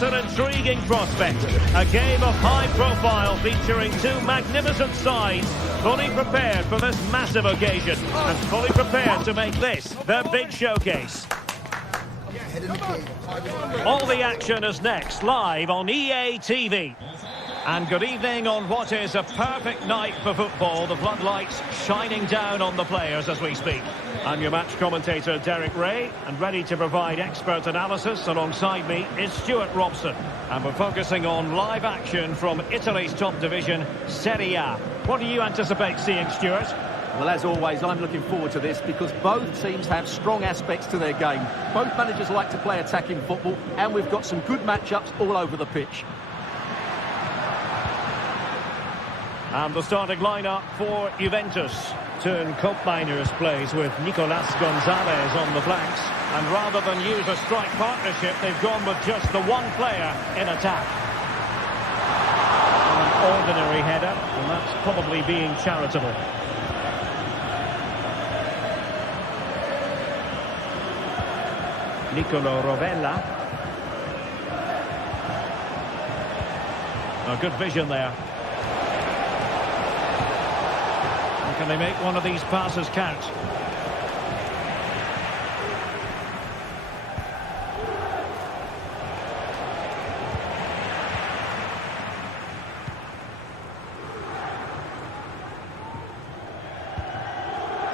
What an intriguing prospect. A game of high profile featuring two magnificent sides, fully prepared for this massive occasion and fully prepared to make this their big showcase. All the action is next, live on EA TV. And good evening on what is a perfect night for football. The floodlights shining down on the players as we speak. I'm your match commentator, Derek Ray, and ready to provide expert analysis alongside me is Stuart Robson. And we're focusing on live action from Italy's top division, Serie A. What do you anticipate seeing, Stuart? Well, as always, I'm looking forward to this because both teams have strong aspects to their game. Both managers like to play attacking football, and we've got some good matchups all over the pitch. And the starting lineup for Juventus. Turn Koopmeiners plays with Nicolas Gonzalez on the flanks. And rather than use a strike partnership, they've gone with just the one player in attack. An ordinary header, and that's probably being charitable. Nicolo Rovella. A good vision there. Can they make one of these passes count?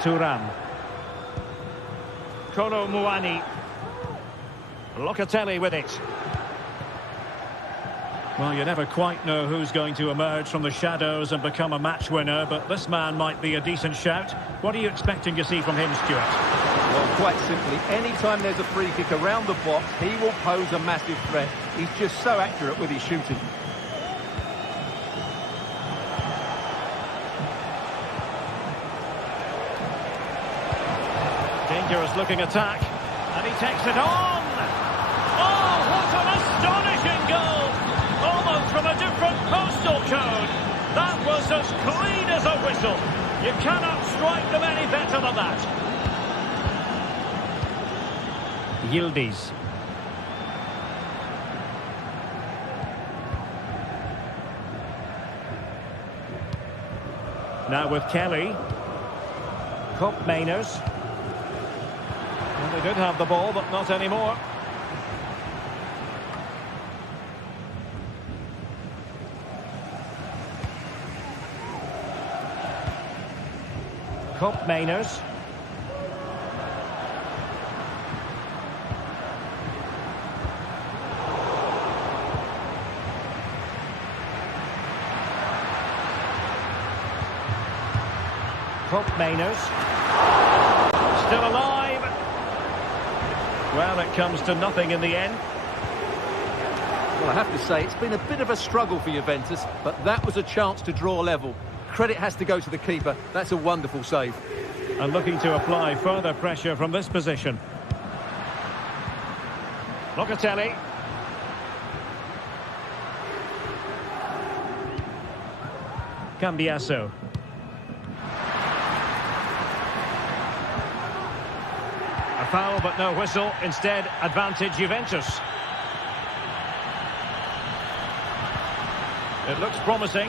Thuram. Kolo Muani. Locatelli with it. Well, you never quite know who's going to emerge from the shadows and become a match winner, but this man might be a decent shout. What are you expecting to see from him, Stuart? Well, quite simply, anytime there's a free kick around the box, he will pose a massive threat. He's just so accurate with his shooting. Dangerous looking attack, and he takes it on! Oh, what an astonishing goal! Almost from a different postal code. That was as clean as a whistle. You cannot strike them any better than that. Yildiz. Now with Kelly. Koopmeiners. Well, they did have the ball, but not anymore. Koopmeiners. Koopmeiners. Still alive. Well, it comes to nothing in the end. Well, I have to say, it's been a bit of a struggle for Juventus, but that was a chance to draw level. Credit has to go to the keeper. That's a wonderful save. And looking to apply further pressure from this position. Locatelli. Cambiasso. A foul but no whistle. Instead, advantage Juventus. It looks promising.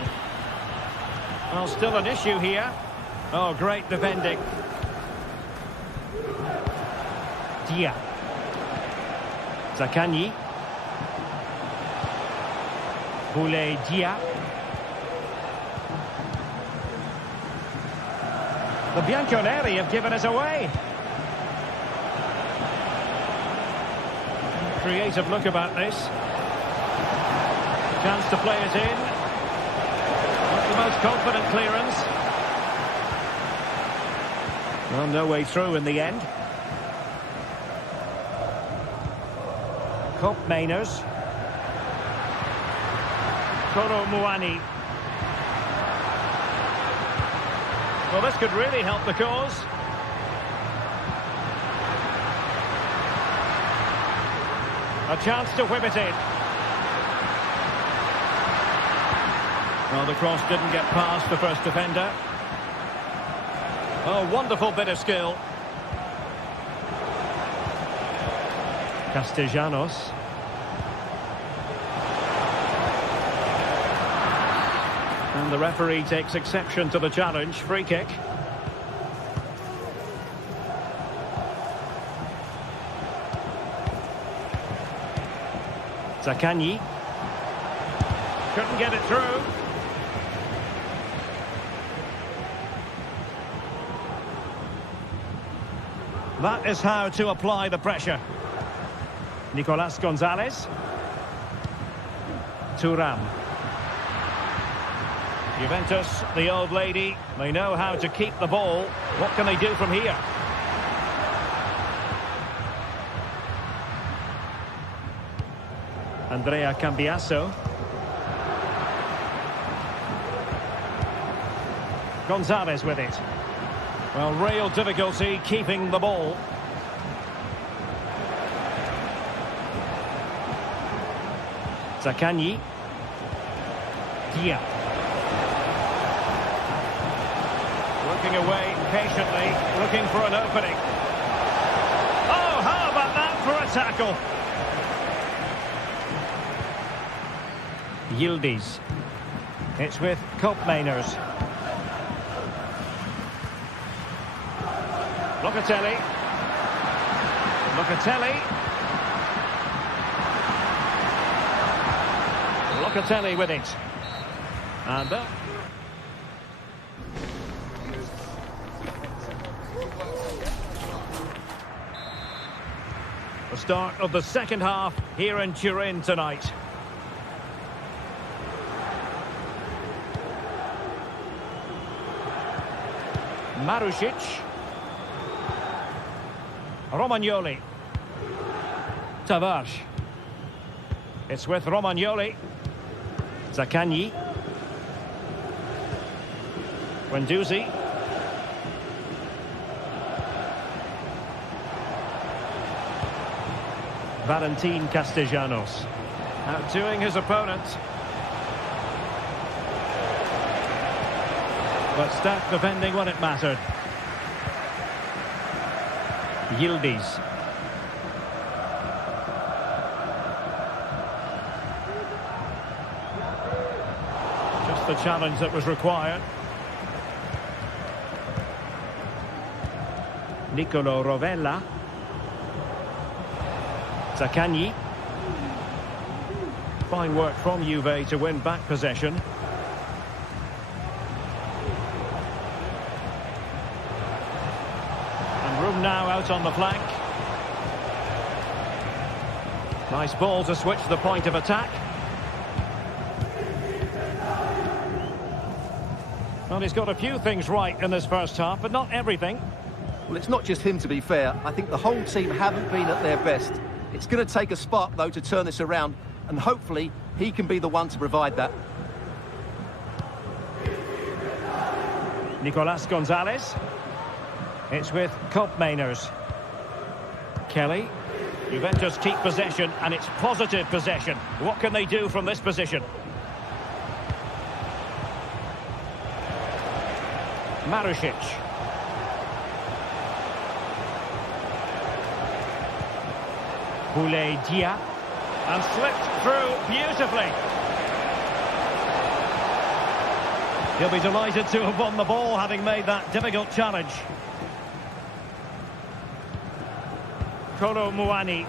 Well, still an issue here. Oh, great defending. Dia. Zaccagni. Boulay Dia. The Bianconeri have given us away. Creative look about this. Chance to play it in. Not the most confident clearance. Well, no way through in the end. Koopmeiners. Kolo Muani. Well, this could really help the cause. A chance to whip it in. Well, the cross didn't get past the first defender. Oh, wonderful bit of skill. Castellanos. And the referee takes exception to the challenge. Free kick. Zaccagni. Couldn't get it through. That is how to apply the pressure. Nicolas Gonzalez. Thuram. Juventus, the old lady, they know how to keep the ball. What can they do from here? Andrea Cambiasso. Gonzalez with it. Well, real difficulty keeping the ball. Zaccagni. Dia. Working away patiently, looking for an opening. Oh, how about that for a tackle? Yildiz. It's with Koopmeiners. Locatelli. Locatelli with it. And that. The start of the second half here in Turin tonight. Marusic. Romagnoli. Tavares. It's with Romagnoli. Zaccagni. Guendouzi. Valentin Castellanos. Outdoing his opponent. But stacked defending when it mattered. Yildiz. Just the challenge that was required. Nicolo Rovella. Zaccagni. Fine work from Juve to win back possession. And room now out on the flank. Nice ball to switch the point of attack. Well, he's got a few things right in this first half, but not everything. Well, it's not just him, to be fair. I think the whole team haven't been at their best. It's going to take a spark, though, to turn this around, and hopefully he can be the one to provide that. Nicolas Gonzalez. It's with Koopmeiners. Kelly. Juventus keep possession, and it's positive possession. What can they do from this position? Marusic. Boulaye Dia. And slipped through beautifully. He'll be delighted to have won the ball, having made that difficult challenge. Kolo Muani.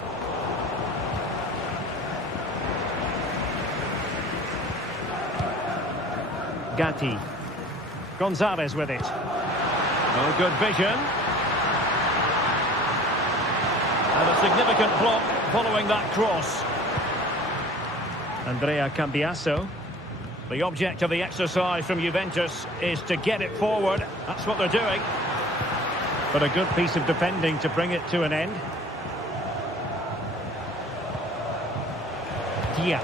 Gatti. Gonzalez with it. Oh, good vision. And a significant block following that cross. Andrea Cambiasso. The object of the exercise from Juventus is to get it forward. That's what they're doing. But a good piece of defending to bring it to an end. Dia.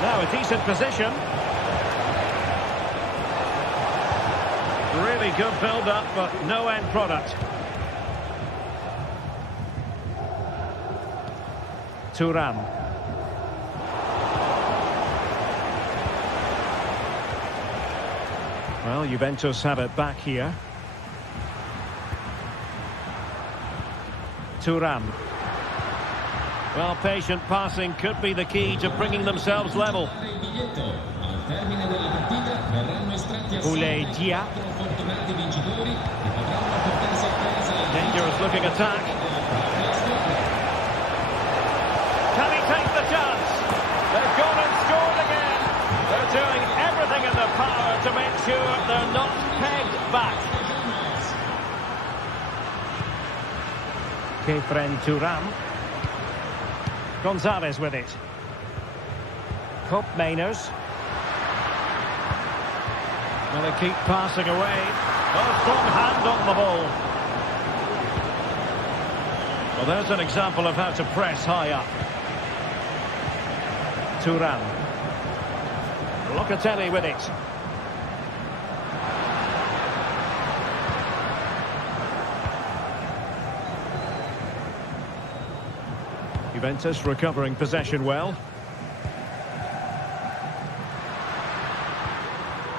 Now a decent position. Really good build-up, but no end product. Thuram. Well, Juventus have it back here. Thuram. Well, patient passing could be the key to bringing themselves level. Dia. Dangerous looking attack. Can he take the chance? They've gone and scored again. They're doing everything in their power to make sure they're not pegged back. Kefren Turam. Gonzalez with it. Kopp Mainers. Well, they keep passing away. Oh, strong hand on the ball. Well, there's an example of how to press high up. Turan. Locatelli with it. Juventus recovering possession well.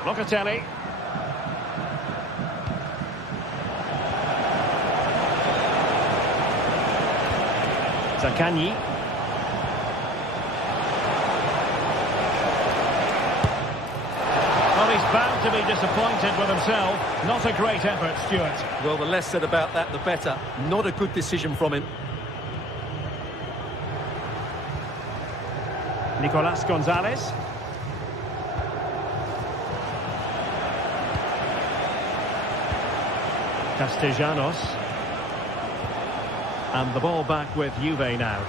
Locatelli. Zaccagni. Well, he's bound to be disappointed with himself. Not a great effort, Stuart. Well, the less said about that, the better. Not a good decision from him. Nicolas Gonzalez. Castellanos. And the ball back with Juve now.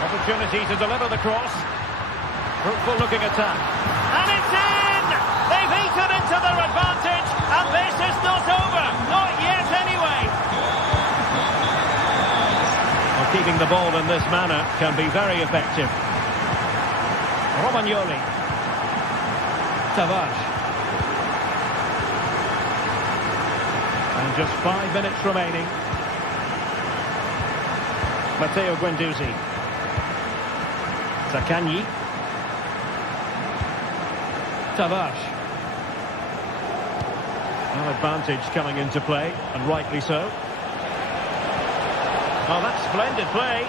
Opportunity to deliver the cross. Fruitful looking attack. And it's in! They've eaten into their advantage, and this is not over. Not yet anyway. Well, keeping the ball in this manner can be very effective. Romagnoli. Tavares. And just 5 minutes remaining. Matteo Guendouzi. Zaccagni. Tavares. Well, advantage coming into play, and rightly so. Oh, that's splendid play.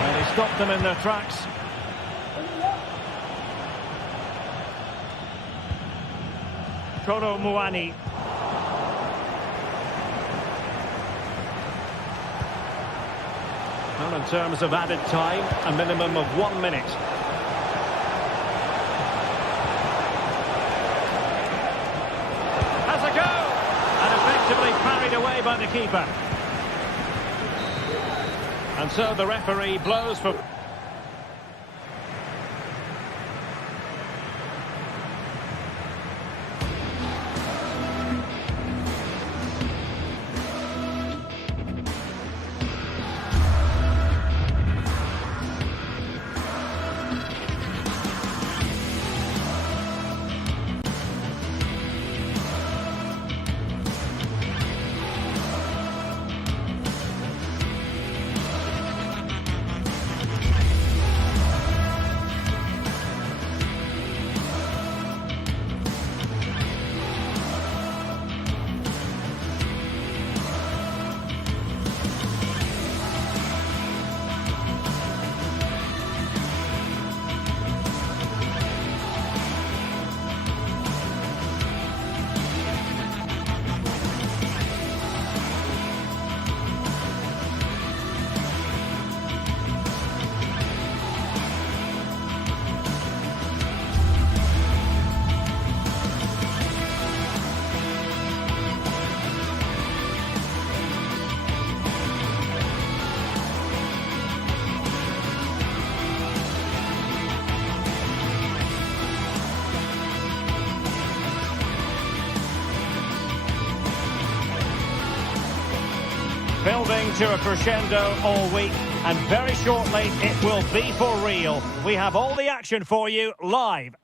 And he stopped them in their tracks. Kolo Muani. Well, in terms of added time, a minimum of 1 minute. Has a go! And effectively parried away by the keeper. And so the referee blows for... Building to a crescendo all week, and very shortly it will be for real. We have all the action for you live.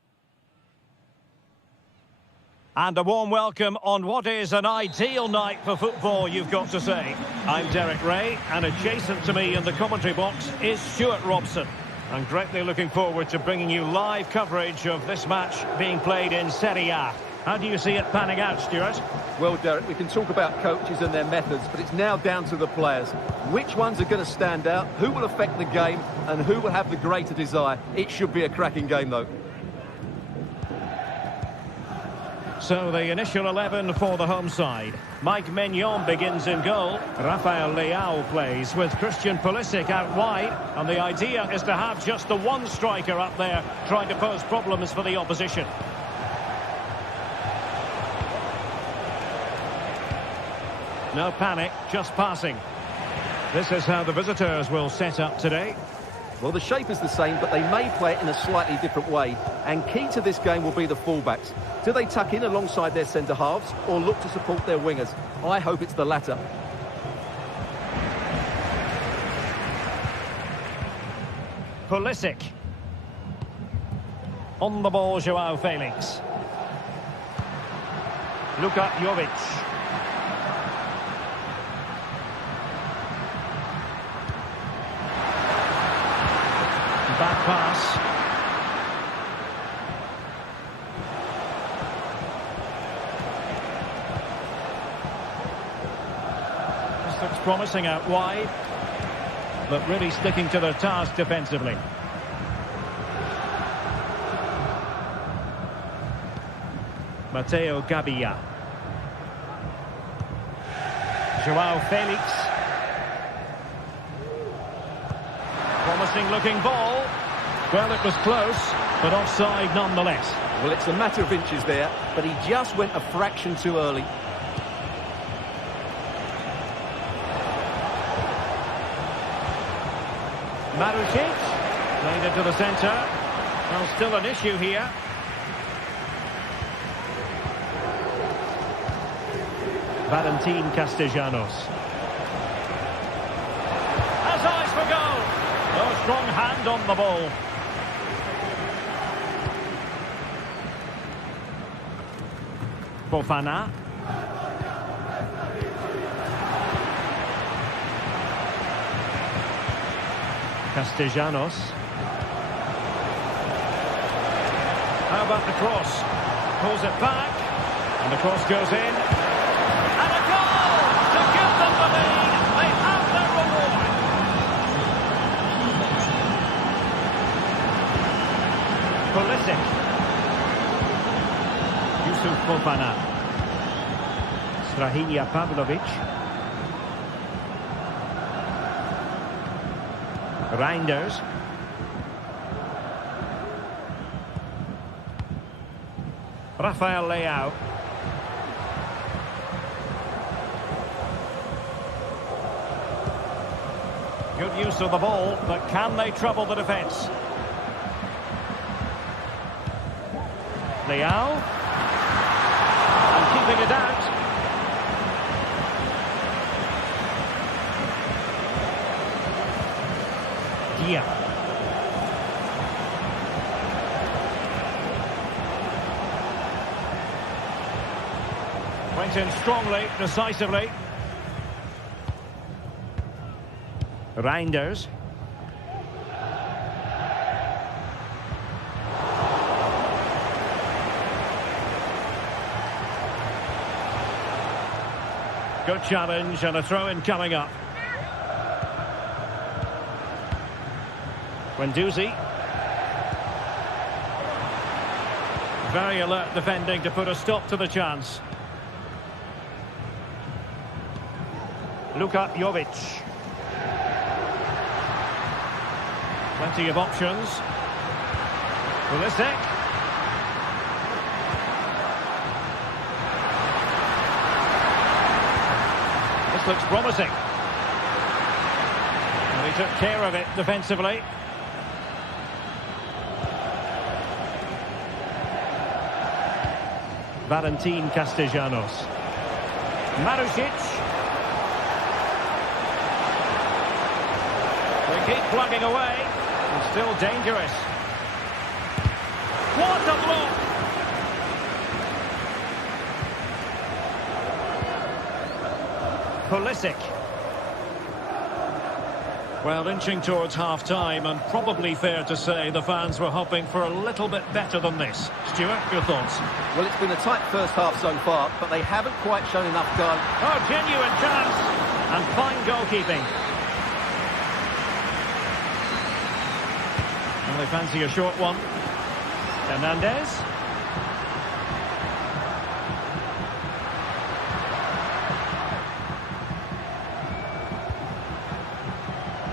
And a warm welcome on what is an ideal night for football, you've got to say. I'm Derek Ray, and adjacent to me in the commentary box is Stuart Robson. I'm greatly looking forward to bringing you live coverage of this match being played in Serie A. How do you see it panning out, Stuart? Well, Derek, we can talk about coaches and their methods, but it's now down to the players. Which ones are going to stand out, who will affect the game, and who will have the greater desire? It should be a cracking game, though. So the initial 11 for the home side. Mike Maignan begins in goal. Rafael Leao plays with Christian Pulisic out wide. And the idea is to have just the one striker up there trying to pose problems for the opposition. No panic, just passing. This is how the visitors will set up today. Well, the shape is the same, but they may play it in a slightly different way. And key to this game will be the fullbacks. Do they tuck in alongside their centre-halves or look to support their wingers? I hope it's the latter. Pulisic. On the ball, Joao Felix. Luka Jovic. Back pass. This looks promising out wide, but really sticking to their task defensively. Matteo Gabbia. Joao Felix. Promising looking ball. Well, it was close, but offside nonetheless. Well, it's a matter of inches there, but he just went a fraction too early. Marusic. Played into the centre. Well, still an issue here. Valentin Castellanos. Has eyes for goal. No strong hand on the ball. Fofana. Castellanos. How about the cross? Pulls it back. And the cross goes in. And a goal to give them the lead. They have their reward. Pulisic. Yusuf Fofana. Strahinja Pavlovic. Reinders. Rafael Leao. Good use of the ball, but can they trouble the defence? Leao. And keeping it out. Dia. Went in strongly, decisively. Reinders. Good challenge and a throw-in coming up. Guendouzi. Very alert defending to put a stop to the chance. Luka Jovic. Plenty of options. Pulisic. This looks promising. And he took care of it defensively. Valentin Castellanos. Marusic. They keep plugging away. And still dangerous. What a block! Pulisic. Well, inching towards half-time, and probably fair to say the fans were hoping for a little bit better than this. Stuart, your thoughts? Well, it's been a tight first half so far, but they haven't quite shown enough go. Oh, genuine chance! And fine goalkeeping. Well, they fancy a short one. Hernandez.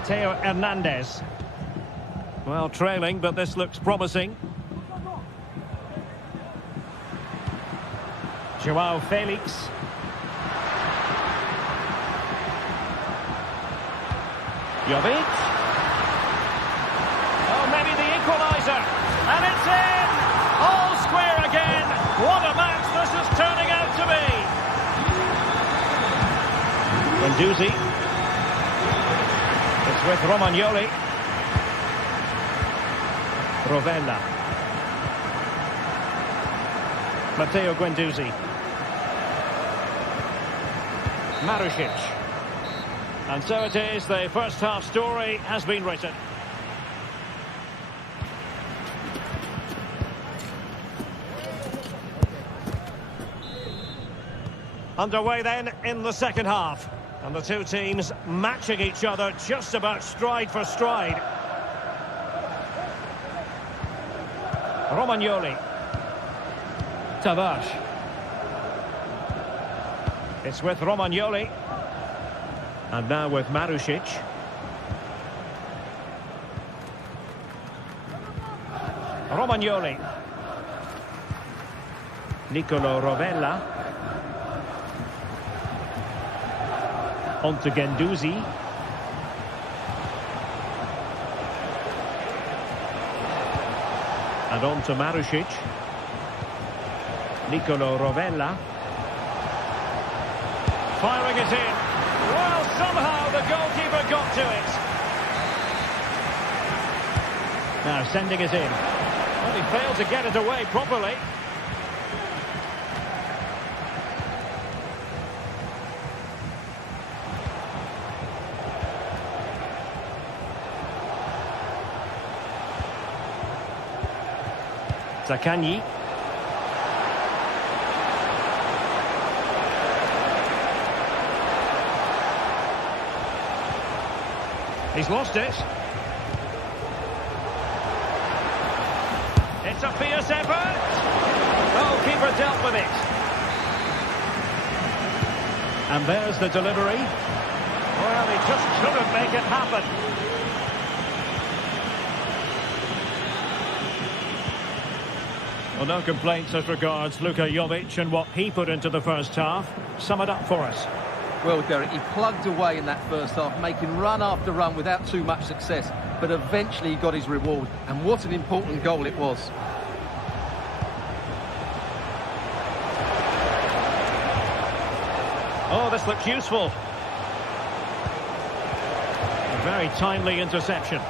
Theo Hernandez. Well, trailing, but this looks promising. Joao Felix. Jovic. Oh, maybe the equaliser. And it's in! All square again. What a match this is turning out to be. Guendouzi. It's with Romagnoli. Rovella. Matteo Guendouzi. Marušić. And so it is, the first half story has been written. Underway then in the second half. And the two teams matching each other just about stride for stride. Romagnoli. Tavares. It's with Romagnoli. And now with Marušić. Romagnoli. Nicolo Rovella. On to Guendouzi. And on to Marušić. Nicolo Rovella. Firing it in. Well, somehow the goalkeeper got to it. Now sending it in. Well, he failed to get it away properly. Zaccagni. He's lost it. It's a fierce effort. Goalkeeper dealt with it. And there's the delivery. Well, he just couldn't make it happen. Well, no complaints as regards Luka Jovic and what he put into the first half. Sum it up for us. Well, Derek, he plugged away in that first half, making run after run without too much success. But eventually he got his reward. And what an important goal it was. Oh, this looks useful. A very timely interception.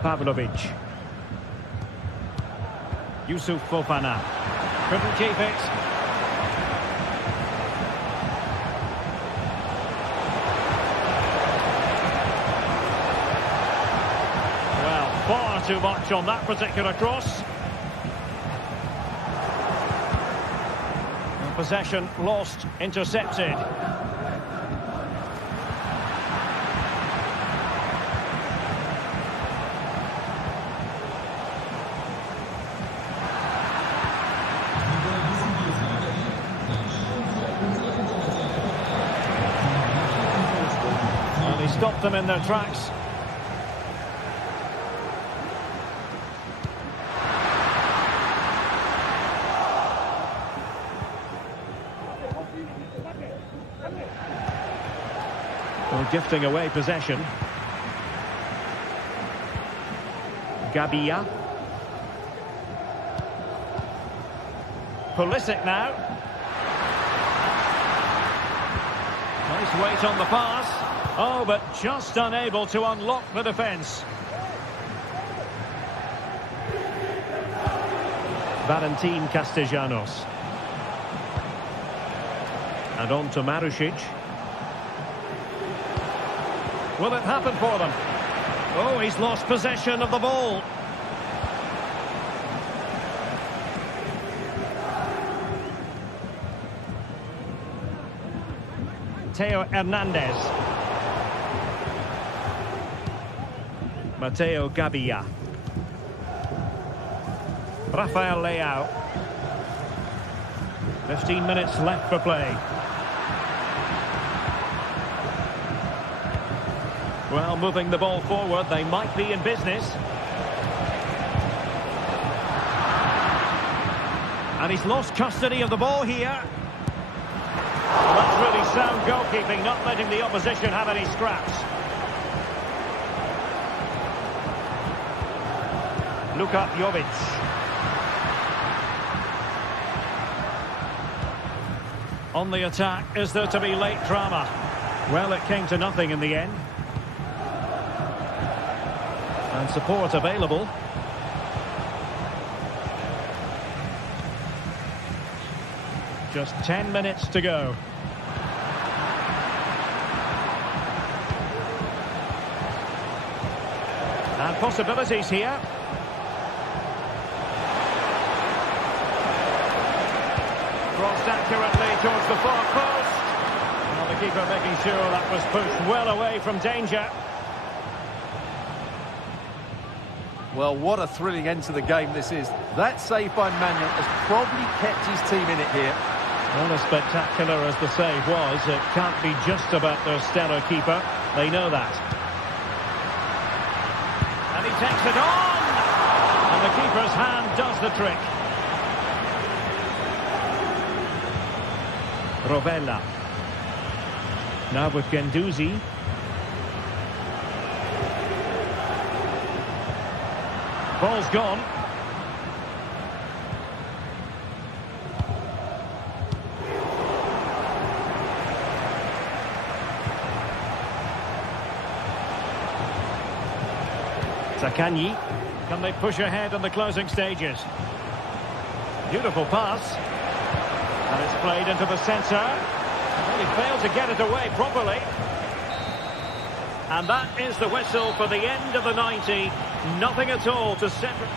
Pavlovic. Yusuf Fofana. Couldn't keep it. Well, far too much on that particular cross. And possession lost, intercepted. Stopped them in their tracks. Well, gifting away possession. Gabia. Pulisic now. Nice weight on the pass. Oh, but just unable to unlock the defence. Valentin Castellanos. And on to Marušić. Will it happen for them? Oh, he's lost possession of the ball. Theo Hernandez. Matteo Gabbia. Rafael Leao. 15 minutes left for play. Well, moving the ball forward, they might be in business. And he's lost custody of the ball here. That's really sound goalkeeping, not letting the opposition have any scraps. Luka Jovic. On the attack, is there to be late drama? Well, it came to nothing in the end. And support available. Just 10 minutes to go. And possibilities here. Crossed accurately towards the far post. Well, the keeper making sure that was pushed well away from danger. Well, what a thrilling end to the game this is. That save by Manuel has probably kept his team in it here. Well, as spectacular as the save was, it can't be just about their stellar keeper. They know that. And he takes it on! And the keeper's hand does the trick. Rovella. Now with Guendouzi. Ball's gone. Zaccagni. Can they push ahead in the closing stages? Beautiful pass. And it's played into the centre. Well, he failed to get it away properly. And that is the whistle for the end of the 90. Nothing at all to separate.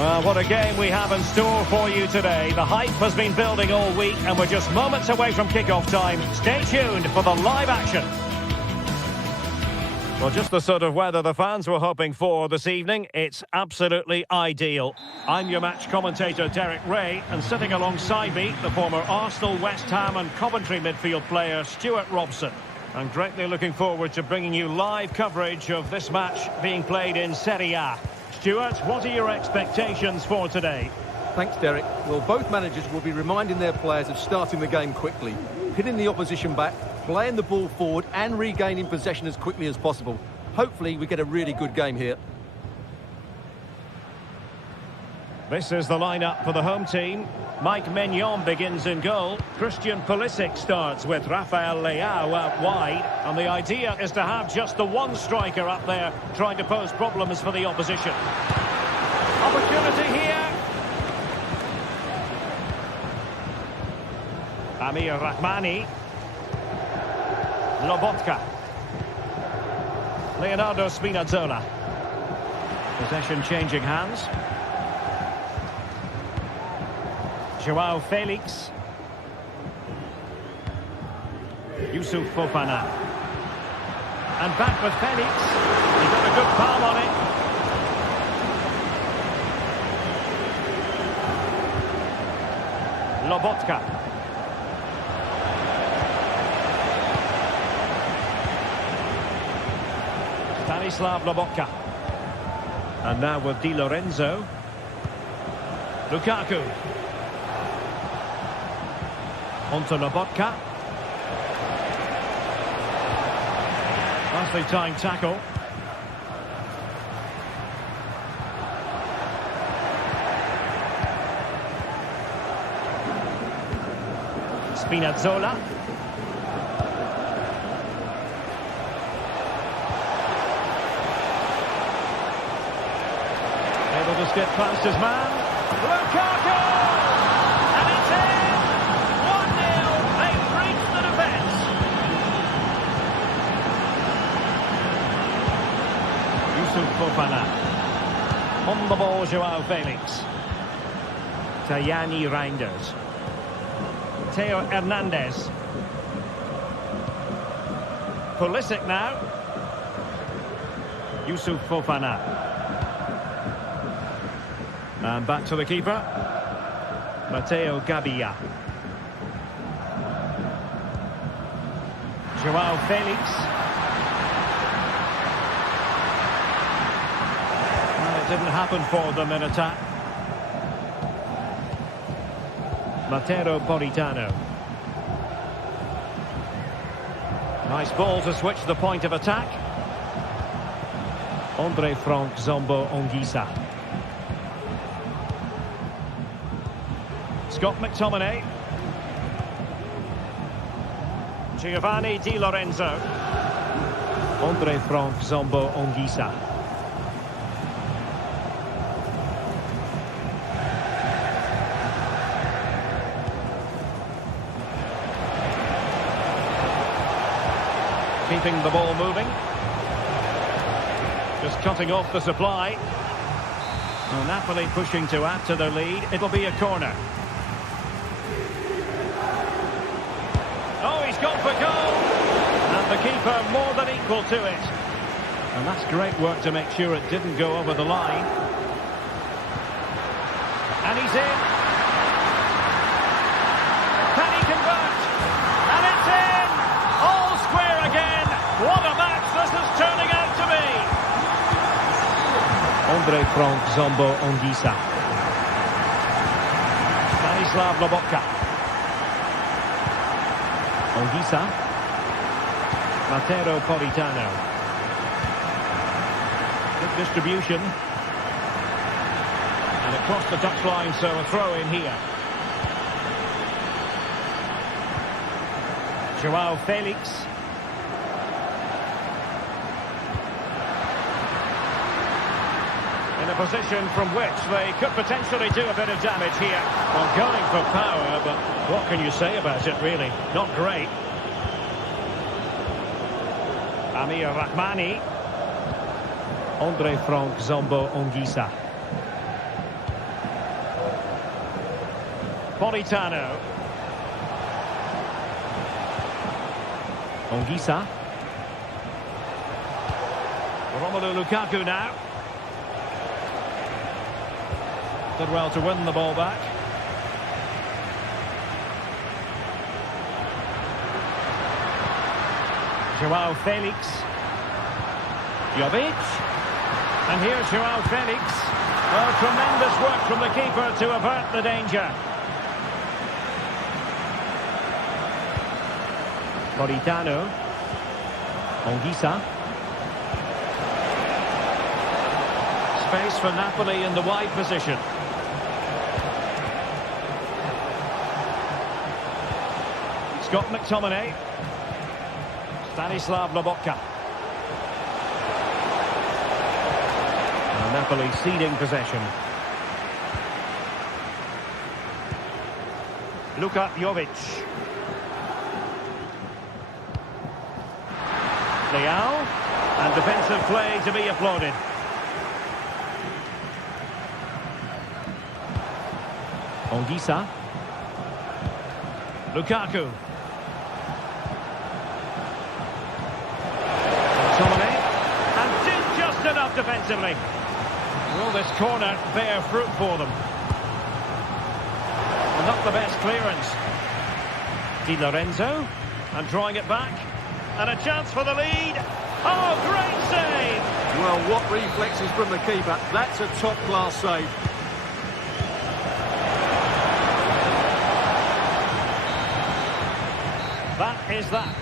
Well, what a game we have in store for you today. The hype has been building all week and we're just moments away from kickoff time. Stay tuned for the live action. Well, just the sort of weather the fans were hoping for this evening. It's absolutely ideal. I'm your match commentator, Derek Ray, and sitting alongside me, the former Arsenal, West Ham and Coventry midfield player, Stuart Robson. I'm greatly looking forward to bringing you live coverage of this match being played in Serie A. Stuart, what are your expectations for today? Thanks, Derek. Well, both managers will be reminding their players of starting the game quickly, hitting the opposition back, playing the ball forward and regaining possession as quickly as possible. Hopefully we get a really good game here. This is the lineup for the home team. Mike Maignan begins in goal. Christian Pulisic starts with Rafael Leao out wide. And the idea is to have just the one striker up there trying to pose problems for the opposition. Opportunity here. Amir Rahmani. Lobotka. Leonardo Spinazzola. Possession changing hands. Joao Felix. Youssouf Fofana. And back with Felix. He got a good palm on it. Lobotka. Stanislav Lobotka. And now with Di Lorenzo. Lukaku. Onto Lobotka. Nicely timed tackle. Spinazzola. Able to skip past his man. Lukaku! And it's in! 1-0. They've breached the defence. Youssouf Fofana. On the ball, Joao Felix. Tajani Reinders. Theo Hernandez. Pulisic now. Youssouf Fofana. And back to the keeper. Matteo Gabbia. Joao Felix. Well, it didn't happen for them in attack. Matteo Politano. Nice ball to switch the point of attack. Andre Frank Zombo Ongisa. Scott McTominay. Giovanni Di Lorenzo. Andre Frank Zombo Ongisa. Keeping the ball moving. Just cutting off the supply. Well, Napoli pushing to add to their lead. It'll be a corner. Oh, he's gone for goal. And the keeper more than equal to it. And that's great work to make sure it didn't go over the line. And he's in. Can he convert? And it's in! All square again. What a match this is turning out to be. Andre Frank Zombo Ongisa. Stanislav Lobotka. Ongisa. Matteo Politano. Good distribution. And across the touchline, so a throw in here. Joao Felix. In a position from which they could potentially do a bit of damage here. Well, going for power, but what can you say about it, really? Not great. Amir Rahmani. Andre Frank Zombo Ongisa. Politano. Ongisa. Romelu Lukaku now. Did well to win the ball back. Joao Felix. Jovic. And here's Joao Felix. Well, tremendous work from the keeper to avert the danger. Politano. Anguissa. Space for Napoli in the wide position. Scott McTominay. Stanislav Lobotka. And Napoli ceding possession. Luka Jovic. Leao. And defensive play to be applauded. Anguissa. Lukaku. McTominay. And did just enough defensively. Will this corner bear fruit for them? Well, not the best clearance. Di Lorenzo. And drawing it back. And a chance for the lead. Oh, great save! Well, what reflexes from the keeper. That's a top-class save. That is that.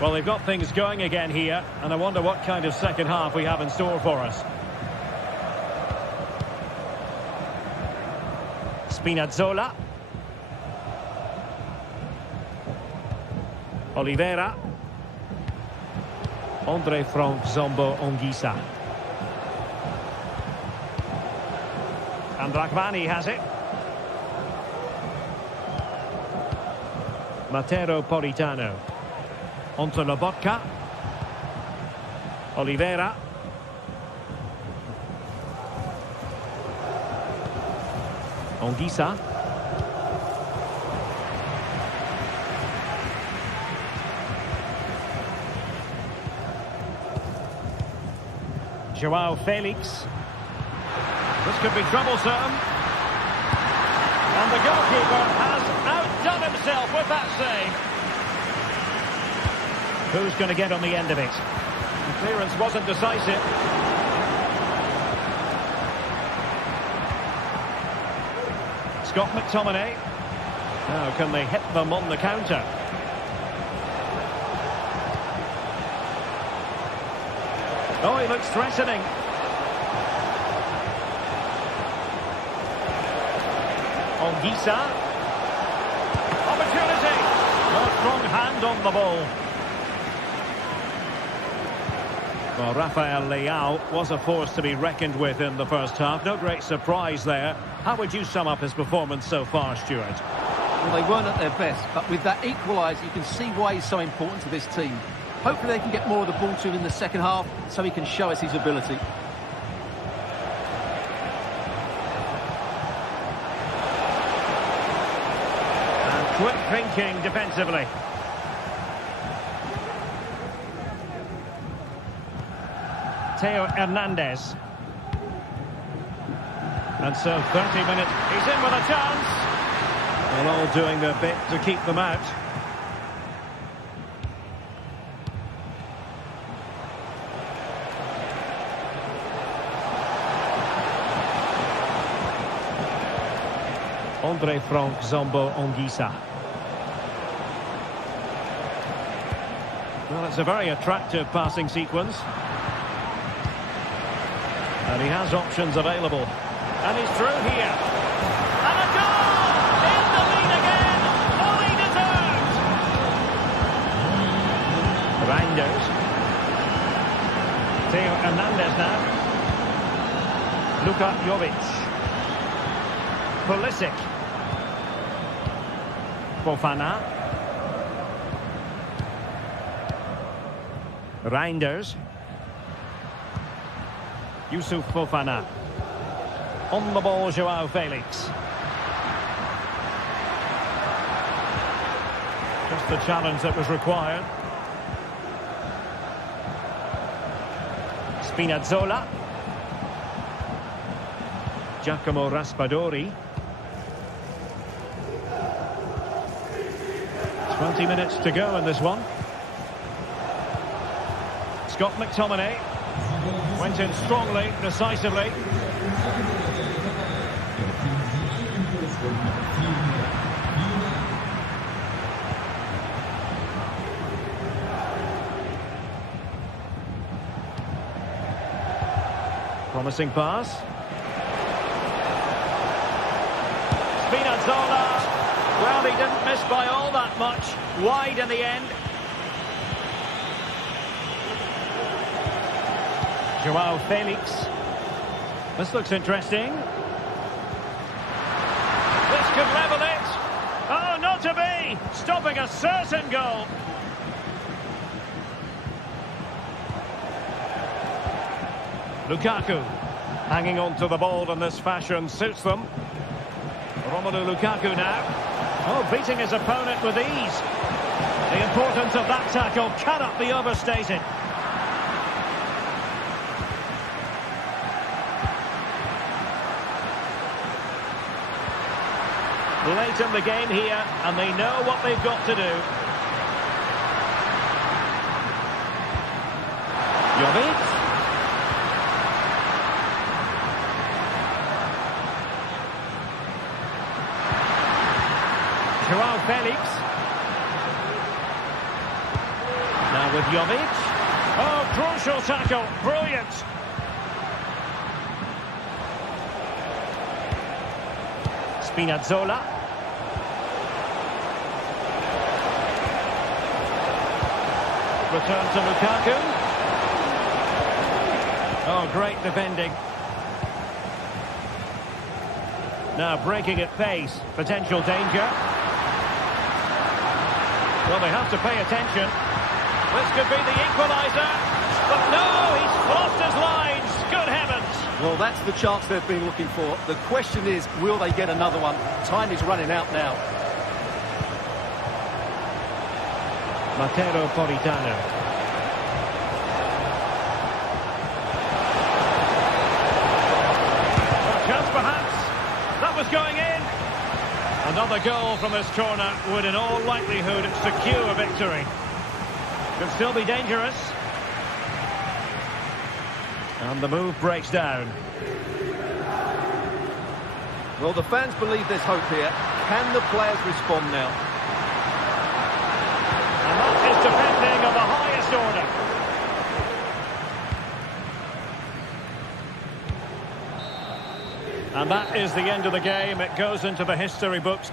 Well, they've got things going again here, and I wonder what kind of second half we have in store for us. Spinazzola. Oliveira. Andre Frank Zombo Anguissa. And Rachmani has it. Matteo Politano. Onto Lobotka. Oliveira. Anguissa. Joao Felix. This could be troublesome. And the goalkeeper has outdone himself with that save. Who's going to get on the end of it? The clearance wasn't decisive. Scott McTominay. Now can they hit them on the counter? Oh, he looks threatening. Anguissa. Opportunity. A strong hand on the ball. Well, Rafael Leao was a force to be reckoned with in the first half. No great surprise there. How would you sum up his performance so far, Stuart? Well, they weren't at their best, but with that equaliser, you can see why he's so important to this team. Hopefully they can get more of the ball to him in the second half so he can show us his ability. And quick thinking defensively. Theo Hernandez. And so 30 minutes, he's in with a chance. Well, all doing their bit to keep them out. Andre Frank Zombo Anguissa. Well, it's a very attractive passing sequence. And he has options available. And he's through here. And a goal! In the lead again! Fully deserved! Reinders. Theo Hernandez now. Luka Jovic. Pulisic. Fofana. Reinders. Yusuf Fofana. On the ball, Joao Felix. just the challenge that was required. Spinazzola. Giacomo Raspadori. 20 minutes to go in this one. Scott McTominay went in strongly, decisively. Promising pass. Spinazzola. Well, he didn't miss by all that much. Wide in the end. Joao Felix. This looks interesting. This could level it. Oh, not to be. Stopping a certain goal. Lukaku. Hanging on to the ball in this fashion suits them. Romelu Lukaku now. Oh, beating his opponent with ease. The importance of that tackle cannot be overstated. Late in the game here, and they know what they've got to do. Jovic. Joao Felix. Now with Jovic. Oh, crucial tackle. Brilliant. Spinazzola. Return to Lukaku. Oh, great defending. Now breaking at pace. Potential danger. Well, they have to pay attention. This could be the equaliser. But no, he's lost his lines. Good heavens. Well, that's the chance they've been looking for. The question is, will they get another one? Time is running out now. Matteo Politano. A chance perhaps. That was going in. Another goal from this corner would in all likelihood secure a victory. Could still be dangerous. And the move breaks down. Well, the fans believe there's hope here. Can the players respond now? And that is defending of the highest order. And that is the end of the game. It goes into the history books.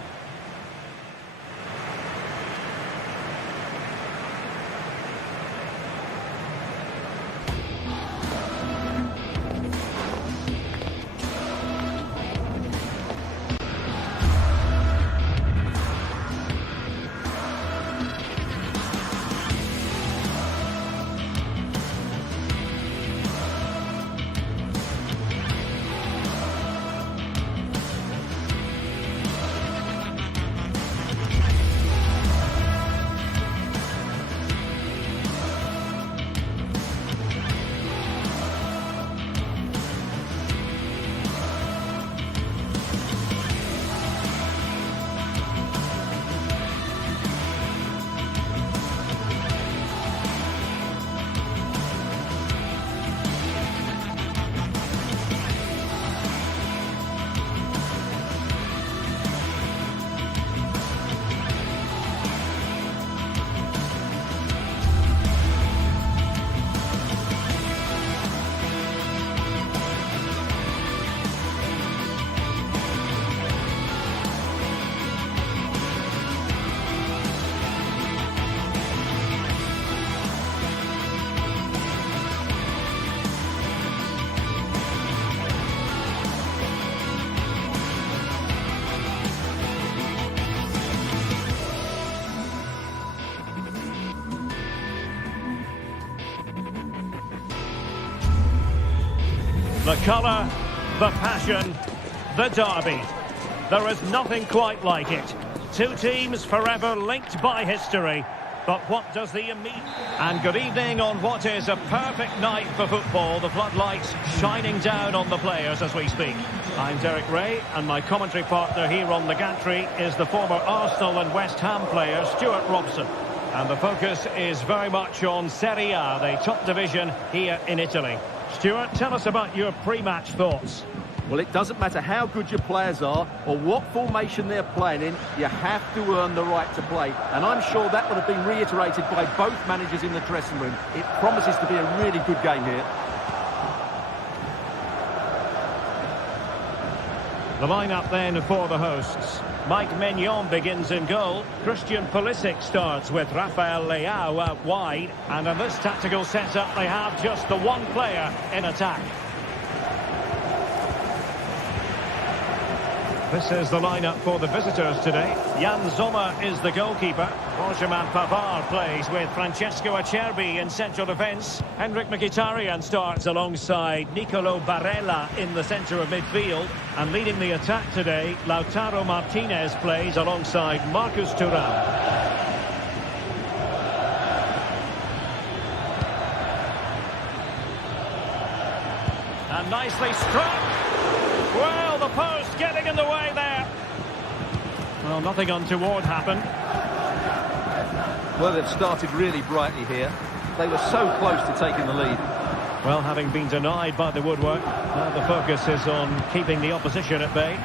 The colour, the passion, the derby. There is nothing quite like it. Two teams forever linked by history. But what does the immediate... And good evening on what is a perfect night for football. The floodlights shining down on the players as we speak. I'm Derek Ray, and my commentary partner here on the gantry is the former Arsenal and West Ham player, Stuart Robson. And the focus is very much on Serie A, the top division here in Italy. Stuart, tell us about your pre-match thoughts. Well, it doesn't matter how good your players are or what formation they're playing in, you have to earn the right to play. And I'm sure that would have been reiterated by both managers in the dressing room. It promises to be a really good game here. The lineup then for the hosts. Mike Maignan begins in goal. Christian Pulisic starts with Rafael Leao out wide. And in this tactical setup, they have just the one player in attack. This is the lineup for the visitors today. Jan Sommer is the goalkeeper. Benjamin Pavard plays with Francesco Acerbi in central defence. Henrik Mkhitaryan starts alongside Nicolo Barella in the centre of midfield. And leading the attack today, Lautaro Martinez plays alongside Marcus Thuram. And nicely struck. Well, the post getting in the way there. Well, nothing untoward happened. Well, they've started really brightly here. They were so close to taking the lead. Well, having been denied by the woodwork, now the focus is on keeping the opposition at bay.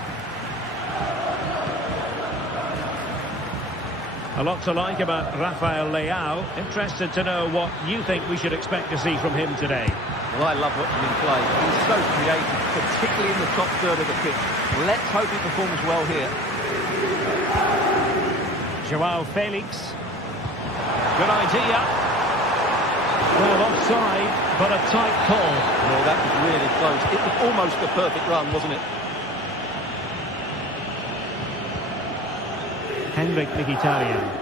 A lot to like about Rafael Leao. Interested to know what you think we should expect to see from him today. Well, I love watching him play. He's so creative, particularly in the top third of the pitch. Let's hope he performs well here. Joao Felix. Good idea. Well, offside, but a tight call. Well, that was really close. It was almost a perfect run, wasn't it? Henrik Mkhitaryan.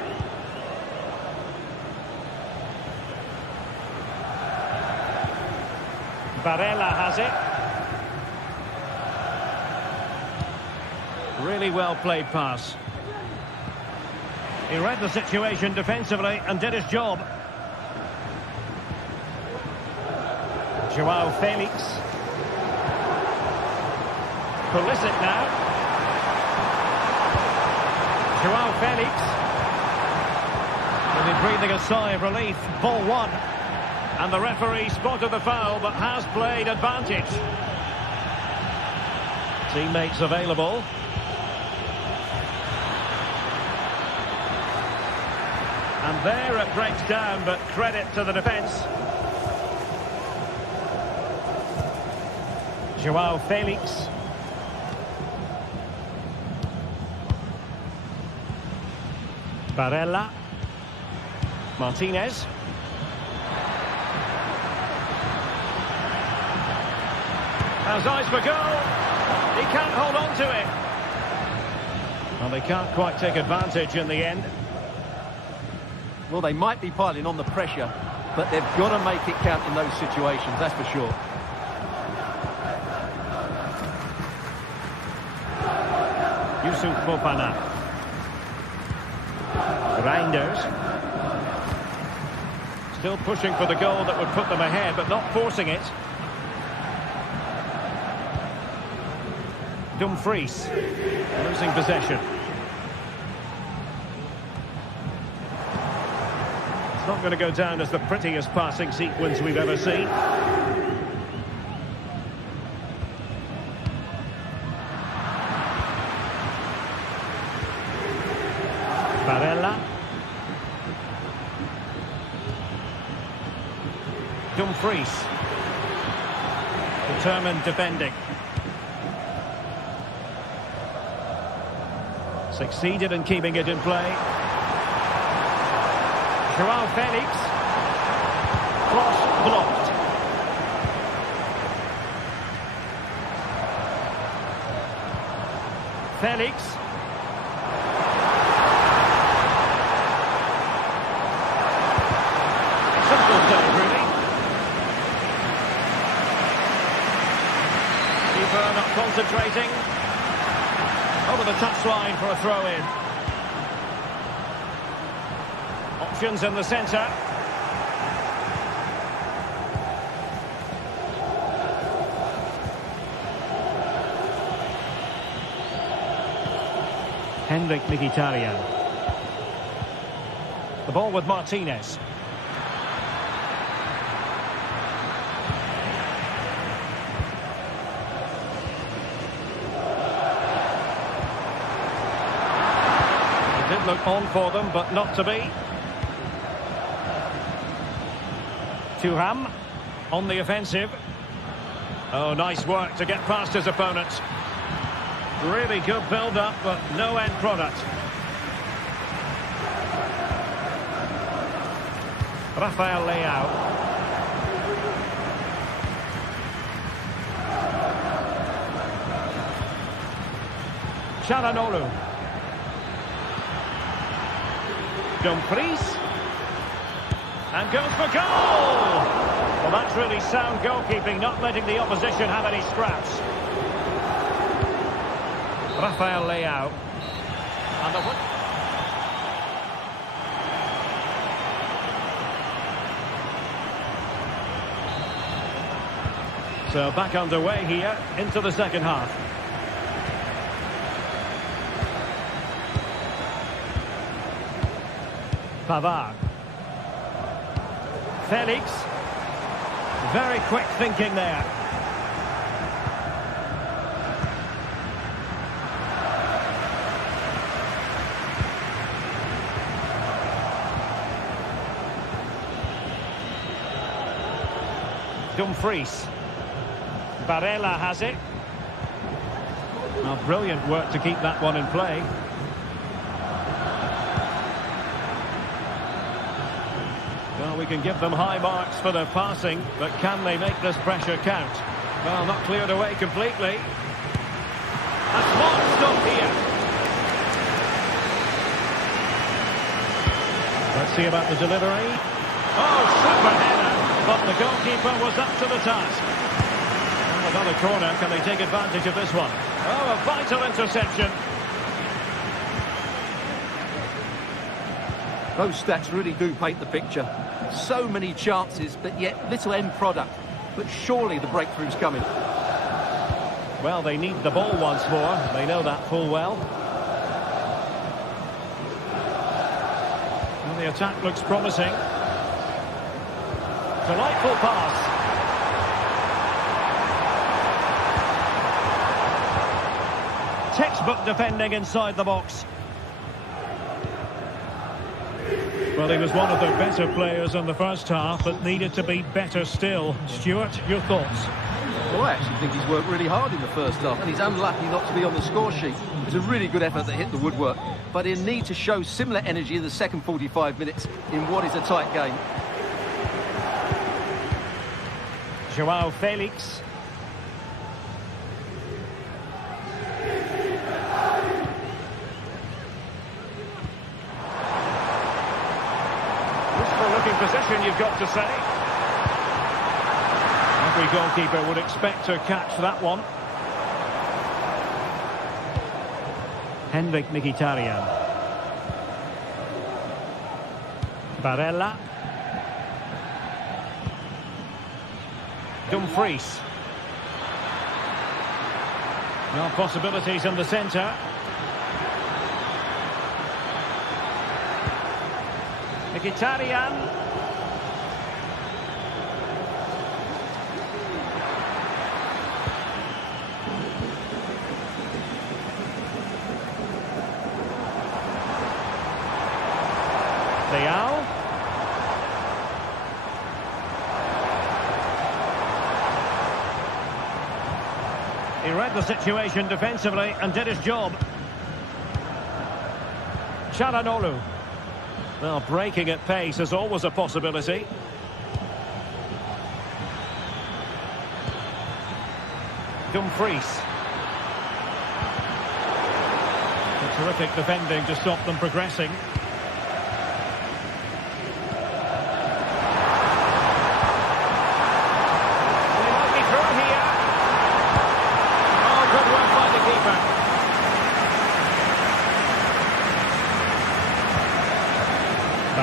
Barella has it. Really well played pass. He read the situation defensively and did his job. Joao Felix. Pulisic now. Joao Felix. Will be breathing a sigh of relief. Ball one. And the referee spotted the foul, but has played advantage. Teammates available. And there it breaks down, but credit to the defence. Joao Felix. Barella. Martinez. Has eyes for goal. He can't hold on to it. Well, they can't quite take advantage in the end. Well, they might be piling on the pressure, but they've got to make it count in those situations, that's for sure. Yusuf Fofana. Reinders. Still pushing for the goal that would put them ahead, but not forcing it. Dumfries losing possession. It's not going to go down as the prettiest passing sequence we've ever seen. Barella. Dumfries. Determined defending. Succeeded in keeping it in play. Joao Felix. Cross blocked. Felix. Simple save, really. Keeper not concentrating. Over the touchline for a throw-in. Options in the centre. Henrik Mkhitaryan. The ball with Martinez. It did look on for them, but not to be. Thuram on the offensive. Oh, nice work to get past his opponents. Really good build-up, but no end product. Rafael Leao. Çalhanoğlu. Dumfries. And goes for goal! Well, that's really sound goalkeeping, not letting the opposition have any scraps. Rafael Leao. And the So back underway here into the second half. Pavard. Felix. Very quick thinking there. Dumfries. Barella has it. Well, brilliant work to keep that one in play. Well, we can give them high marks for their passing, but can they make this pressure count? Well, not cleared away completely. A smart stop here. Let's see about the delivery. Oh, super header, but the goalkeeper was up to the task. And another corner, can they take advantage of this one? Oh, a vital interception. Those stats really do paint the picture. So many chances, but yet little end product. But surely the breakthrough's coming. Well, they need the ball once more. They know that full well. And the attack looks promising. Delightful pass. Textbook defending inside the box. Well, he was one of the better players in the first half, but needed to be better still. Stuart, your thoughts? Well, I actually think he's worked really hard in the first half, and he's unlucky not to be on the score sheet. It was a really good effort that hit the woodwork, but he'll need to show similar energy in the second 45 minutes in what is a tight game. Joao Felix. Position, you've got to say. Every goalkeeper would expect to catch that one. Henrik Mkhitaryan. Barella. Dumfries. No possibilities in the centre. Mkhitaryan. Leao. He read the situation defensively and did his job. Çalhanoğlu. Well, breaking at pace is always a possibility. Dumfries. A terrific defending to stop them progressing.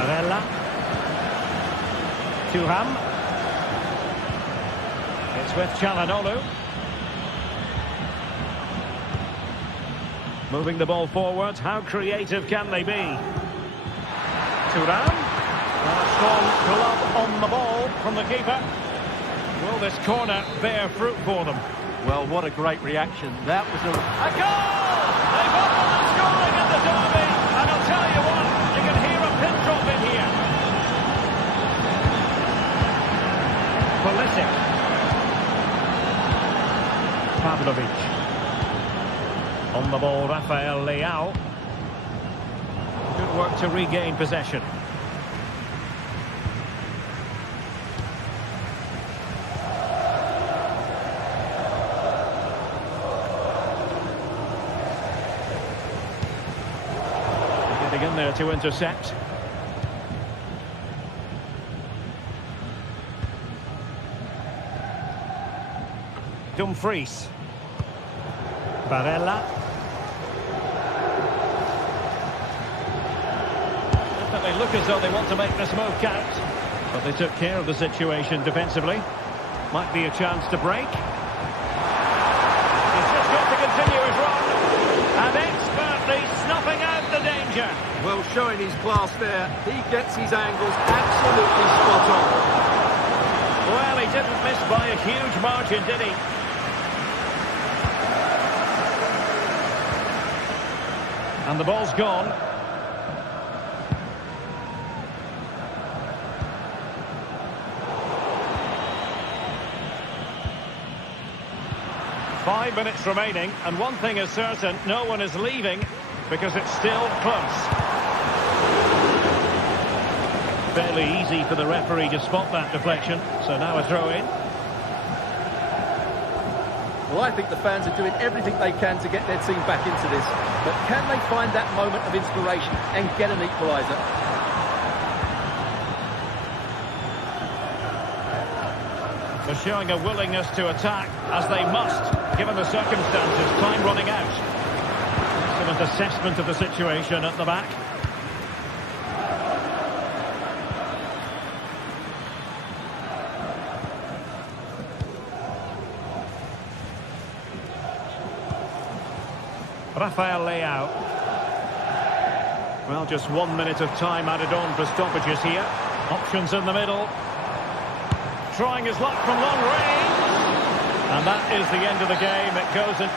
Barella. Thuram. It's with Çalhanoğlu. Moving the ball forward. How creative can they be? Thuram. And a strong glove on the ball from the keeper. Will this corner bear fruit for them? Well, what a great reaction. That was a goal! They've opened the scoring in the derby. And I'll tell you what, you can hear a pin drop in here. Pulisic. Pavlovic. On the ball, Rafael Leao. Good work to regain possession. Getting in there to intercept. Dumfries. Barella. They look as though they want to make this move count, but they took care of the situation defensively. Might be a chance to break. He's just got to continue his run and expertly snuffing out the danger. well, showing his class there. He gets his angles absolutely spot on. Well, he didn't miss by a huge margin, did he? And the ball's gone. Five minutes remaining, and one thing is certain, no one is leaving because it's still close. Fairly easy for the referee to spot that deflection, so now a throw-in. Well, I think the fans are doing everything they can to get their team back into this, but can they find that moment of inspiration and get an equaliser? They're showing a willingness to attack, as they must, given the circumstances. Time running out. Excellent assessment of the situation at the back. Rafael Leao. Well, just 1 minute of time added on for stoppages here. Options in the middle. Trying his luck from long range. And that is the end of the game. It goes in.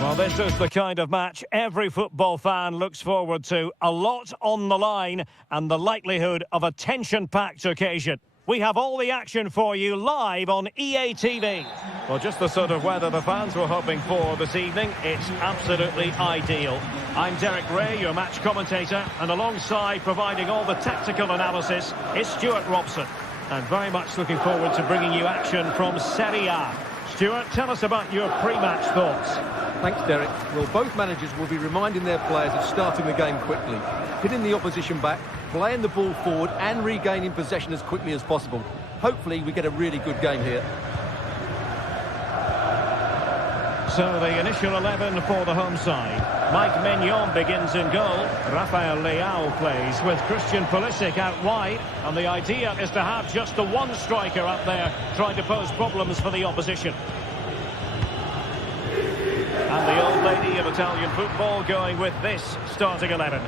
Well, this is the kind of match every football fan looks forward to. A lot on the line and the likelihood of a tension-packed occasion. We have all the action for you live on EA TV. Well, just the sort of weather the fans were hoping for this evening. It's absolutely ideal. I'm Derek Ray, your match commentator, and alongside providing all the tactical analysis is Stuart Robson. And very much looking forward to bringing you action from Serie A. Stuart, tell us about your pre-match thoughts. Thanks, Derek. Well, both managers will be reminding their players of starting the game quickly, hitting the opposition back, playing the ball forward and regaining possession as quickly as possible. Hopefully we get a really good game here. So the initial 11 for the home side. Mike Maignan begins in goal. Rafael Leao plays with Christian Pulisic out wide. And the idea is to have just the one striker up there trying to pose problems for the opposition. And the old lady of Italian football going with this starting 11.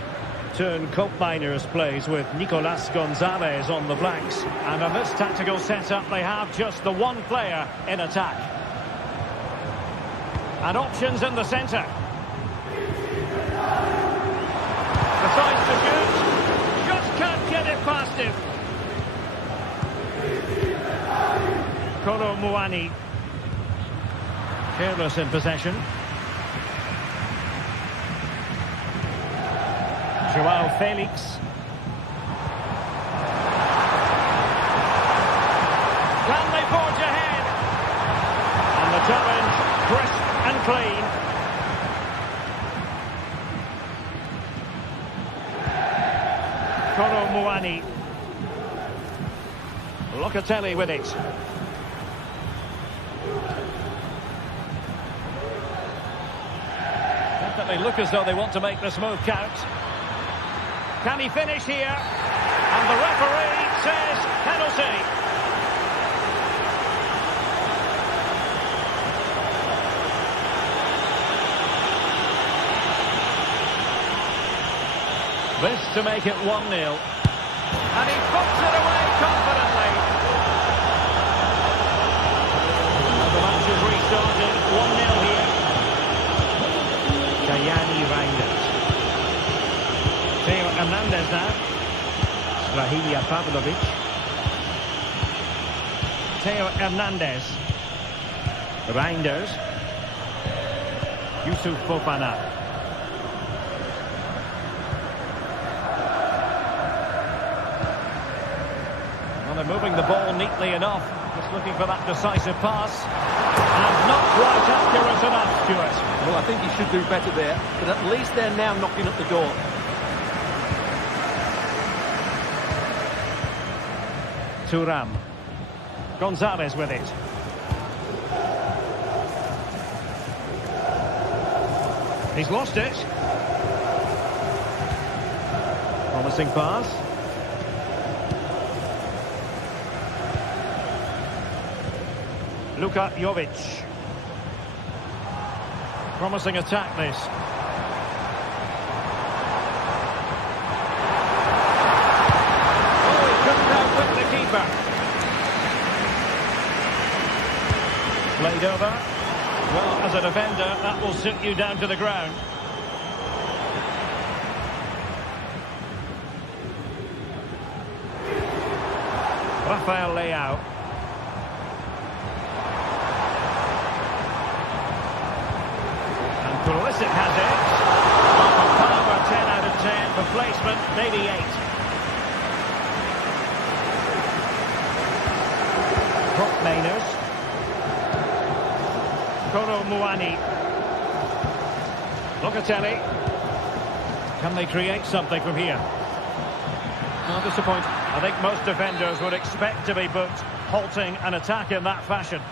Turn Koopmeiners plays with Nicolas Gonzalez on the flanks. And on this tactical setup, they have just the one player in attack. And options in the centre. Decides to shoot. Just can't get it past him. Kolo Muani. Careless in possession. Joao Felix. Can they forge ahead? And the challenge, crisp and clean. Kolo Muani. Locatelli with it. Definitely look as though they want to make this move count. Can he finish here? And the referee says penalty. This to make it 1-0. And he puts it away confidently. And the match is restarted. 1-0 here. Gianni Reinders. Theo Hernandez now. Rahilia Pavlovic. Theo Hernandez. Reinders. Yusuf Fofana. They're moving the ball neatly enough. Just looking for that decisive pass. And not quite accurate enough, Stuart. Well, I think he should do better there, but at least they're now knocking at the door. Thuram. Gonzalez with it. He's lost it. Promising pass. Luka Jovic. Promising attack this. Oh, he couldn't outwit the keeper. Played over. Well, as a defender, that will sit you down to the ground. Rafael Leao. Pulisic has it. For power, 10 out of 10. For placement, maybe 8. Koopmeiners. Kolo Muani. Locatelli. Can they create something from here? No, disappointing. I think most defenders would expect to be booked, halting an attack in that fashion.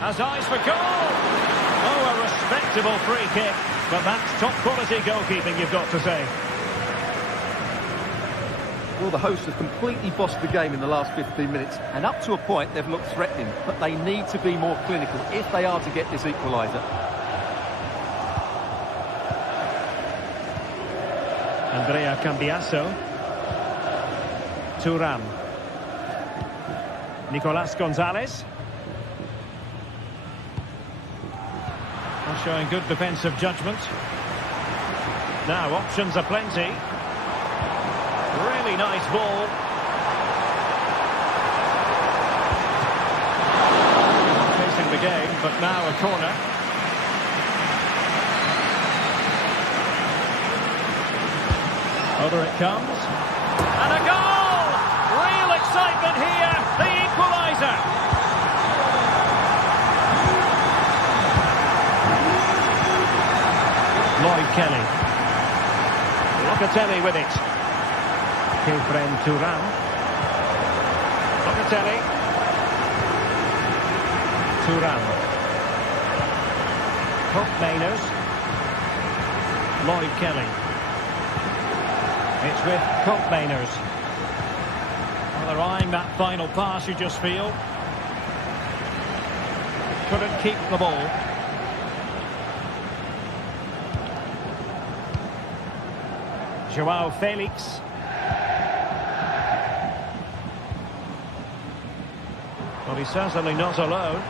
Has eyes for goal. Oh, a respectable free kick. But that's top quality goalkeeping, you've got to say. Well, the hosts have completely bossed the game in the last 15 minutes, and up to a point they've looked threatening, but they need to be more clinical if they are to get this equaliser. Andrea Cambiasso. Thuram. Nicolas Gonzalez. showing good defensive judgment. Now, options are plenty. Really nice ball. Facing the game, but now a corner. Over it comes. And a goal! Real excitement here. The equaliser. Lloyd Kelly. Locatelli with it. Kefren Turan. Locatelli. Turan. Hope Mainers. Lloyd Kelly. It's with Cope Mainers. Well, they're eyeing that final pass, you just feel. Couldn't keep the ball. Joao Felix. Well, he's certainly not alone.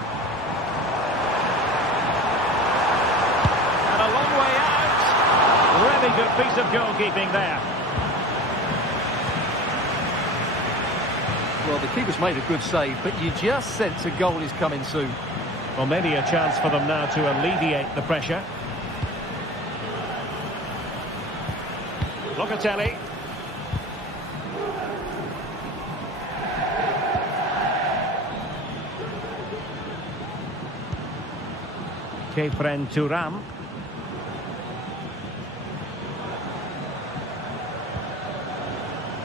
And a long way out. Really good piece of goalkeeping there. Well, the keeper's made a good save, but you just sense a goal is coming soon. Well, maybe a chance for them now to alleviate the pressure. Locatelli. Kefren Turan.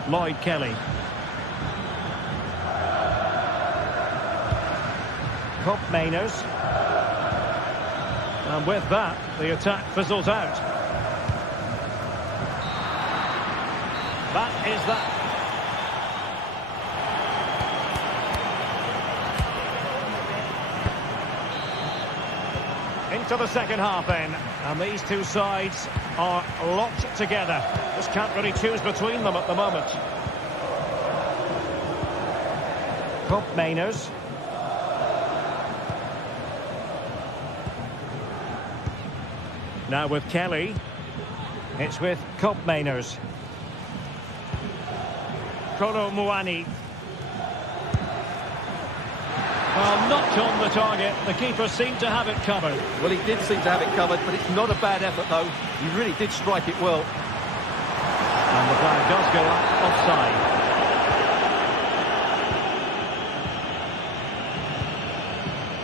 Lloyd Kelly. Cope Mainers. And with that, the attack fizzles out. That is that. Into the second half then. And these two sides are locked together. Just can't really choose between them at the moment. Cope Mainers. Now with Kelly. It's with Cope Mainers. Kolo Muani. Well, not on the target. The keeper seemed to have it covered. Well, he did seem to have it covered, but it's not a bad effort, though. He really did strike it well. And the flag does go up offside.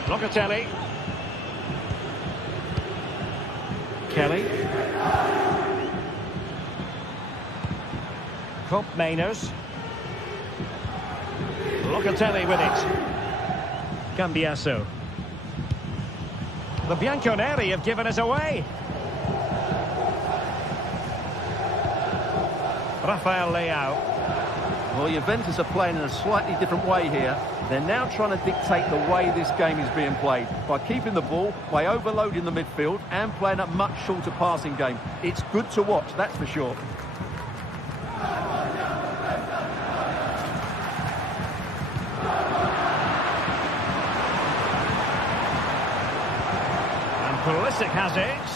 Locatelli. Kelly. Cope Mainers. Locatelli with it. Cambiasso. The Bianconeri have given us away. Rafael Leao. Well, Juventus are playing in a slightly different way here. They're now trying to dictate the way this game is being played by keeping the ball, by overloading the midfield and playing a much shorter passing game. It's good to watch, that's for sure. Pulisic has it.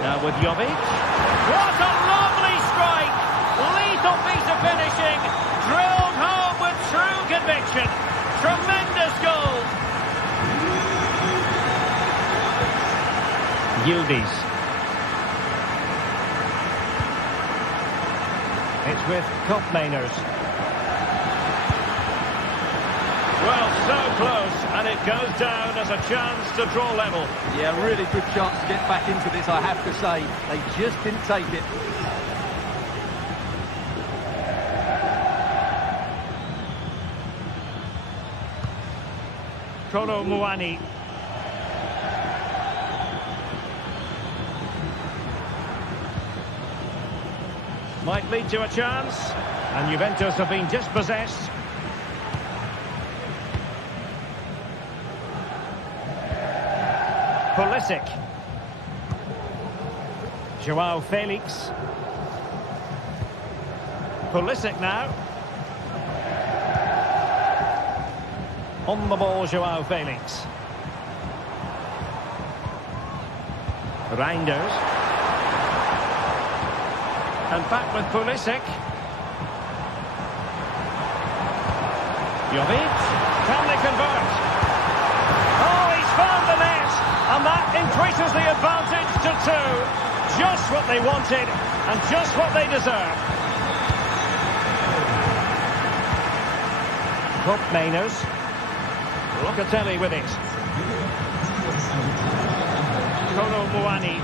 Now with Jovic. What a lovely strike! Lethal piece of finishing. Drilled home with true conviction. Tremendous goal. Yildiz. It's with Cope Mainers. Well, so close, and it goes down as a chance to draw level. Yeah, really good chance to get back into this, I have to say. They just didn't take it. Kolo Muani. Might lead to a chance, and Juventus have been dispossessed. Pulisic. Joao Felix. Pulisic now. On the ball, Joao Felix. Reinders. And back with Pulisic. Jovic. Can they convert? Oh, he's found the net! And that increases the advantage to 2. Just what they wanted and just what they deserve. Cup Mainers. Locatelli with it. Kolo Muani.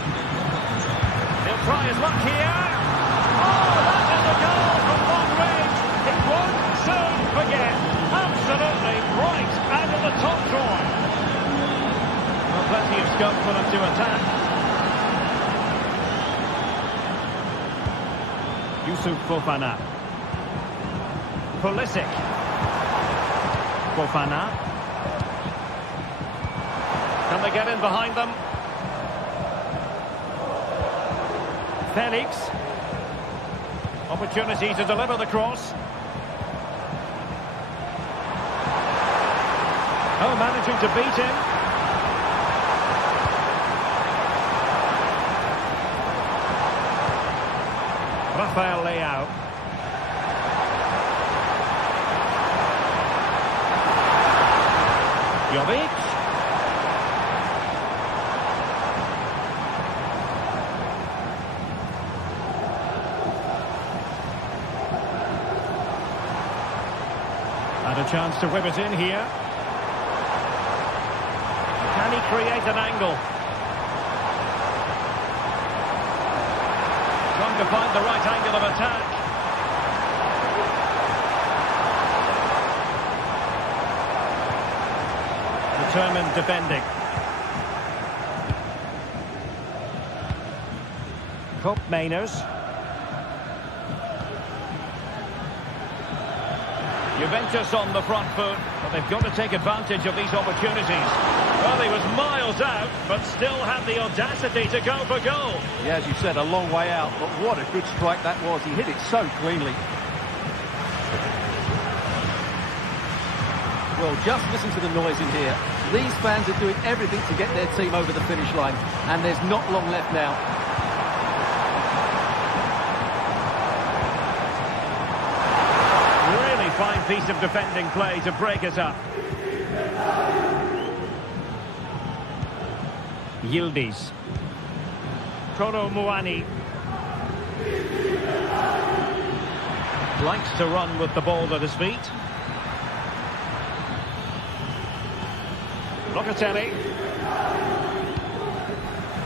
He'll try his luck here. Oh, that is a goal from long range. He won't soon forget. Absolutely right out of the top drawer. Well, plenty of scope for them to attack. Yusuf Fofana. Pulisic. Fofana. Can they get in behind them? Felix. Opportunity to deliver the cross. Oh, managing to beat him. Rafael Leao. Jovic. And a chance to whip it in here. Can he create an angle? Trying to find the right angle of attack. Determined defending. Cup Mainers. Juventus on the front foot, but they've got to take advantage of these opportunities. Well, he was miles out, but still had the audacity to go for goal. Yeah, as you said, a long way out, but what a good strike that was. He hit it so cleanly. Well, just listen to the noise in here. These fans are doing everything to get their team over the finish line, and there's not long left now. Really fine piece of defending play to break it up. Yildiz. Kolo Muani. Likes to run with the ball at his feet. Locatelli.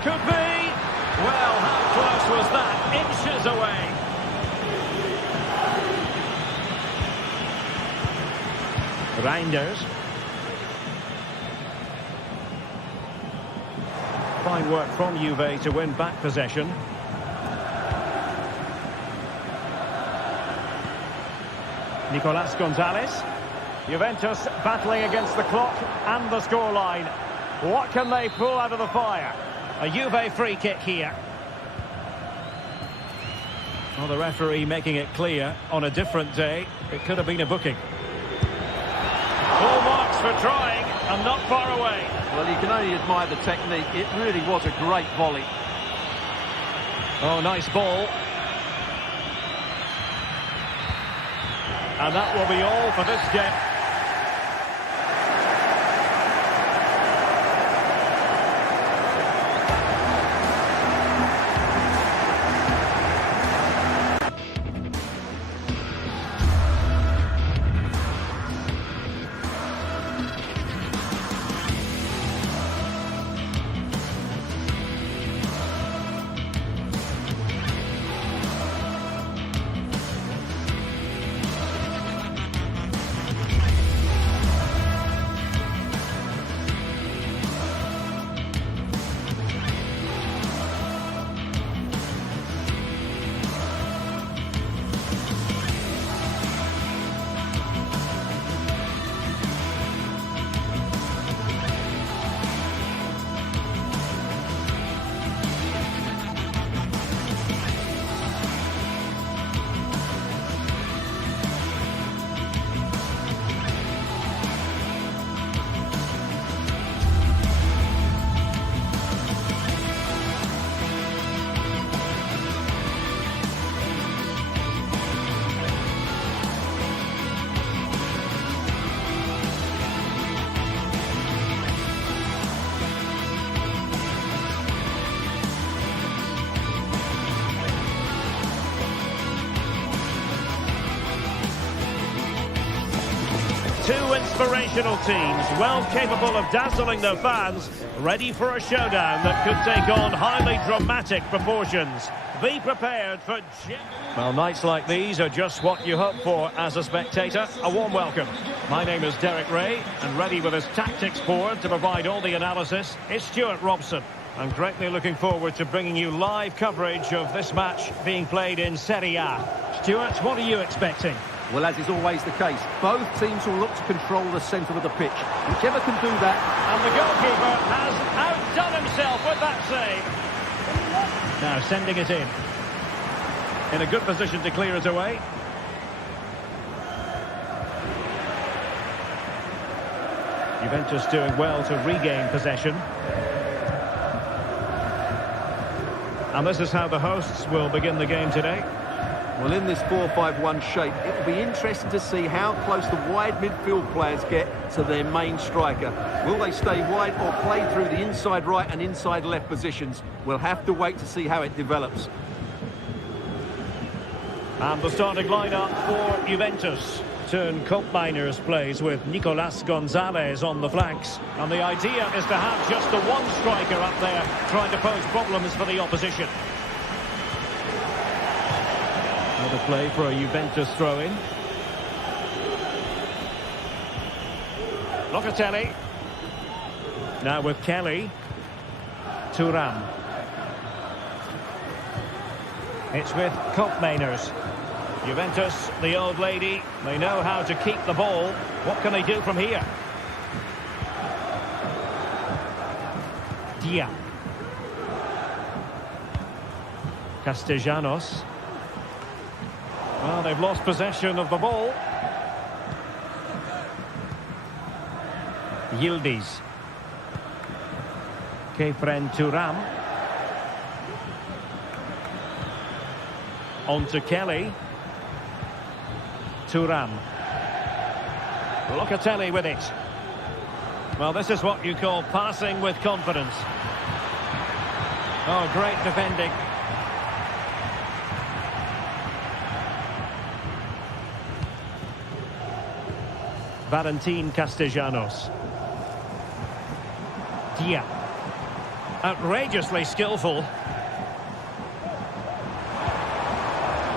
Could be. Well, how close was that? Inches away. Reinders. Fine work from Juve to win back possession. Nicolas Gonzalez. Juventus battling against the clock and the scoreline. What can they pull out of the fire? A Juve free kick here. Well, the referee making it clear on a different day it could have been a booking. Full marks for trying and not far away. Well, you can only admire the technique. It really was a great volley. Oh, nice ball. And that will be all for this game. two inspirational teams, well capable of dazzling their fans, ready for a showdown that could take on highly dramatic proportions. Be prepared for... Well, nights like these are just what you hope for as a spectator. A warm welcome. My name is Derek Ray, and ready with his tactics board to provide all the analysis is Stuart Robson. I'm greatly looking forward to bringing you live coverage of this match being played in Serie A. Stuart, what are you expecting? Well, as is always the case, both teams will look to control the centre of the pitch. Whichever can do that. And the goalkeeper has outdone himself with that save. Now sending it in. In a good position to clear it away. Juventus doing well to regain possession. And this is how the hosts will begin the game today. Well, in this 4-5-1 shape, it will be interesting to see how close the wide midfield players get to their main striker. Will they stay wide or play through the inside right and inside left positions? We'll have to wait to see how it develops. And the starting lineup for Juventus. Turn Koopmeiners plays with Nicolas Gonzalez on the flanks. And the idea is to have just the one striker up there trying to pose problems for the opposition. Another play for a Juventus throw-in. Locatelli. Now with Kelly. Thuram. It's with Koopmeiners. Juventus, the old lady, they know how to keep the ball. What can they do from here? Dia. Castellanos. Well, they've lost possession of the ball. Yildiz. Kefren Thuram. On to Kelly. Thuram. Locatelli with it. Well, this is what you call passing with confidence. Oh, great defending. Valentin Castellanos. Dia. Outrageously skillful.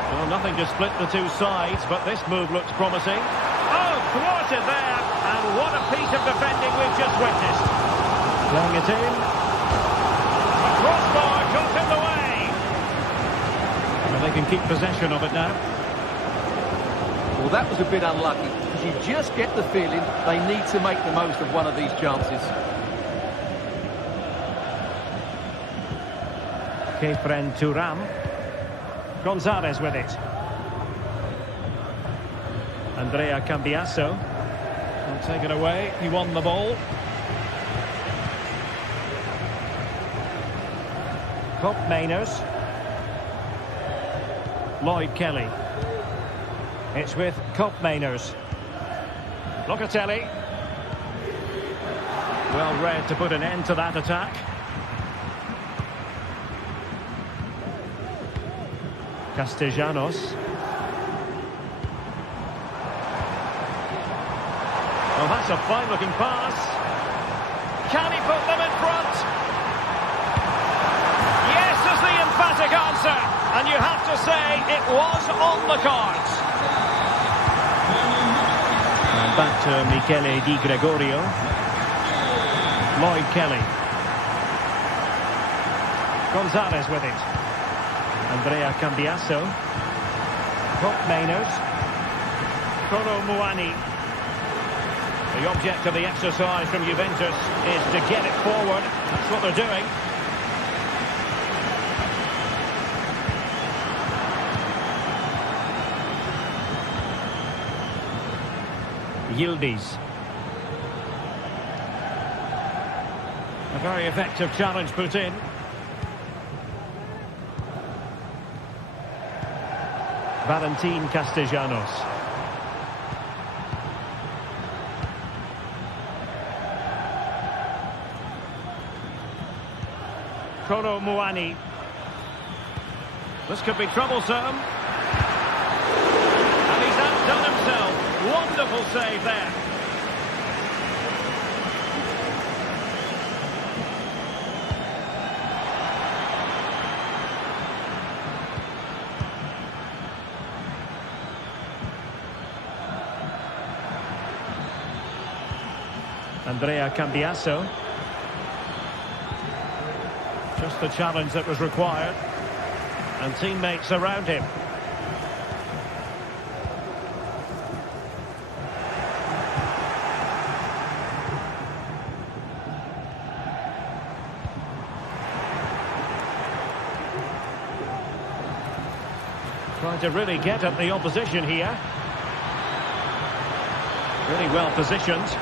Well, nothing to split the two sides, but this move looks promising. Oh, thwarted there. And what a piece of defending we've just witnessed. Playing it in. A crossbar got in the way. Well, they can keep possession of it now. Well, that was a bit unlucky, because you just get the feeling they need to make the most of one of these chances. Kefren Thuram. Gonzalez with it. Andrea Cambiasso. Will take it away. He won the ball. Koopmeiners. Lloyd Kelly. It's with Koopmeiners. Locatelli. Well read to put an end to that attack. Castellanos. Well, that's a fine-looking pass. Can he put them in front? Yes is the emphatic answer. And you have to say it was on the cards. And back to Michele Di Gregorio. Lloyd Kelly. Gonzalez with it. Andrea Cambiasso. Koopmeiners. Kolo Muani. The object of the exercise from Juventus is to get it forward. That's what they're doing. Yildiz. A very effective challenge put in. Valentin Castellanos. Kolo Muani. This could be troublesome. And he's outdone himself. Wonderful save there. Andrea Cambiasso. Just the challenge that was required. And teammates around him. Trying to really get at the opposition here. Really well positioned.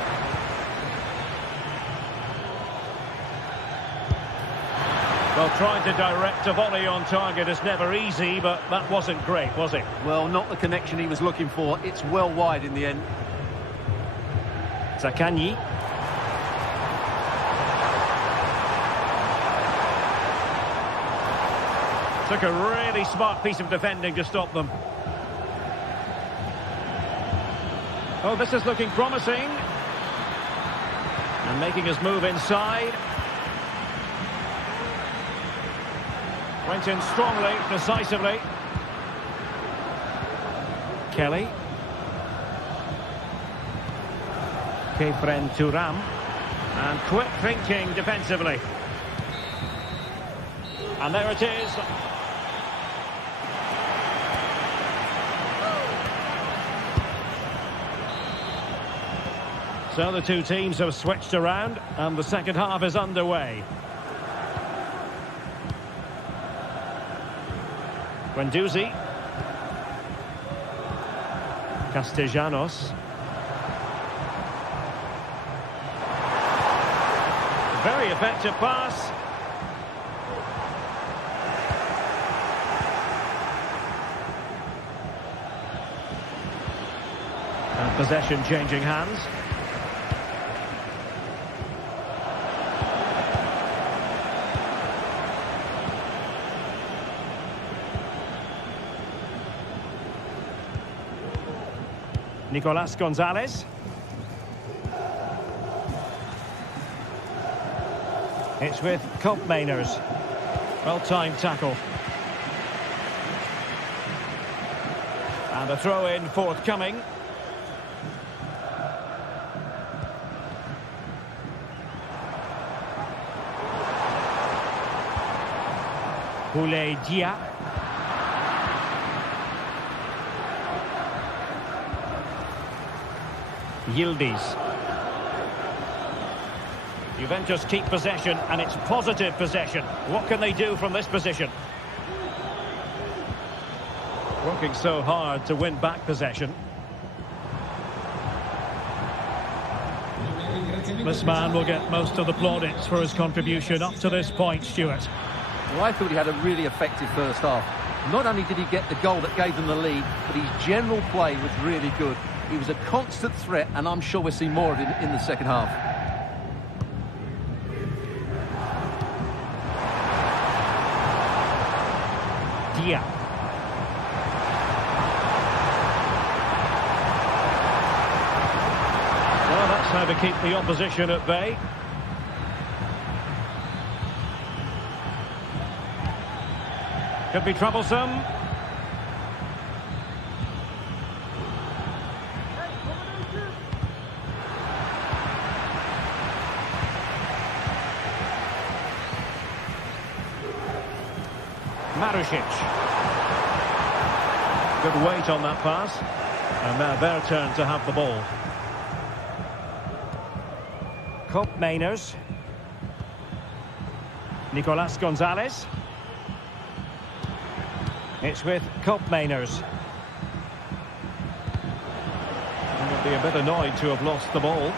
Well, trying to direct a volley on target is never easy, but that wasn't great, was it? Well, not the connection he was looking for. It's well wide in the end. Zaccagni. Took a really smart piece of defending to stop them. Oh, this is looking promising. And making his move inside. Went in strongly, decisively. Kelly. Kefren Thuram. And quick thinking defensively. And there it is. So the two teams have switched around and the second half is underway. Guendouzi. Castellanos. Very effective pass. And possession changing hands. Nicolas Gonzalez. It's with Koopmeiners. Well-timed tackle. And a throw-in forthcoming. Boulaye Dia. Yildiz. Juventus keep possession, and it's positive possession. What can they do from this position? Working so hard to win back possession. This man will get most of the plaudits for his contribution up to this point, Stuart. Well, I thought he had a really effective first half. Not only did he get the goal that gave them the lead, but his general play was really good. He was a constant threat, and I'm sure we'll see more of him in the second half. Dia. Well, that's how to keep the opposition at bay. Could be troublesome. Marusic. Good weight on that pass. And now their turn to have the ball. Koopmeiners. Nicolas Gonzalez. It's with Koopmeiners. He'll be a bit annoyed to have lost the ball.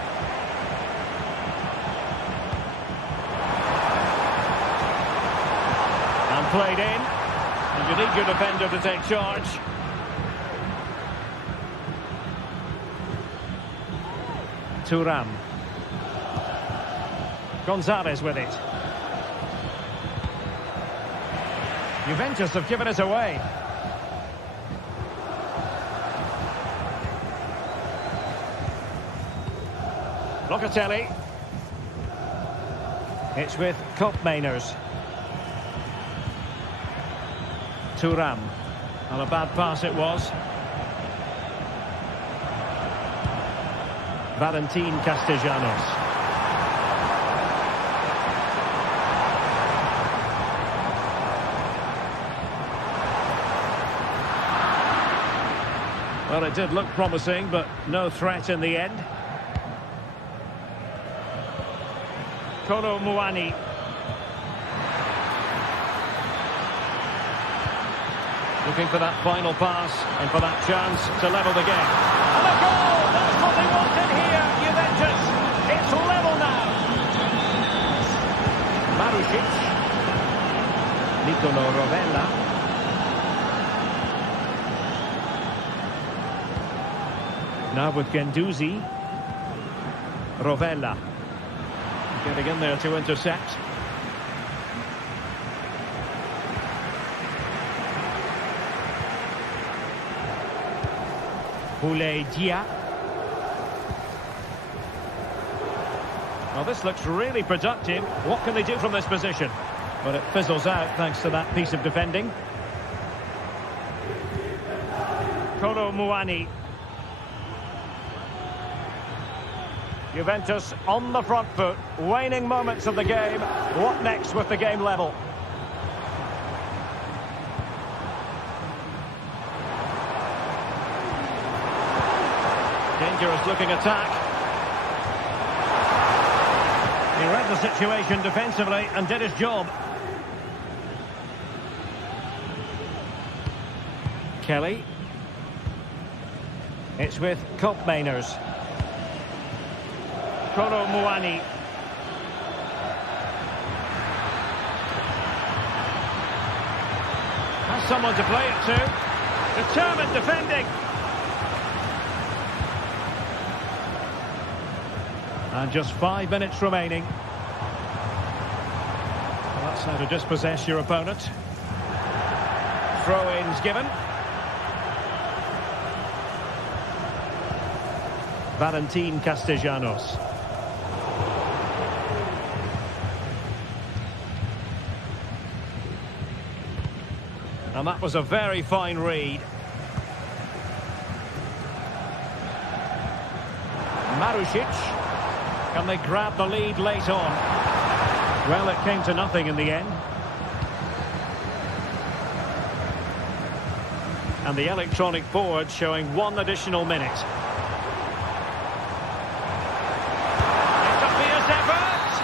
And played in. And you need your defender to take charge. Thuram. Gonzalez with it. Juventus have given it away. Locatelli. It's with Koopmeiners. Thuram. And a bad pass it was. Valentin Castellanos. Well, it did look promising, but no threat in the end. Kolo Muani. Looking for that final pass and for that chance to level the game. And a goal! That's what they wanted here, Juventus. It's level now. Marušić. Nicolo Rovella. Now with Guendouzi. Rovella. Getting in there to intercept. Boulaye Dia. Well, this looks really productive. What can they do from this position? But it fizzles out thanks to that piece of defending. Kolo Muani. Juventus on the front foot, waning moments of the game. What next with the game level? Dangerous looking attack. He read the situation defensively and did his job. Kelly. It's with Koopmeiners. Kolo Muani. Has someone to play it to. Determined defending. And just 5 minutes remaining. Well, that's how to dispossess your opponent. Throw-ins given. Valentin Castellanos. And that was a very fine read. Marušić. Can they grab the lead late on? Well, it came to nothing in the end. And the electronic board showing 1 additional minute. It's a fierce effort!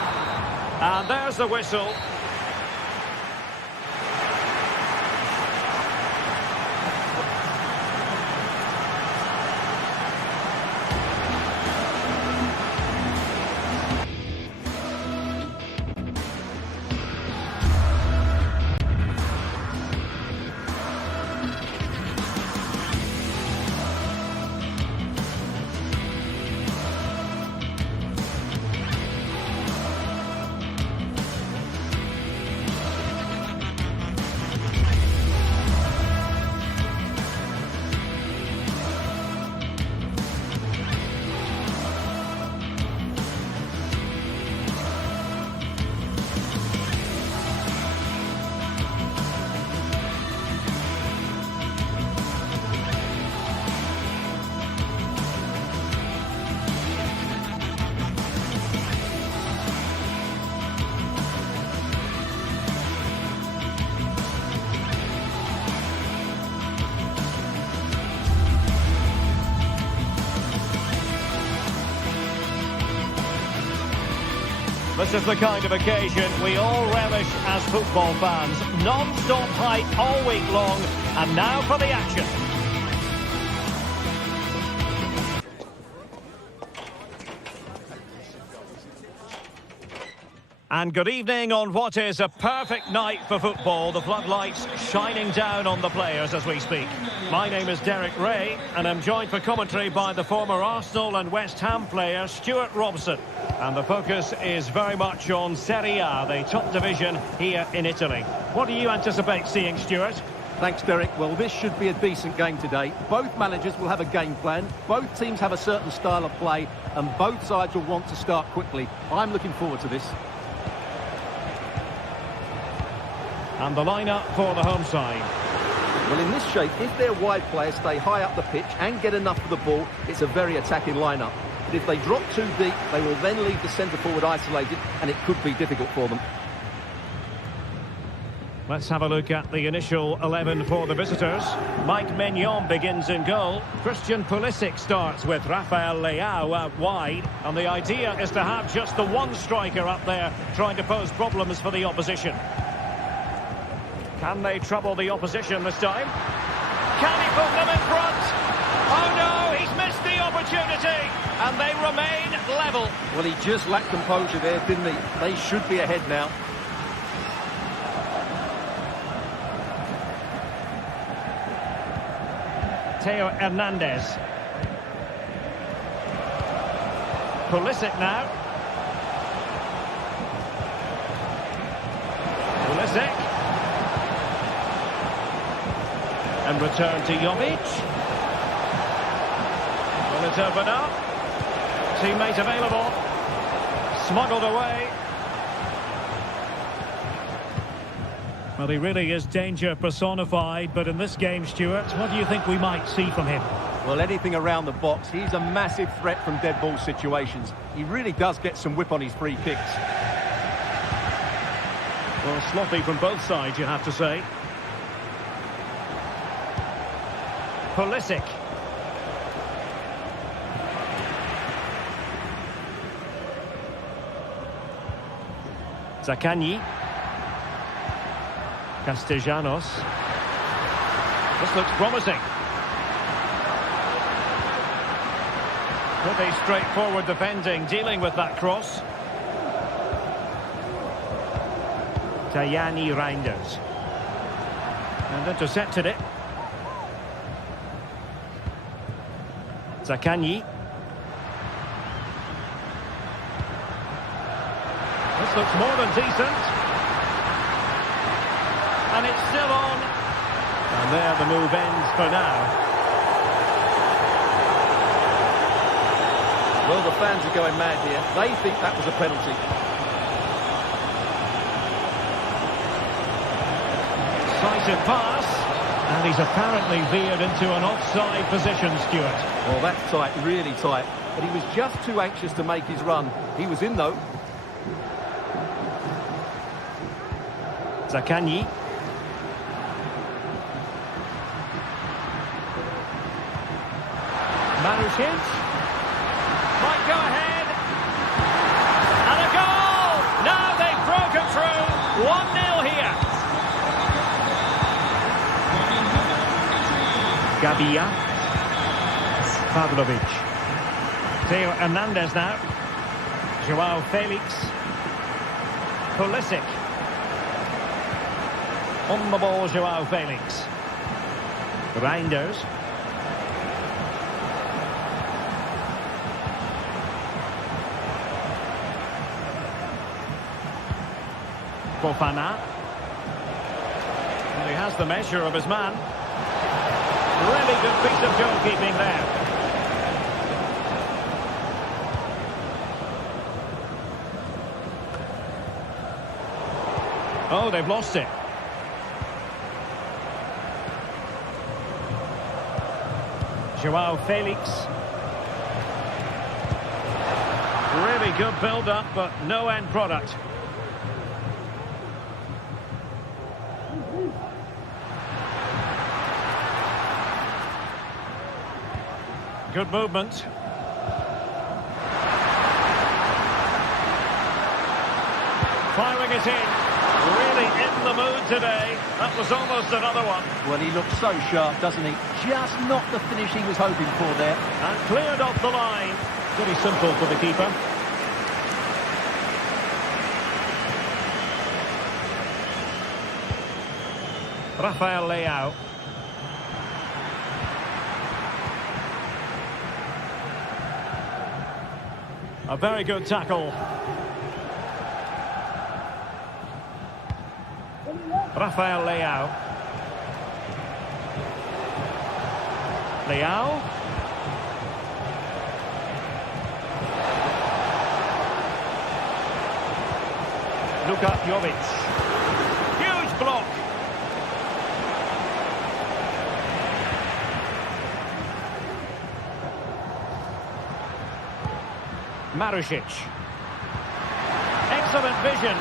And there's the whistle. This is the kind of occasion we all relish as football fans. Non-stop hype all week long, and now for the action. And good evening on what is a perfect night for football. The floodlights shining down on the players as we speak. My name is Derek Ray, and I'm joined for commentary by the former Arsenal and West Ham player Stuart Robson. And the focus is very much on Serie A, the top division here in Italy. What do you anticipate seeing, Stuart? Thanks, Derek. Well, this should be a decent game today. Both managers will have a game plan. Both teams have a certain style of play, and both sides will want to start quickly. I'm looking forward to this. And the lineup for the home side. Well, in this shape, if their wide players stay high up the pitch and get enough of the ball, it's a very attacking lineup. But if they drop too deep, they will then leave the centre-forward isolated, and it could be difficult for them. Let's have a look at the initial 11 for the visitors. Mike Maignan begins in goal. Christian Pulisic starts with Rafael Leao out wide. And the idea is to have just the one striker up there trying to pose problems for the opposition. Can they trouble the opposition this time? Can he put them in front? Oh no, he's missed the opportunity. And they remain level. Well, he just lacked composure there, didn't he? They should be ahead now. Theo Hernandez. Pulisic now. Pulisic. And return to Jovic. Will it open up? Teammate available. Smuggled away. Well, he really is danger personified, but in this game, Stuart, what do you think we might see from him? Well, anything around the box. He's a massive threat from dead ball situations. He really does get some whip on his free kicks. Well, sloppy from both sides, you have to say. Pulisic. Zaccagni. Castellanos. This looks promising. Pretty straightforward defending, dealing with that cross. Tajani Reinders. And intercepted it. Zaccagni. This looks more than decent. And it's still on. And there the move ends for now. Well, the fans are going mad here. They think that was a penalty. Decisive pass. And he's apparently veered into an offside position, Stuart. Well, that's tight, really tight. But he was just too anxious to make his run. He was in, though. Zaccagni. Marusic. Might go ahead. And a goal! Now they've broken through. 1-0 here. Gabia. Pavlovic. Theo Hernandez now. Joao Felix. Pulisic. On the ball, Joao Felix. Reinders. Fofana. And he has the measure of his man. Really good piece of goalkeeping there. Oh, they've lost it. Joao Felix. Really good build-up, but no end product. Good movement. Firing it in. Really in the mood today. That was almost another one. Well, he looks so sharp, doesn't he? Just not the finish he was hoping for there. And cleared off the line. Pretty simple for the keeper. Rafael Leao. A very good tackle. Rafael Leao. Leao. Luka Jovic. Huge block. Marusic. Excellent vision.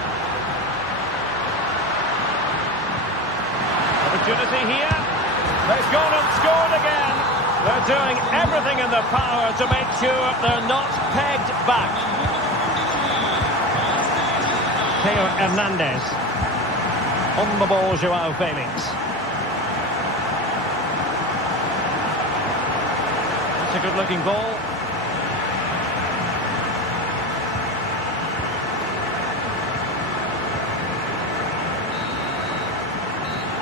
opportunity here. They've gone and scored again. They're doing everything in their power to make sure they're not pegged back. Theo Hernandez. On the ball, Joao Felix. It's a good-looking ball.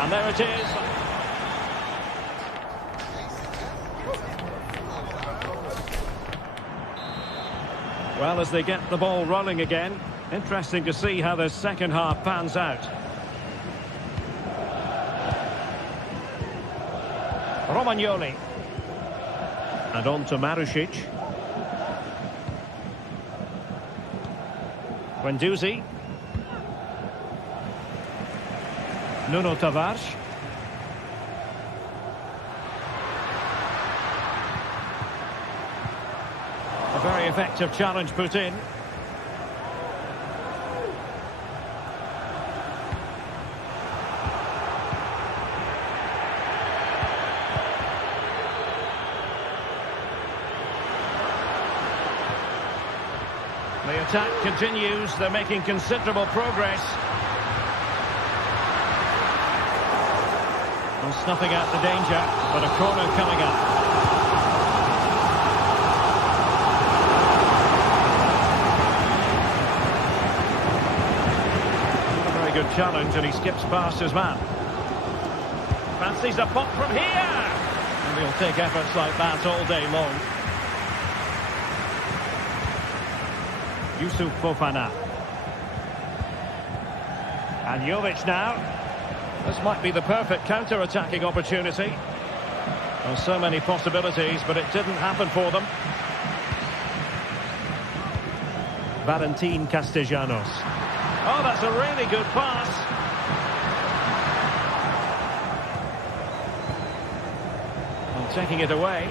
And there it is. Well, as they get the ball rolling again, interesting to see how the second half pans out. Romagnoli. And on to Marušić. Guendouzi. Nuno Tavares. A very effective challenge put in. The attack continues. They're making considerable progress. And snuffing out the danger, but a corner coming up. A very good challenge, and he skips past his man. Fancies a pop from here! And he'll take efforts like that all day long. Yusuf Fofana. And Jovic now. This might be the perfect counter-attacking opportunity. Well, so many possibilities, but it didn't happen for them. Valentin Castellanos. Oh, that's a really good pass. And taking it away.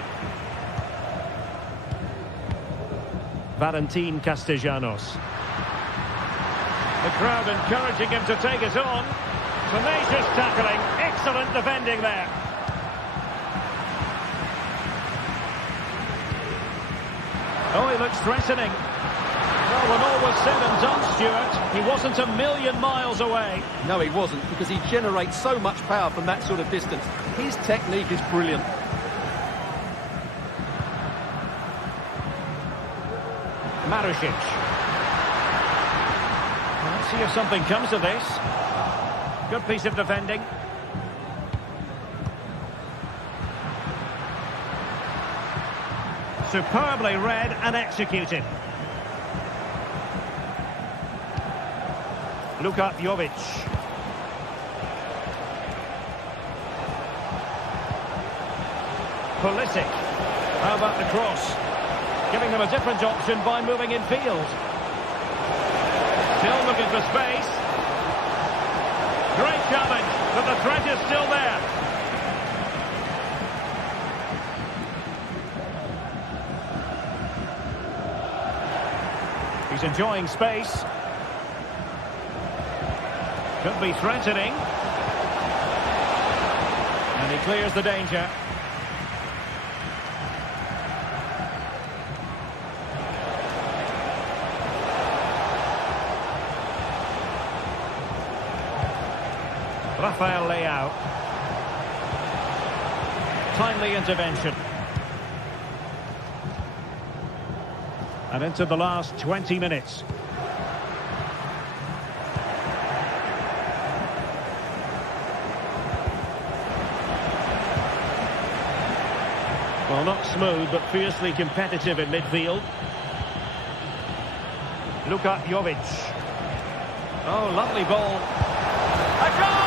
Valentin Castellanos. The crowd encouraging him to take it on. Tenacious tackling, excellent defending there. Oh, he looks threatening. Well, when all was said and done, Stuart, he wasn't a million miles away. No, he wasn't, because he generates so much power from that sort of distance. His technique is brilliant. Marušić. Let's see if something comes of this. Good piece of defending. Superbly read and executed. Luka Jovic. Pulisic. How about the cross? Giving them a different option by moving in field. Still looking for space. Great challenge, but the threat is still there. He's enjoying space. Could be threatening. And he clears the danger. Rafael Leao. Timely intervention. And into the last 20 minutes. Well, not smooth, but fiercely competitive in midfield. Luka Jovic. Oh, lovely ball. A goal!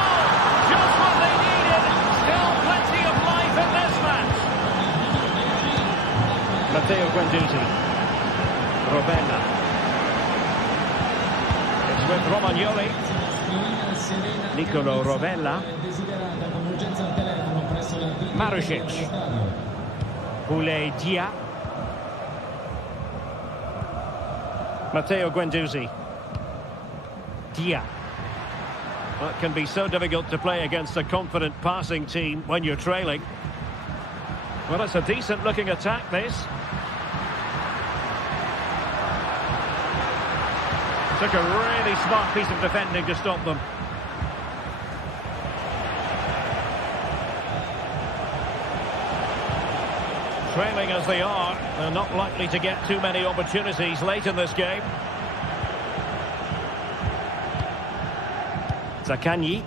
Just what they needed. Still plenty of life in this match. Matteo Guendouzi. Rovella. It's with Romagnoli. Nicolo Rovella. Marušić. Boulaye Dia. Matteo Guendouzi. Dia. That can be so difficult to play against a confident passing team when you're trailing. Well, it's a decent-looking attack, this. Took a really smart piece of defending to stop them. Trailing as they are, they're not likely to get too many opportunities late in this game. Zaccagni.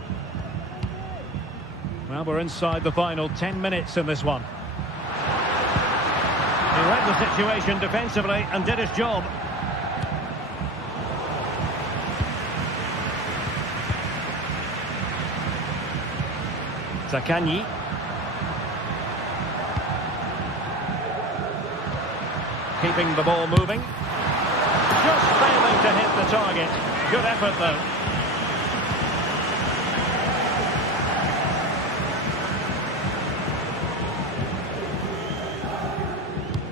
Well, we're inside the final 10 minutes in this one. He read the situation defensively and did his job. Zaccagni. Keeping the ball moving. Just failing to hit the target. Good effort, though.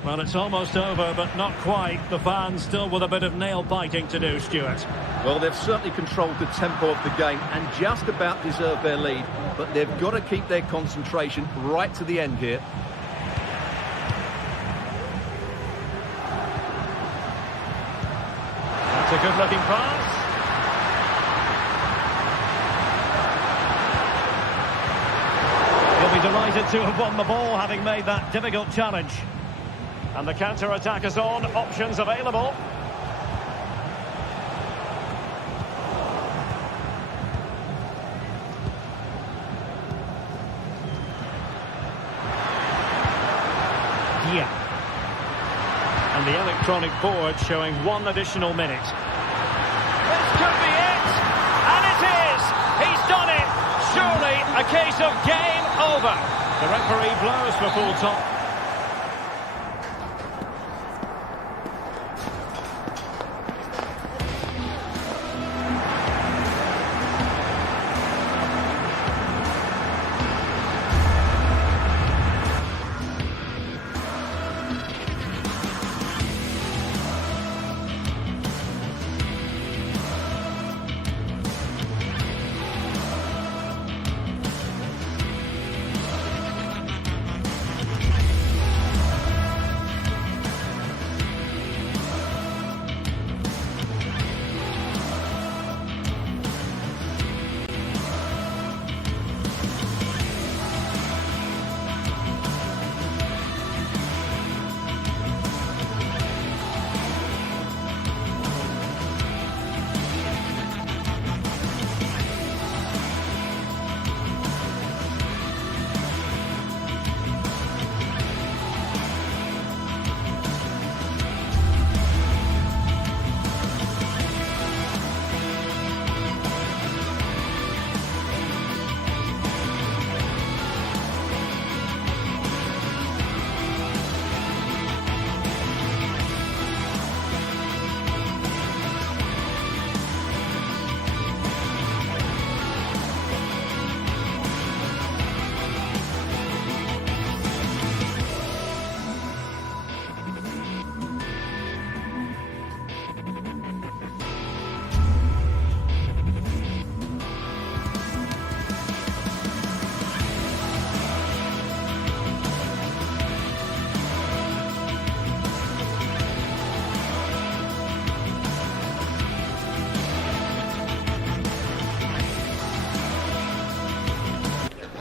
Well, it's almost over, but not quite. The fans still with a bit of nail-biting to do, Stuart. Well, they've certainly controlled the tempo of the game and just about deserved their lead, but they've got to keep their concentration right to the end here. That's a good-looking pass. He'll be delighted to have won the ball, having made that difficult challenge. And the counter-attack is on, options available. Yeah. And the electronic board showing 1 additional minute. This could be it! And it is! He's done it! Surely a case of game over. The referee blows for full time.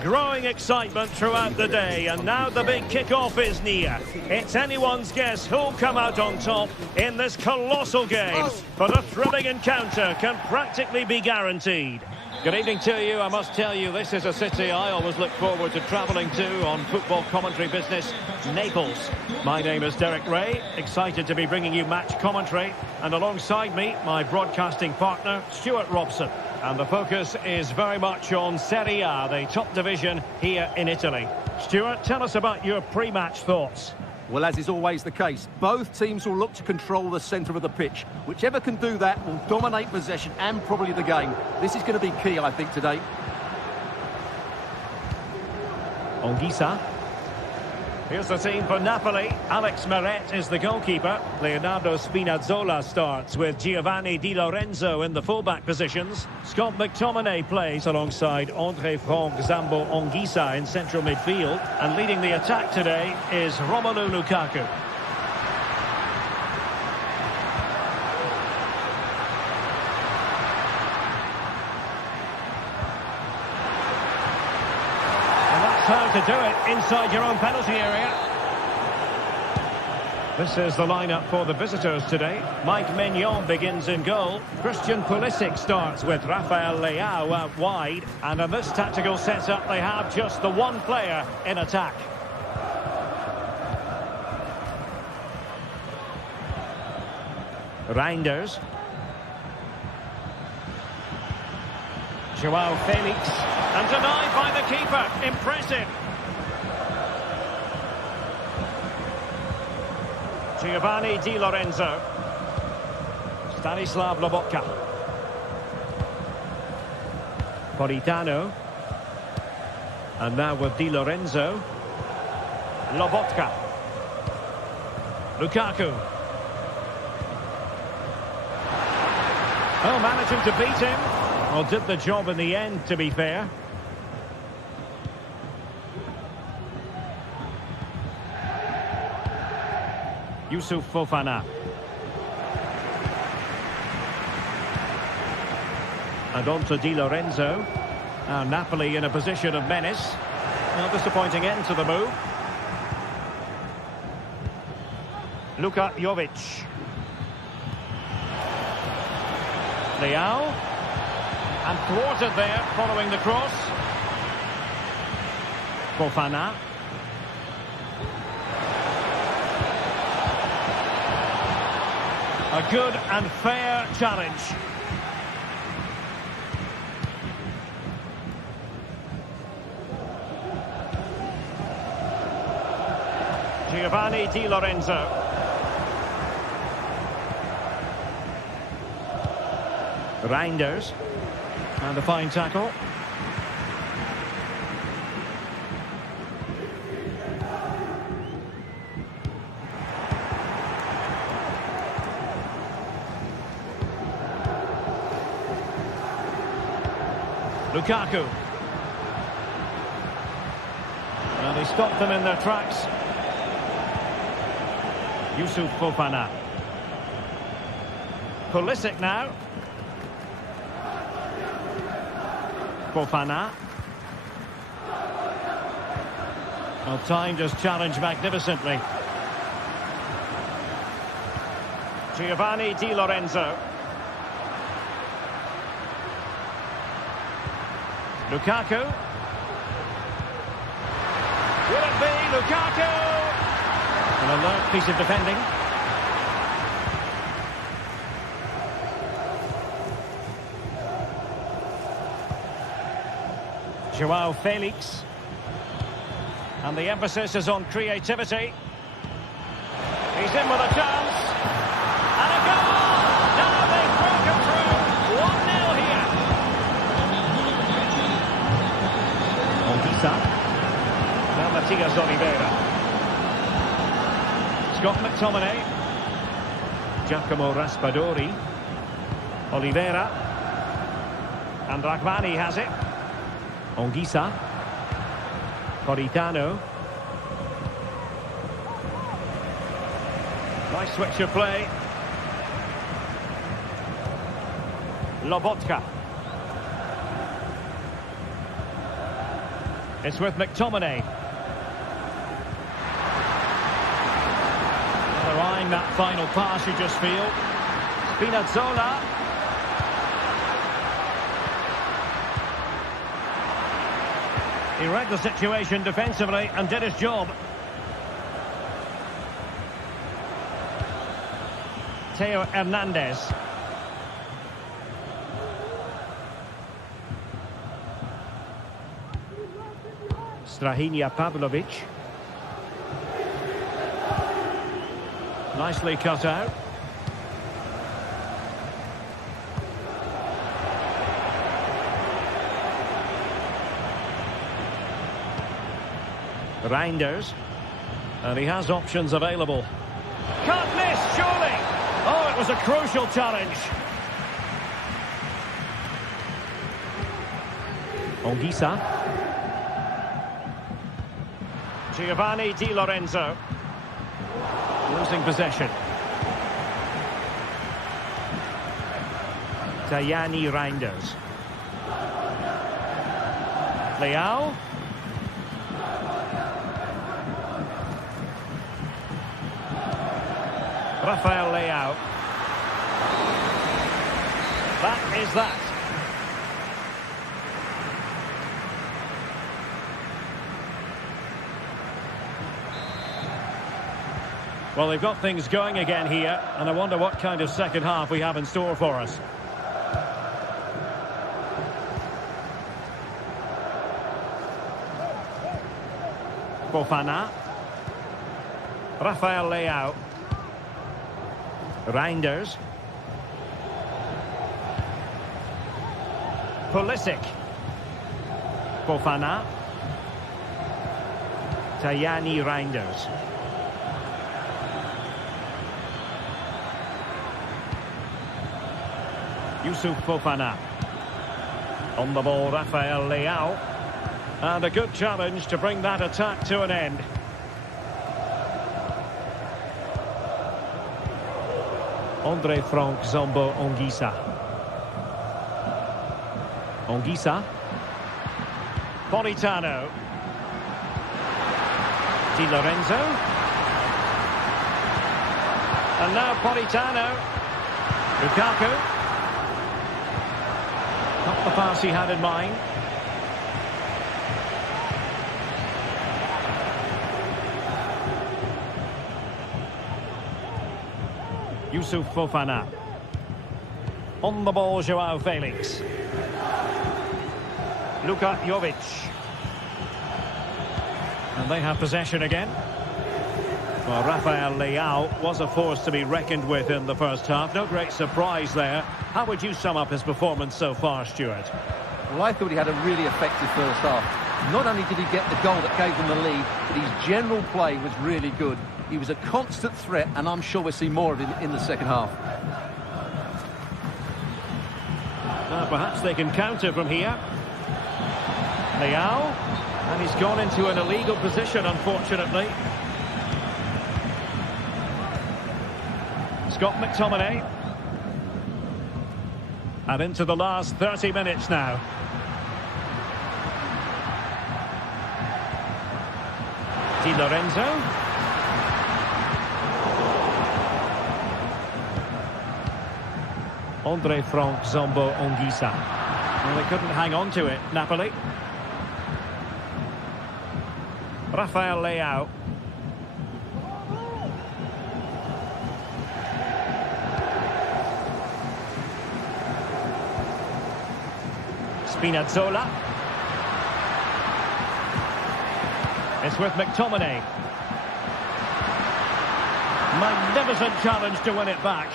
Growing excitement throughout the day, and now the big kick-off is near. It's anyone's guess who'll come out on top in this colossal game, but a thrilling encounter can practically be guaranteed. Good evening to you. I must tell you, this is a city I always look forward to travelling to on football commentary business, Naples. My name is Derek Ray, excited to be bringing you match commentary, and alongside me, my broadcasting partner, Stuart Robson. And the focus is very much on Serie A, the top division here in Italy. Stuart, tell us about your pre-match thoughts. Well, as is always the case, both teams will look to control the centre of the pitch. Whichever can do that will dominate possession and probably the game. This is going to be key, I think, today. Onguisa. Here's the team for Napoli. Alex Meret is the goalkeeper. Leonardo Spinazzola starts with Giovanni Di Lorenzo in the fullback positions. Scott McTominay plays alongside André Franck Zambo Anguissa in central midfield. And leading the attack today is Romelu Lukaku. How to do it inside your own penalty area. This is the lineup for the visitors today. Mike Maignan begins in goal. Christian Pulisic starts with Rafael Leao out wide. And in this tactical setup, they have just the one player in attack. Reinders. Joao Felix. And denied by the keeper. Impressive. Giovanni Di Lorenzo. Stanislav Lobotka. Politano. And now with Di Lorenzo. Lobotka. Lukaku. Oh, managing to beat him. Well, did the job in the end, to be fair. Youssouf Fofana. And on to Di Lorenzo. Now Napoli in a position of menace. Well, disappointing end to the move. Luka Jovic. Leao. And thwarted there following the cross. Fofana. A good and fair challenge. Giovanni Di Lorenzo. Reinders. And a fine tackle. Lukaku. Well, they stopped them in their tracks. Youssouf Fofana. Pulisic now. Fofana. Well, timed his challenge magnificently. Giovanni Di Lorenzo. Lukaku. Will it be Lukaku? An alert piece of defending. Joao Felix. And the emphasis is on creativity. He's in with a chance. And a goal! Now they've broken through. 1-0 here. Anguissa. Now Matias Oliveira. Scott McTominay. Giacomo Raspadori. Oliveira. And Rachmani has it. Anguissa. Politano. Nice switch of play. Lobotka. It's with McTominay. They're eyeing that final pass, you just feel. Spinazzola. He read the situation defensively and did his job. Theo Hernandez. Strahinja Pavlovic. Nicely cut out. Reinders. And he has options available. Can't miss, surely! Oh, it was a crucial challenge. Ongisa. Giovanni Di Lorenzo. Losing possession. Tajani Reinders. Leao. Rafael Leao. That is that. Well, they've got things going again here, and I wonder what kind of second half we have in store for us. Fofana. Rafael Leao. Reinders. Pulisic. Fofana. Tajani Reinders. Yusuf Fofana. On the ball, Rafael Leao. And a good challenge to bring that attack to an end. Andre Frank Zombo Ongisa. Ongisa. Politano. Di Lorenzo. And now Politano. Lukaku. Not the pass he had in mind. Yusuf Fofana. On the ball, Joao Felix. Luka Jovic. And they have possession again. Well, Rafael Leao was a force to be reckoned with in the first half. No great surprise there. How would you sum up his performance so far, Stuart? Well, I thought he had a really effective first half. Not only did he get the goal that gave them the lead, but his general play was really good. He was a constant threat, and I'm sure we'll see more of him in the second half. Perhaps they can counter from here. Leao. And he's gone into an illegal position, unfortunately. Scott McTominay. And into the last 30 minutes now. Di Lorenzo. Andre Frank Zombo Ongisa. Well, they couldn't hang on to it, Napoli. Rafael Leao. Spinazzola. It's with McTominay. Magnificent challenge to win it back.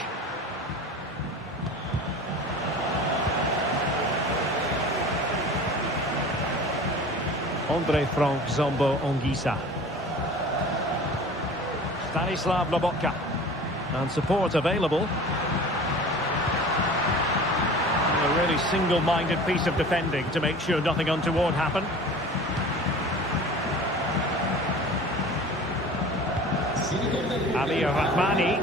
Andre Frank Zombo Ongisa. Stanislav Lobotka. And support available. A really single-minded piece of defending to make sure nothing untoward happened. Amir Rahmani.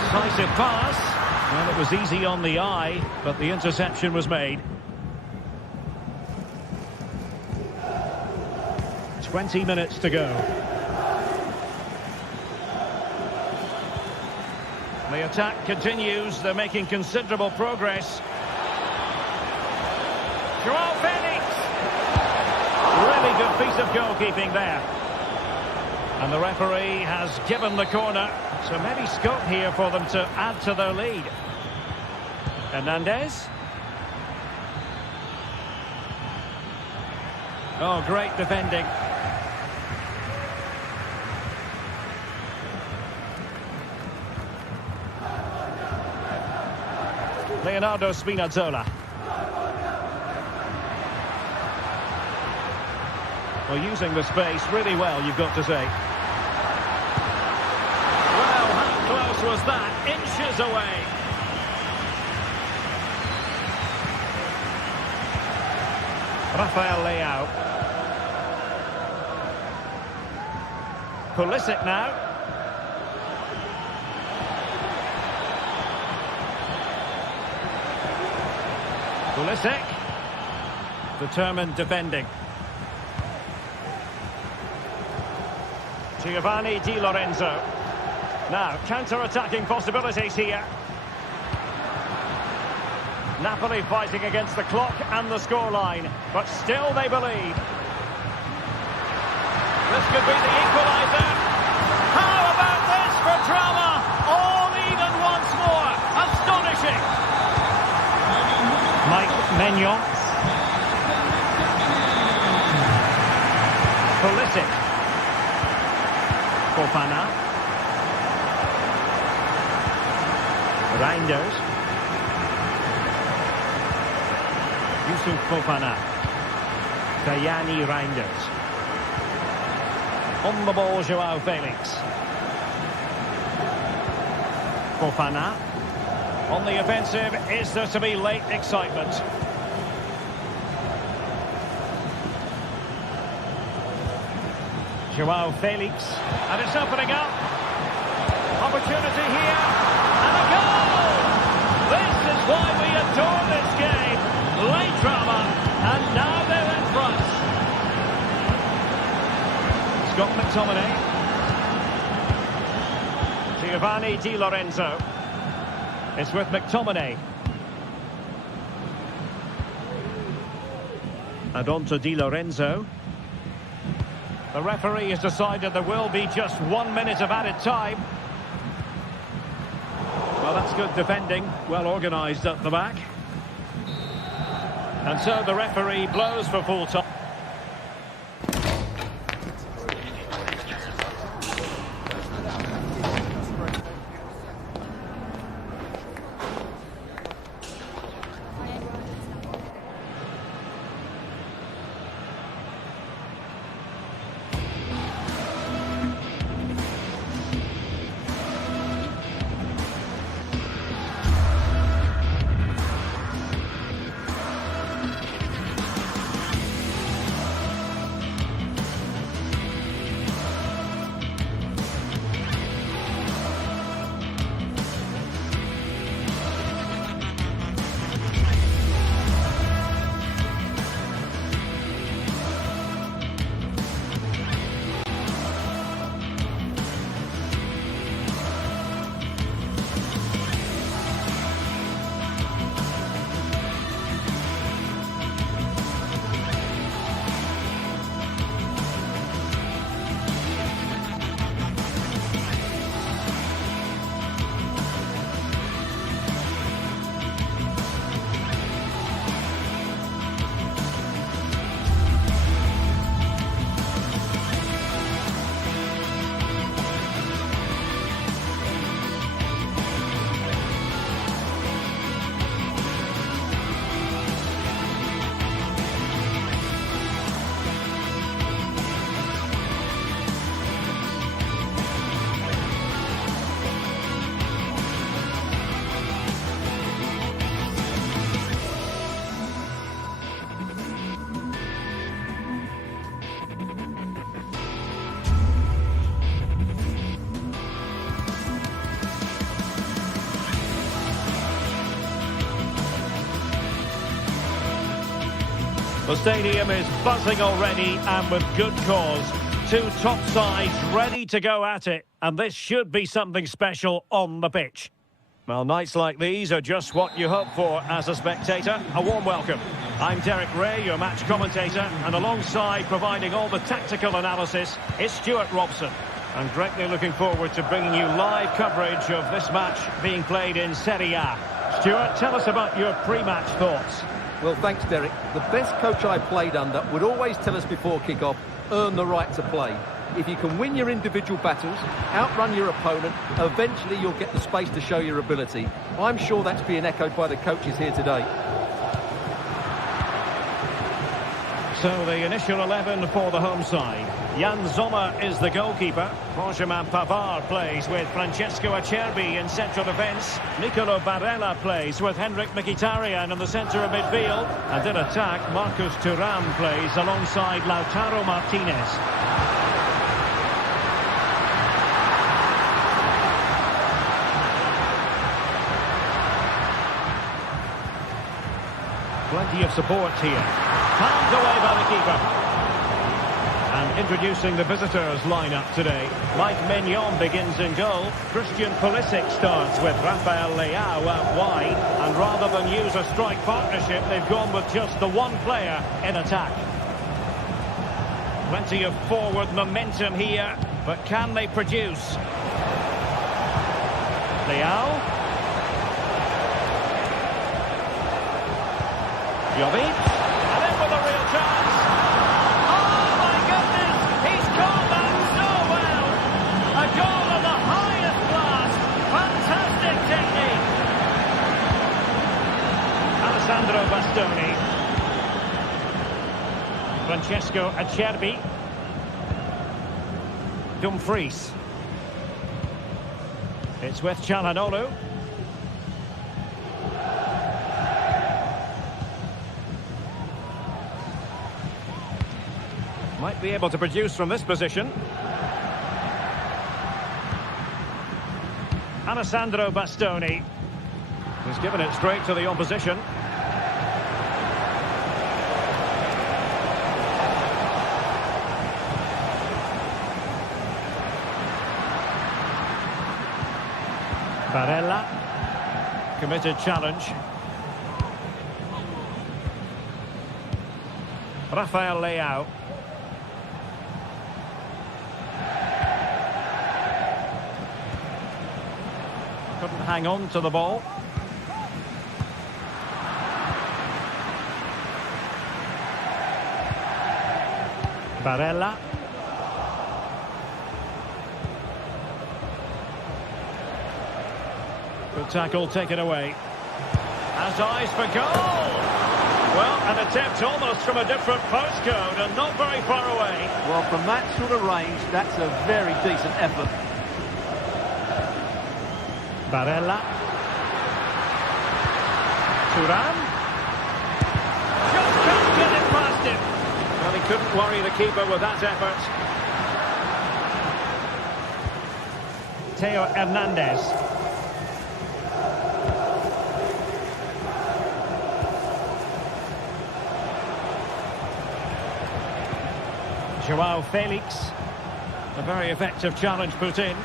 Decisive pass. Well, it was easy on the eye, but the interception was made. 20 minutes to go. The attack continues. They're making considerable progress. Joao Felix! Really good piece of goalkeeping there. And the referee has given the corner. So maybe scope here for them to add to their lead. Hernandez. Oh, great defending. Leonardo Spinazzola. Well, using the space really well, you've got to say. Well, how close was that? Inches away. Rafael Leao. Pulisic now. Pulisic. Determined defending. Giovanni Di Lorenzo. Now, counter-attacking possibilities here. Napoli fighting against the clock and the scoreline, but still they believe. This could be the equaliser. How about this for drama? All even once more. Astonishing. Mike Maignan. Pulisic. Fofana. Reinders. Yusuf Fofana. Dayani Reinders. On the ball, Joao Felix. Fofana. On the offensive, is there to be late excitement? Joao Felix. And it's opening up. Opportunity here. And a goal! This is why we adore this game. Late drama. And now they're in front. Scott McTominay. Giovanni Di Lorenzo. It's with McTominay. And on to Di Lorenzo. The referee has decided there will be just 1 minute of added time. Well, that's good defending. Well organised at the back. And so the referee blows for full time. The stadium is buzzing already, and with good cause. Two top sides ready to go at it, and this should be something special on the pitch. Well, nights like these are just what you hope for as a spectator. A warm welcome. I'm Derek Ray, your match commentator, and alongside providing all the tactical analysis, it's Stuart Robson. I'm greatly looking forward to bringing you live coverage of this match being played in Serie A. Stuart, tell us about your pre-match thoughts. Well, thanks, Derek. The best coach I played under would always tell us before kick-off, earn the right to play. If you can win your individual battles, outrun your opponent, eventually you'll get the space to show your ability. I'm sure that's being echoed by the coaches here today. So the initial 11 for the home side. Jan Sommer is the goalkeeper. Benjamin Pavard plays with Francesco Acerbi in central defence. Nicolo Barella plays with Henrik Mkhitaryan in the centre of midfield. And in attack, Marcus Thuram plays alongside Lautaro Martinez. Plenty of support here. Palmed away by the keeper. And introducing the visitors lineup today. Mike Maignan begins in goal. Christian Pulisic starts with Rafael Leao out wide. And rather than use a strike partnership, they've gone with just the one player in attack. Plenty of forward momentum here, but can they produce? Leao. Jovic, and in with a real chance. Oh my goodness, he's caught that so well. A goal of the highest class. Fantastic technique. Alessandro Bastoni. Francesco Acerbi. Dumfries. It's with Çalhanoğlu. Might be able to produce from this position. Alessandro Bastoni. He's given it straight to the opposition. Barella. Committed challenge. Rafael Leao. Couldn't hang on to the ball. Barella. Good tackle taken away. Has eyes for goal. Well, an attempt almost from a different postcode and not very far away. Well, from that sort of range, that's a very decent effort. Barella. Thuram. Just can't get it past him. Well, he couldn't worry the keeper with that effort. Theo Hernandez. Joao Felix. A very effective challenge put in.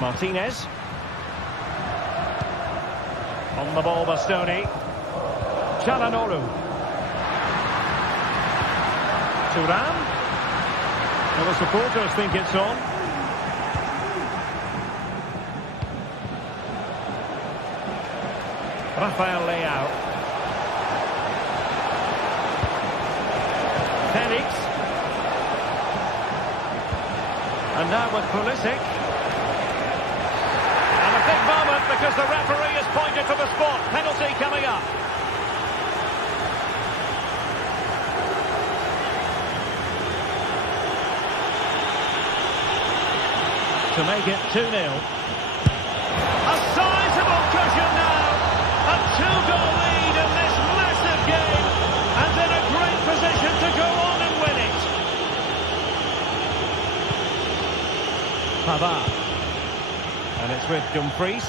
Martinez. On the ball, Bastoni. Çalhanoğlu. Thuram. Well, the supporters think it's on. Rafael Leao. Felix. And now with Pulisic. Big moment because the referee has pointed to the spot. Penalty coming up. To make it 2-0. A sizable cushion now. A 2-goal lead in this massive game. And in a great position to go on and win it. Pavard. And it's with Dumfries.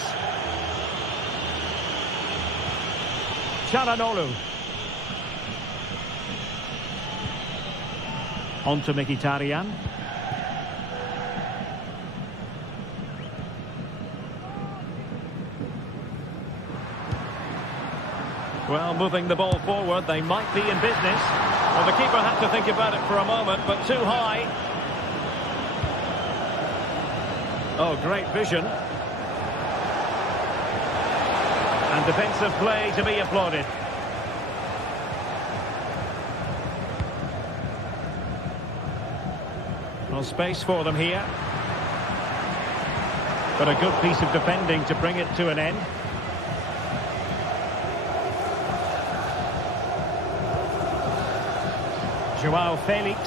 Çalhanoğlu. On to Mkhitaryan. Well, moving the ball forward, they might be in business. Well, the keeper had to think about it for a moment, but too high. Oh, great vision. And defensive play to be applauded. Well, space for them here. But a good piece of defending to bring it to an end. Joao Felix.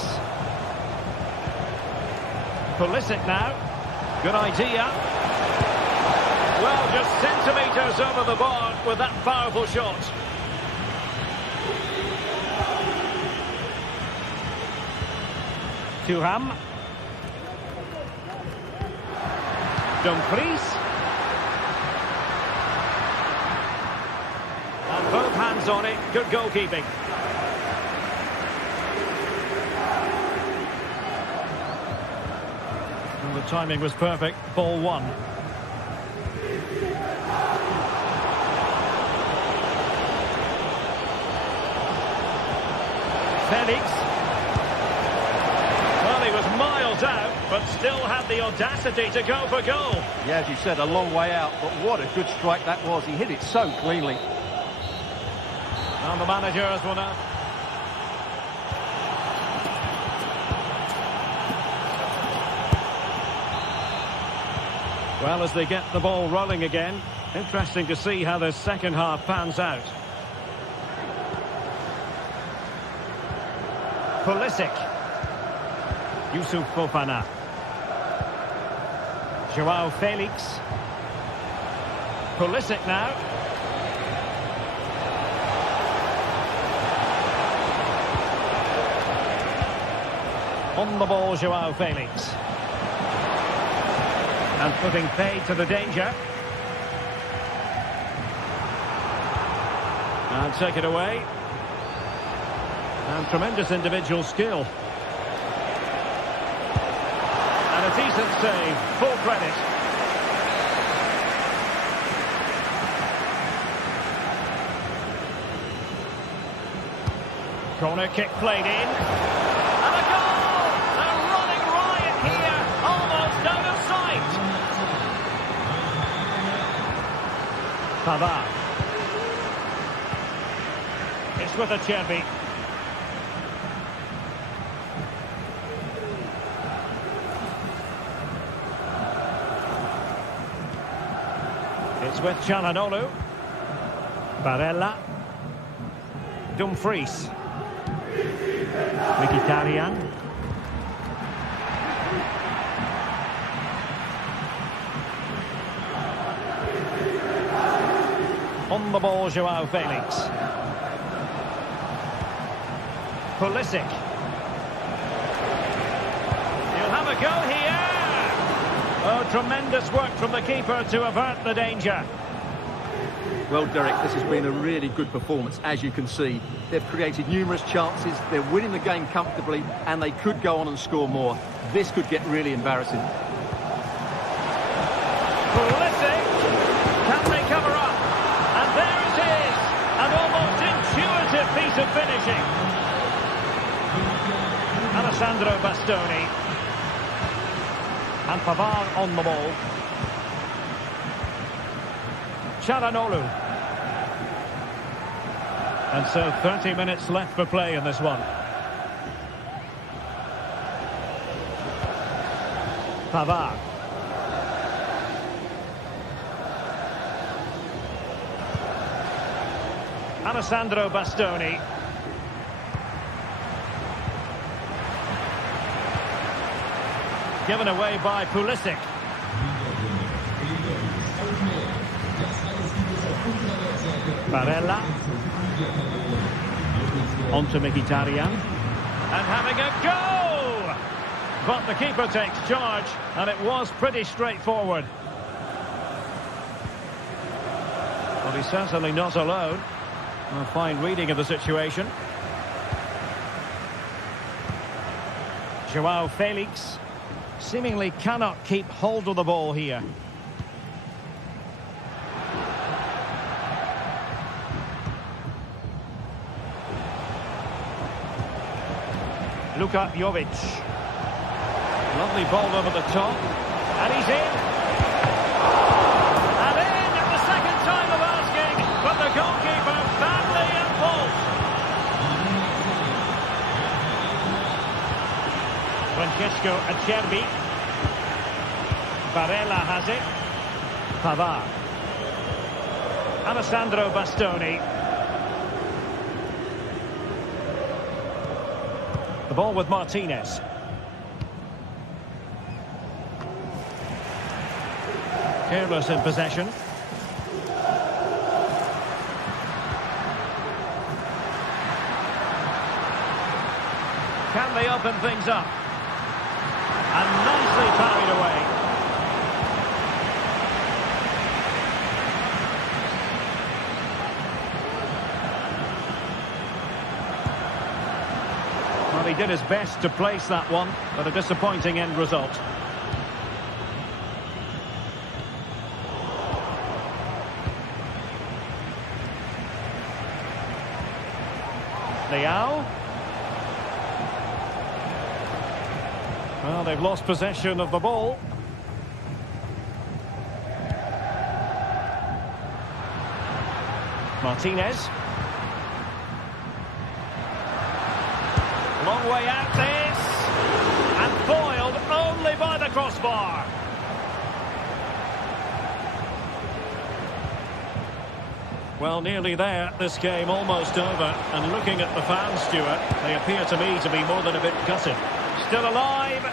Pulisic now. Good idea. Well, just centimetres over the bar with that powerful shot. Thuram. Dumfries. And both hands on it. Good goalkeeping. And the timing was perfect. Ball one. Felix. Well, he was miles out, but still had the audacity to go for goal. Yeah, as you said, a long way out, but what a good strike that was. He hit it so cleanly. And the manager has one up. Well, as they get the ball rolling again, interesting to see how the second half pans out. Pulisic. Yusuf Fofana. Joao Felix. Pulisic now. On the ball, Joao Felix. And putting paid to the danger. And take it away. And tremendous individual skill. And a decent save, full credit. Corner kick played in. And a goal! A running riot here, almost out of sight. Pavard. It's with Acerbi. It's with Çalhanoğlu. Barella. Dumfries. Mkhitaryan. On the ball, Joao Felix. Pulisic. He'll have a go here. Oh, tremendous work from the keeper to avert the danger. Well, Derek, this has been a really good performance, as you can see. They've created numerous chances, they're winning the game comfortably, and they could go on and score more. This could get really embarrassing. Pulisic! Can they cover up? And there it is! An almost intuitive piece of finishing. Alessandro Bastoni. And Pavard on the ball. Çalhanoğlu. And so 30 minutes left for play in this one. Pavard. Alessandro Bastoni. Given away by Pulisic. Barella. On to Mkhitaryan. And having a go! But the keeper takes charge, and it was pretty straightforward. Well, he's certainly not alone. A fine reading of the situation. Joao Felix seemingly cannot keep hold of the ball here. Luka Jovic. Lovely ball over the top. And he's in. And in at the second time of asking. But the goalkeeper badly at fault. Francesco Acerbi. Barella has it. Pavard. Alessandro Bastoni. The ball with Martinez. Careless in possession. Can they open things up? And nicely carried away. Well, he did his best to place that one, but a disappointing end result. Leao. Well, they've lost possession of the ball. Martinez. Long way out this. And foiled only by the crossbar. Well, nearly there. This game almost over. And looking at the fans, Stuart, they appear to me to be more than a bit gutted. Still alive.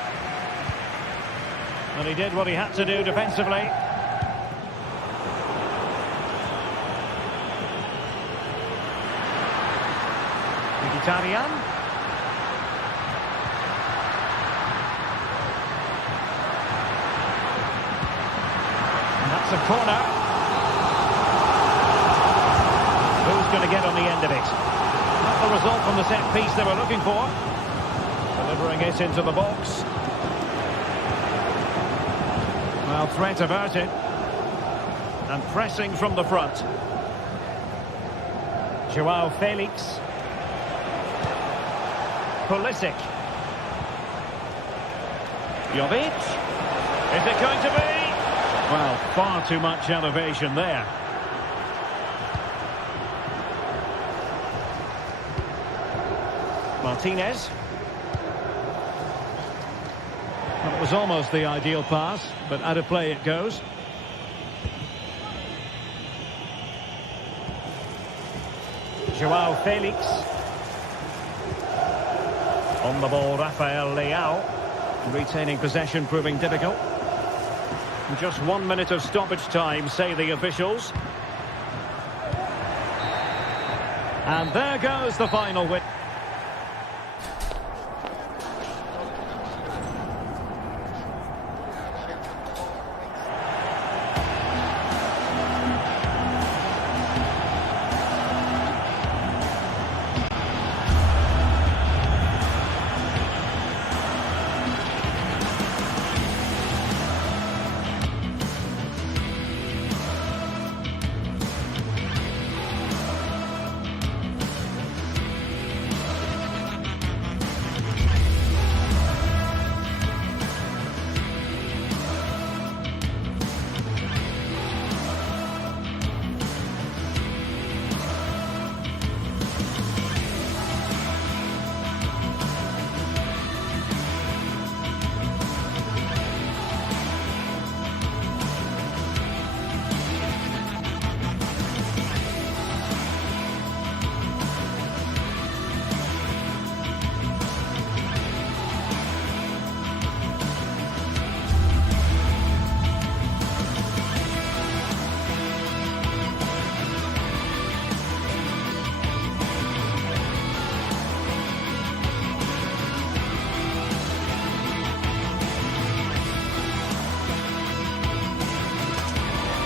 And he did what he had to do defensively. Mkhitaryan. And that's a corner. Who's going to get on the end of it? Not the result from the set piece they were looking for. Delivering it into the box. Well, threat averted. And pressing from the front. Joao Felix. Pulisic. Jovic. Is it going to be? Well, far too much elevation there. Martinez. Well, it was almost the ideal pass, but out of play it goes. Joao Felix. On the ball, Rafael Leao. Retaining possession proving difficult. Just 1 minute of stoppage time, say the officials. And there goes the final win.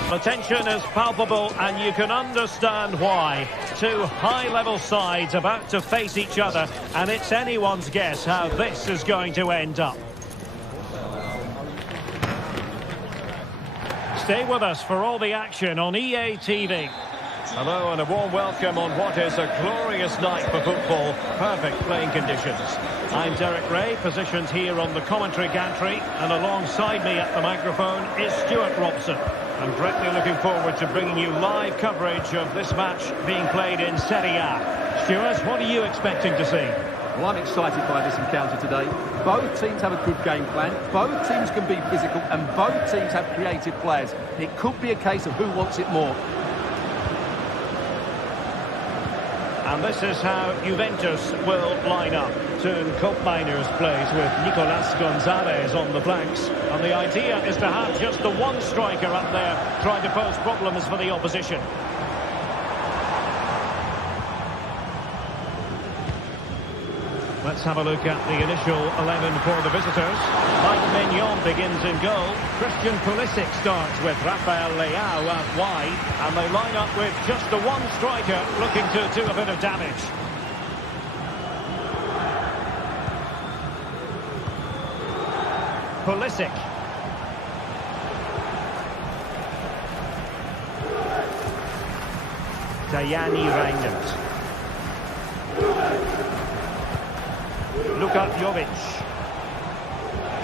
The tension is palpable, and you can understand why. Two high-level sides about to face each other, and it's anyone's guess how this is going to end up. Stay with us for all the action on EA TV. Hello and a warm welcome on what is a glorious night for football. Perfect playing conditions. I'm Derek Ray, positioned here on the commentary gantry, and alongside me at the microphone is Stuart Robson. I'm greatly looking forward to bringing you live coverage of this match being played in Serie A. Stuart, what are you expecting to see? Well, I'm excited by this encounter today. Both teams have a good game plan, both teams can be physical, and both teams have creative players. It could be a case of who wants it more. And this is how Juventus will line up. Turn Cup Miners plays with Nicolas Gonzalez on the flanks. And the idea is to have just the one striker up there trying to pose problems for the opposition. Let's have a look at the initial 11 for the visitors. Mike Maignan begins in goal. Christian Pulisic starts with Rafael Leao out wide. And they line up with just the one striker looking to do a bit of damage. Pulisic. Tajani Reinders. Luka Jovic.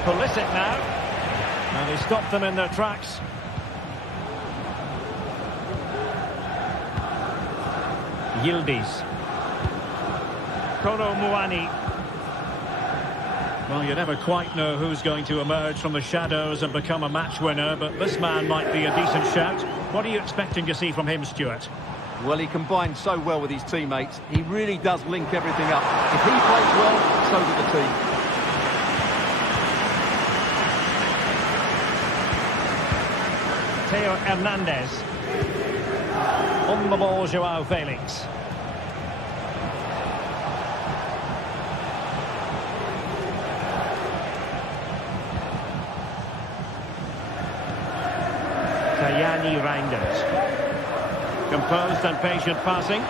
Pulisic now. And he stopped them in their tracks. Yildiz. Kolo Muani. Well, you never quite know who's going to emerge from the shadows and become a match winner, but this man might be a decent shout. What are you expecting to see from him, Stuart? Well, he combines so well with his teammates. He really does link everything up. If he plays well, so do the team. Theo Hernandez. On the ball, Joao Felix. Tajani Reinders. Composed and patient passing.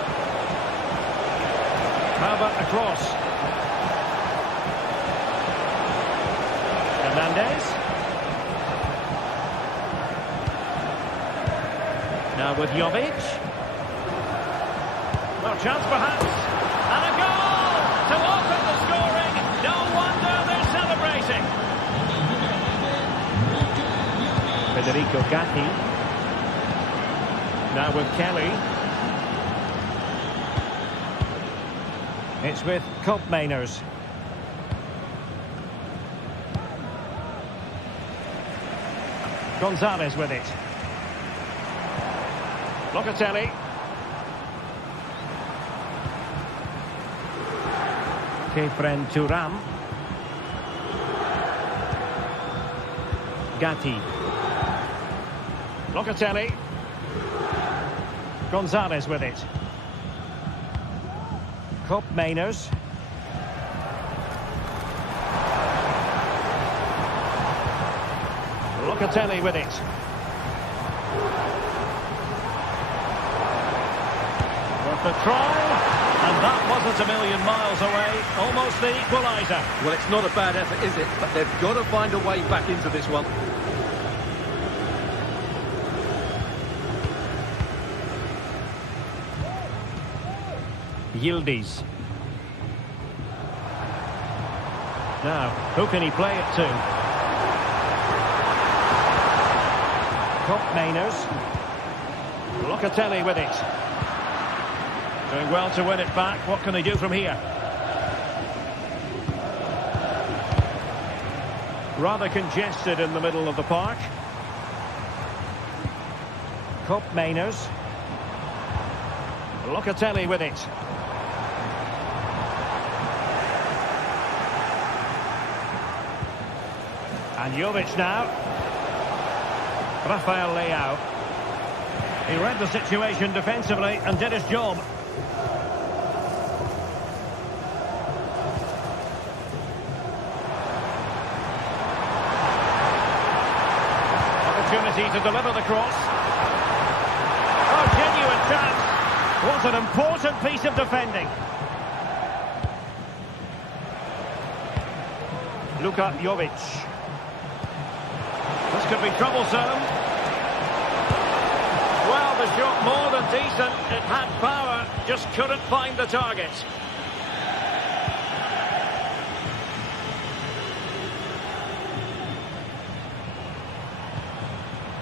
How about the cross? Hernandez. Now with Jovic. Well, chance perhaps. And a goal to open the scoring. No wonder they're celebrating. Federico Gatti. Now with Kelly. It's with Cup Miners. Gonzalez with it. Locatelli. Kefren Thuram. Gatti. Locatelli. Gonzalez with it. Cup Miners. Locatelli with it. Worth the try. And that wasn't a million miles away. Almost the equaliser. Well, it's not a bad effort, is it? But they've got to find a way back into this one. Yildiz. Now, who can he play it to? Cup Miners. Locatelli with it. Doing well to win it back. What can they do from here? Rather congested in the middle of the park. Cup Miners. Locatelli with it. And Jovic now. Rafael Leao. He read the situation defensively and did his job. Opportunity to deliver the cross. Oh, genuine chance. What an important piece of defending. Luka Jovic. This could be troublesome. Well, the shot more than decent. It had power, just couldn't find the target.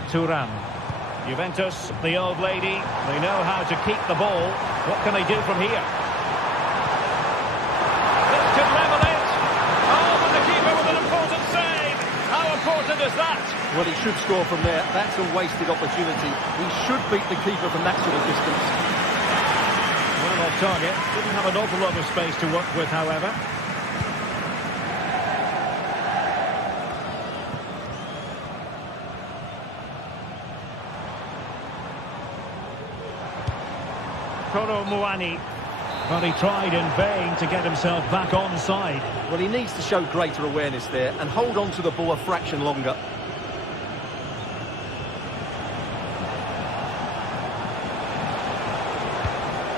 Thuram. Juventus, the old lady, they know how to keep the ball. What can they do from here? This could level it. Oh, but the keeper with an important save. How important is that? Well, he should score from there. That's a wasted opportunity. He should beat the keeper from that sort of distance. Well, off target. Didn't have an awful lot of space to work with, however. Kolo Muani. But he tried in vain to get himself back onside. Well, he needs to show greater awareness there and hold on to the ball a fraction longer.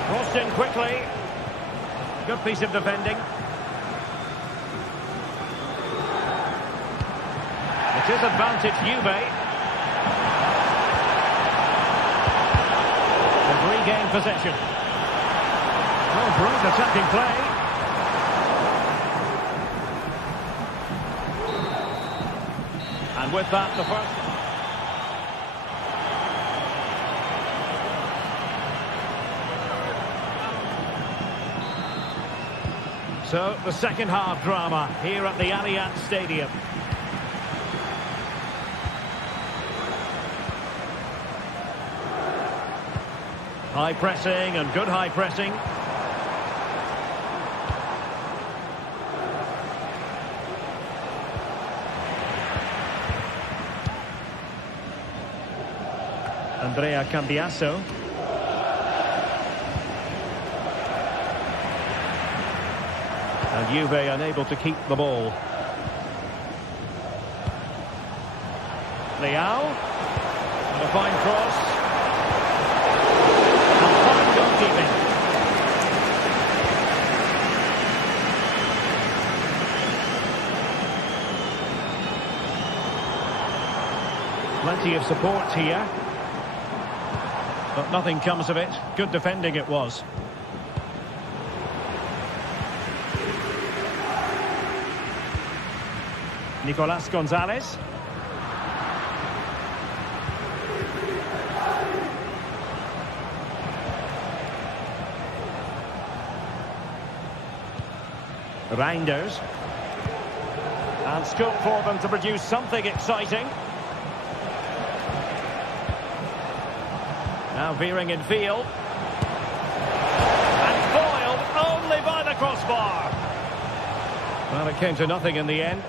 Crossed in quickly. Good piece of defending. It is advantage Juve. They've regained possession. Well, great attacking play. And with that, the first... So, the second half drama here at the Allianz Stadium. High pressing and good high pressing. Andrea Cambiasso. And Juve unable to keep the ball. Leao. And a fine cross. And fine goalkeeping. Plenty of support here. But nothing comes of it. Good defending it was. Nicolas Gonzalez. Reinders. And scope for them to produce something exciting. Now veering in field. And foiled only by the crossbar. Well, it came to nothing in the end.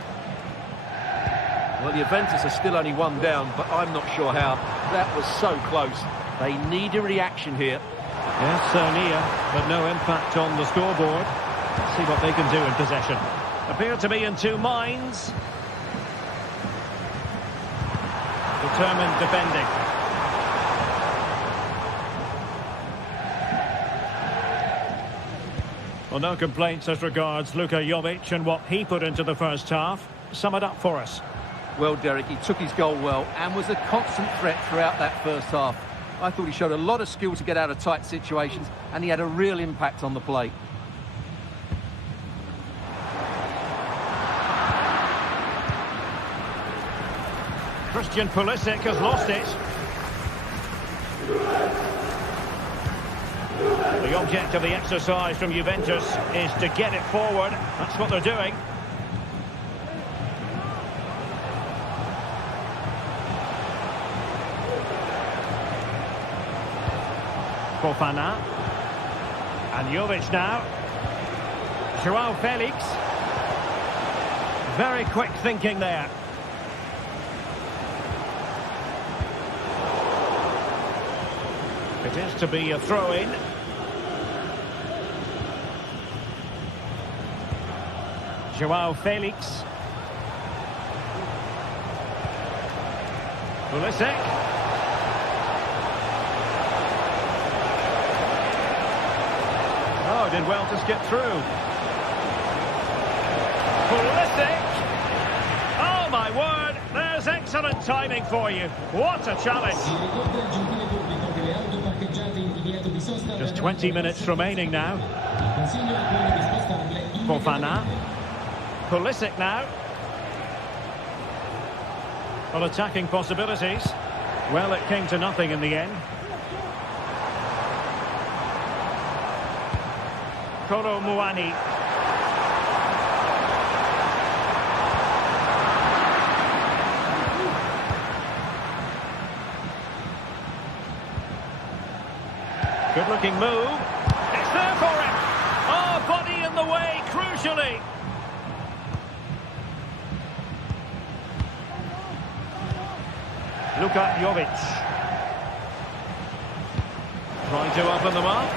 Well, Juventus are still only one down, but I'm not sure how. That was so close. They need a reaction here. Yes, so near, but no impact on the scoreboard. Let's see what they can do in possession. Appear to be in two minds. Determined defending. Well, no complaints as regards Luka Jovic and what he put into the first half. Sum it up for us. Well, Derek, he took his goal well and was a constant threat throughout that first half. I thought he showed a lot of skill to get out of tight situations, and he had a real impact on the play. Christian Pulisic has lost it. The object of the exercise from Juventus is to get it forward. That's what they're doing. Fofana. And Jovic now. Joao Felix. Very quick thinking there. It is to be a throw-in. Joao Felix. Pulisic. Oh, did well to skip through. Pulisic. Oh, my word. There's excellent timing for you. What a challenge. Just 20 minutes remaining now. Fofana. Pulisic now. Well, attacking possibilities. Well, it came to nothing in the end. Kolo Muani. Good looking move. It's there for him. Oh, body in the way, crucially. Luka Jovic. Trying to open them up.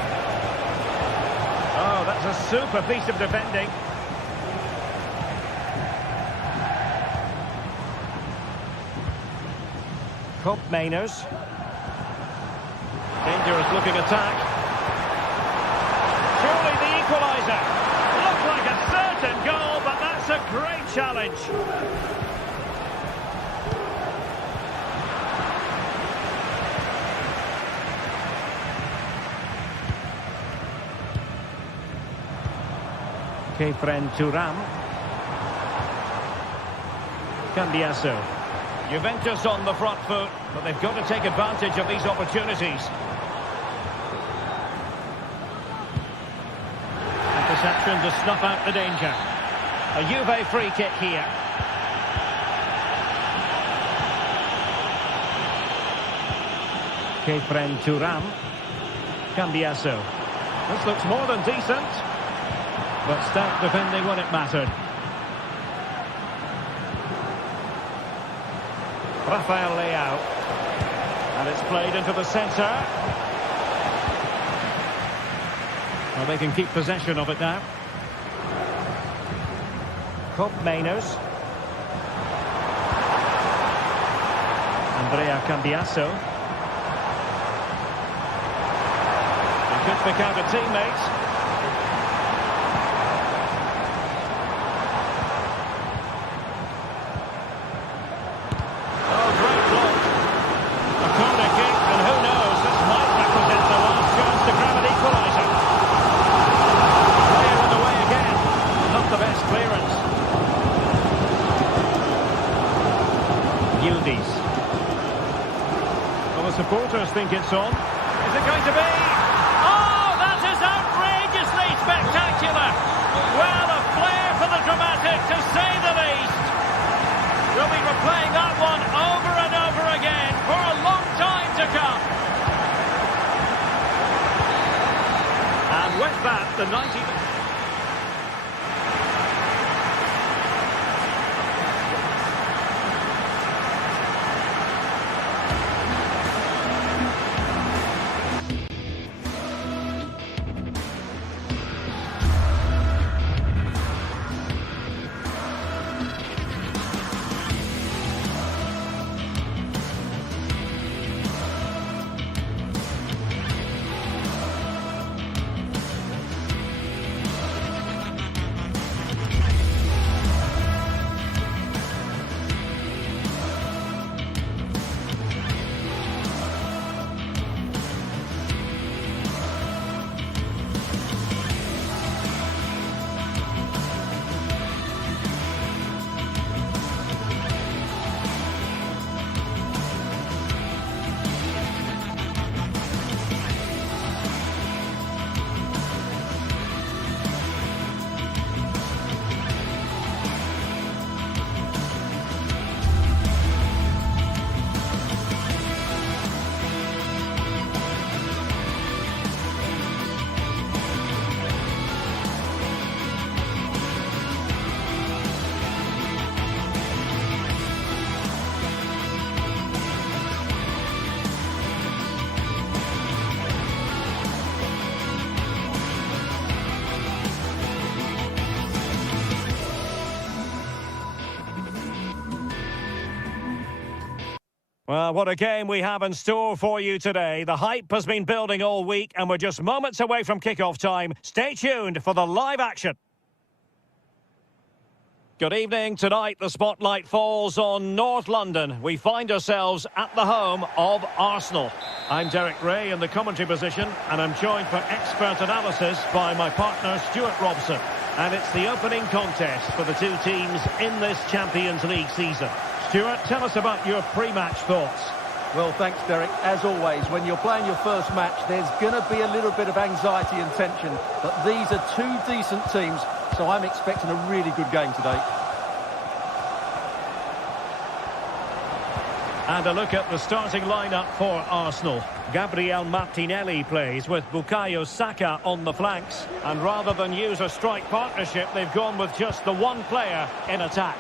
Oh, that's a super piece of defending. Mainers. Dangerous looking attack. Surely the equaliser. Looked like a certain goal, but that's a great challenge. Kefren Turam. Cambiasso. Juventus on the front foot, but they've got to take advantage of these opportunities. Interception to snuff out the danger. A Juve free kick here. Kefren Turam. Cambiasso. This looks more than decent, but stout defending when it mattered. Rafael Leao. And it's played into the centre. Well, they can keep possession of it now. Mainers. Andrea Cambiasso. He could pick out a teammate. Supporters think it's on. Is it going to be? Oh, that is outrageously spectacular. Well, a flair for the dramatic, to say the least. We'll be replaying that one over and over again for a long time to come. And with that, the 90th... Well, what a game we have in store for you today. The hype has been building all week and we're just moments away from kickoff time. Stay tuned for the live action. Good evening. Tonight the spotlight falls on North London. We find ourselves at the home of Arsenal. I'm Derek Ray in the commentary position and I'm joined for expert analysis by my partner Stuart Robson. And it's the opening contest for the two teams in this Champions League season. Stuart, tell us about your pre-match thoughts. Well, thanks, Derek. As always, when you're playing your first match, there's going to be a little bit of anxiety and tension. But these are two decent teams, so I'm expecting a really good game today. And a look at the starting lineup for Arsenal. Gabriel Martinelli plays with Bukayo Saka on the flanks. And rather than use a strike partnership, they've gone with just the one player in attack.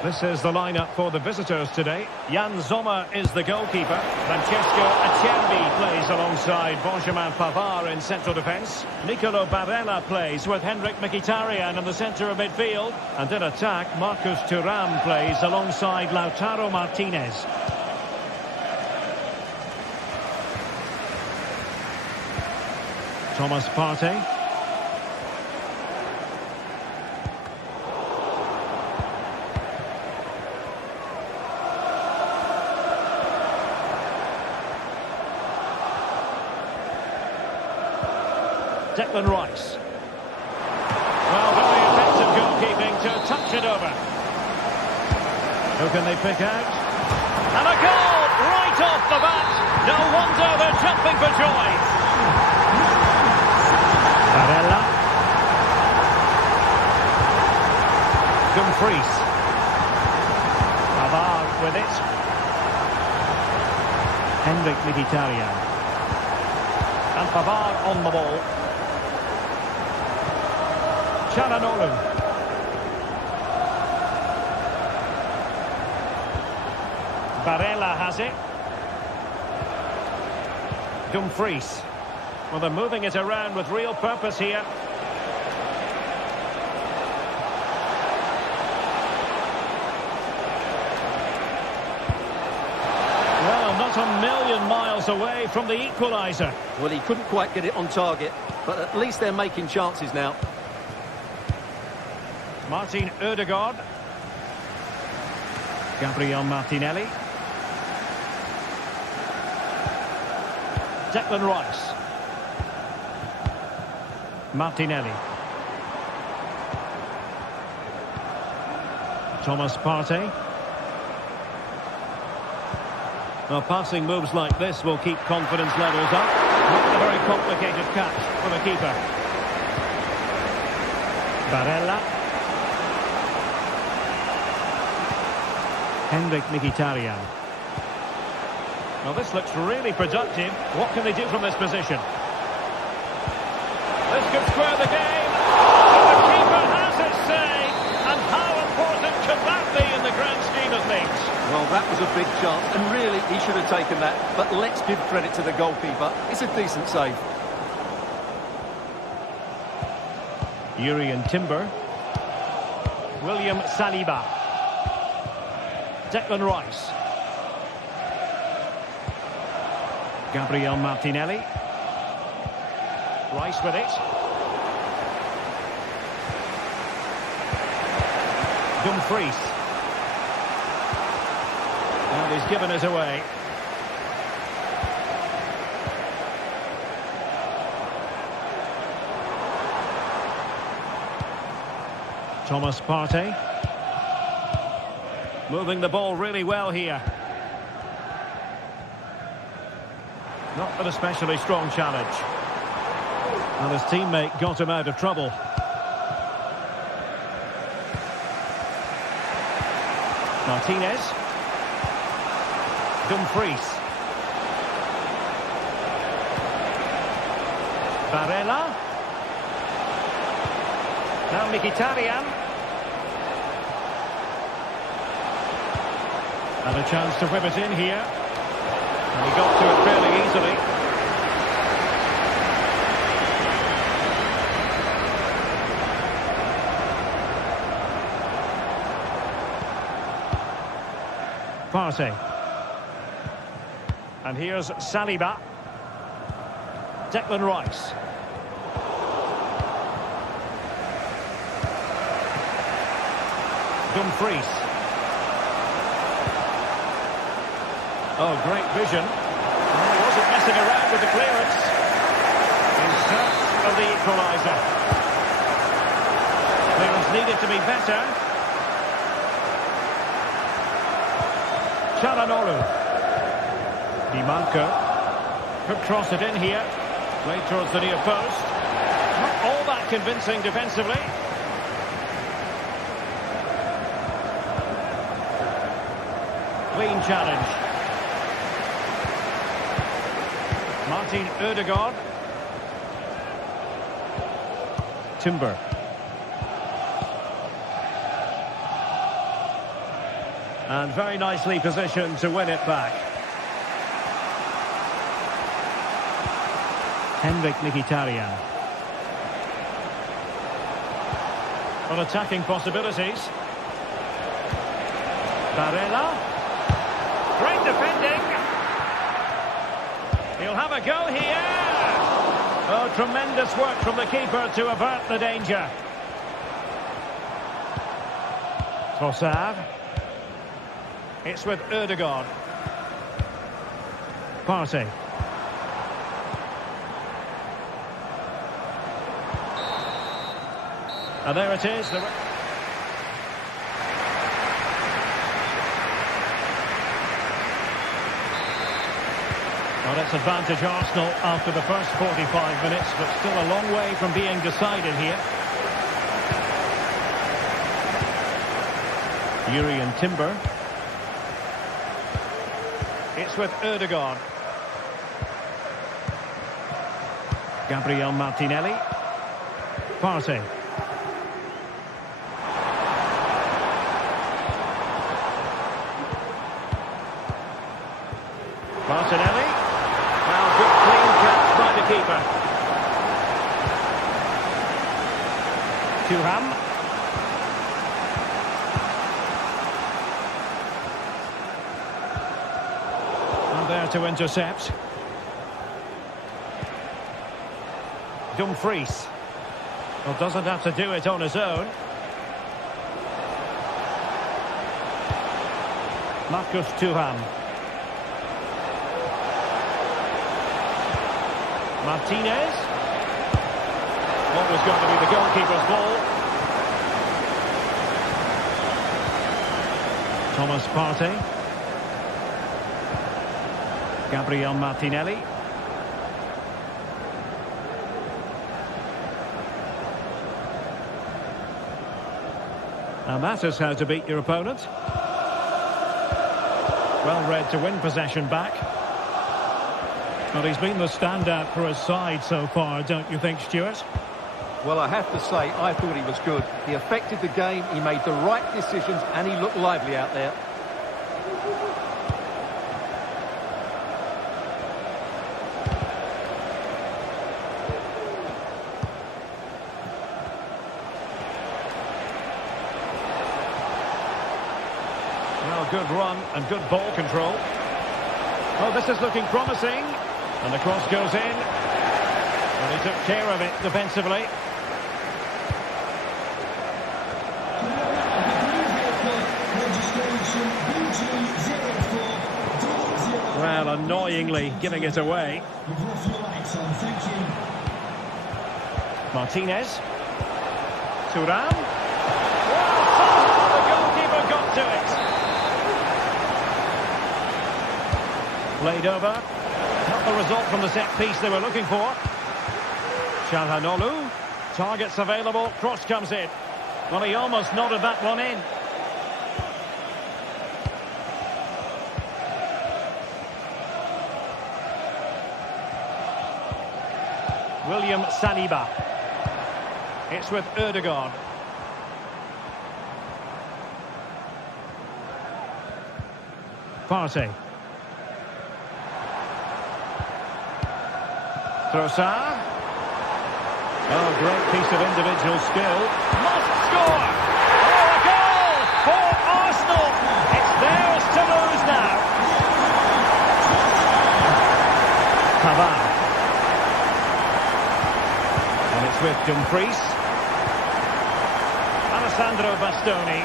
This is the lineup for the visitors today. Jan Sommer is the goalkeeper. Francesco Acerbi plays alongside Benjamin Pavard in central defence. Nicolo Barella plays with Henrik Mkhitaryan in the centre of midfield. And in attack, Marcus Thuram plays alongside Lautaro Martinez. Thomas Partey. Declan Rice. Well, very effective goalkeeping to touch it over. Who can they pick out? And a goal right off the bat. No wonder they're jumping for joy. Barella. Dumfries. Pavard with it. Henrik Mkhitaryan. And Pavard on the ball. Çalhanoğlu. Barella has it. Dumfries. Well, they're moving it around with real purpose here. Well, not a million miles away from the equaliser. Well, he couldn't quite get it on target, but at least they're making chances now. Martin Ødegaard. Gabriel Martinelli. Declan Rice. Martinelli. Thomas Partey. Well, passing moves like this will keep confidence levels up. Not a very complicated catch for the keeper. Barella. Henrik Mkhitaryan. Well, this looks really productive. What can they do from this position? This could square the game. And the keeper has his say. And how important could that be in the grand scheme of things? Well, that was a big chance, and really he should have taken that. But let's give credit to the goalkeeper. It's a decent save. Jurrien Timber. William Saliba. Declan Rice. Gabriel Martinelli. Rice with it. Dumfries. And he's given it away. Thomas Partey. Moving the ball really well here. Not an especially strong challenge. And his teammate got him out of trouble. Martinez. Dumfries. Barella. Now Mkhitaryan. And a chance to whip it in here. And he got to it fairly easily. Partey. And here's Saliba. Declan Rice. Dumfries. Oh, great vision. And he wasn't messing around with the clearance. In search of the equaliser. Clearance needed to be better. Çalhanoğlu. Di Marco. Could cross it in here. Played towards the near post. Not all that convincing defensively. Clean challenge. Martin Ødegaard. Timber. And very nicely positioned to win it back. Henrik Mkhitaryan. On attacking possibilities. Barella. Great defending. He'll have a go here. Oh, tremendous work from the keeper to avert the danger. Trossard. It's with Ødegaard. Partey. And there it is. Well, it's advantage Arsenal after the first 45 minutes, but still a long way from being decided here. Jurriën Timber. It's with Ødegaard. Gabriel Martinelli. Partey. Martinelli. Well, good clean catch by the keeper. Thuram. And there to intercept. Dumfries. Well, doesn't have to do it on his own. Marcus Thuram. Martinez. What was going to be the goalkeeper's ball. Thomas Partey. Gabriel Martinelli. And that is how to beat your opponent. Well read to win possession back. But he's been the standout for his side so far, don't you think, Stuart? Well, I have to say, I thought he was good. He affected the game, he made the right decisions, and he looked lively out there. Well, good run and good ball control. Oh, this is looking promising. And the cross goes in. And he took care of it defensively. Well, annoyingly giving it away. Martinez. Thuram. The goalkeeper got to it. Played over. Not the result from the set piece they were looking for. Çalhanoğlu. Targets available. Cross comes in. Well, he almost nodded that one in. William Saliba. It's with Ødegaard. Partey. Trossard. Oh, great piece of individual skill. Must score! Oh, a goal for Arsenal! It's theirs to lose now. Pavard. And it's with Dumfries. Alessandro Bastoni.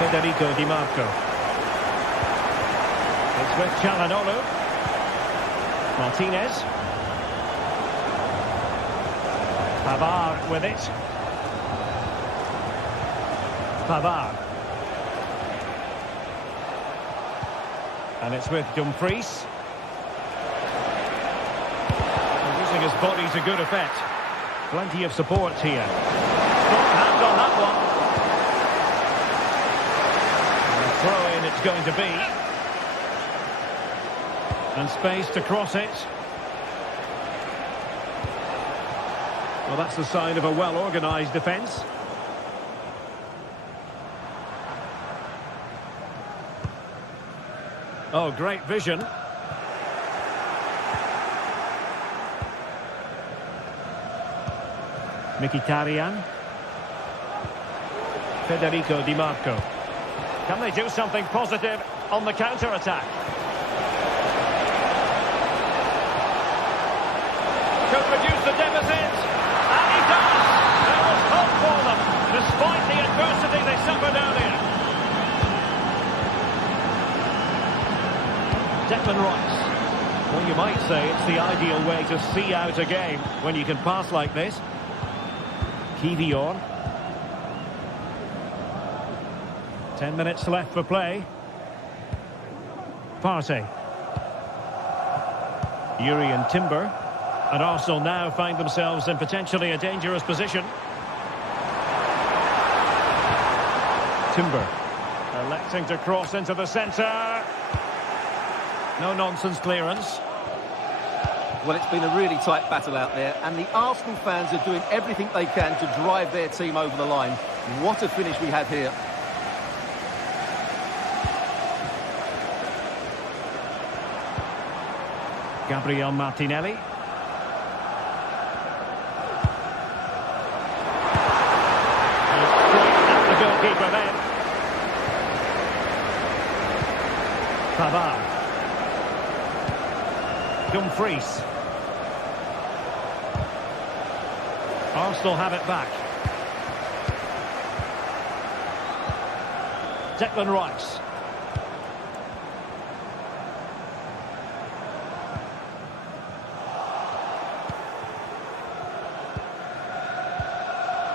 Federico Di Marco. It's with Çalhanoğlu. Martinez. Pavard with it. Pavard. And it's with Dumfries. Using his body to good effect. Plenty of support here. Strong hand on that one. And Throw-in it's going to be. And space to cross it. Well, that's the sign of a well-organised defence. Oh, great vision. Mkhitaryan. Federico Di Marco. Can they do something positive on the counter-attack? Could reduce the deficit. And he does! There was hope for them, despite the adversity they suffered earlier. Declan Rice. Well, you might say it's the ideal way to see out a game when you can pass like this. Kivior. 10 minutes left for play. Partey. Yuri and Timber. And Arsenal now find themselves in potentially a dangerous position. Timber. Electing to cross into the centre. No-nonsense clearance. Well, it's been a really tight battle out there, and the Arsenal fans are doing everything they can to drive their team over the line. What a finish we had here. Gabriel Martinelli. Straight at the goalkeeper then. Pavard. Dumfries. Arsenal have it back. Declan Rice.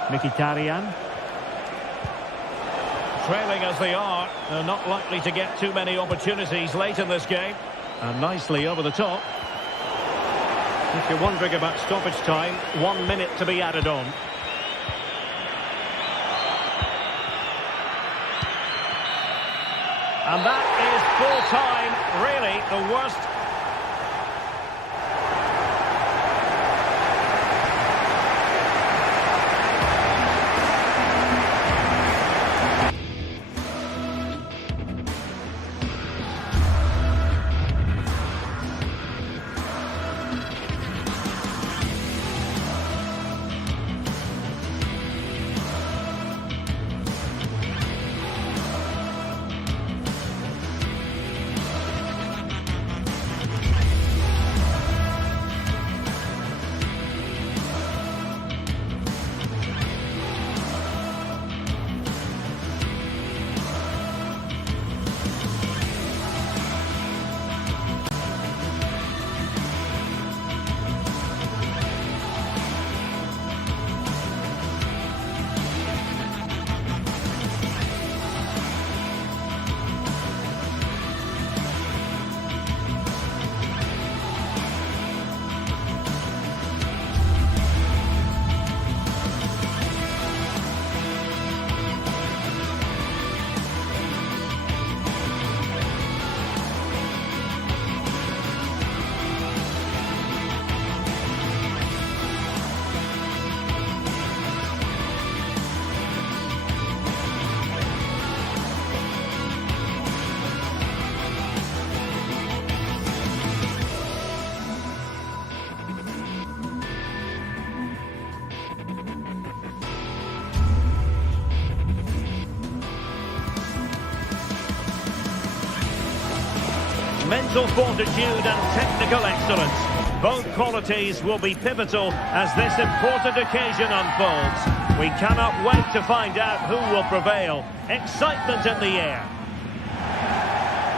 Mkhitaryan. Trailing as they are, they're not likely to get too many opportunities late in this game. And nicely over the top. If you're wondering about stoppage time, 1 minute to be added on. And that is full time, really the worst. Mental fortitude and technical excellence. Both qualities will be pivotal as this important occasion unfolds. We cannot wait to find out who will prevail. Excitement in the air.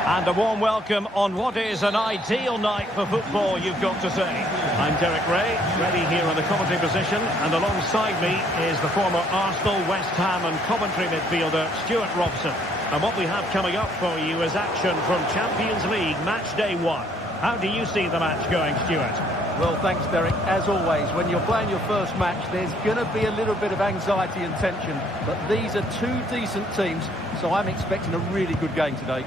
And a warm welcome on what is an ideal night for football, you've got to say. I'm Derek Ray, ready here in the commentary position, and alongside me is the former Arsenal, West Ham and Coventry midfielder Stuart Robson. And what we have coming up for you is action from Champions League Match Day 1. How do you see the match going, Stuart? Well, thanks, Derek. As always, when you're playing your first match, there's going to be a little bit of anxiety and tension. But these are two decent teams, so I'm expecting a really good game today.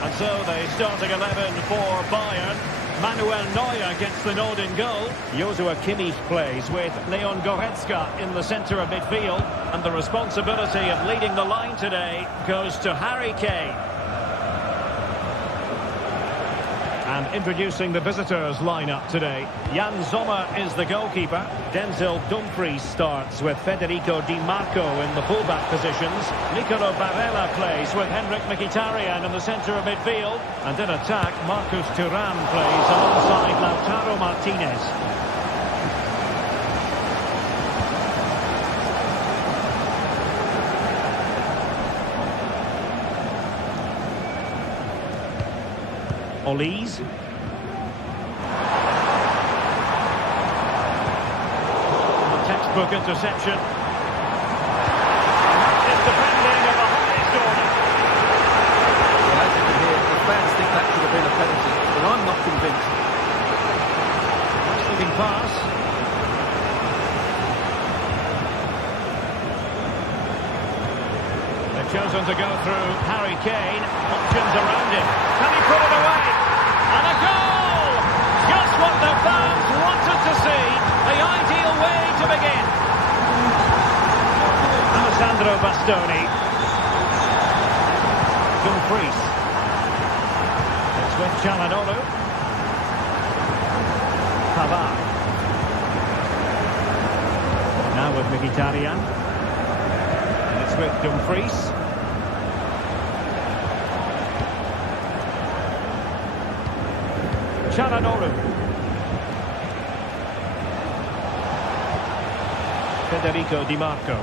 And so the starting 11 for Bayern. Manuel Neuer gets the nod in goal. Joshua Kimmich plays with Leon Goretzka in the centre of midfield. And the responsibility of leading the line today goes to Harry Kane. And introducing the visitors' lineup today. Jan Sommer is the goalkeeper. Denzel Dumfries starts with Federico Di Marco in the fullback positions. Nicolo Barella plays with Henrik Mkhitaryan in the centre of midfield. And in attack, Marcus Thuram plays alongside Lautaro Martinez. Olise. Textbook interception. It's defending of the highest order. Well, as you can hear, the fans think that should have been a penalty, but I'm not convinced. Nice looking pass. They've chosen to go through Harry Kane. Options around him. Can he put it away? And a goal! Just what the fans wanted to see. The ideal way to begin. Alessandro Bastoni. Dumfries. It's with Çalhanoğlu. Pavard. Now with Mkhitaryan. And it's with Dumfries. Çalhanoğlu. Federico Di Marco.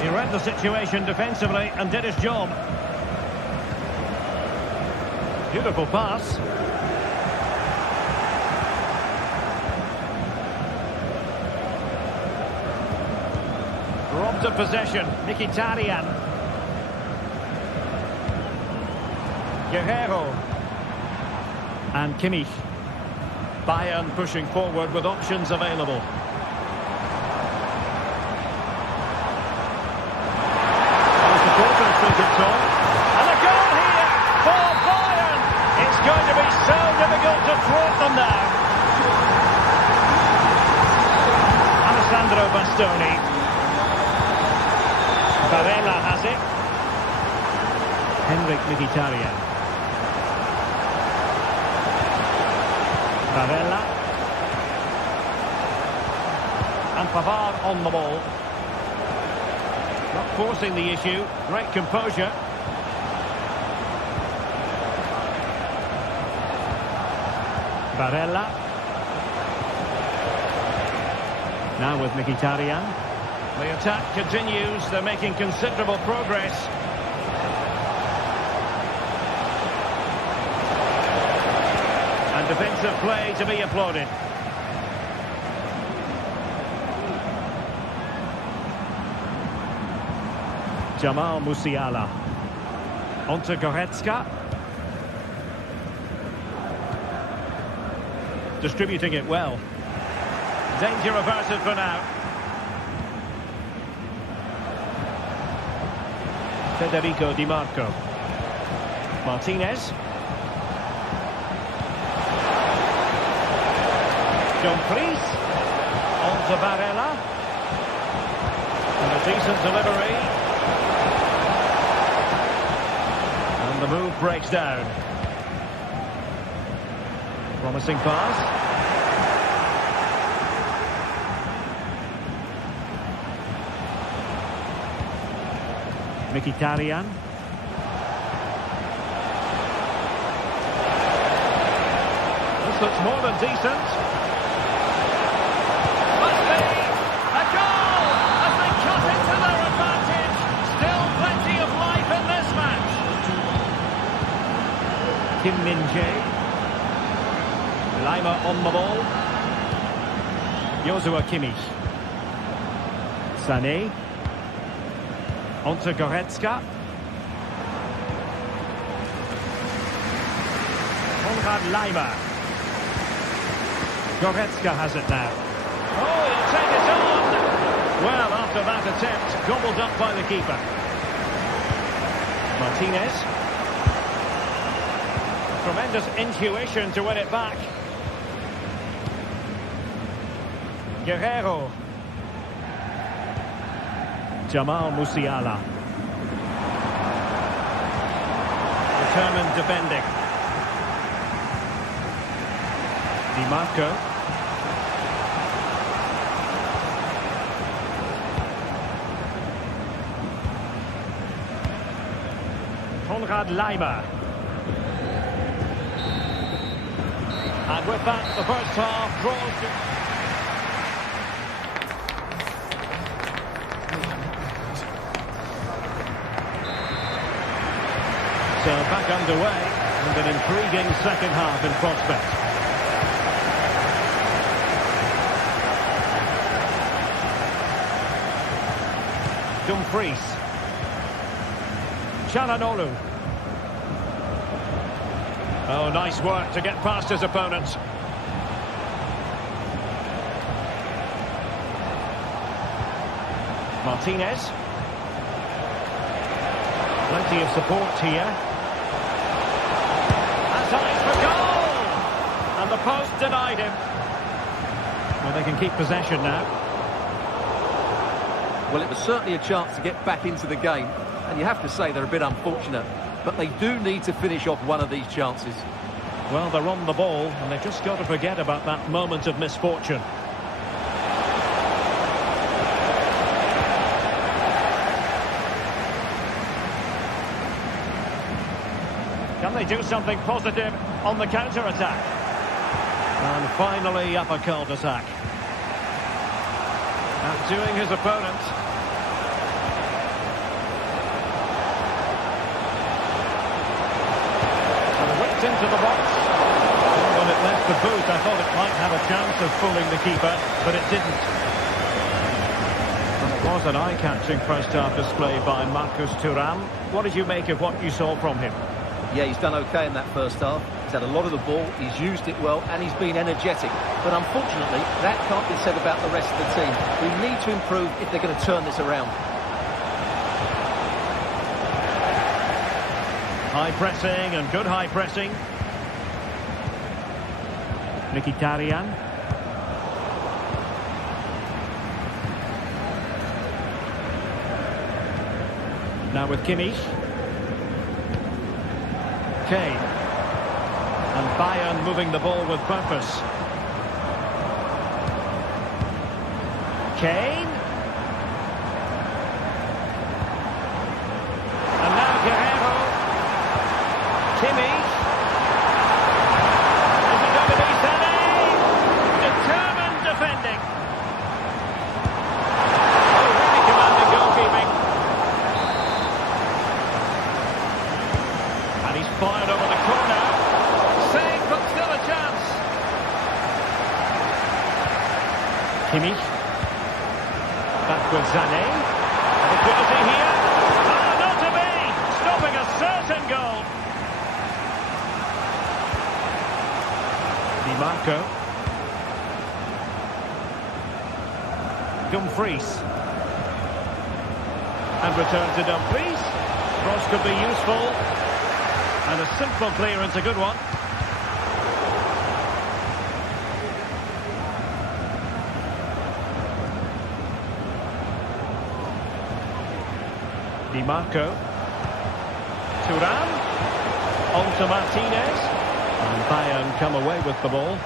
He read the situation defensively and did his job. Beautiful pass. Robbed of possession. Mkhitaryan. Guerrero. And Kimmich. Bayern pushing forward with options available. The supporters think it's on. And a goal here for Bayern. It's going to be so difficult to thwart them now. Alessandro Bastoni. Barella has it. Henrik Mkhitaryan. Barella. And Pavard on the ball. Not forcing the issue. Great composure. Barella. Now with Mkhitaryan. The attack continues. They're making considerable progress. And defensive play to be applauded. Jamal Musiala. Onto Goretzka. Distributing it well. Danger averted for now. Federico Di Marco. Martinez. Dumfries. On to Barella. And a decent delivery. And the move breaks down. Promising pass. Mkhitaryan. This looks more than decent. Must be a goal as they cut into their advantage. Still plenty of life in this match. Kim Min-jae. Lima on the ball. Joshua Kimmich. Sané. Onto Goretzka. Konrad Laimer. Goretzka has it now. Oh, he'll take it on! Well, after that attempt, gobbled up by the keeper. Martinez. Tremendous intuition to win it back. Guerrero. Jamal Musiala. Determined defending. Di Marco. Konrad Laimer. And with that, the first half draws to... So back underway, with an intriguing second half in prospect. Dumfries. Çalhanoğlu. Oh, nice work to get past his opponents. Martinez. Plenty of support here. And time for goal! And the post denied him. Well, they can keep possession now. Well, it was certainly a chance to get back into the game, and you have to say they're a bit unfortunate, but they do need to finish off one of these chances. Well, they're on the ball, and they've just got to forget about that moment of misfortune. Can they do something positive on the counter-attack? And finally, up a cul-de-sac. Outdoing his opponent. And whipped into the box. When it left the boot, I thought it might have a chance of fooling the keeper, but it didn't. And it was an eye-catching first-half display by Marcus Thuram. What did you make of what you saw from him? Yeah, he's done okay in that first half. He's had a lot of the ball, he's used it well, and he's been energetic. But unfortunately, that can't be said about the rest of the team. We need to improve if they're going to turn this around. High pressing and good high pressing. Mkhitaryan. Now with Kimmich. Kane. And Bayern moving the ball with purpose. Kane. And now Guerrero. Kimmich. Is it going to be Sané? Determined defending. Oh, really commanding goalkeeping. And he's fired over the corner. Save, but still a chance. Kimmich. Back with Sané. Liquidity here. Ah, not to be. Stopping a certain goal. Di Marco. Dumfries. And return to Dumfries. Cross could be useful. And a simple clearance, a good one. Di Marco. Thuram. On to Martinez. And Bayern come away with the ball.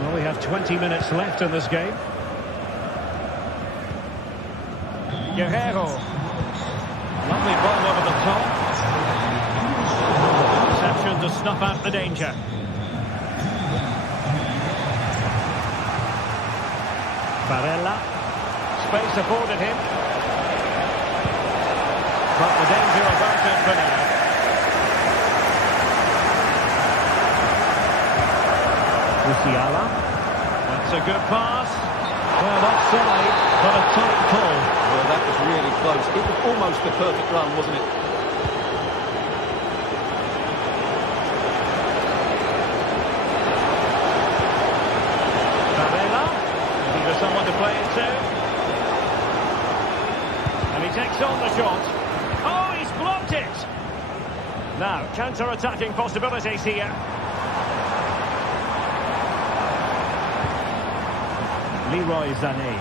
Well, we have 20 minutes left in this game. Guerrero. Lovely ball over the top. Reception to snuff out the danger. Barella. Space afforded him. But the danger averted for now. Musiala. That's a good pass. Well, offside. But a tight call. Well, that was really close. It was almost the perfect run, wasn't it? Looking for someone to play it to. And he takes on the shot. Oh, he's blocked it! Now, counter-attacking possibilities here. Leroy Sané.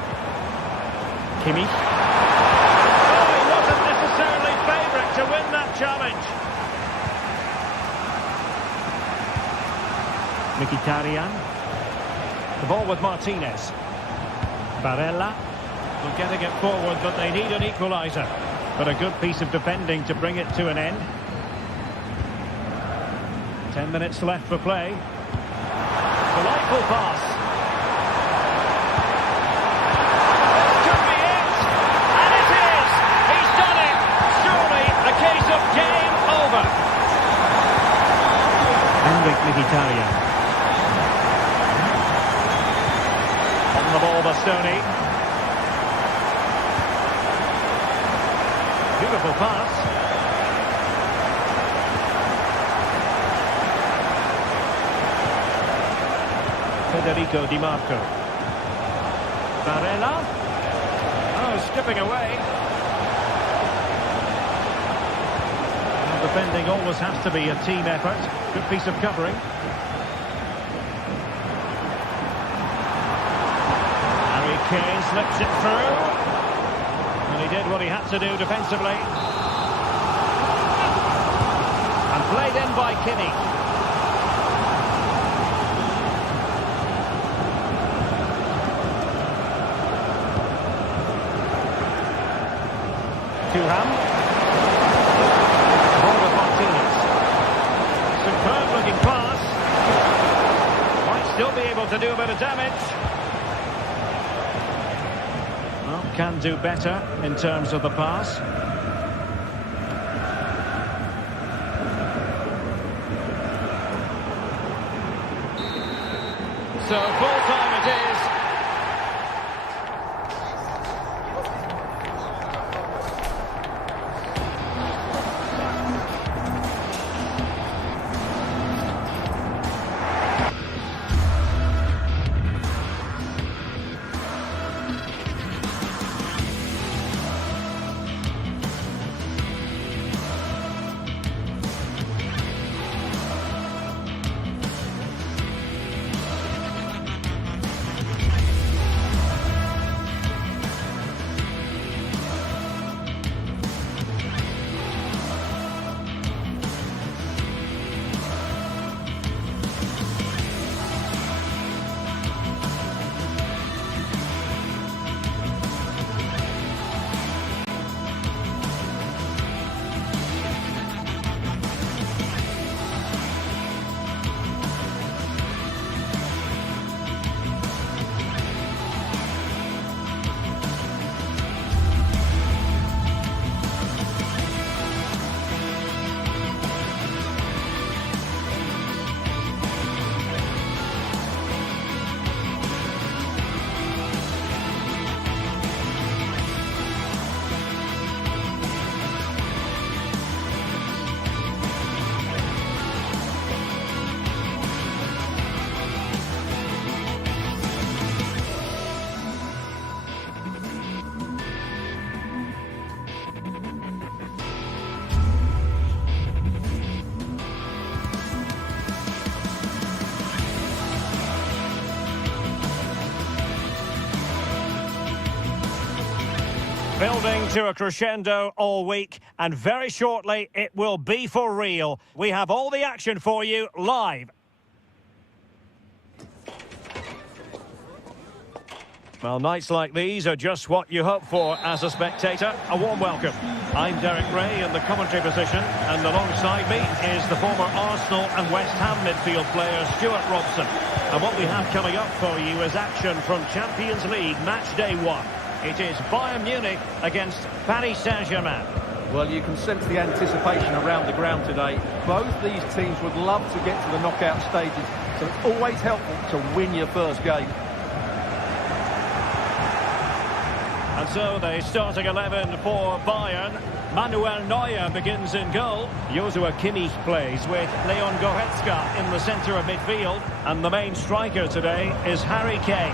Kimmich. Oh, he wasn't necessarily favourite to win that challenge. Mkhitaryan. The ball with Martinez. Barella. Well, getting it forward, but they need an equaliser. But a good piece of defending to bring it to an end. 10 minutes left for play. Delightful pass. This could be it. And it is. He's done it. Surely a case of game over. Henrik Mkhitaryan. On the ball, Bastoni. Beautiful pass. Federico Di Marco. Barella. Oh, skipping away. Well, defending always has to be a team effort. Good piece of covering. Harry Kane slips it through. And he did what he had to do defensively. And played in by Kimmich. Thuram. Ball with Martinez. Superb looking pass. Might still be able to do a bit of damage. Well, can do better in terms of the pass. So full time it is. Building to a crescendo all week, and very shortly it will be for real. We have all the action for you live. Well, nights like these are just what you hope for as a spectator. A warm welcome. I'm Derek Ray in the commentary position, and alongside me is the former Arsenal and West Ham midfield player Stuart Robson. And what we have coming up for you is action from Champions League match day 1. It is Bayern Munich against Paris Saint-Germain. Well, you can sense the anticipation around the ground today. Both these teams would love to get to the knockout stages, so it's always helpful to win your first game. And so the starting 11 for Bayern. Manuel Neuer begins in goal. Joshua Kimmich plays with Leon Goretzka in the centre of midfield. And the main striker today is Harry Kane.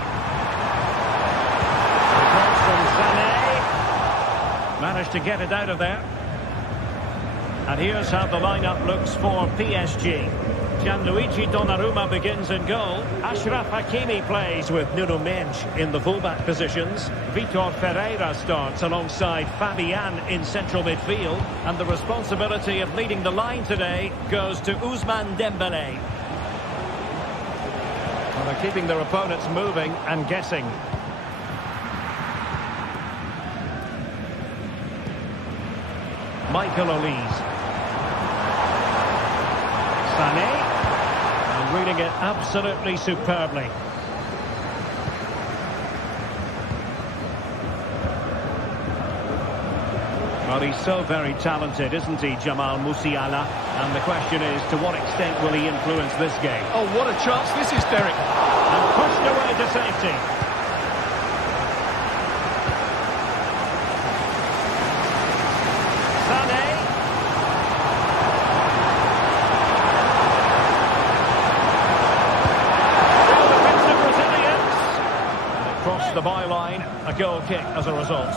Returns from Sané. Managed to get it out of there. And here's how the lineup looks for PSG. Gianluigi Donnarumma begins in goal. Achraf Hakimi plays with Nuno Mendes in the fullback positions. Vitor Ferreira starts alongside Fabian in central midfield. And the responsibility of leading the line today goes to Ousmane Dembélé. Well, they're keeping their opponents moving and guessing. Michael Olise. Sané. And reading it absolutely superbly. Well, he's so very talented, isn't he, Jamal Musiala? And the question is, to what extent will he influence this game? Oh, what a chance this is, Derek. And pushed away to safety. The byline, a goal kick as a result.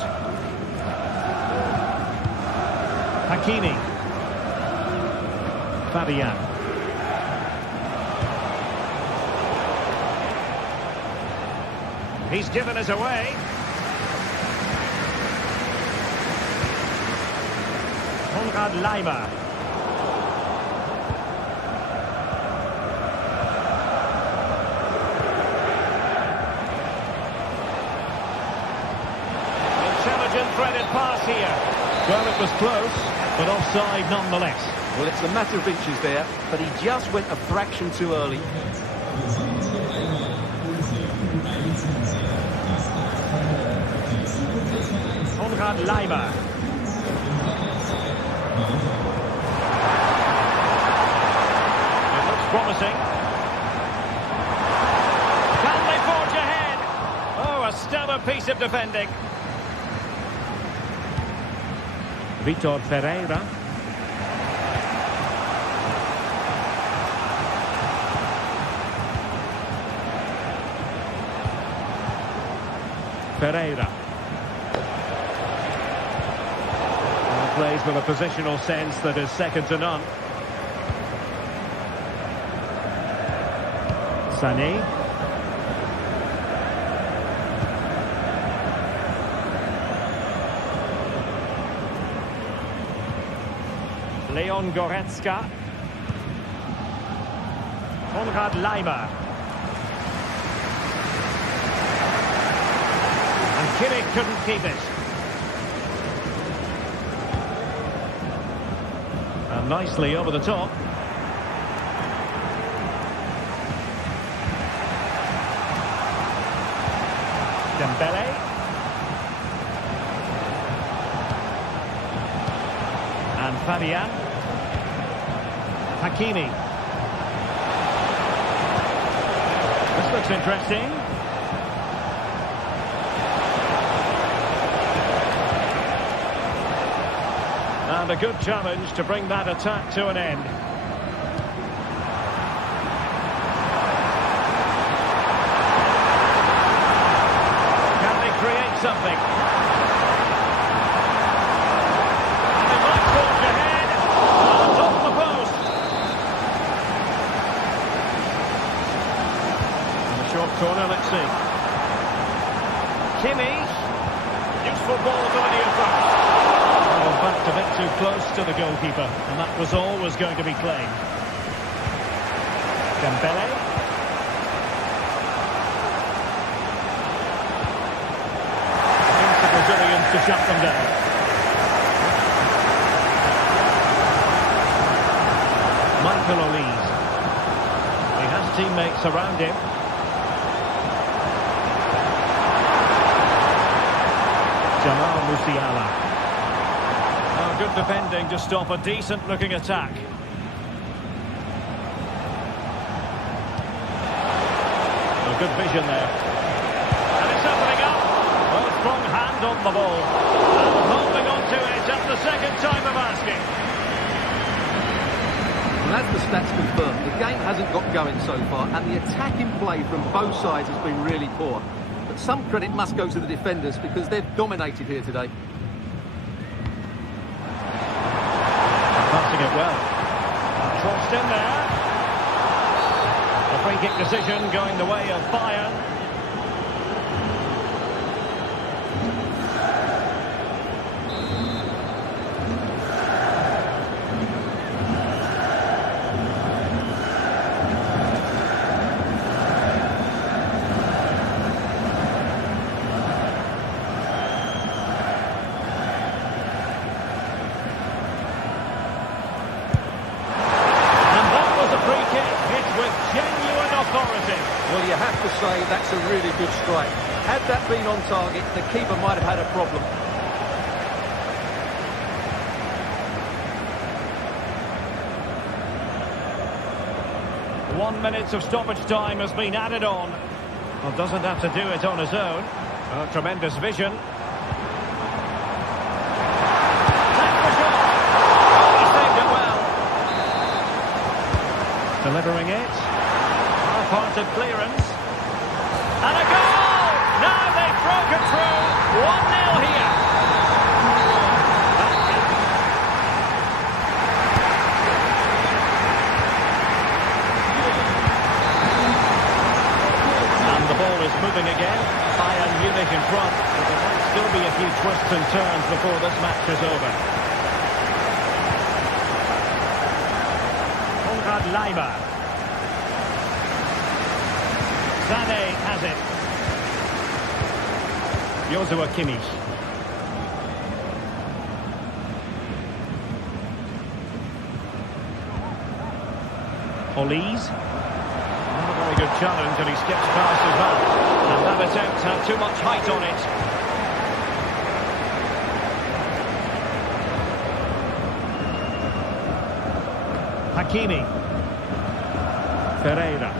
Hakimi. Fabian. He's given us away. Konrad Laimer. Threaded pass here. Well, it was close, but offside nonetheless. Well, it's a matter of inches there, but he just went a fraction too early. Konrad Laimer. It looks promising. Can they forge ahead? Oh, a stellar piece of defending. Vitor Ferreira. Ferreira. And plays with a positional sense that is second to none. Sané. Leon Goretzka. Konrad Laimer. And Kimmich couldn't keep it. And nicely over the top. Dembélé. And Fabian. Hakimi. This looks interesting. And a good challenge to bring that attack to an end. Can they create something? And they might forge ahead. And off the post. Short corner, let's see. Kimmich. Useful ball to any of them. Well, backed a bit too close to the goalkeeper, and that was always going to be claimed. Dembélé. Against the Brazilians to shut them down. Michael Olise. He has teammates around him. Jamal Musiala. Oh, good defending to stop a decent-looking attack. Oh, good vision there. And it's opening up. Well, strong hand hand on the ball. And holding on to it at the second time of asking. And as the stats confirm, the game hasn't got going so far, and the attacking play from both sides has been really poor. But some credit must go to the defenders because they've dominated here today. Passing it well. Crossed in there. A free kick decision going the way of Bayern. Well, you have to say that's a really good strike. Had that been on target, the keeper might have had a problem. One minute of stoppage time has been added on. Well, doesn't have to do it on his own. Tremendous vision. That's the shot. Oh, he saved it well. Delivering it. Parted clearance. And a goal! Now they've broken through. 1-0 here. And the ball is moving again. Bayern Munich in front. But there might still be a few twists and turns before this match is over. Konrad Laimer. Sané has it. Joshua Kimmich. Olise. Not a very good challenge, and he steps past his man. And that attempt had too much height on it. Hakimi. Ferreira.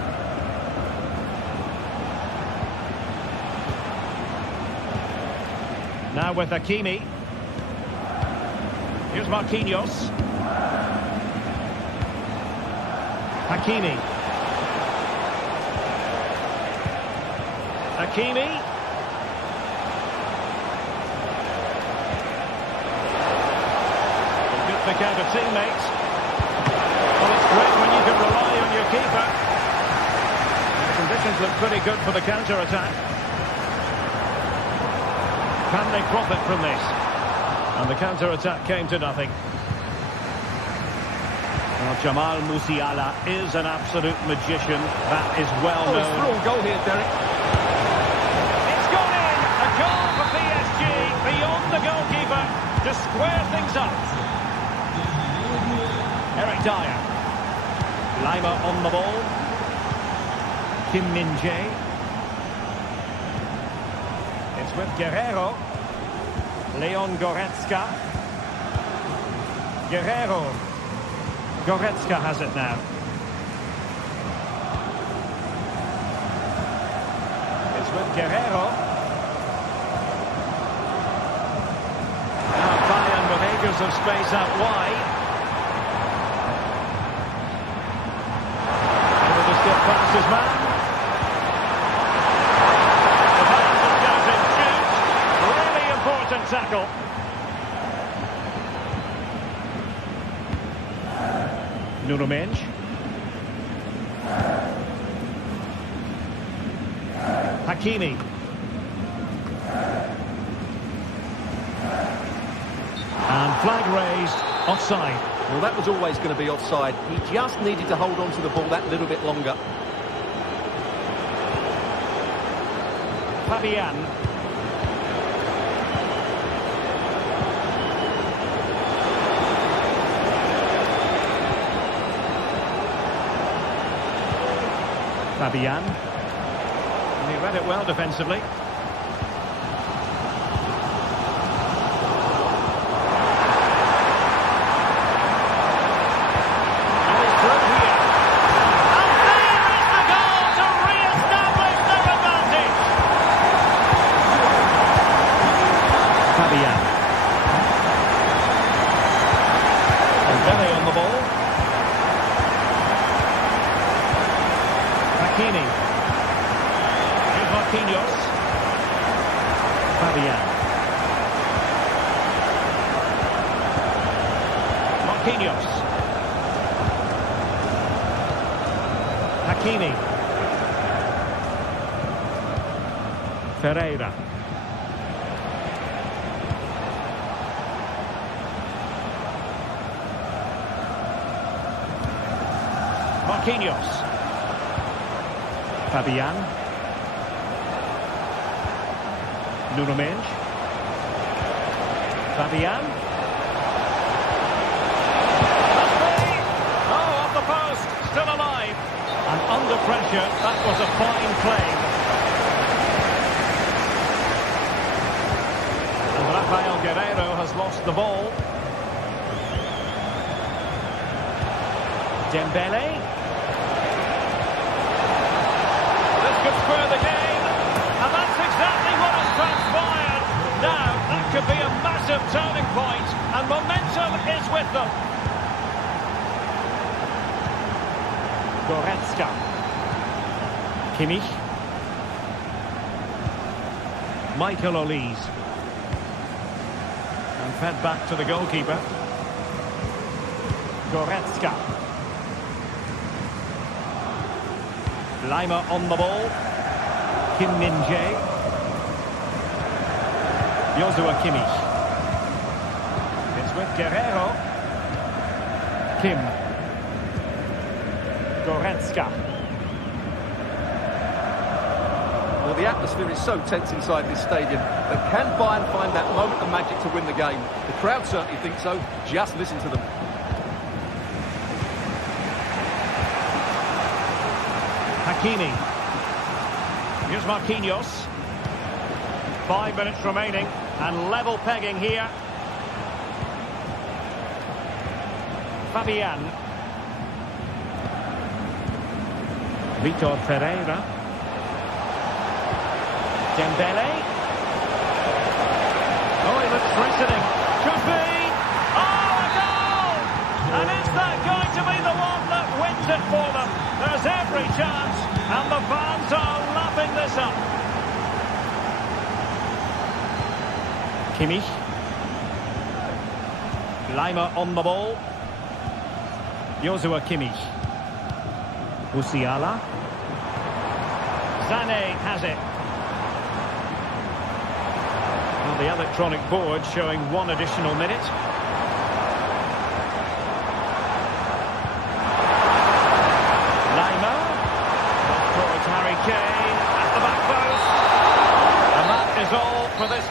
Now with Hakimi. Here's Marquinhos. Hakimi. Hakimi. Good pick out of teammates. Well, it's great when you can rely on your keeper. The conditions look pretty good for the counter-attack. Can they profit from this? And the counter-attack came to nothing. Well, Jamal Musiala is an absolute magician. That is well known. It's through goal here, Derek. It's gone in! A goal for PSG beyond the goalkeeper to square things up. Eric Dyer. Laimer on the ball. Kim Min-jae. It's with Guerrero. Leon Goretzka. Guerrero. Goretzka has it now. It's with Guerrero. Now Bayern with acres of space out wide. Able to step past his man. Tackle. Nuno Mendes. Hakimi. And flag raised, offside. Well, that was always going to be offside. He just needed to hold on to the ball that little bit longer. Fabian. Fabian. And he read it well defensively. And he's through here. And there is the goal to re-establish their advantage. Hakimi. Here's Marquinhos. Fabian. Marquinhos. Hakimi. Ferreira. Marquinhos. Fabian. Nuno Mendes. Fabian. Oh, off the post. Still alive. And under pressure, that was a fine play. And Rafael Guerreiro has lost the ball. Dembele. This could spur the game. And that's exactly what has transpired. Now, that could be a massive turning point. And momentum is with them. Goretzka. Kimmich. Michael Olise. And fed back to the goalkeeper. Goretzka. Lima on the ball. Kim Min-jae. Joshua Kimmich. It's with Guerreiro. Kim. Goretzka. Well, the atmosphere is so tense inside this stadium, but can Bayern find that moment of magic to win the game? The crowd certainly think so. Just listen to them. Hakimi. Here's Marquinhos. 5 minutes remaining and level pegging here. Fabian. Vitor Ferreira. Dembele. Oh, he looks threatening. Could be. Oh, a goal! And is that going to be the one that wins it for them? There's every chance, and the fans are lapping this up. Kimmich. Lima on the ball. Joshua Kimmich. Musiala. Sané has it. Well, the electronic board showing 1 additional minute. Lima. Towards Harry Kane at the back post. And that is all for this.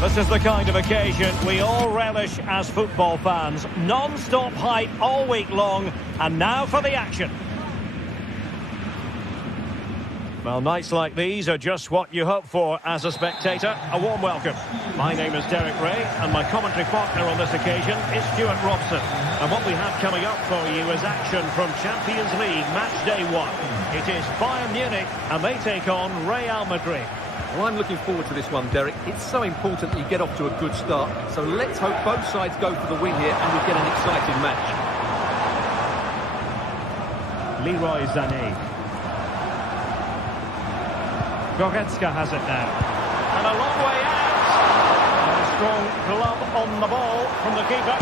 This is the kind of occasion we all relish as football fans. Non-stop hype all week long, and now for the action. Well, nights like these are just what you hope for as a spectator. A warm welcome. My name is Derek Ray, and my commentary partner on this occasion is Stuart Robson. And what we have coming up for you is action from Champions League match day 1. It is Bayern Munich, and they take on Real Madrid. Well, I'm looking forward to this one, Derek. It's so important that you get off to a good start. So let's hope both sides go for the win here and we get an exciting match. Leroy Sané. Goretzka has it now. And a long way out. And a strong glove on the ball from the keeper.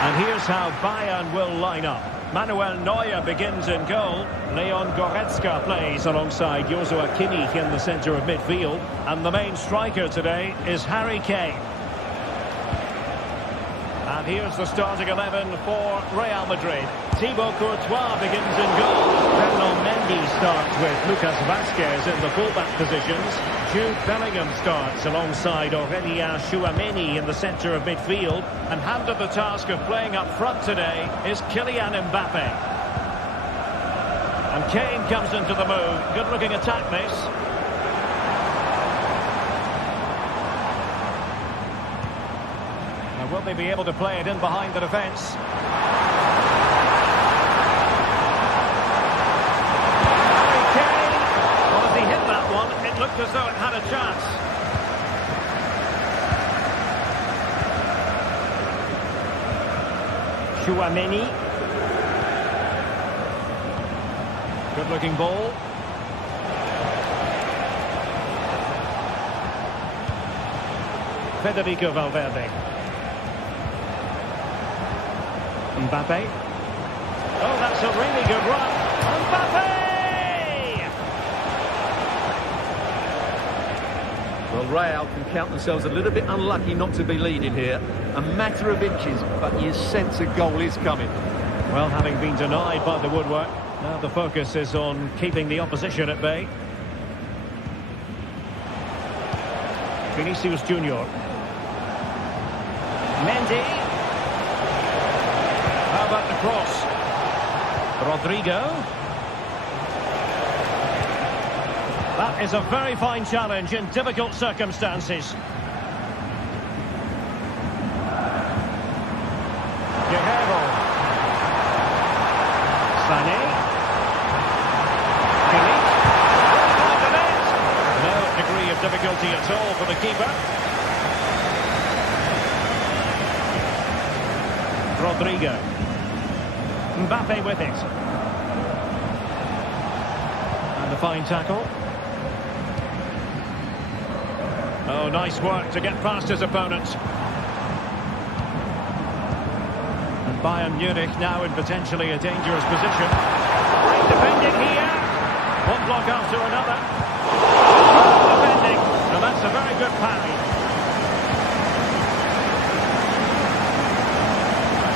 And here's how Bayern will line up. Manuel Neuer begins in goal. Leon Goretzka plays alongside Joshua Kimmich in the centre of midfield. And the main striker today is Harry Kane. And here's the starting 11 for Real Madrid. Thibaut Courtois begins in goal. Fernand Mendy starts with Lucas Vazquez in the fullback positions. Jude Bellingham starts alongside Aurélien Tchouameni in the centre of midfield. And handed the task of playing up front today is Kylian Mbappe. And Kane comes into the move. Good-looking attack, this. Now, will they be able to play it in behind the defence? Harry Kane. Well, as he hit that one, it looked as though it had a chance. Tchouameni. Good-looking ball. Federico Valverde. Mbappe. Oh, that's a really good run. Mbappe! Well, Real can count themselves a little bit unlucky not to be leading here. A matter of inches, but you sense a goal is coming. Well, having been denied by the woodwork, now the focus is on keeping the opposition at bay. Vinicius Junior. Mendy. How about the cross? Rodrigo. That is a very fine challenge in difficult circumstances. Guerrero. Sané. Kimmich. Inside the net. No degree of difficulty at all for the keeper. Rodrigo. Mbappe with it. And a fine tackle. Oh, nice work to get past his opponents. And Bayern Munich now in potentially a dangerous position. Great defending here. One block after another. Defending. And that's a very good parry.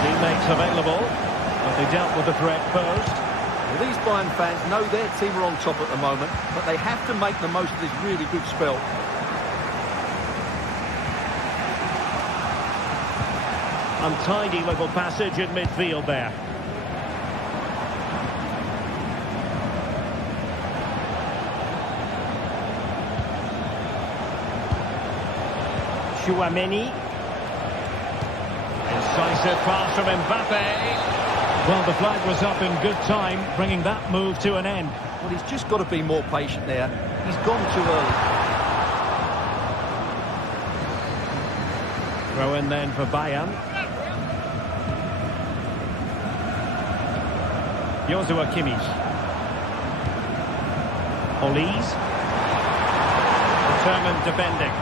Teammates available, but they dealt with the threat posed. Well, these Bayern fans know their team are on top at the moment, but they have to make the most of this really good spell. Untidy little passage in midfield there. Tchouameni. Incisive pass from Mbappe. Well, the flag was up in good time, bringing that move to an end. Well, he's just got to be more patient there. He's gone too early. Throw in then for Bayern. Joshua Kimmich. Olise. Determined defending.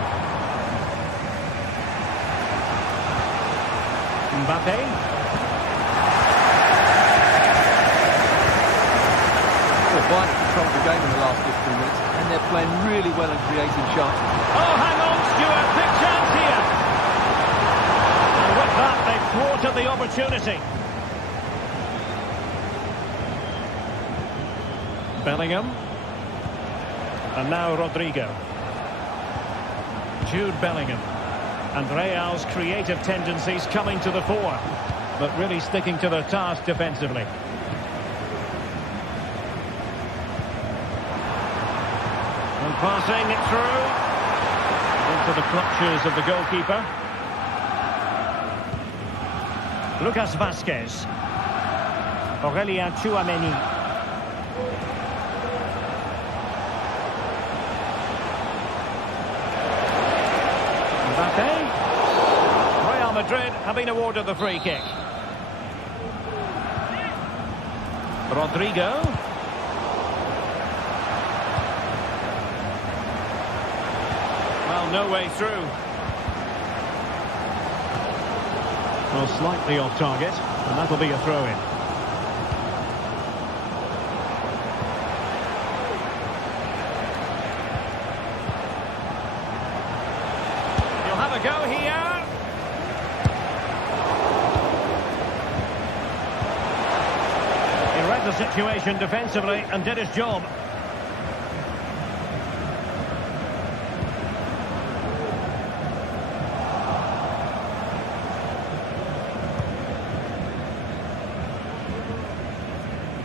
Mbappe. Well, Bayern have controlled the game in the last 15 minutes, and they're playing really well and creating chances. Oh, hang on, Stuart, big chance here. And with that, they've thwarted the opportunity. Bellingham. And now Rodrigo. Jude Bellingham. And Real's creative tendencies coming to the fore, but really sticking to their task defensively. And passing it through into the clutches of the goalkeeper. Lucas Vazquez. Aurélien Tchouameni. Mbappe. Real Madrid have been awarded the free kick. Rodrigo. Well, no way through. Well, slightly off target, and that'll be a throw-in. He'll have a go here. He read the situation defensively and did his job.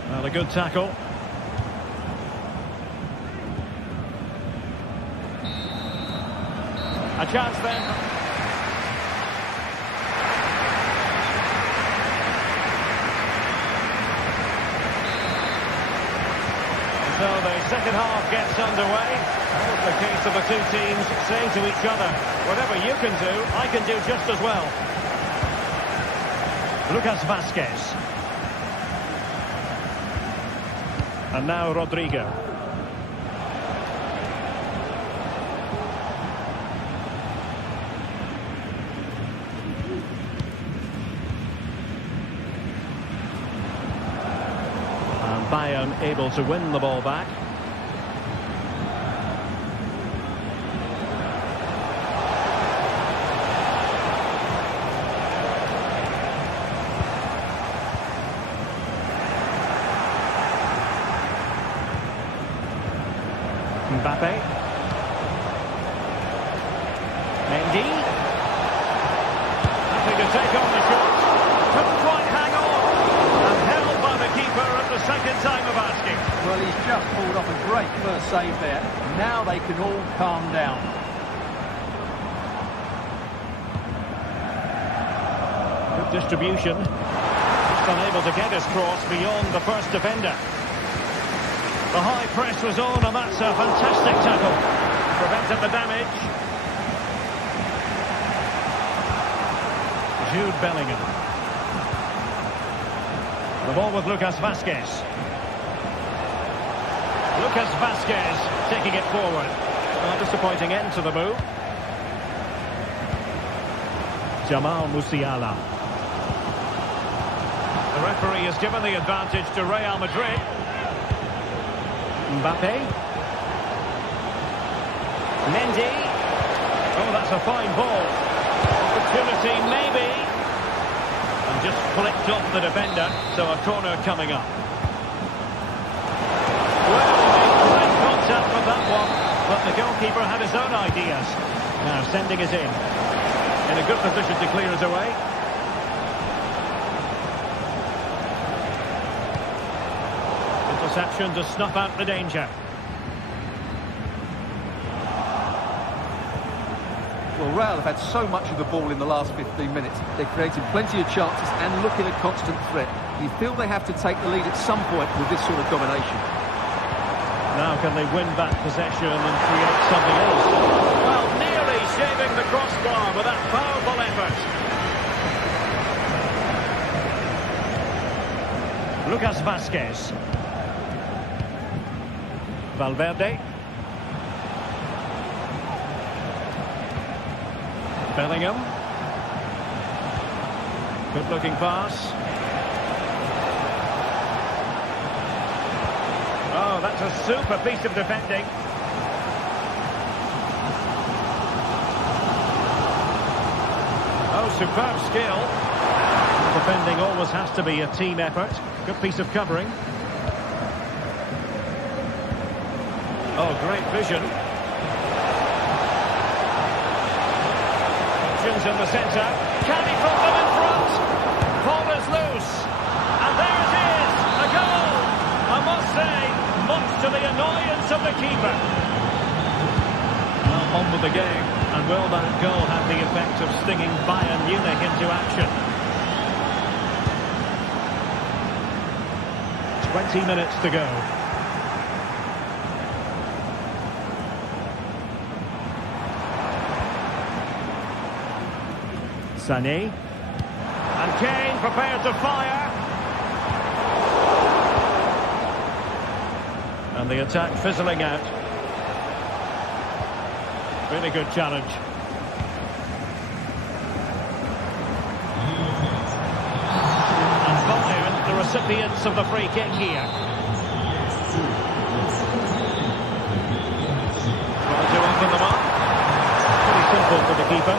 Well, a good tackle. A chance then. So the second half gets underway. That was the case of the two teams saying to each other, whatever you can do, I can do just as well. Lucas Vazquez. And now Rodrigo. And Bayern able to win the ball back. Mbappe. Mendy. Having to take on the shot. Couldn't quite hang on. And held by the keeper at the second time of asking. Well, he's just pulled off a great first save there. Now they can all calm down. Good distribution. Just unable to get his cross beyond the first defender. The high press was on, and that's a fantastic tackle. Prevented the damage. Jude Bellingham. The ball with Lucas Vazquez. Lucas Vazquez taking it forward. A disappointing end to the move. Jamal Musiala. The referee has given the advantage to Real Madrid. Mbappe. Mendy. Oh, that's a fine ball. Opportunity, maybe. And just flicked off the defender, so a corner coming up. Well, he made contact with that one, but the goalkeeper had his own ideas. Now sending it in a good position to clear it away. Interception to snuff out the danger. Well, Real have had so much of the ball in the last 15 minutes. They've created plenty of chances and looking a constant threat. You feel they have to take the lead at some point with this sort of domination. Now can they win back possession and create something else? Well, nearly shaving the crossbar with that powerful effort. Lucas Vazquez. Valverde. Bellingham. Good looking pass. Oh, that's a super piece of defending. Oh, superb skill. Defending always has to be a team effort. Good piece of covering. Oh, great vision. Options in the centre. Can he put them in front? Ball is loose. And there it is. A goal. I must say, much to the annoyance of the keeper. Well, on with the game. And will that goal have the effect of stinging Bayern Munich into action? 20 minutes to go. Sané. And Kane prepared to fire. And the attack fizzling out. Really good challenge. recipients of the free kick here. Trying to open them up. Pretty simple for the keeper.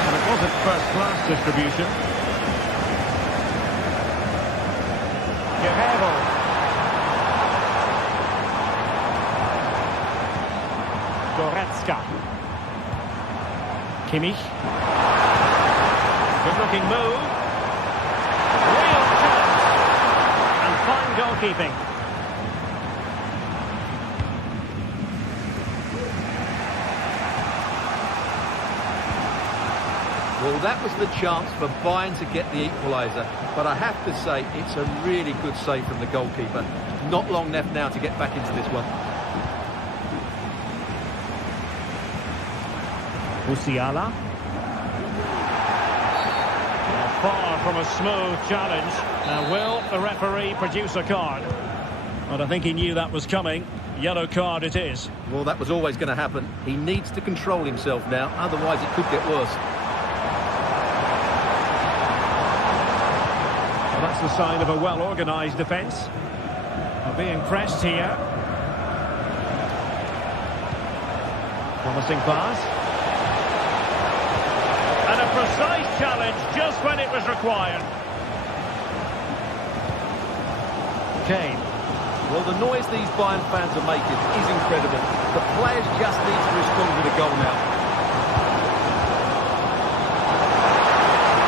And it wasn't first-class distribution. Guerrero. Goretzka. Kimmich. Good-looking move. Real chance. And fine goalkeeping. Well, that was the chance for Bayern to get the equaliser. But I have to say, it's a really good save from the goalkeeper. Not long left now to get back into this one. Musiala. Far from a smooth challenge. Now, will the referee produce a card? Well, I think he knew that was coming. Yellow card it is. Well, that was always going to happen. He needs to control himself now, otherwise it could get worse. Well, that's the sign of a well-organised defence. They're being pressed here. Promising pass. And a precise challenge just when it was required. Kane. Well, the noise these Bayern fans are making is incredible. The players just need to respond with a goal now.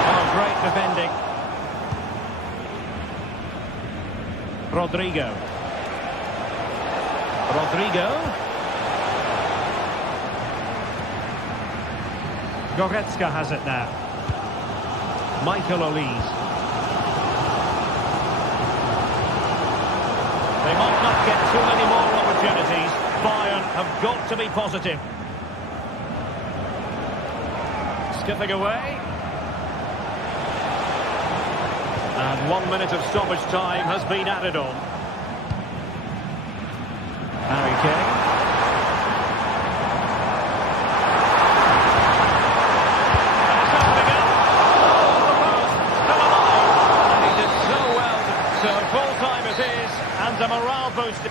Oh, great defending. Rodrigo. Goretzka has it now. Michael Olise. They might not get too many more opportunities. Bayern have got to be positive. Skipping away. And 1 minute of stoppage time has been added on. Harry Kane. And a morale booster.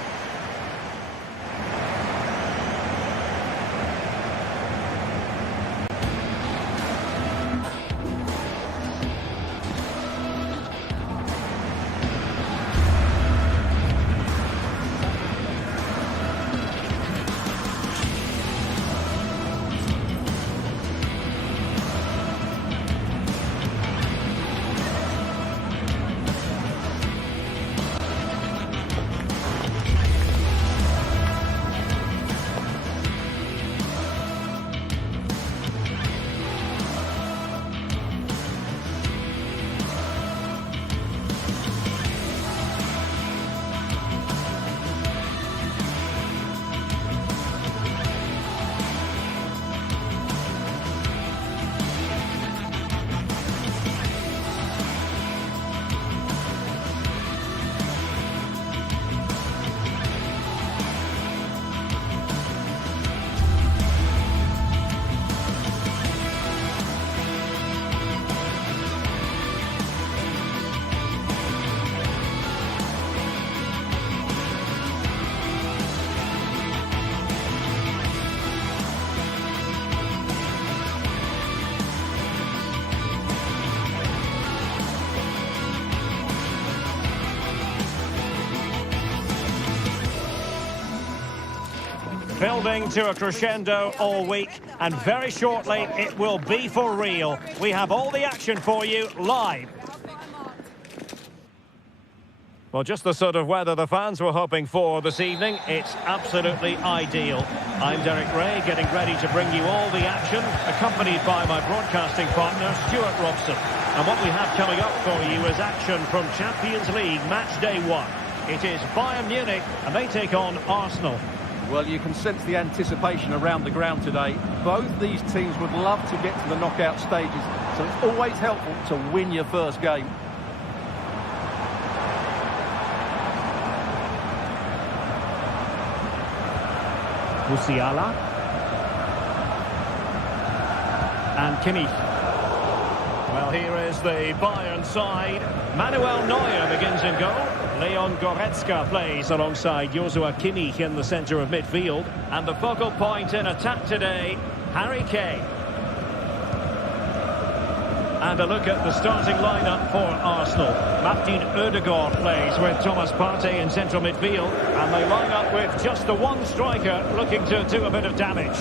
Building to a crescendo all week, and very shortly it will be for real. We have all the action for you live. Well, just the sort of weather the fans were hoping for this evening. It's absolutely ideal. I'm Derek Ray, getting ready to bring you all the action, accompanied by my broadcasting partner, Stuart Robson. And what we have coming up for you is action from Champions League Match Day 1. It is Bayern Munich, and they take on Arsenal. Well, you can sense the anticipation around the ground today. Both these teams would love to get to the knockout stages, so it's always helpful to win your first game. Musiala. And Kimmich. Well, here is the Bayern side. Manuel Neuer begins in goal. Leon Goretzka plays alongside Joshua Kimmich in the centre of midfield. And the focal point in attack today, Harry Kane. And a look at the starting lineup for Arsenal. Martin Ødegaard plays with Thomas Partey in central midfield. And they line up with just the one striker looking to do a bit of damage.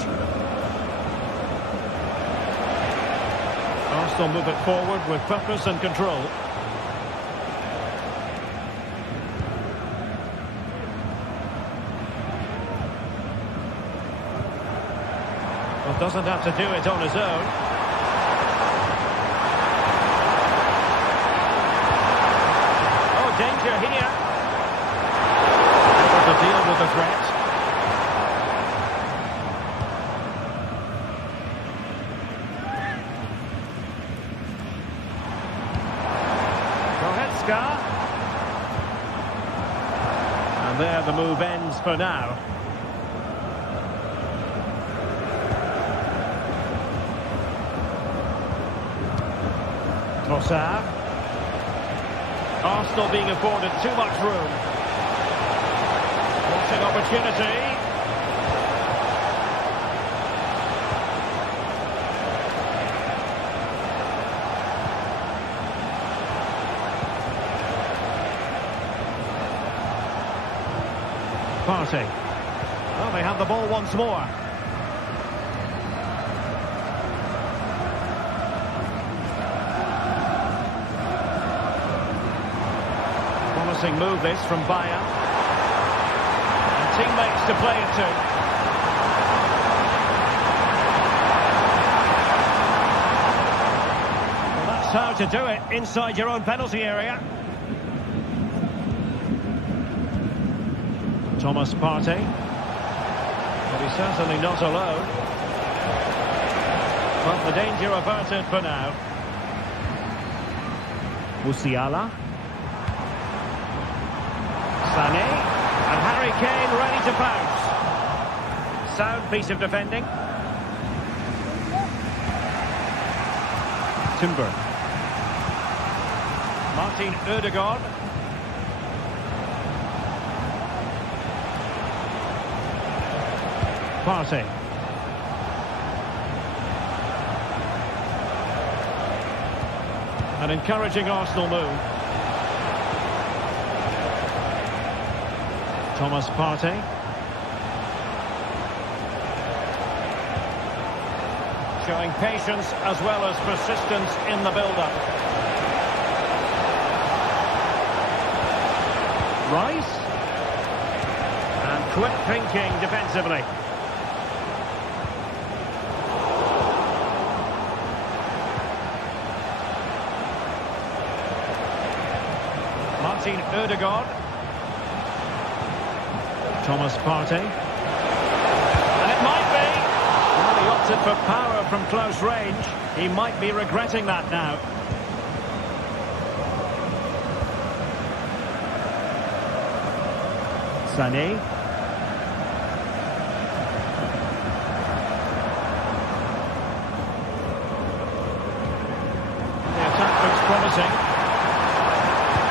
Arsenal move it forward with purpose and control. Well, doesn't have to do it on his own. Oh, danger here. Able to deal with the threat. And there the move ends for now. Trossard. Arsenal being afforded too much room. Watching opportunity. Partey. Well, they have the ball once more. Promising move this from Bayern. And teammates to play it to. Well, that's how to do it inside your own penalty area. Thomas Partey. But he's certainly not alone. But the danger averted for now. Musiala. Sané. And Harry Kane ready to pounce. Sound piece of defending. Timber. Martin Ødegaard. Partey. An encouraging Arsenal move. Thomas Partey. Showing patience as well as persistence in the build-up. Rice. And quick thinking defensively. Martin Ødegaard. Thomas Partey. And it might be. Well, he opted for power from close range. He might be regretting that now. Sané. The attack looks promising.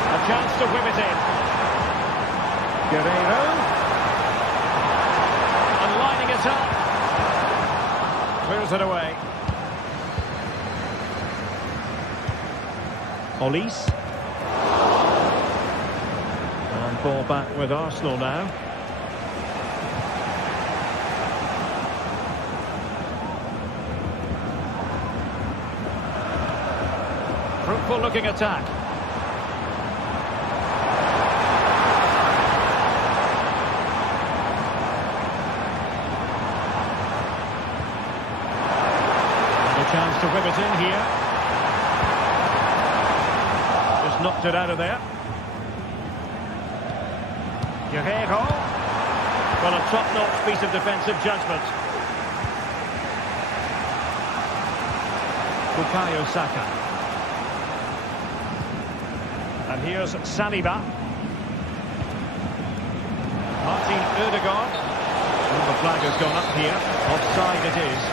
A chance to whip it in. Guerreiro. And lining it up. Clears it away. Olise. And ball back with Arsenal now. Fruitful looking attack. Chance to whip it in here. Just knocked it out of there. Guerreiro. Well, a top-notch piece of defensive judgment. Bukayo Saka. And here's Saliba. Martin Ødegaard. Well, the flag has gone up here. Offside it is.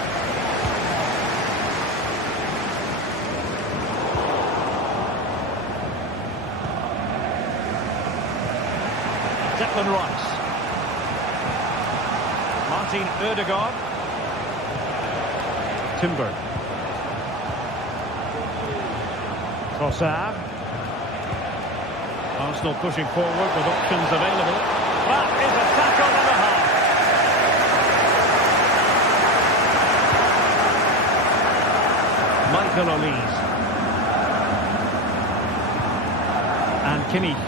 Declan Rice. Martin Ødegaard. Timber. Trossard. Arsenal pushing forward with options available. That is a tackle and a half. Michael Olise. And Kimmich.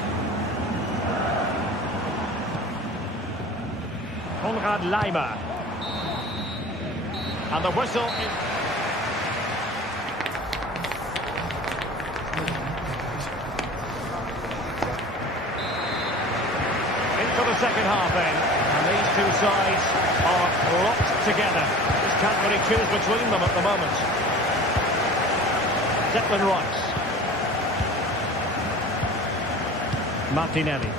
Konrad Laimer. And the whistle is... For the second half then, and these two sides are locked together. Just can't really choose between them at the moment. Declan Rice. Martinelli.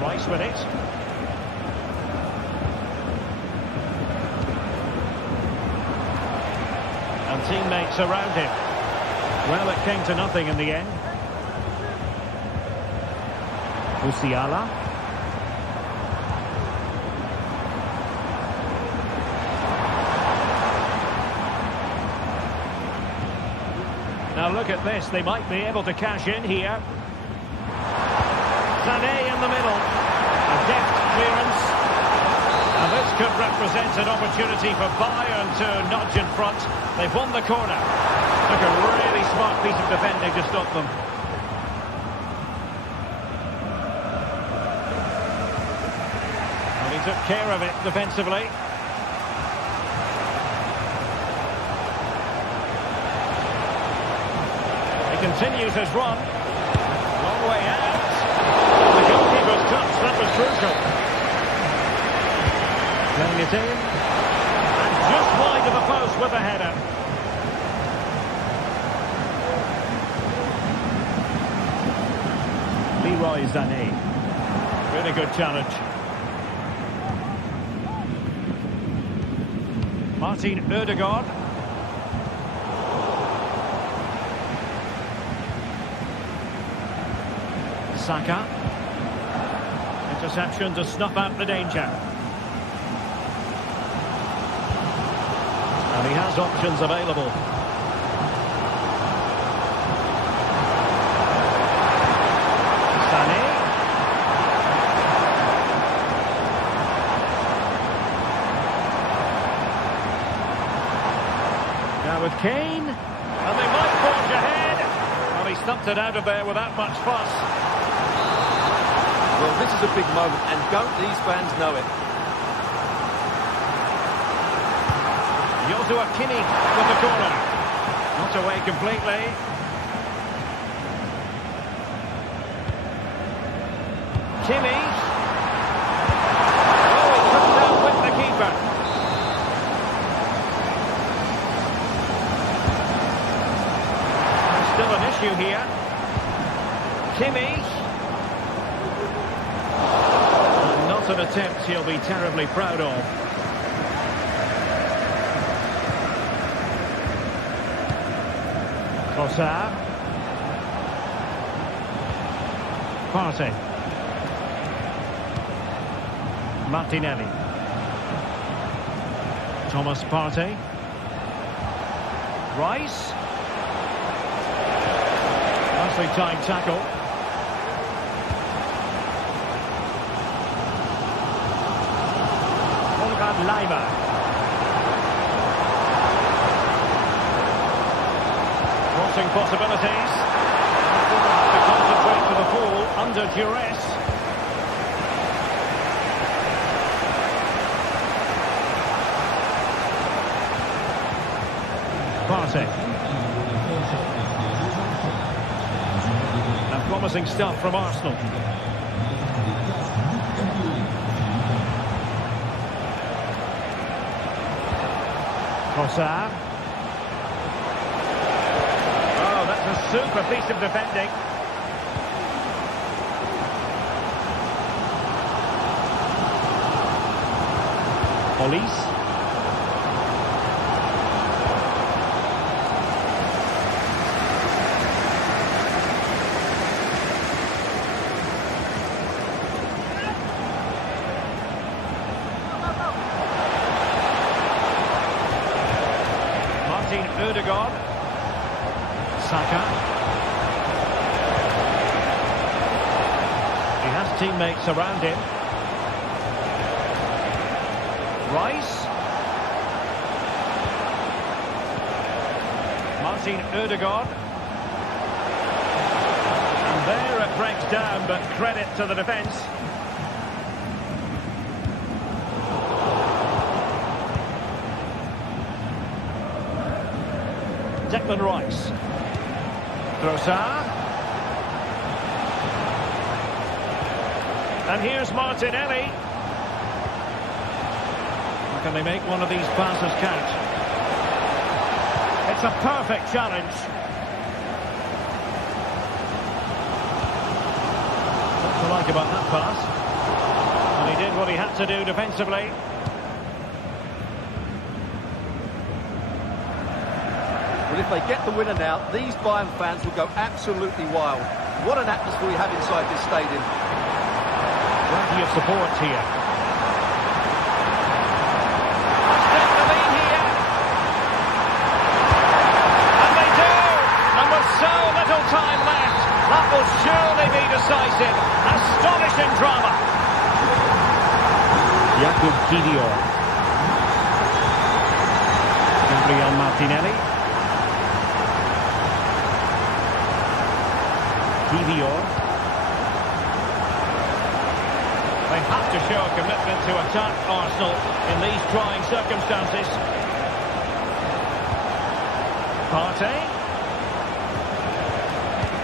Rice with it. And teammates around him. Well, it came to nothing in the end. Musiala. Now look at this, they might be able to cash in here. Sané in the middle. A deft clearance. And this could represent an opportunity for Bayern to nudge in front. They've won the corner. Look, a really smart piece of defending to stop them. And he took care of it defensively. He continues his run. Long way out. The goalkeeper's touch, that was crucial. Playing it in. And just wide of the post with the header. Leroy Sané. Really good challenge. Martin Ødegaard. Saka. Interception to snuff out the danger. And he has options available. Sané. Now with Kane. And they might forge ahead. Well, he stumped it out of there without much fuss. Well, this is a big moment, and don't these fans know it? Joshua Kimmich with the corner. Not away completely. Kimmich. Oh, he comes out with the keeper. There's still an issue here. Kimmich. Not an attempt he'll be terribly proud of. Trossard. Partey. Martinelli. Thomas Partey. Rice. Nicely timed tackle. Konrad Laimer. Crossing possibilities. To concentrate for the full under duress. Partey. And promising stuff from Arsenal. Trossard. Oh, that's a super piece of defending. Olise. Martin Ødegaard. Saka. He has teammates around him. Rice. Martin Ødegaard. And there it breaks down, but credit to the defence. Declan Rice. Trossard. And here's Martinelli. Can they make one of these passes count? It's a perfect challenge. What to like about that pass? And he did what he had to do defensively. Well, if they get the winner now, these Bayern fans will go absolutely wild. What an atmosphere we have inside this stadium. Plenty of support here. Time left. That will surely be decisive. Astonishing drama. Jakub Kivior. Gabriel Martinelli. Kivior. They have to show a commitment to attack Arsenal in these trying circumstances. Partey.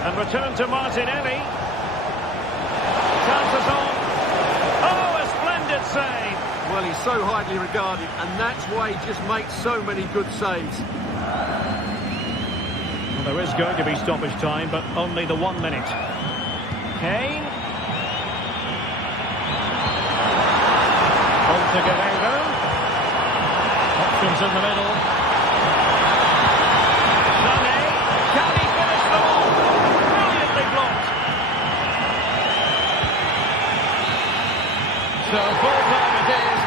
And return to Martinelli. Chances on. Oh, a splendid save. Well, he's so highly regarded, and that's why he just makes so many good saves. Well, there is going to be stoppage time, but only the 1 minute. Kane. On to Guerrero. Options in the middle. Sané. Can he finish the ball? Blocked. So full time it is.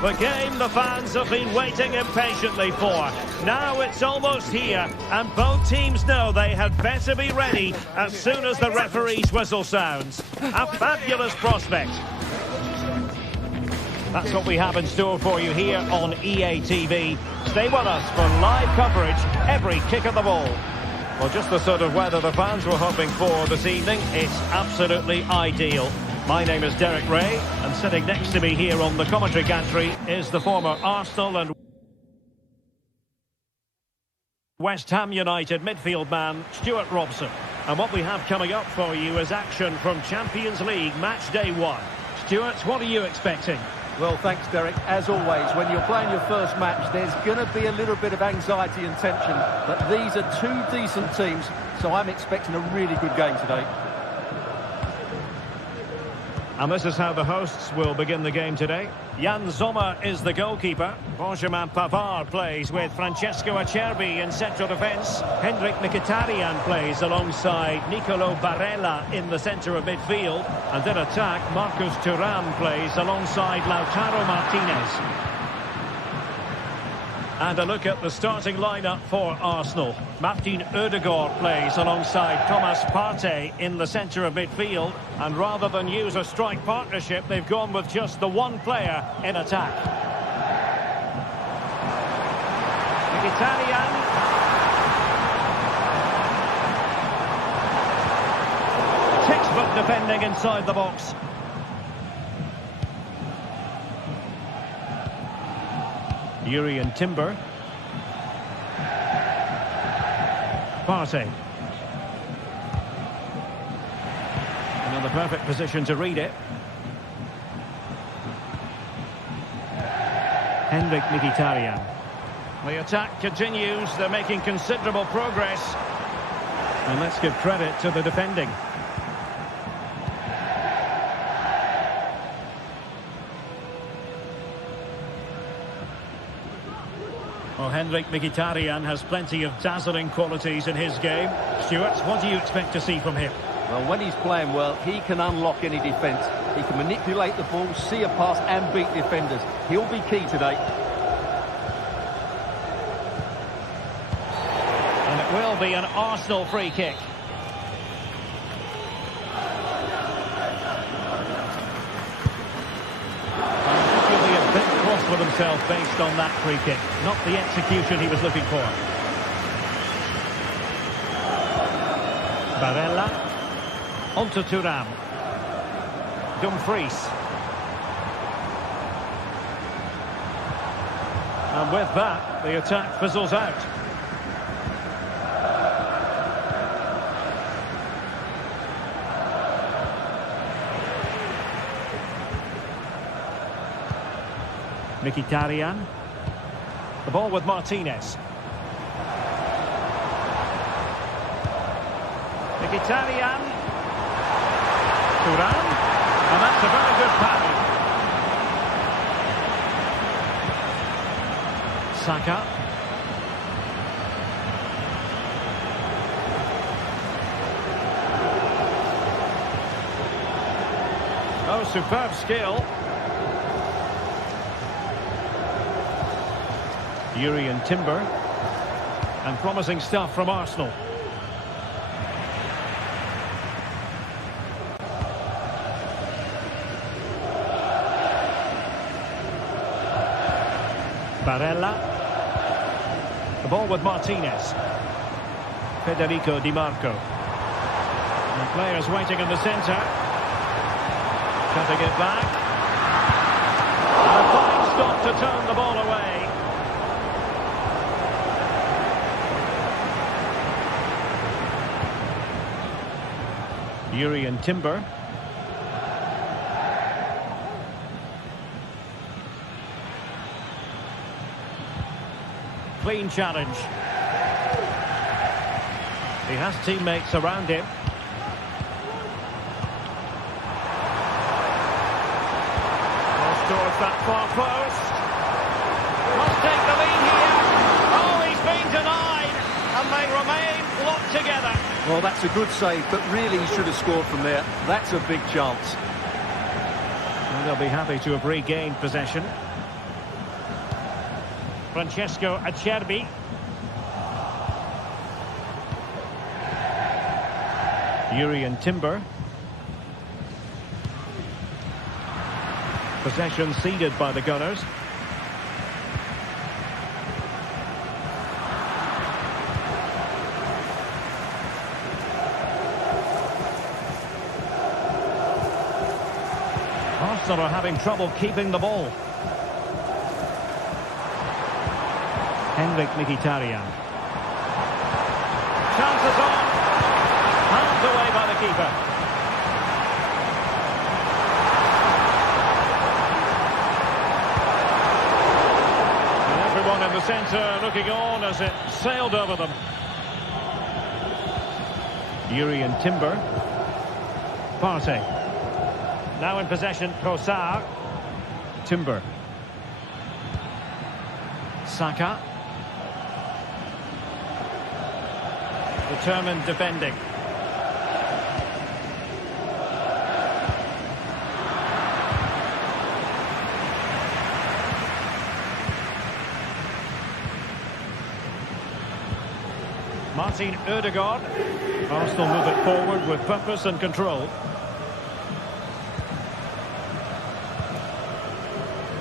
The game the fans have been waiting impatiently for. Now it's almost here, and both teams know they had better be ready as soon as the referee's whistle sounds. A fabulous prospect. That's what we have in store for you here on EA TV. Stay with us for live coverage every kick of the ball. Well, just the sort of weather the fans were hoping for this evening. It's absolutely ideal. My name is Derek Ray, and sitting next to me here on the commentary gantry is the former Arsenal and West Ham United midfield man, Stuart Robson. And what we have coming up for you is action from Champions League match day 1. Stuart, what are you expecting? Well, thanks, Derek. As always, when you're playing your first match, there's going to be a little bit of anxiety and tension. But these are two decent teams, so I'm expecting a really good game today. And this is how the hosts will begin the game today. Jan Sommer is the goalkeeper. Benjamin Pavard plays with Francesco Acerbi in central defence. Henrik Mkhitaryan plays alongside Nicolo Barella in the centre of midfield. And in attack, Marcus Thuram plays alongside Lautaro Martinez. And a look at the starting lineup for Arsenal. Martin Ødegaard plays alongside Thomas Partey in the centre of midfield. And rather than use a strike partnership, they've gone with just the one player in attack. Mkhitaryan. Textbook defending inside the box. Jurriën Timber. Partey. And in the perfect position to read it. Henrik Mkhitaryan. The attack continues. They're making considerable progress. And let's give credit to the defending. Well, Henrik Mkhitaryan has plenty of dazzling qualities in his game. Stuart, what do you expect to see from him? Well, when he's playing well, he can unlock any defence. He can manipulate the ball, see a pass and beat defenders. He'll be key today. And it will be an Arsenal free kick. With himself based on that free kick, not the execution he was looking for. Barella onto Thuram. Dumfries, and with that the attack fizzles out. Mkhitaryan. The ball with Martinez. Mkhitaryan. Thuram. And that's a very good pass. Saka. Oh, superb skill. Jurriën Timber, and promising stuff from Arsenal. Barella. The ball with Martinez. Federico Di Marco. And players waiting in the centre. Cutting it back. And a fine stop to turn the ball away. Jurriën Timber. Clean challenge. He has teammates around him. Cross towards that far post. Must take the lead here. Oh, he's been denied. And they remain locked together. Well, that's a good save, but really he should have scored from there. That's a big chance. And they'll be happy to have regained possession. Francesco Acerbi. Jurriën Timber. Possession ceded by the Gunners. Arsenal are having trouble keeping the ball. Henrik Mkhitaryan. Chances on. Hands away by the keeper. And everyone in the centre looking on as it sailed over them. Jurriën Timber. Partey. Now in possession, Trossard. Timber. Saka. Determined defending. Martin Ødegaard. Arsenal move it forward with purpose and control.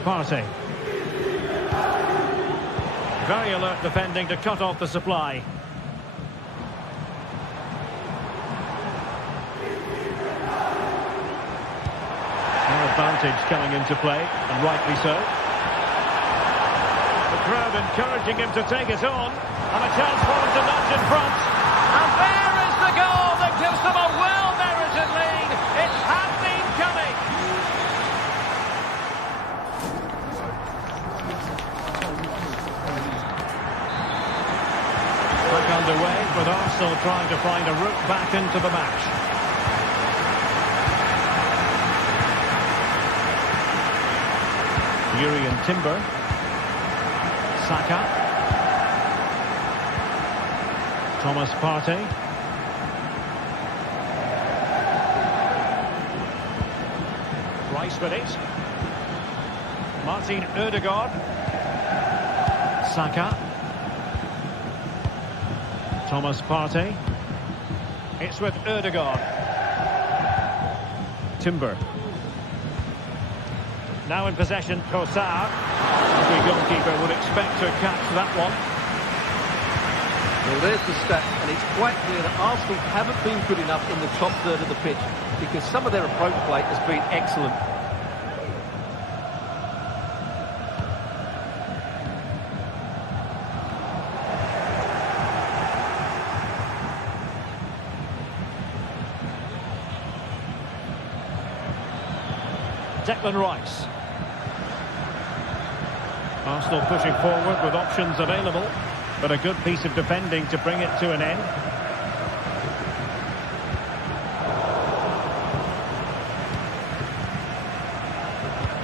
Partey. Very alert defending to cut off the supply. Now advantage coming into play, and rightly so. The crowd encouraging him to take it on, and a chance for him to nudge in front. And there is the goal that gives them a well-merited lead. It had been coming. Back underway, with Arsenal trying to find a route back into the match. Jurriën Timber. Saka. Thomas Partey. Rice with it. Martin Ødegaard. Saka. Thomas Partey. It's with Ødegaard. Timber. Now in possession, Trossard. Every goalkeeper would expect to catch that one. Well, there's the stat, and it's quite clear that Arsenal haven't been good enough in the top third of the pitch because some of their approach play has been excellent. Declan Rice. Arsenal pushing forward with options available, but a good piece of defending to bring it to an end.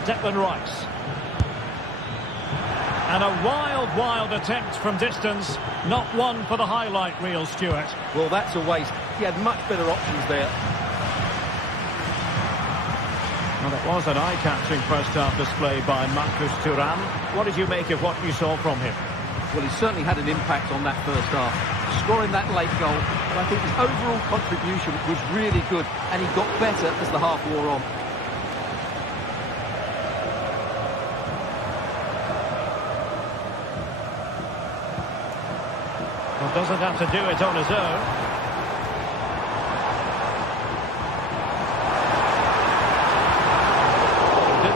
Declan Rice. And a wild attempt from distance. Not one for the highlight reel, Stuart. Well, that's a waste. He had much better options there. Well, it was an eye-catching first-half display by Marcus Thuram. What did you make of what you saw from him? Well, he certainly had an impact on that first half. Scoring that late goal, but I think his overall contribution was really good, and he got better as the half wore on. Well, doesn't have to do it on his own.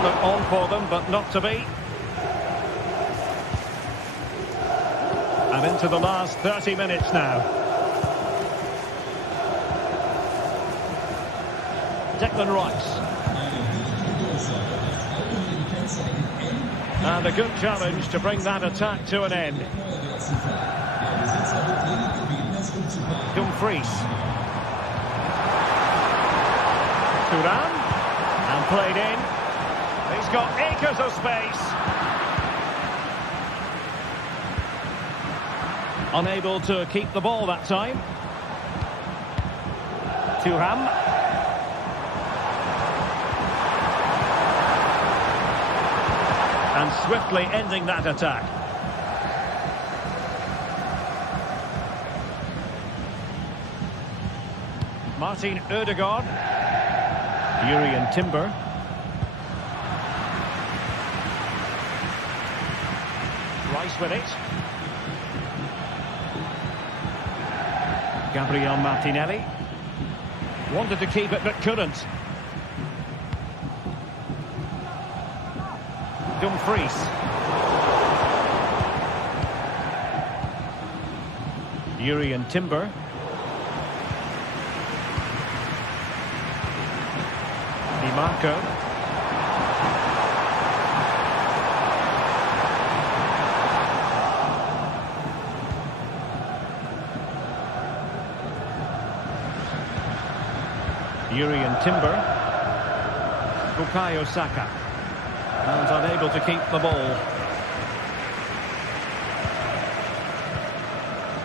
Look on for them, but not to be. And into the last 30 minutes now. Declan Rice. And a good challenge to bring that attack to an end. Dumfries. Thuram. And played in. He's got acres of space. Unable to keep the ball that time. Thuram. And swiftly ending that attack. Martin Ødegaard. Jurriën Timber. Rice with it. Gabriel Martinelli. Wanted to keep it but couldn't. Dumfries. Jurriën Timber. Di Marco. Jurriën Timber. Bukayo Saka. And unable to keep the ball.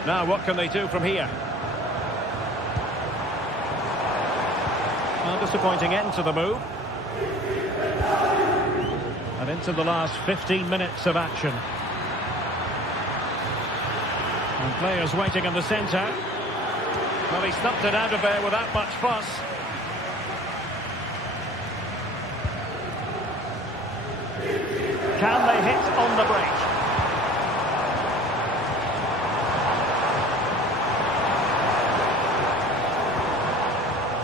Now what can they do from here? A disappointing end to the move. And into the last 15 minutes of action. And players waiting in the centre. Well, he stumped it out of there without much fuss. Can they hit on the break?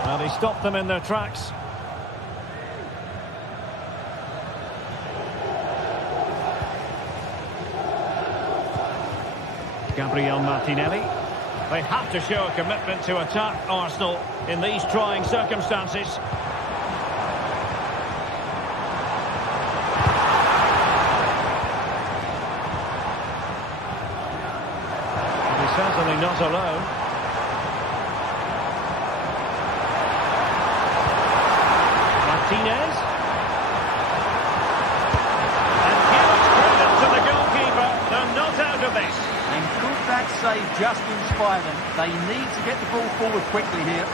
Well, he stopped them in their tracks. Gabriel Martinelli. They have to show a commitment to attack Arsenal in these trying circumstances. He's certainly not alone. Martinez. And huge credit to the goalkeeper. They're not out of this. And could that save just inspire them? They need to get the ball forward quickly here.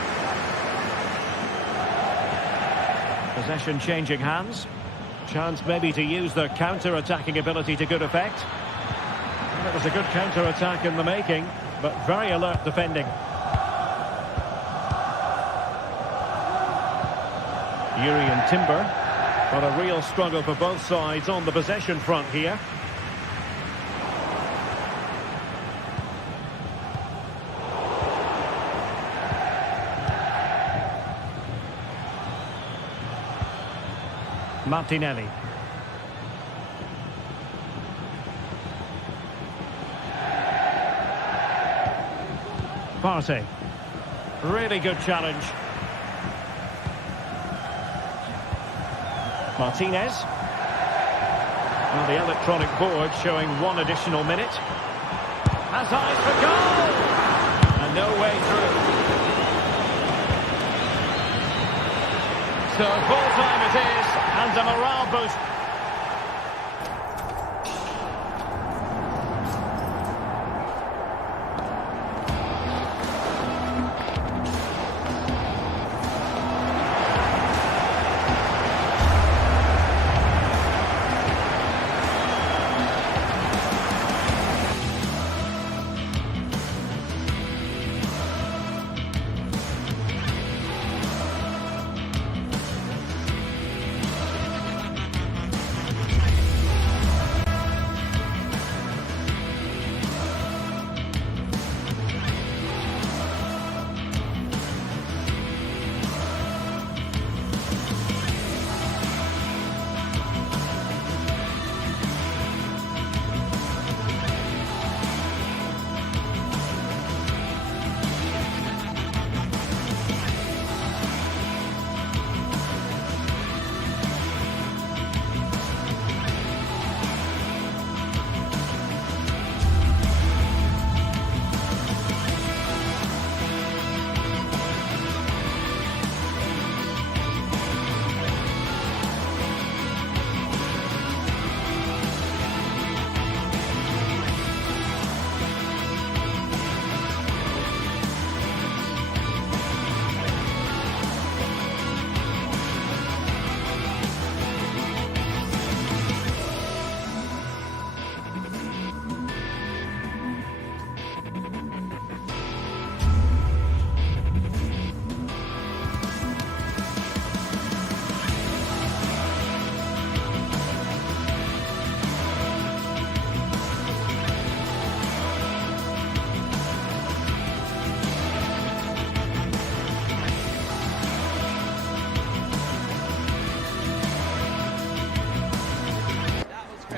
Possession changing hands. Chance maybe to use their counter-attacking ability to good effect. And it was a good counter-attack in the making, but very alert defending. Jurriën Timber. But a real struggle for both sides on the possession front here. Martinelli. Partey. Really good challenge. Martinez. Well, the electronic board showing one additional minute. Has eyes for goal! And no way through. So full time it is, and a morale boost.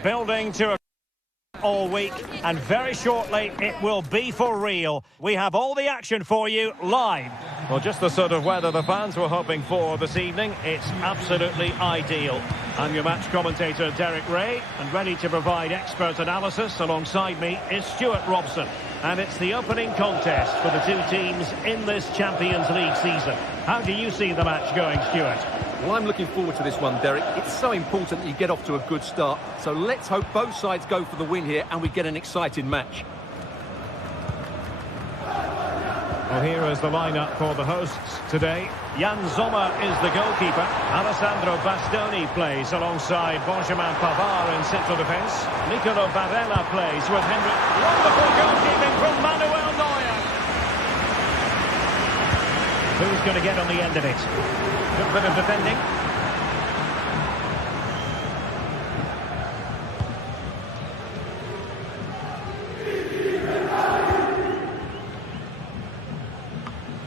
building to a all week, and very shortly it will be for real. We have all the action for you live. Well, just the sort of weather the fans were hoping for this evening. It's absolutely ideal. I'm your match commentator Derek Ray, and ready to provide expert analysis alongside me is Stuart Robson. And it's the opening contest for the two teams in this Champions League season. How do you see the match going, Stuart? Well, I'm looking forward to this one, Derek. It's so important that you get off to a good start. So let's hope both sides go for the win here and we get an exciting match. Well, here is the lineup for the hosts today. Jan Sommer is the goalkeeper. Alessandro Bastoni plays alongside Benjamin Pavard in central defence. Nicolo Barella plays with Hendrik. Wonderful goalkeeping from Manuel Neuer. Who's going to get on the end of it? Good bit of defending.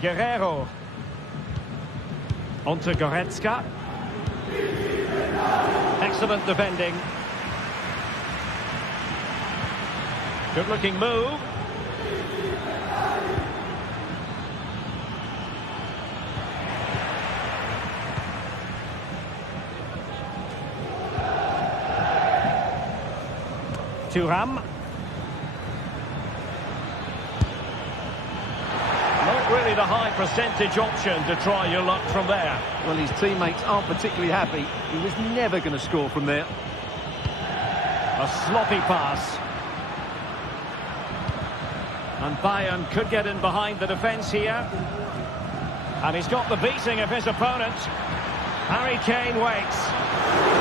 Guerrero. On to Goretzka. Excellent defending. Good looking move. Thuram. Not really the high percentage option to try your luck from there. Well, his teammates aren't particularly happy. He was never going to score from there. A sloppy pass. And Bayern could get in behind the defence here. And he's got the beating of his opponent. Harry Kane waits.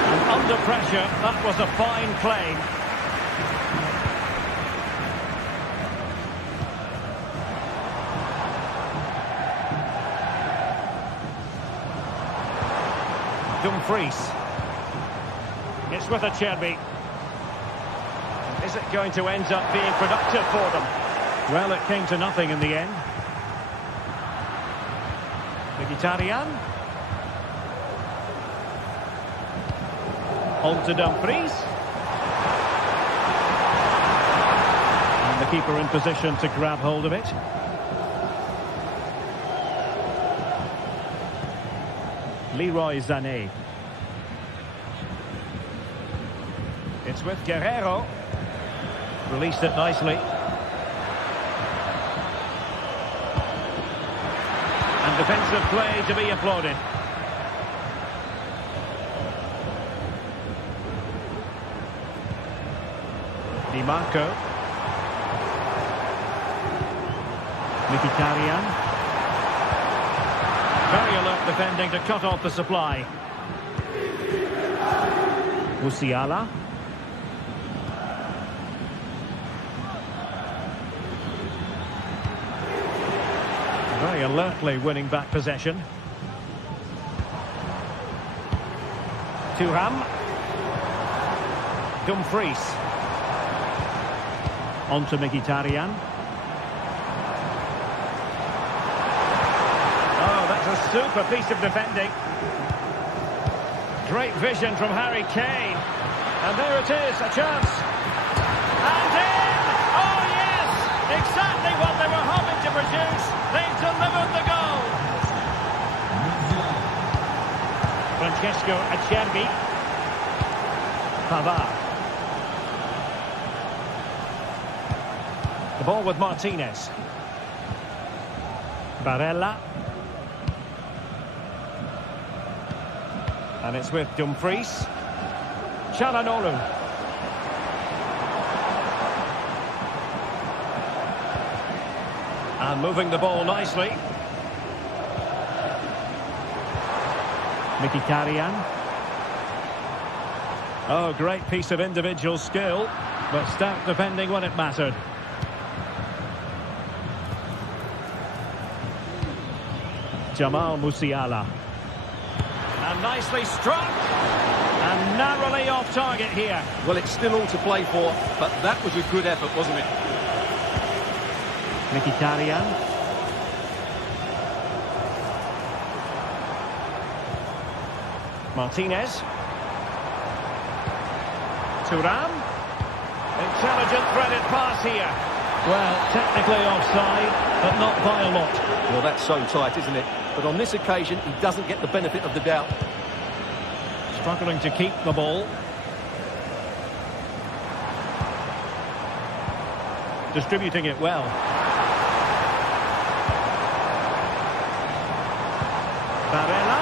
And under pressure, that was a fine play. Dumfries. It's with Acerbi. Is it going to end up being productive for them? Well, it came to nothing in the end. Mkhitaryan. On to Dumfries. And the keeper in position to grab hold of it. Leroy Sané. It's with Guerrero. Released it nicely. And defensive play to be applauded. Di Marco. Mkhitaryan. Very alert defending to cut off the supply. Musiala. Very alertly winning back possession. Thuram. Dumfries. On to Mkhitaryan. A super piece of defending. Great vision from Harry Kane. And there it is, a chance. And in! Oh yes! Exactly what they were hoping to produce. They've delivered the goal. Francesco Acerbi. Pavard. The ball with Martinez. Barella. And it's with Dumfries. Çalhanoğlu. And moving the ball nicely. Mkhitaryan. Oh, great piece of individual skill, but stout defending when it mattered. Jamal Musiala. And nicely struck. And narrowly off target here. Well, it's still all to play for, but that was a good effort, wasn't it? Mkhitaryan. Martinez. Thuram. Intelligent threaded pass here. Well, technically offside, but not by a lot. Well, that's so tight, isn't it? But on this occasion, he doesn't get the benefit of the doubt. Struggling to keep the ball. Distributing it well. Barella.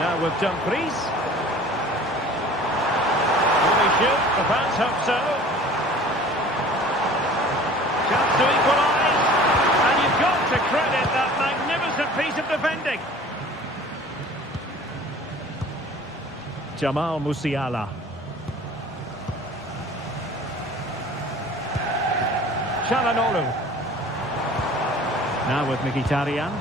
Now with Dumfries. Really shoot. The fans hope so. Chance to equalise. And you've got to credit that magnificent piece of defending. Jamal Musiala. Çalhanoğlu. Now with Mkhitaryan.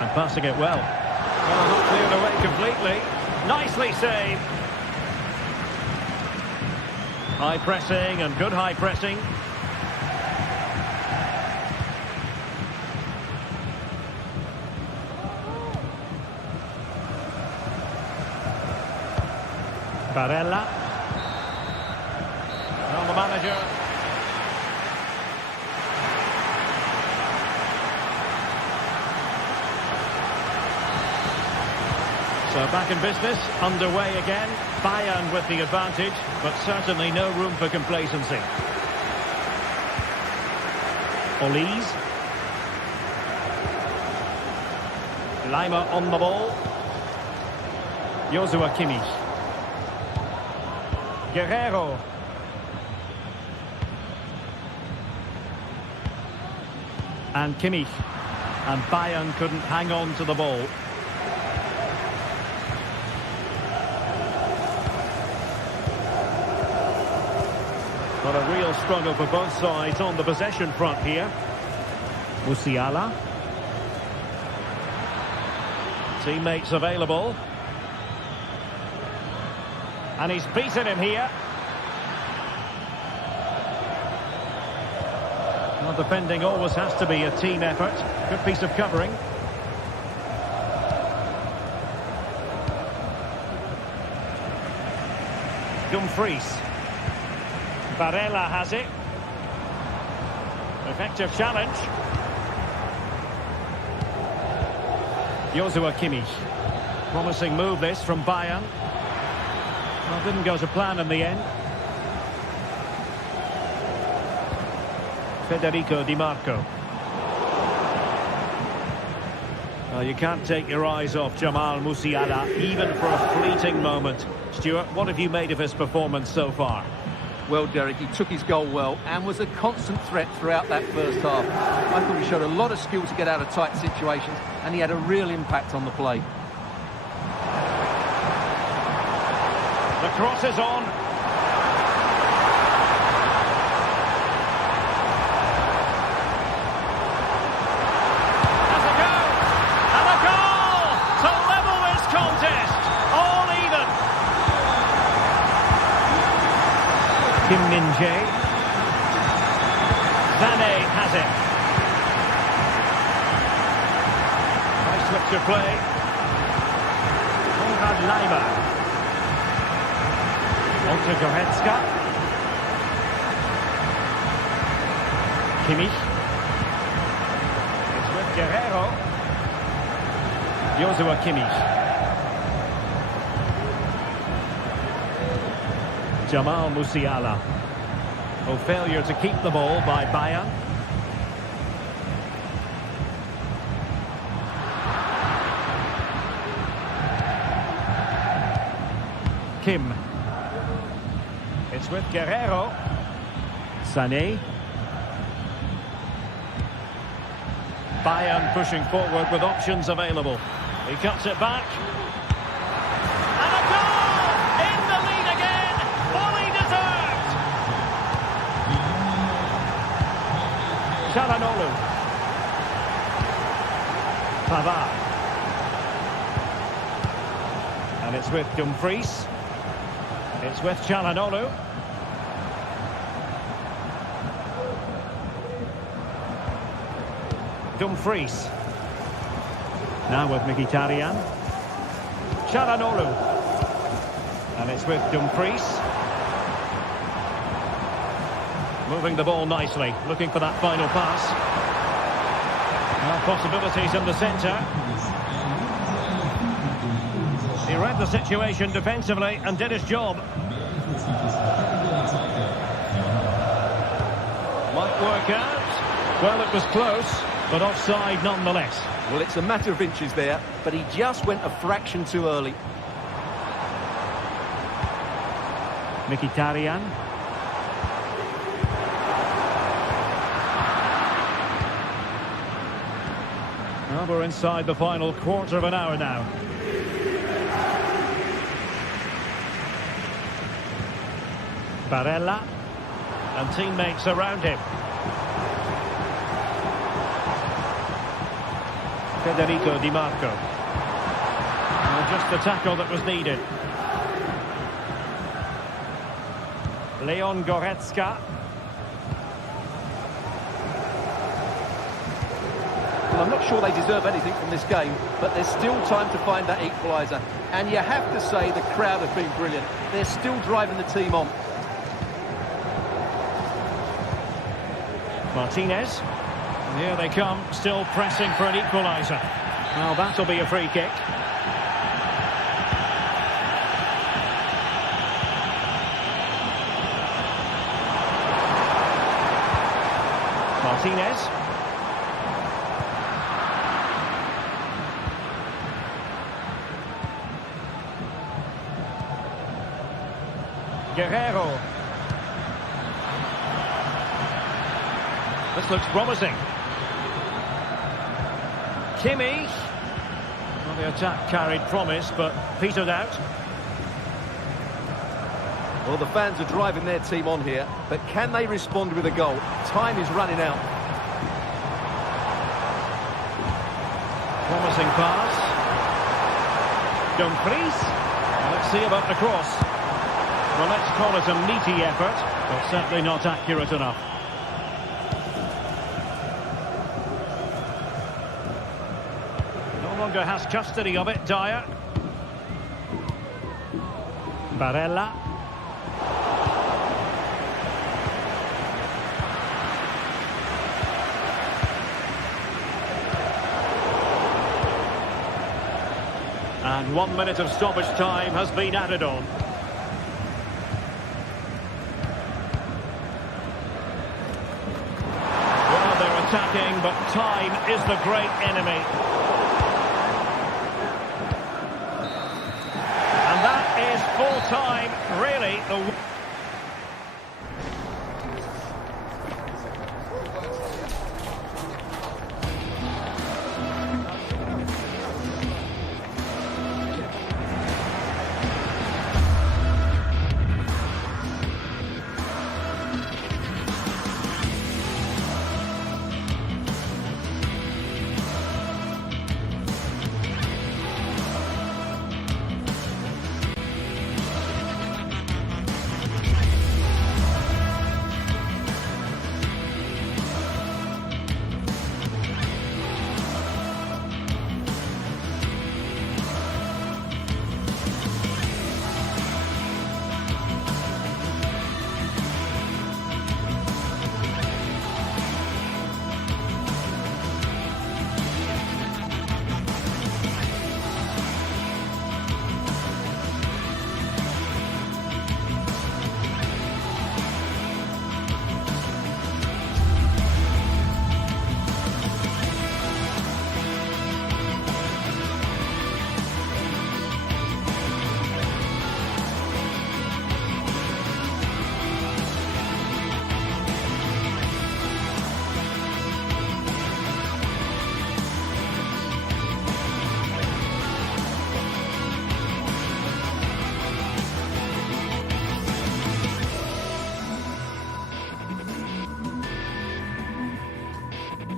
And passing it well. Well, not cleared away completely. Nicely saved. High pressing and good high pressing. Barella. Well, the manager. So back in business, underway again. Bayern with the advantage, but certainly no room for complacency. Olise. Lima on the ball. Joshua Kimmich. Guerrero. And Kimmich. And Bayern couldn't hang on to the ball. But a real struggle for both sides on the possession front here. Musiala. Teammates available. And he's beaten him here. Well, defending always has to be a team effort. Good piece of covering. Dumfries. Barella has it. Effective challenge. Joshua Kimmich. Promising move this from Bayern. Well, didn't go to plan in the end. Federico Di Marco. Well, you can't take your eyes off Jamal Musiala, even for a fleeting moment. Stuart, what have you made of his performance so far? Well, Derek, he took his goal well and was a constant threat throughout that first half. I thought he showed a lot of skill to get out of tight situations, and he had a real impact on the play. The cross is on. Has a go. And a goal to level this contest. All even. Kim Min-jae. Sané has it. Nice switch of play. Konrad Laimer. On to Goretzka. Kimmich. It's with Guerrero. Joshua Kimmich. Jamal Musiala. Oh, failure to keep the ball by Bayern. Kim. It's with Guerrero. Sané. Bayern pushing forward with options available. He cuts it back. And a goal! In the lead again! Fully deserved! Çalhanoğlu. Pavard. And it's with Dumfries. It's with Çalhanoğlu. Dumfries. Now with Mkhitaryan. Çalhanoğlu. And it's with Dumfries. Moving the ball nicely, looking for that final pass. Well, possibilities in the centre. He read the situation defensively and did his job. Might work out. Well, it was close, but offside nonetheless. Well, it's a matter of inches there, but he just went a fraction too early. Mkhitaryan. Well, we're inside the final quarter of an hour now. Barella. And teammates around him. Federico Di Marco. Well, just the tackle that was needed. Leon Goretzka. Well, I'm not sure they deserve anything from this game, but there's still time to find that equaliser. And you have to say the crowd have been brilliant. They're still driving the team on. Martinez. And here they come, still pressing for an equaliser. Well, that'll be a free kick. Martinez. Guerrero. This looks promising. Kimmich. Well, the attack carried promise, but petered out. Well, the fans are driving their team on here, but can they respond with a goal? Time is running out. Promising pass. Dumfries. Well, let's see about the cross. Well, let's call it a meaty effort, but certainly not accurate enough. No longer has custody of it, Dyer. Barella. And 1 minute of stoppage time has been added on. Well, they're attacking, but time is the great enemy. And that is full time, really.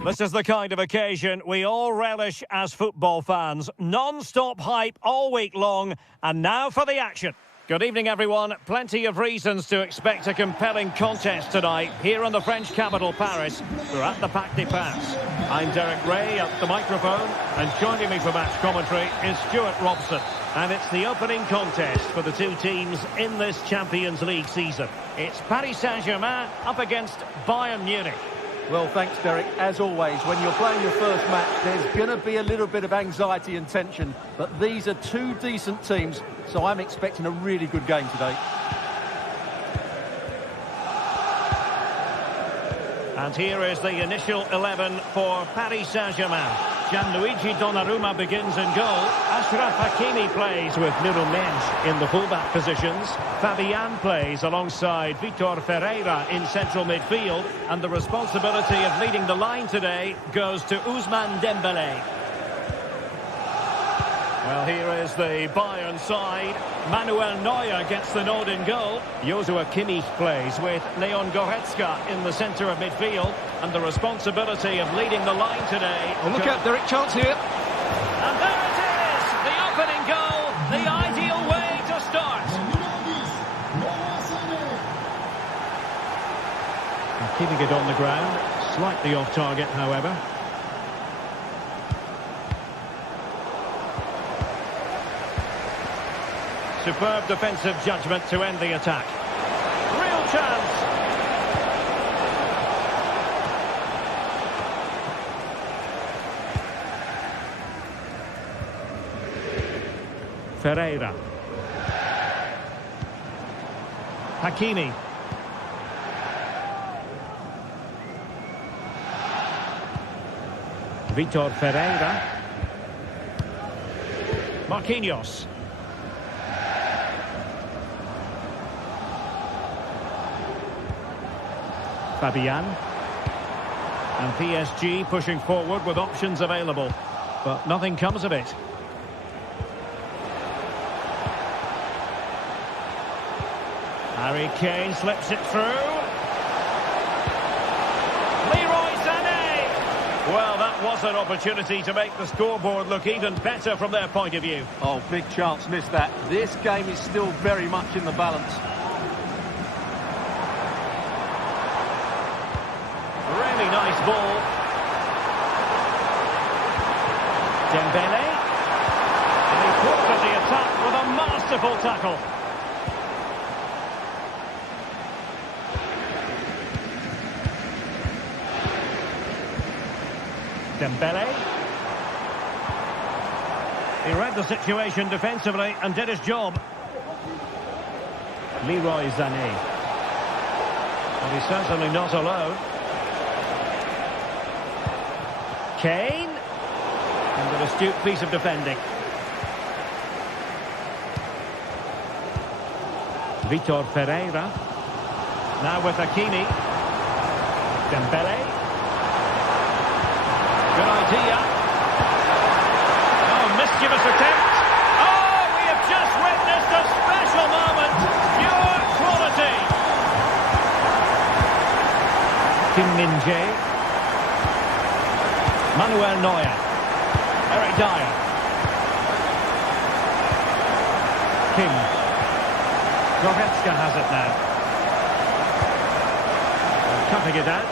This is the kind of occasion we all relish as football fans. Non-stop hype all week long, and now for the action. Good evening, everyone. Plenty of reasons to expect a compelling contest tonight here in the French capital, Paris. We're at the Parc des Princes. I'm Derek Ray at the microphone, and joining me for match commentary is Stuart Robson. And it's the opening contest for the two teams in this Champions League season. It's Paris Saint-Germain up against Bayern Munich. Well, thanks, Derek. As always, when you're playing your first match, there's going to be a little bit of anxiety and tension. But these are two decent teams, so I'm expecting a really good game today. And here is the initial 11 for Paris Saint-Germain. Gianluigi Donnarumma begins in goal. Achraf Hakimi plays with Nuno Mendes in the fullback positions. Fabian plays alongside Vitor Ferreira in central midfield. And the responsibility of leading the line today goes to Ousmane Dembélé. Well, here is the Bayern side. Manuel Neuer gets the nod in goal. Joshua Kimmich plays with Leon Goretzka in the centre of midfield. And the responsibility of leading the line today. Oh, look out, Derek, chance here. And there it is! The opening goal, the ideal way to start. And keeping it on the ground, slightly off target, however. Superb defensive judgment to end the attack. Real chance. Ferreira. Hakimi. Vitor Ferreira. Marquinhos. Fabian. And PSG pushing forward with options available. But nothing comes of it. Harry Kane slips it through. Leroy Sané. Well, that was an opportunity to make the scoreboard look even better from their point of view. Oh, big chance, missed that. This game is still very much in the balance. Really nice ball. Dembélé. And he quarters the attack with a masterful tackle. Dembélé. He read the situation defensively and did his job. Leroy Sané. And he's certainly not alone. Kane. And an astute piece of defending. Vitor Ferreira. Now with Hakimi. Dembélé. Good idea. Oh, mischievous attempt. Oh, we have just witnessed a special moment. Pure quality. Kim Min-jae. Manuel Neuer. Eric Dyer. Kim. Goretzka has it now. Cutting it out.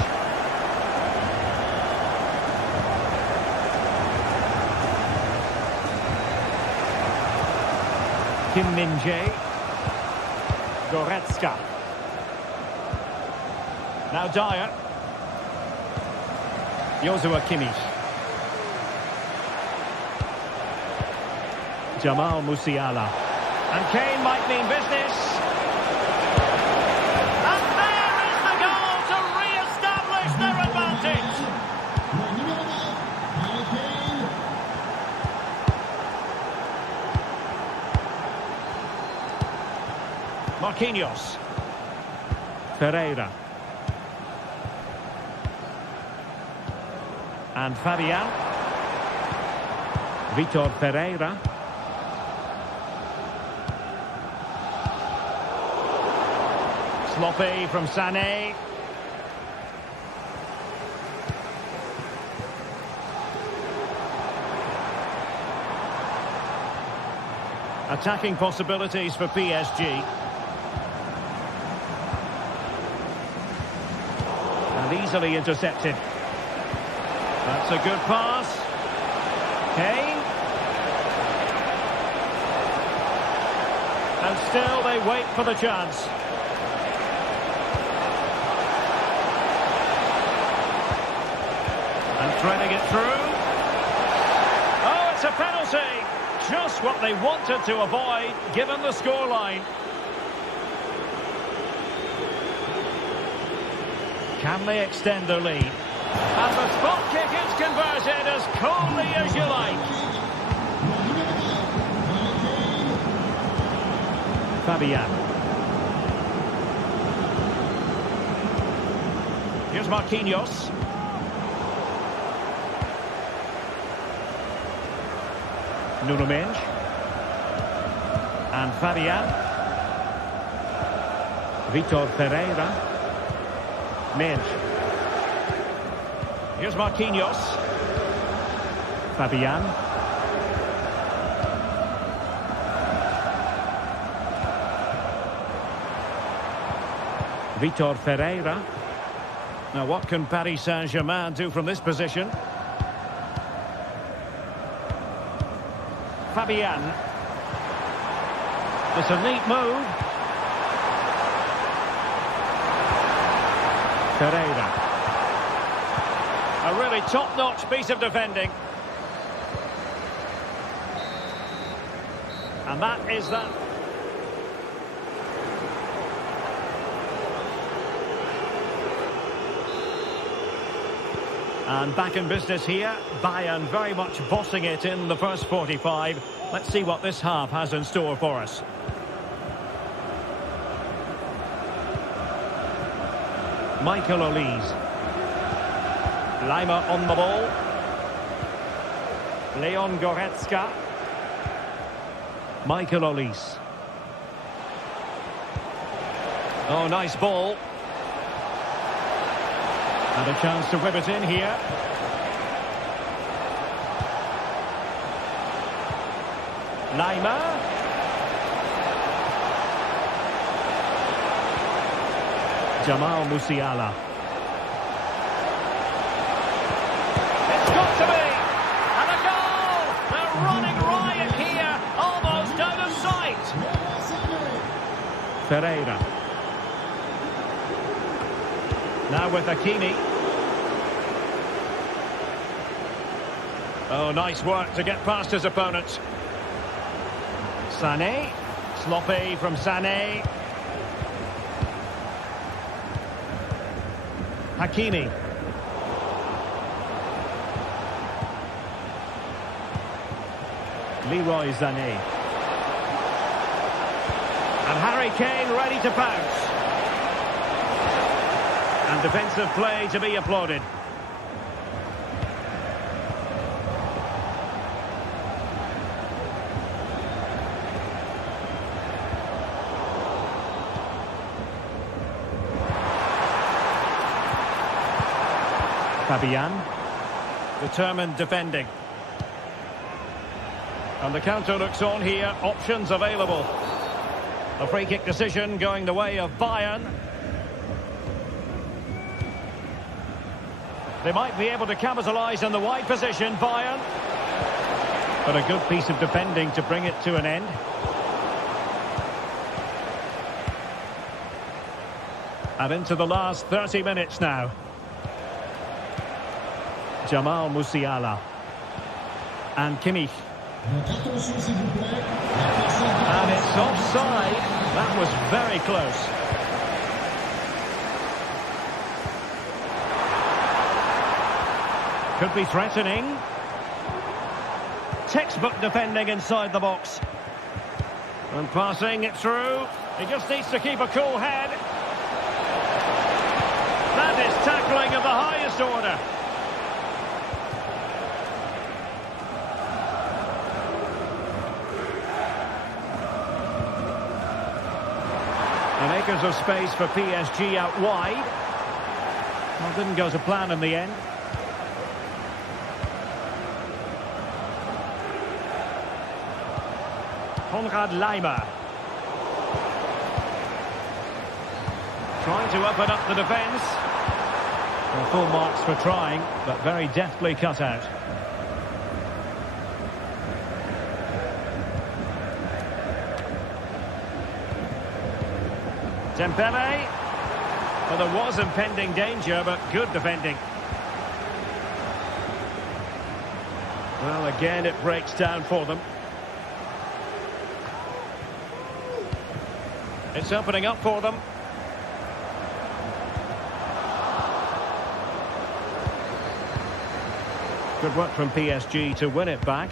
Kim Min-jae. Goretzka. Now Dyer. Joshua Kimmich. Jamal Musiala. And Kane might mean business. And there is the goal to re-establish their advantage. Marquinhos. Ferreira. And Fabian. Vitor Ferreira. Sloppy from Sané. Attacking possibilities for PSG. And easily intercepted. That's a good pass. Kane. And still they wait for the chance. And threading it through. Oh, it's a penalty. Just what they wanted to avoid, given the scoreline. Can they extend their lead? And the spot kick is converted as coolly as you like. Fabian. Here's Marquinhos. Nuno Mendes. And Fabian. Vitor Pereira. Mendes. Here's Marquinhos. Fabian. Vitor Pereira. Now what can Paris Saint-Germain do from this position? Fabian. It's a neat move. Pereira. A really top-notch piece of defending. And that is that. And back in business here. Bayern very much bossing it in the first 45. Let's see what this half has in store for us. Michael Olise. Lima on the ball. Leon Goretzka. Michael Olise. Oh, nice ball. And a chance to whip it in here. Lima. Jamal Musiala. It's got to be! And a goal! They're running riot here, almost out of sight. Pereira. Now with Hakimi. Oh, nice work to get past his opponent. Sané. Sloppy from Sané. Hakimi. Leroy Sané. And Harry Kane ready to pounce. And defensive play to be applauded. Fabian. Determined defending. And the counter looks on here. Options available. A free kick decision going the way of Bayern. They might be able to capitalise in the wide position, Bayern. But a good piece of defending to bring it to an end. And into the last 30 minutes now. Jamal Musiala. And Kimmich. And it's offside. That was very close. Could be threatening. Textbook defending inside the box. And passing it through. He just needs to keep a cool head. That is tackling of the highest order. And acres of space for PSG out wide. Well, didn't go to plan in the end. Konrad Laimer. Trying to open up the defence. Well, full marks for trying, but very deftly cut out. Dembele. Well, there was impending danger, but good defending. Well, again, it breaks down for them. It's opening up for them. Good work from PSG to win it back.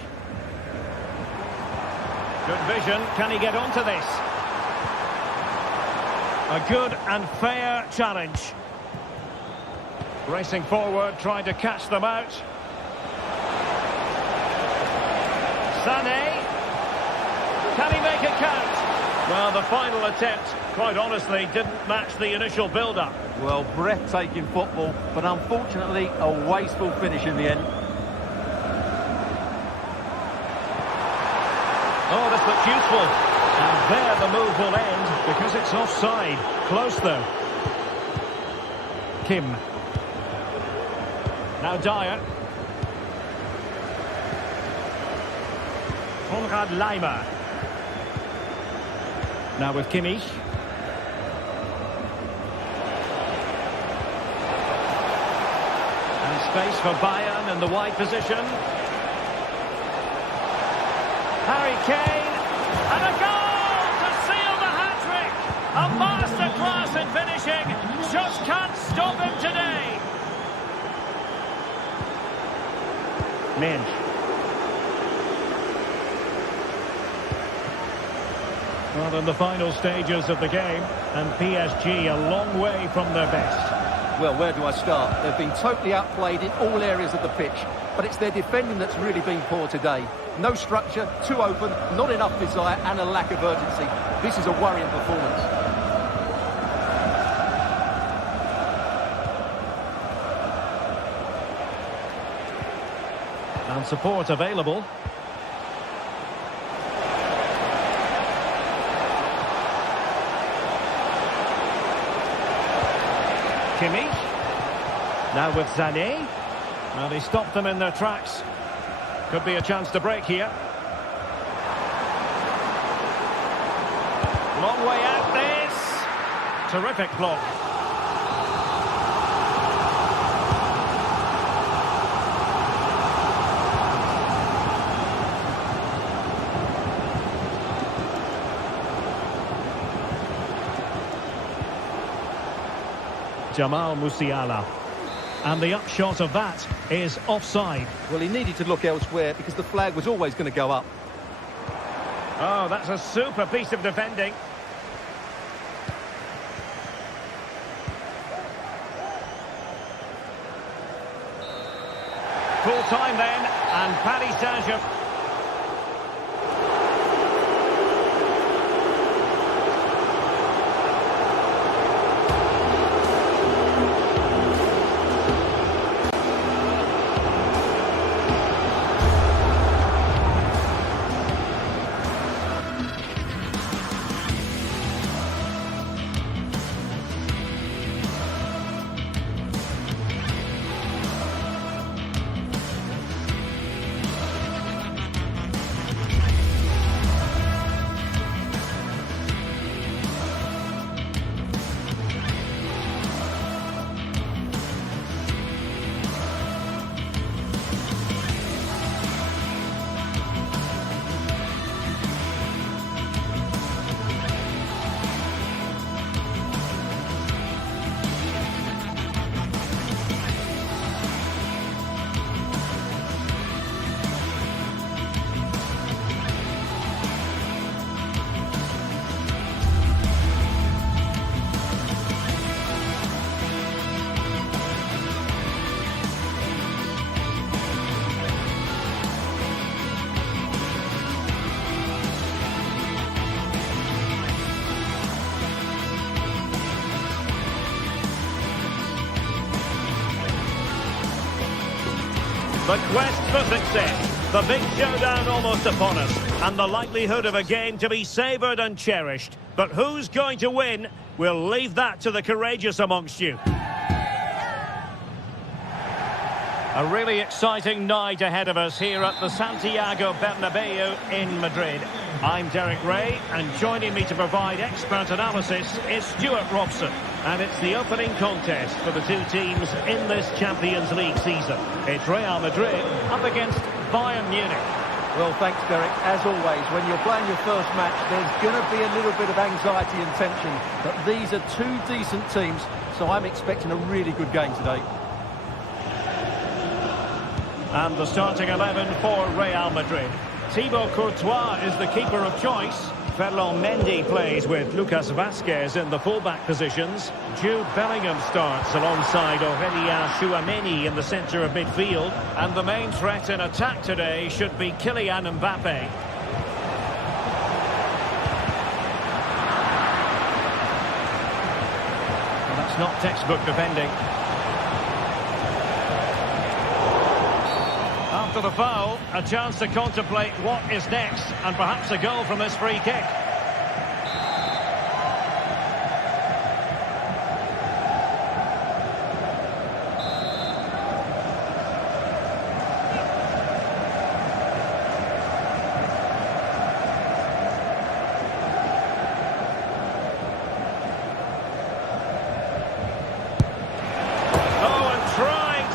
Good vision. Can he get onto this? A good and fair challenge. Racing forward, trying to catch them out. Sané. Can he make it count? Well, the final attempt, quite honestly, didn't match the initial build-up. Well, breathtaking football, but unfortunately a wasteful finish in the end. Oh, this looks useful. And there the move will end because it's offside. Close, though. Kim. Now Dyer. Konrad Laimer. Now with Kimmich. And space for Bayern in the wide position. Harry Kane. And a goal to seal the hat-trick. A masterclass in finishing. Just can't stop him today. Minch. Well, in the final stages of the game, and PSG a long way from their best. Well, where do I start? They've been totally outplayed in all areas of the pitch, but it's their defending that's really been poor today. No structure, too open, not enough desire, and a lack of urgency. This is a worrying performance. And support available. Kimmich. Now with Sané. Well, he stopped them in their tracks. Could be a chance to break here. Long way out this. Terrific block. Jamal Musiala. And the upshot of that is offside. Well, he needed to look elsewhere because the flag was always going to go up. Oh, that's a super piece of defending. Full time then, and Paris Saint-Germain. The quest for success. The big showdown almost upon us, and the likelihood of a game to be savoured and cherished. But who's going to win? We'll leave that to the courageous amongst you. A really exciting night ahead of us here at the Santiago Bernabeu in Madrid. I'm Derek Ray, and joining me to provide expert analysis is Stuart Robson. And it's the opening contest for the two teams in this Champions League season. It's Real Madrid up against Bayern Munich. Well, thanks, Derek. As always, when you're playing your first match, there's going to be a little bit of anxiety and tension. But these are two decent teams, so I'm expecting a really good game today. And the starting 11 for Real Madrid. Thibaut Courtois is the keeper of choice. Ferland Mendy plays with Lucas Vazquez in the fullback positions. Jude Bellingham starts alongside Aurélien Tchouameni in the centre of midfield. And the main threat in attack today should be Kylian Mbappe. Well, that's not textbook defending. After the foul, a chance to contemplate what is next, and perhaps a goal from this free kick.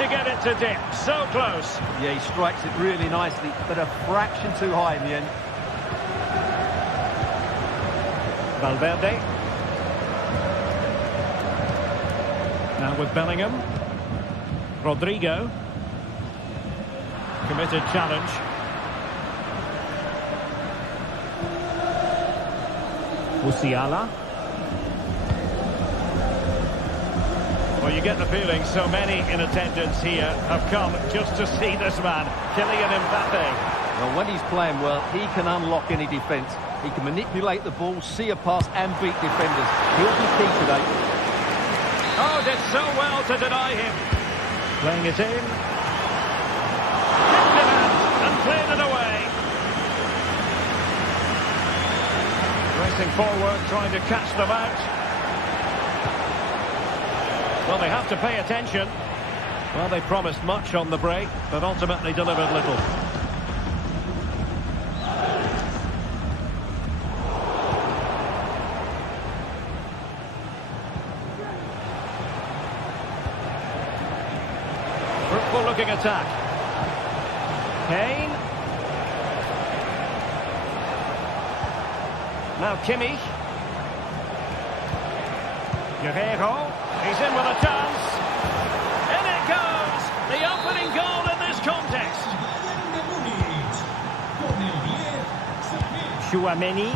Get it to dip, so close. Yeah, he strikes it really nicely, but a fraction too high in the end. Valverde. Now with Bellingham. Rodrigo. Committed challenge. Musiala. Well, you get the feeling so many in attendance here have come just to see this man, Kylian Mbappe. Well, when he's playing well, he can unlock any defence. He can manipulate the ball, see a pass and beat defenders. He'll be key today. Oh, did so well to deny him. Playing it in. Kicked it out and cleared it away. Racing forward, trying to catch them out. Well, they have to pay attention. Well, they promised much on the break, but ultimately delivered little. Fruitful looking attack. Kane. Now Kimmich. Guerreiro. He's in with a chance. In it goes! The opening goal in this contest. Tchouameni.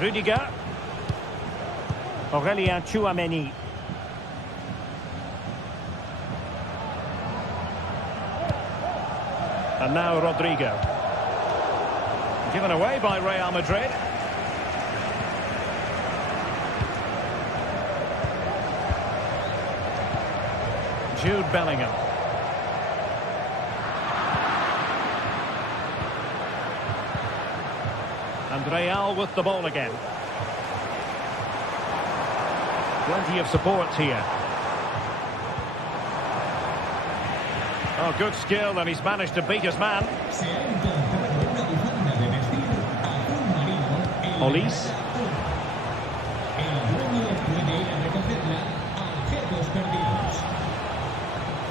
Rudiger. Aurélien Tchouameni. And now Rodrigo. Given away by Real Madrid. Jude Bellingham. And Real with the ball again. Plenty of support here. Oh, good skill, and he's managed to beat his man. Olise.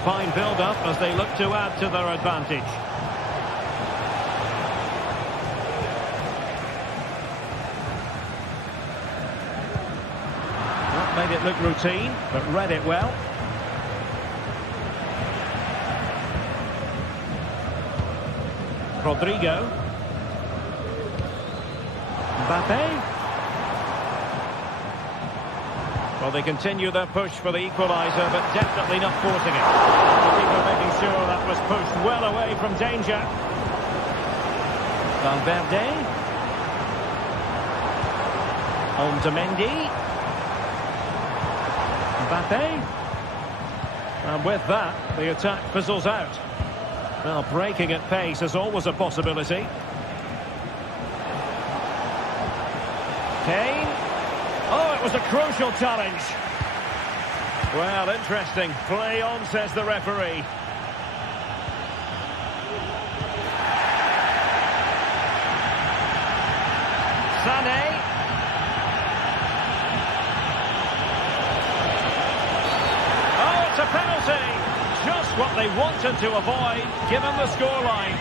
Fine build-up as they look to add to their advantage. That made it look routine, but read it well. Rodrigo. Mbappe. Well, they continue their push for the equaliser, but definitely not forcing it. The keeper making sure that was pushed well away from danger. Valverde. On to Mendy. Mbappe. And with that, the attack fizzles out. Well, breaking at pace is always a possibility. Kane. Oh, it was a crucial challenge. Well, interesting. Play on, says the referee. Sané. Oh, it's a penalty. Just what they wanted to avoid, given the scoreline.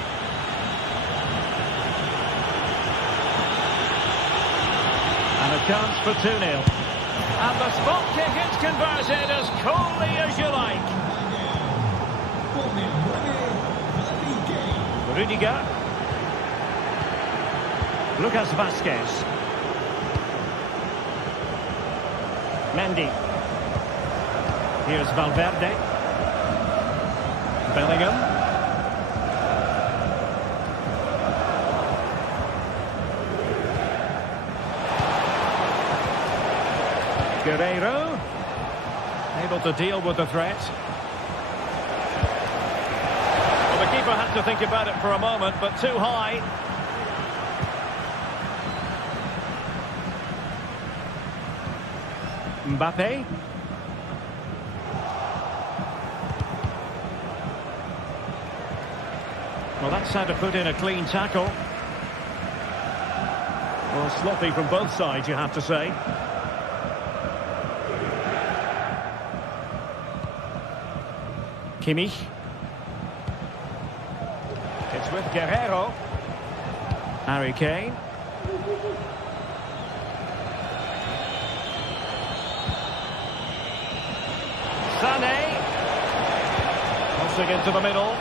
And a chance for 2-0. And the spot kick is converted as coolly as you like. Rudiger. Lucas Vazquez. Mendy. Here's Valverde. Bellingham. Guerreiro. Able to deal with the threat. Well, the keeper had to think about it for a moment, but too high. Mbappe. Well, that's how to put in a clean tackle. Well, sloppy from both sides, you have to say. Kimmich. It's with Guerreiro. Harry Kane. Sané. Crossing into the middle.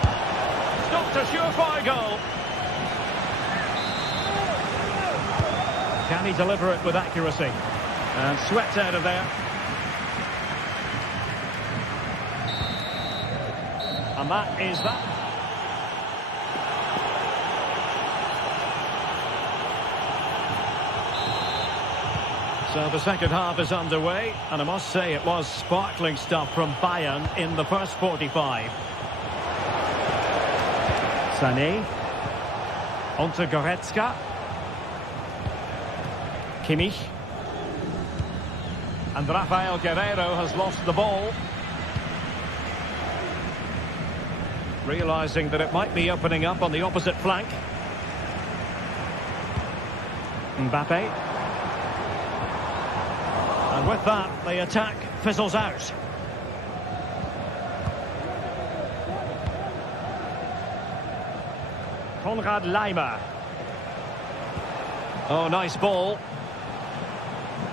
Stopped a surefire goal. Can he deliver it with accuracy? And swept out of there. And that is that. So the second half is underway, and I must say it was sparkling stuff from Bayern in the first 45. Sané. Onto Goretzka. Kimmich. And Rafael Guerreiro has lost the ball. Realising that it might be opening up on the opposite flank. Mbappe. And with that, the attack fizzles out. Konrad Laimer. Oh, nice ball.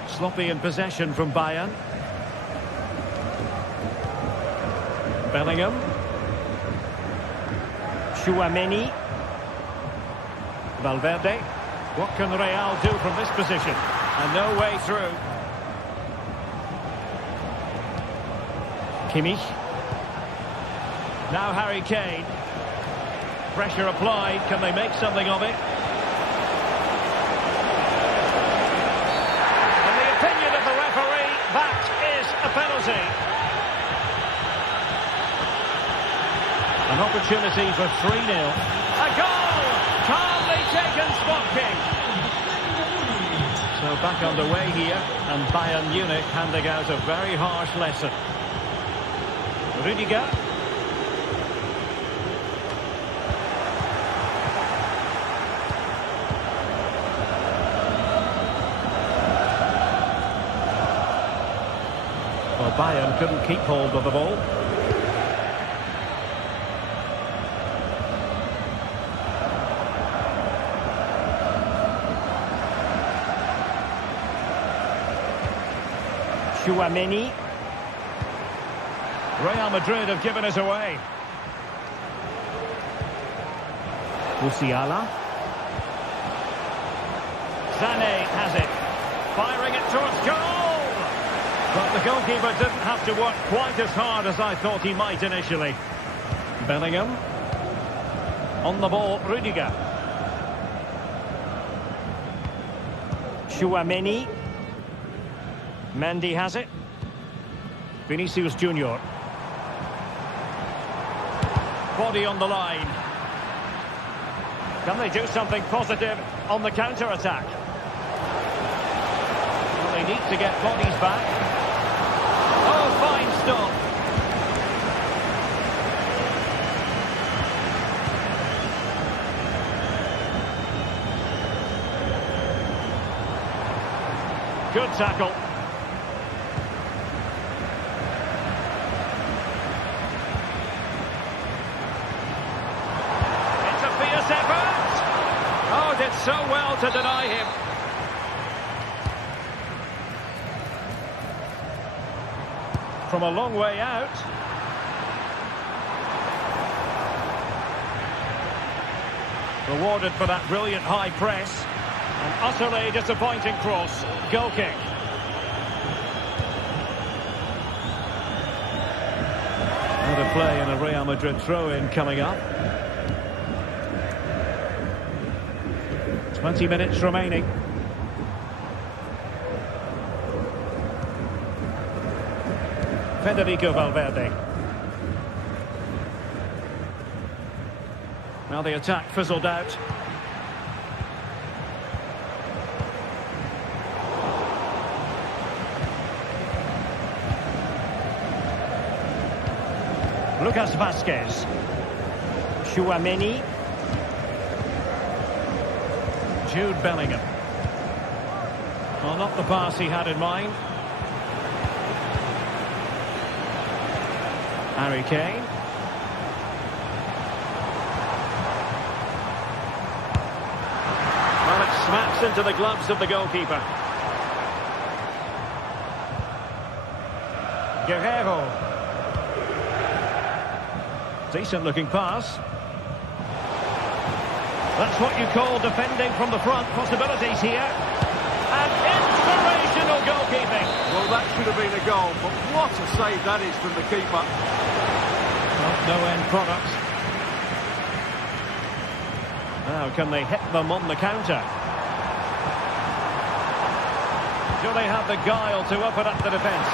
Sloppy in possession from Bayern. Bellingham. Tchouaméni. Valverde. What can Real do from this position? And no way through. Kimmich. Now Harry Kane. Pressure applied. Can they make something of it? In the opinion of the referee, that is a penalty. An opportunity for 3-0. A goal! Calmly taken spot kick. So back underway here, and Bayern Munich handing out a very harsh lesson. Rudiger. Well, Bayern couldn't keep hold of the ball. Tchouaméni. Real Madrid have given us away. Musiala. Sané has it. Firing it towards goal. But the goalkeeper didn't have to work quite as hard as I thought he might initially. Bellingham. On the ball, Rudiger. Tchouaméni. Mendy has it. Vinicius Junior. body on the line. Can they do something positive on the counter-attack? Well, they need to get bodies back. Oh, fine stop. Good tackle. It's a fierce effort. Oh, did so well to deny him. From a long way out. Rewarded for that brilliant high press. An utterly disappointing cross. Goal kick. Another play and a Real Madrid throw-in coming up. 20 minutes remaining. Federico Valverde. Now the attack fizzled out. Lucas Vazquez. Chouameni. Jude Bellingham. Well, not the pass he had in mind. Harry Kane. Well, it smacks into the gloves of the goalkeeper. Guerrero. Decent looking pass. That's what you call defending from the front. Possibilities here. And inspirational goalkeeping. Well, that should have been a goal, but what a save that is from the keeper. Well, no end product. Now, can they hit them on the counter? Do they have the guile to open up the defence?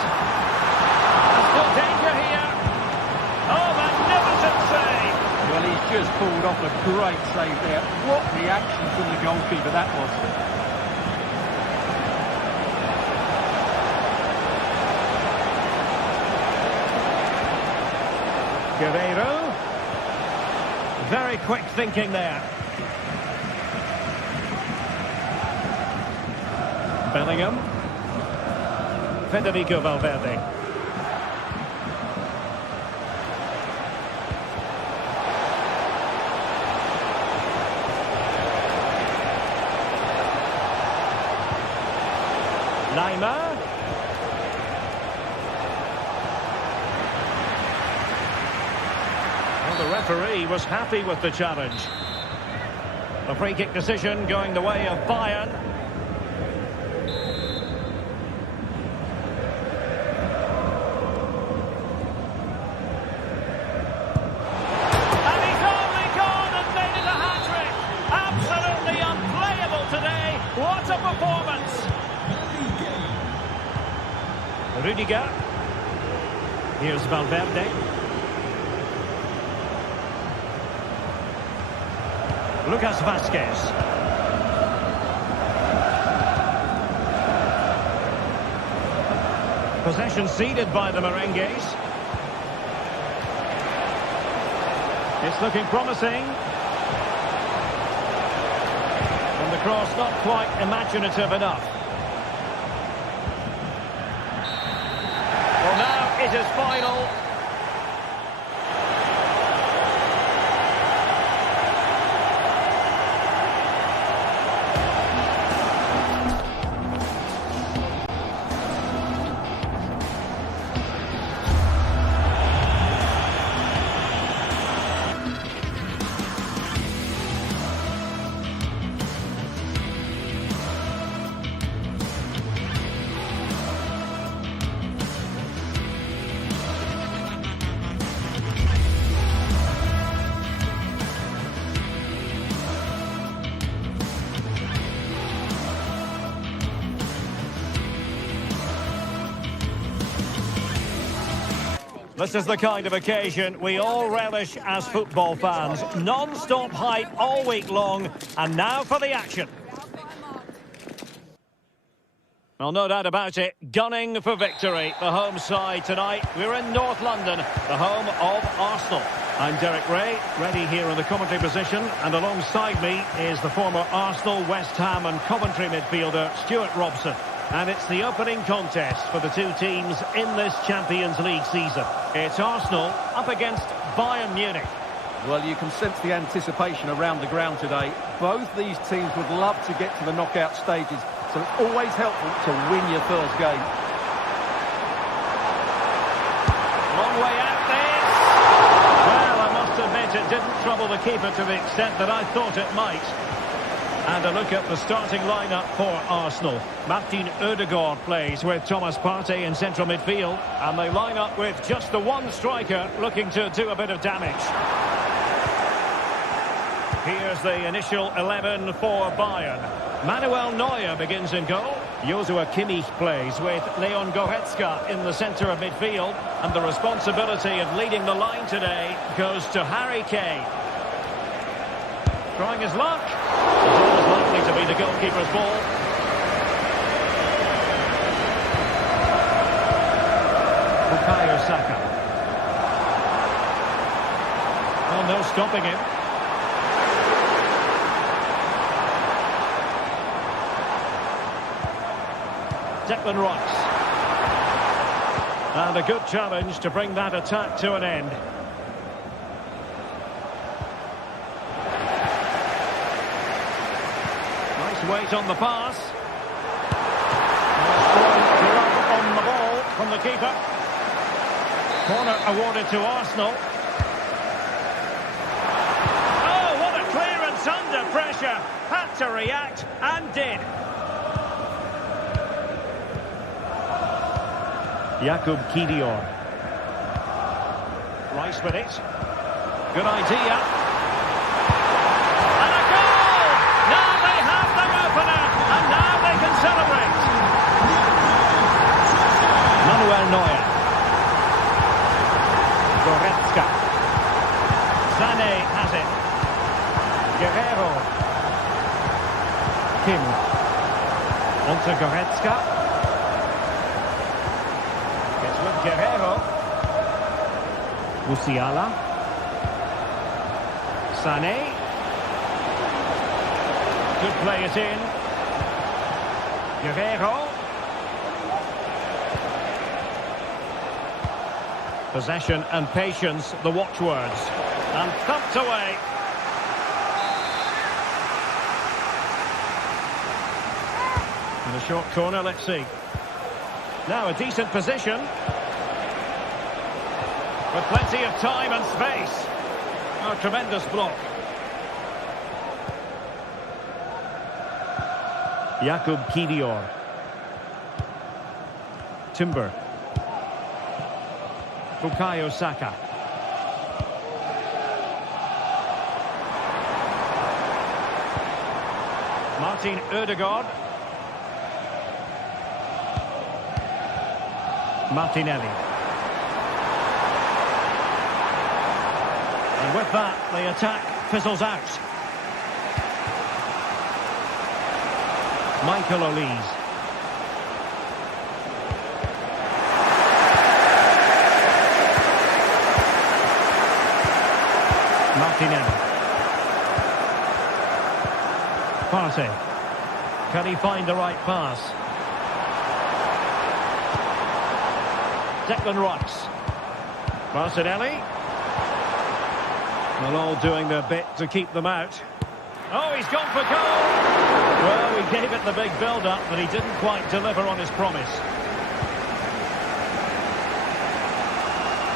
Still danger here. Oh, magnificent save! Well, he's just pulled off a great save there. What reaction from the goalkeeper that was. Guerrero. Very quick thinking there. Bellingham. Federico Valverde. Neymar. Well, the referee was happy with the challenge. The free kick decision going the way of Bayern. And he's only gone and made it a hat-trick. Absolutely unplayable today. What a performance. Rudiger. Here's Valverde. Lucas Vazquez. Possession ceded by the Merengues. It's looking promising. And the cross not quite imaginative enough. It is final. This is the kind of occasion we all relish as football fans. Non-stop hype all week long, and now for the action. Well, no doubt about it, gunning for victory. The home side tonight. We're in North London, the home of Arsenal. I'm Derek Ray, ready here in the commentary position, and alongside me is the former Arsenal, West Ham and Coventry midfielder, Stuart Robson. And it's the opening contest for the two teams in this Champions League season. It's Arsenal up against Bayern Munich. Well, you can sense the anticipation around the ground today. Both these teams would love to get to the knockout stages, so it's always helpful to win your first game. Long way out this. Well, I must admit it didn't trouble the keeper to the extent that I thought it might. And a look at the starting lineup for Arsenal. Martin Ødegaard plays with Thomas Partey in central midfield. And they line up with just the one striker looking to do a bit of damage. Here's the initial 11 for Bayern. Manuel Neuer begins in goal. Joshua Kimmich plays with Leon Goretzka in the centre of midfield. And the responsibility of leading the line today goes to Harry Kane. Trying his luck. It's always likely to be the goalkeeper's ball. Bukayo Saka. Oh, no stopping him. Declan Rice. And a good challenge to bring that attack to an end. Weight on the pass. On the ball from the keeper. Corner awarded to Arsenal. Oh, what a clearance under pressure. Had to react and did. Jakub Kiwior. Rice with it. Good idea. And now they can celebrate. Manuel Neuer. Goretzka. Sané has it. Guerrero. Kim. On to Goretzka. It's with Guerrero. Musiala. Sané. Could play it in. Guerrero. Possession and patience, the watchwords. And thumped away. In a short corner, let's see. Now a decent position. With plenty of time and space. Oh, tremendous block. Jakub Kiwior. Timber. Bukayo Saka. Martin Ødegaard. Martinelli. And with that, the attack fizzles out. Michael Olise. Martinelli. Partey. Can he find the right pass? Declan Rice. Martinelli. Well, all doing their bit to keep them out. Oh, he's gone for goal! Well, we gave it the big build-up, but he didn't quite deliver on his promise.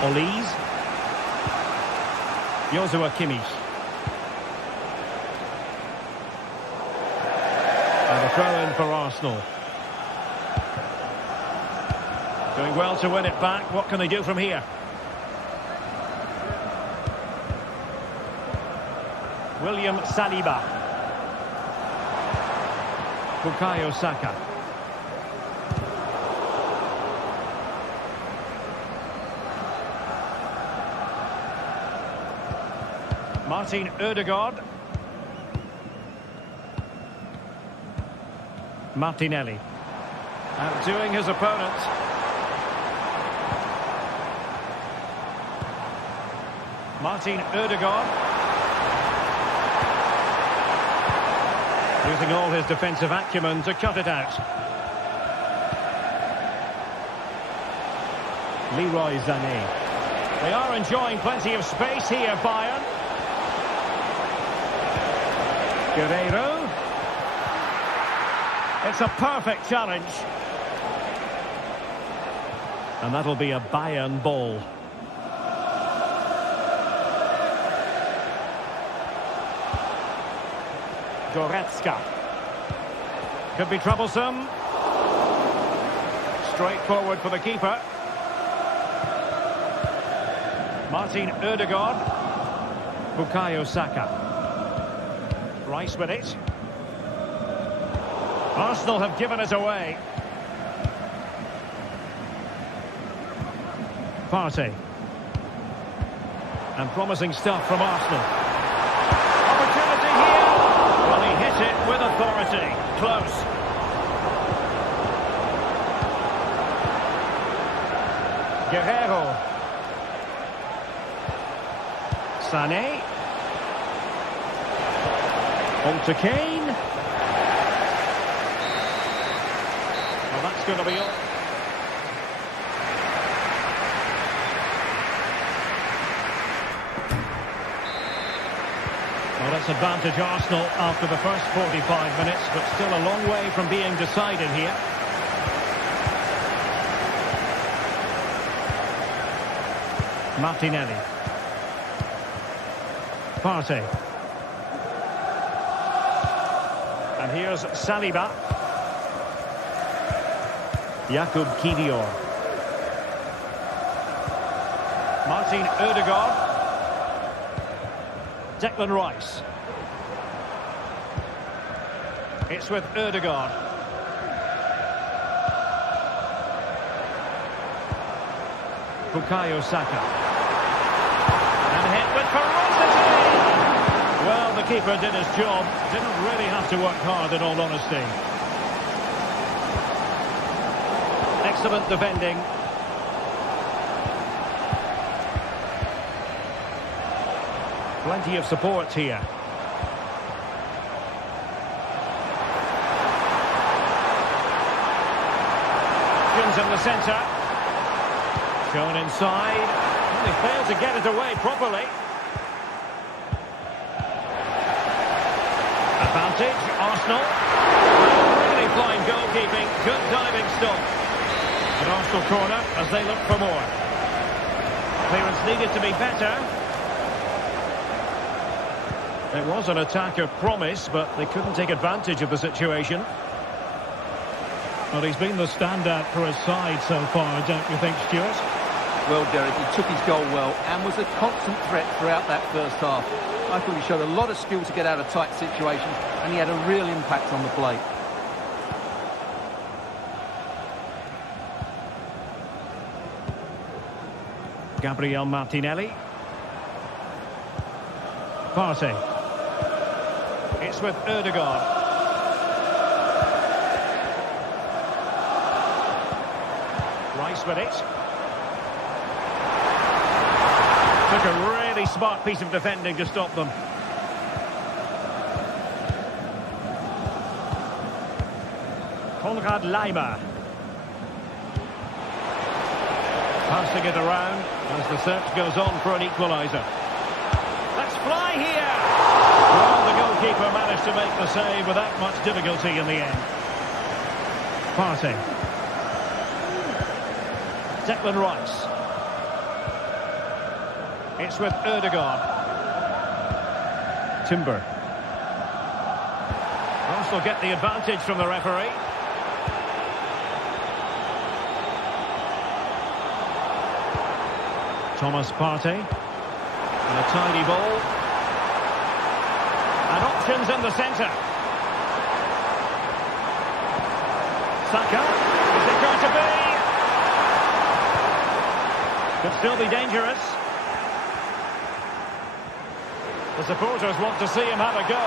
Olise. Joshua Kimmich. And a throw-in for Arsenal. Doing well to win it back. What can they do from here? William Saliba. Bukayo Saka. Martin Ødegaard. Martinelli. Outdoing his opponent. Martin Ødegaard. Using all his defensive acumen to cut it out. Leroy Sané. They are enjoying plenty of space here, Bayern. Guerreiro. It's a perfect challenge. And that'll be a Bayern ball. Goretzka. Could be troublesome. Straightforward for the keeper. Martin Ødegaard. Bukayo Saka. Rice with it. Arsenal have given it away. Partey. And promising stuff from Arsenal. Opportunity here. Well, he hit it with authority. Close. Guerreiro. Sané. On to Kane. Well, that's going to be all. Well, that's advantage Arsenal after the first 45 minutes, but still a long way from being decided here. Martinelli. Partey. And here's Saliba. Jakub Kivior. Martin Ødegaard. Declan Rice. It's with Ødegaard. Bukayo Saka. And hit with ferocity. Well, the keeper did his job. Didn't really have to work hard, in all honesty. Excellent defending. Plenty of support here. Options in the centre. Shown inside. Well, they failed to get it away properly. Advantage, Arsenal. Really fine goalkeeping. Good diving stop. An Arsenal corner as they look for more. Clearance needed to be better. It was an attack of promise, but they couldn't take advantage of the situation. Well, he's been the standout for his side so far, don't you think, Stuart? Well, Derek, he took his goal well and was a constant threat throughout that first half. I thought he showed a lot of skill to get out of tight situations, and he had a real impact on the play. Gabriel Martinelli. Partey. It's with Ødegaard. Rice with it. Took a really smart piece of defending to stop them. Konrad Laimer. Passing it around as the search goes on for an equaliser. Let's fly here! Well, the goalkeeper managed to make the save without much difficulty in the end. Partey. Declan Rice. It's with Ødegaard. Timber. Arsenal get the advantage from the referee. Thomas Partey. And a tidy ball. And options in the centre. Saka. Is it going to be? Could still be dangerous. The supporters want to see him have a go.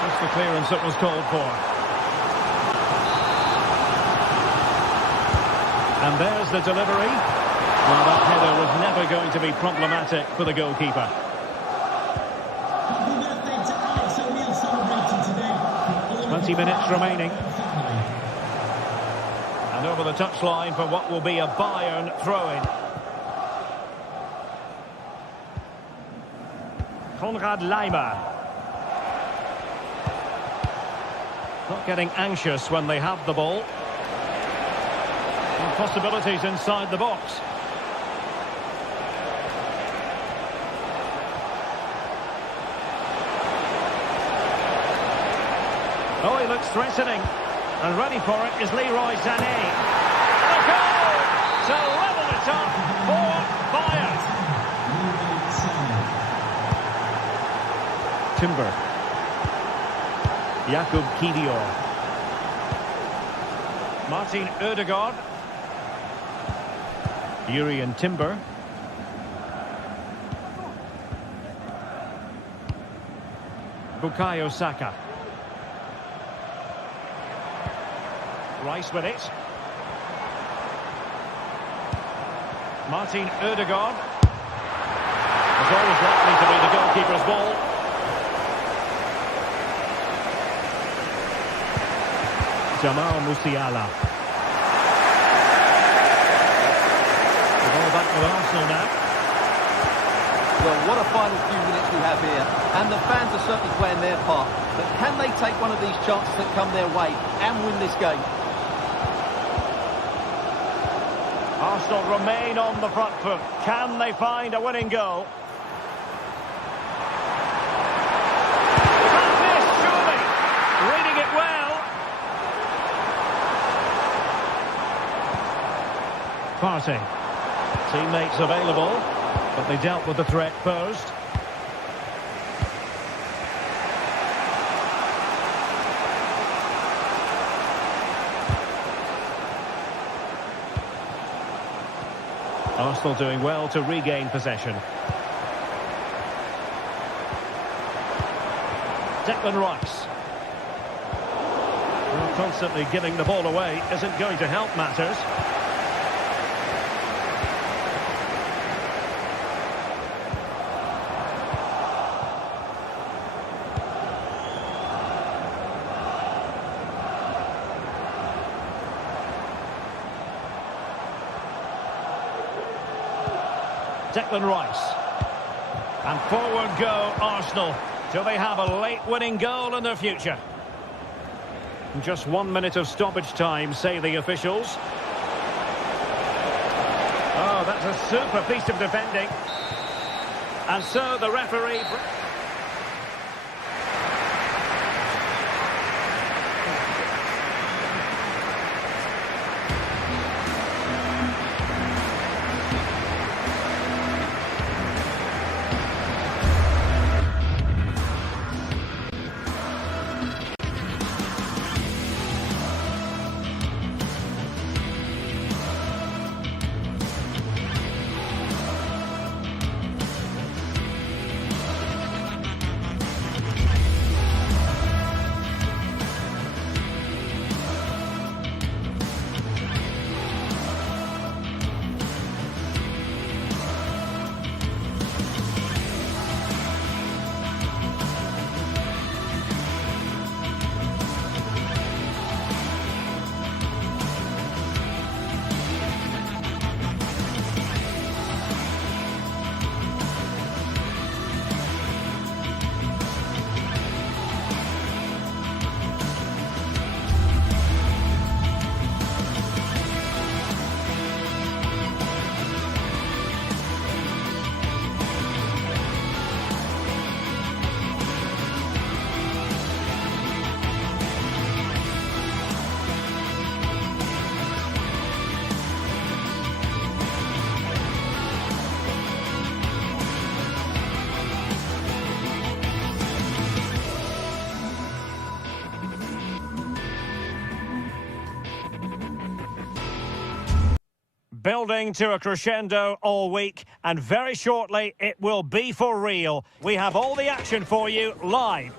Just the clearance that was called for. And there's the delivery. Well, that header was never going to be problematic for the goalkeeper. 20 minutes remaining. And over the touchline for what will be a Bayern throw-in. Konrad Laimer. Not getting anxious when they have the ball. And possibilities inside the box. Oh, he looks threatening. And ready for it is Leroy Sané. And a goal to level it up for Bayern. Timber. Jakub Kivior. Martin Ødegaard. Jurriën Timber. Bukayo Saka. Rice with it. Martin Ødegaard. It's always likely to be the goalkeeper's ball. Jamal Musiala. The ball back with Arsenal now. Well, what a final few minutes we have here. And the fans are certainly playing their part. But can they take one of these chances that come their way and win this game? Arsenal remain on the front foot. Can they find a winning goal? Can't miss, surely. Reading it well. Partey. Teammates available, but they dealt with the threat posed. Arsenal doing well to regain possession. Declan Rice. Well, constantly giving the ball away isn't going to help matters. Declan Rice. And forward go Arsenal. Do they have a late winning goal in their future? Just 1 minute of stoppage time, say the officials. Oh, that's a super piece of defending. And so the referee... building to a crescendo all week, and very shortly it will be for real. We have all the action for you live.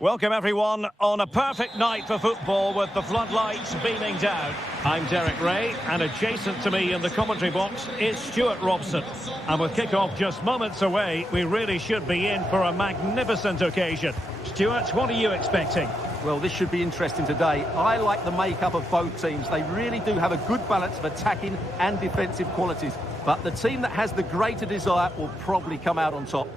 Welcome everyone on a perfect night for football with the floodlights beaming down. I'm Derek Ray, and adjacent to me in the commentary box is Stuart Robson. And with kick-off just moments away, we really should be in for a magnificent occasion. Stuart, what are you expecting? Well, this should be interesting today. I like the makeup of both teams. They really do have a good balance of attacking and defensive qualities. But the team that has the greater desire will probably come out on top.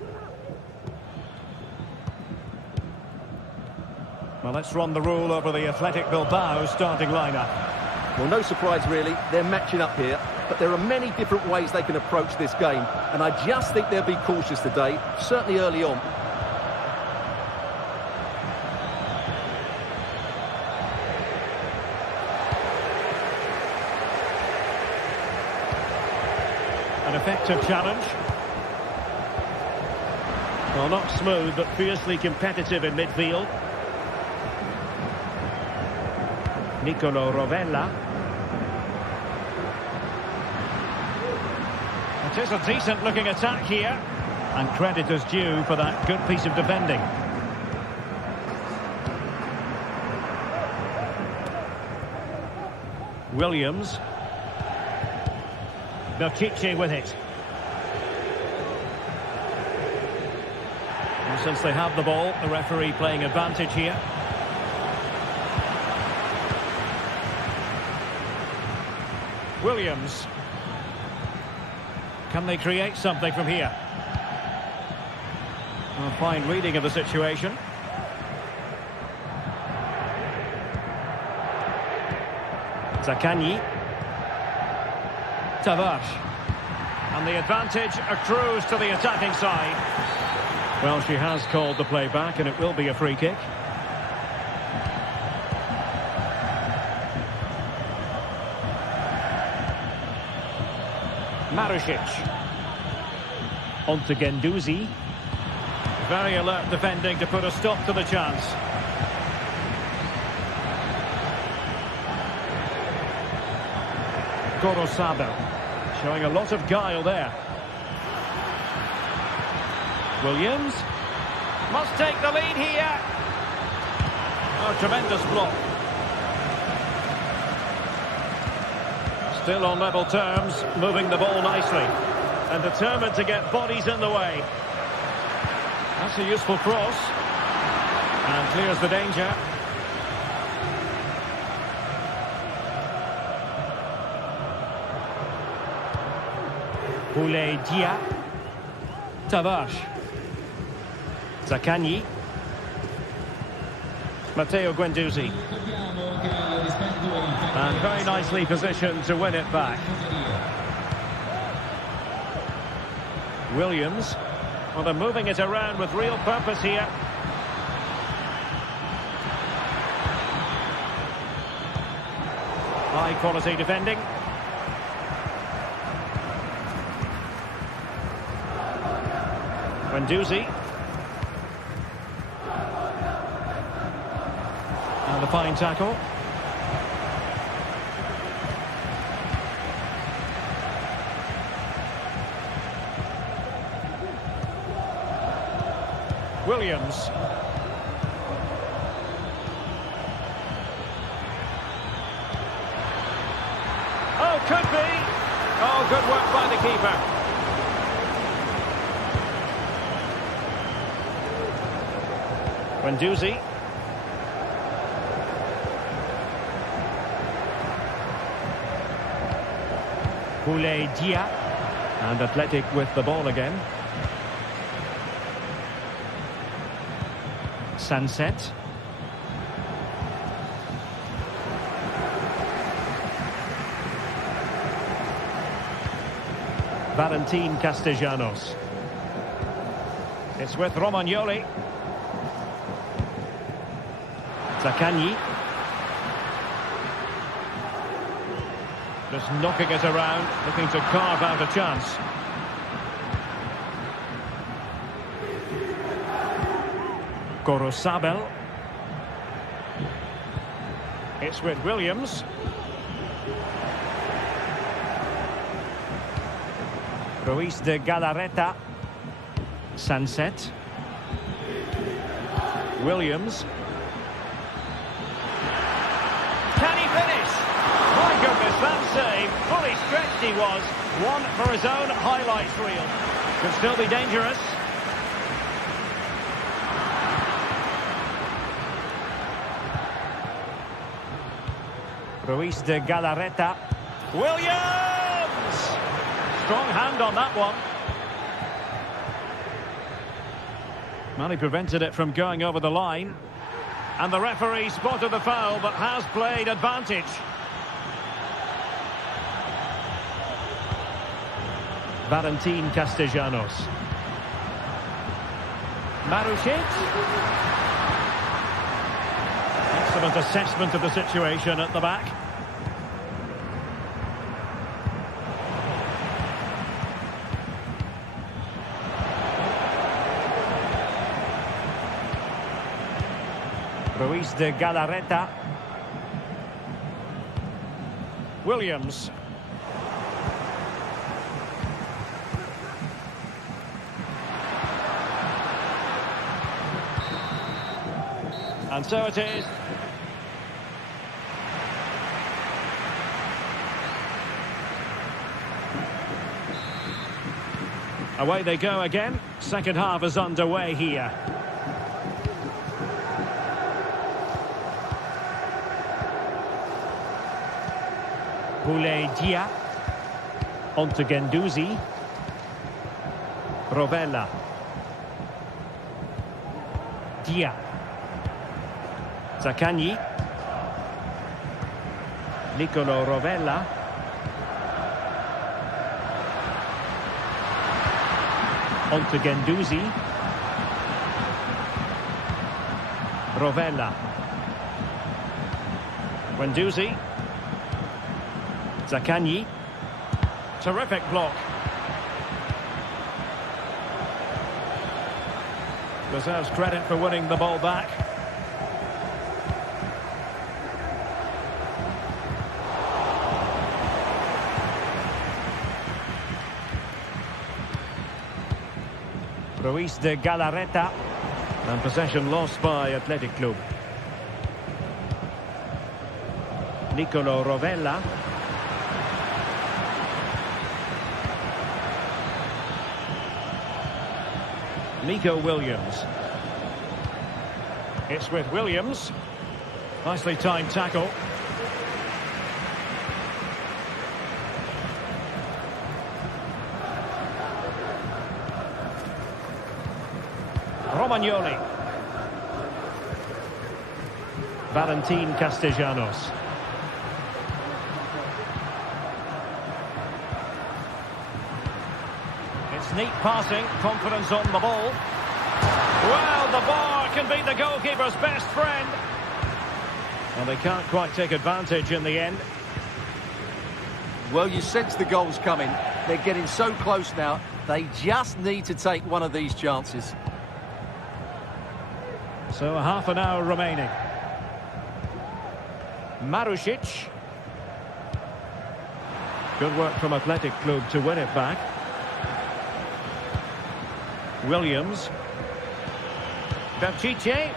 Well, let's run the rule over the Athletic Bilbao starting lineup. Well, no surprise really, they're matching up here, but there are many different ways they can approach this game, and I just think they'll be cautious today, certainly early on. An effective challenge. Well, not smooth, but fiercely competitive in midfield. Nicolo Rovella. It is a decent-looking attack here, and credit is due for that good piece of defending. Williams. Belchiche with it. And since they have the ball, the referee playing advantage here. Williams. Can they create something from here? A fine reading of the situation. Zaccagni. Tavares. And the advantage accrues to the attacking side. Well, she has called the play back, and it will be a free kick. Marusic. On to Guendouzi. Very alert defending to put a stop to the chance. Gorosabel. Showing a lot of guile there. Williams. Must take the lead here. Oh, tremendous block. Still on level terms, moving the ball nicely. And determined to get bodies in the way. That's a useful cross. And clears the danger. Boulaye Dia. Tavares. Zaccagni. Matteo Guendouzi. And very nicely positioned to win it back. Williams. Well, they're moving it around with real purpose here. High quality defending. Guendouzi. And a fine tackle. Williams. Oh, could be. Oh, good work by the keeper. Guendouzi. Boulaye Dia. And Athletic with the ball again. Sunset. Valentin Castellanos. It's with Romagnoli. Zaccagni. Just knocking it around, looking to carve out a chance. Gorosabel. It's with Williams. Ruiz de Galarreta. Sunset. Williams. Can he finish? My goodness, that save. Fully stretched he was. One for his own highlights reel. Could still be dangerous. Ruiz de Galarreta. Williams! Strong hand on that one. Well, he prevented it from going over the line. And the referee spotted the foul, but has played advantage. Valentin Castellanos. Marusic. Excellent assessment of the situation at the back. Ruiz de Galarreta. Williams. And so it is. Away they go again. Second half is underway here. Boulay Dia. On to Guendouzi. Rovella. Dia. Zaccagni. Nicolo Rovella. On to Guendouzi. Rovella. Guendouzi. Zaccagni. Terrific block. Deserves credit for winning the ball back. Ruiz de Galarreta. And possession lost by Athletic Club. Nicolo Rovella. Nico Williams. It's with Williams. Nicely timed tackle. Romagnoli. Valentin Castellanos. It's neat passing, confidence on the ball. Well, the bar can be the goalkeeper's best friend. Well, they can't quite take advantage in the end. Well, you sense the goals coming. They're getting so close now. They just need to take one of these chances. So half an hour remaining. Marusic. Good work from Athletic Club to win it back. Williams. Berchiche.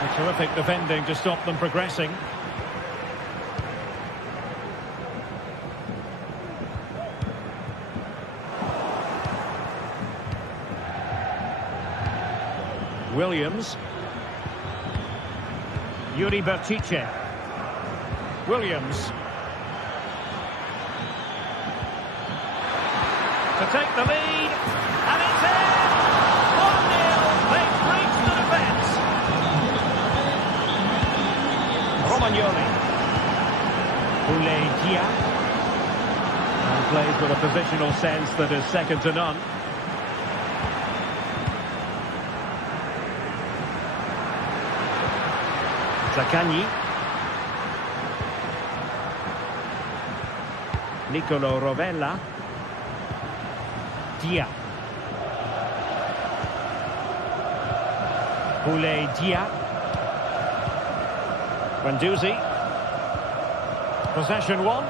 A terrific defending to stop them progressing. Williams. Yuri Berchiche. Williams. To take the lead, and it's in! 1-0, they've breached the defence. Romagnoli. Boulay Dia. And plays with a positional sense that is second to none. Zaccagni. Nicolo Rovella. Dia. Boulaye Dia. Guendouzi. Possession one.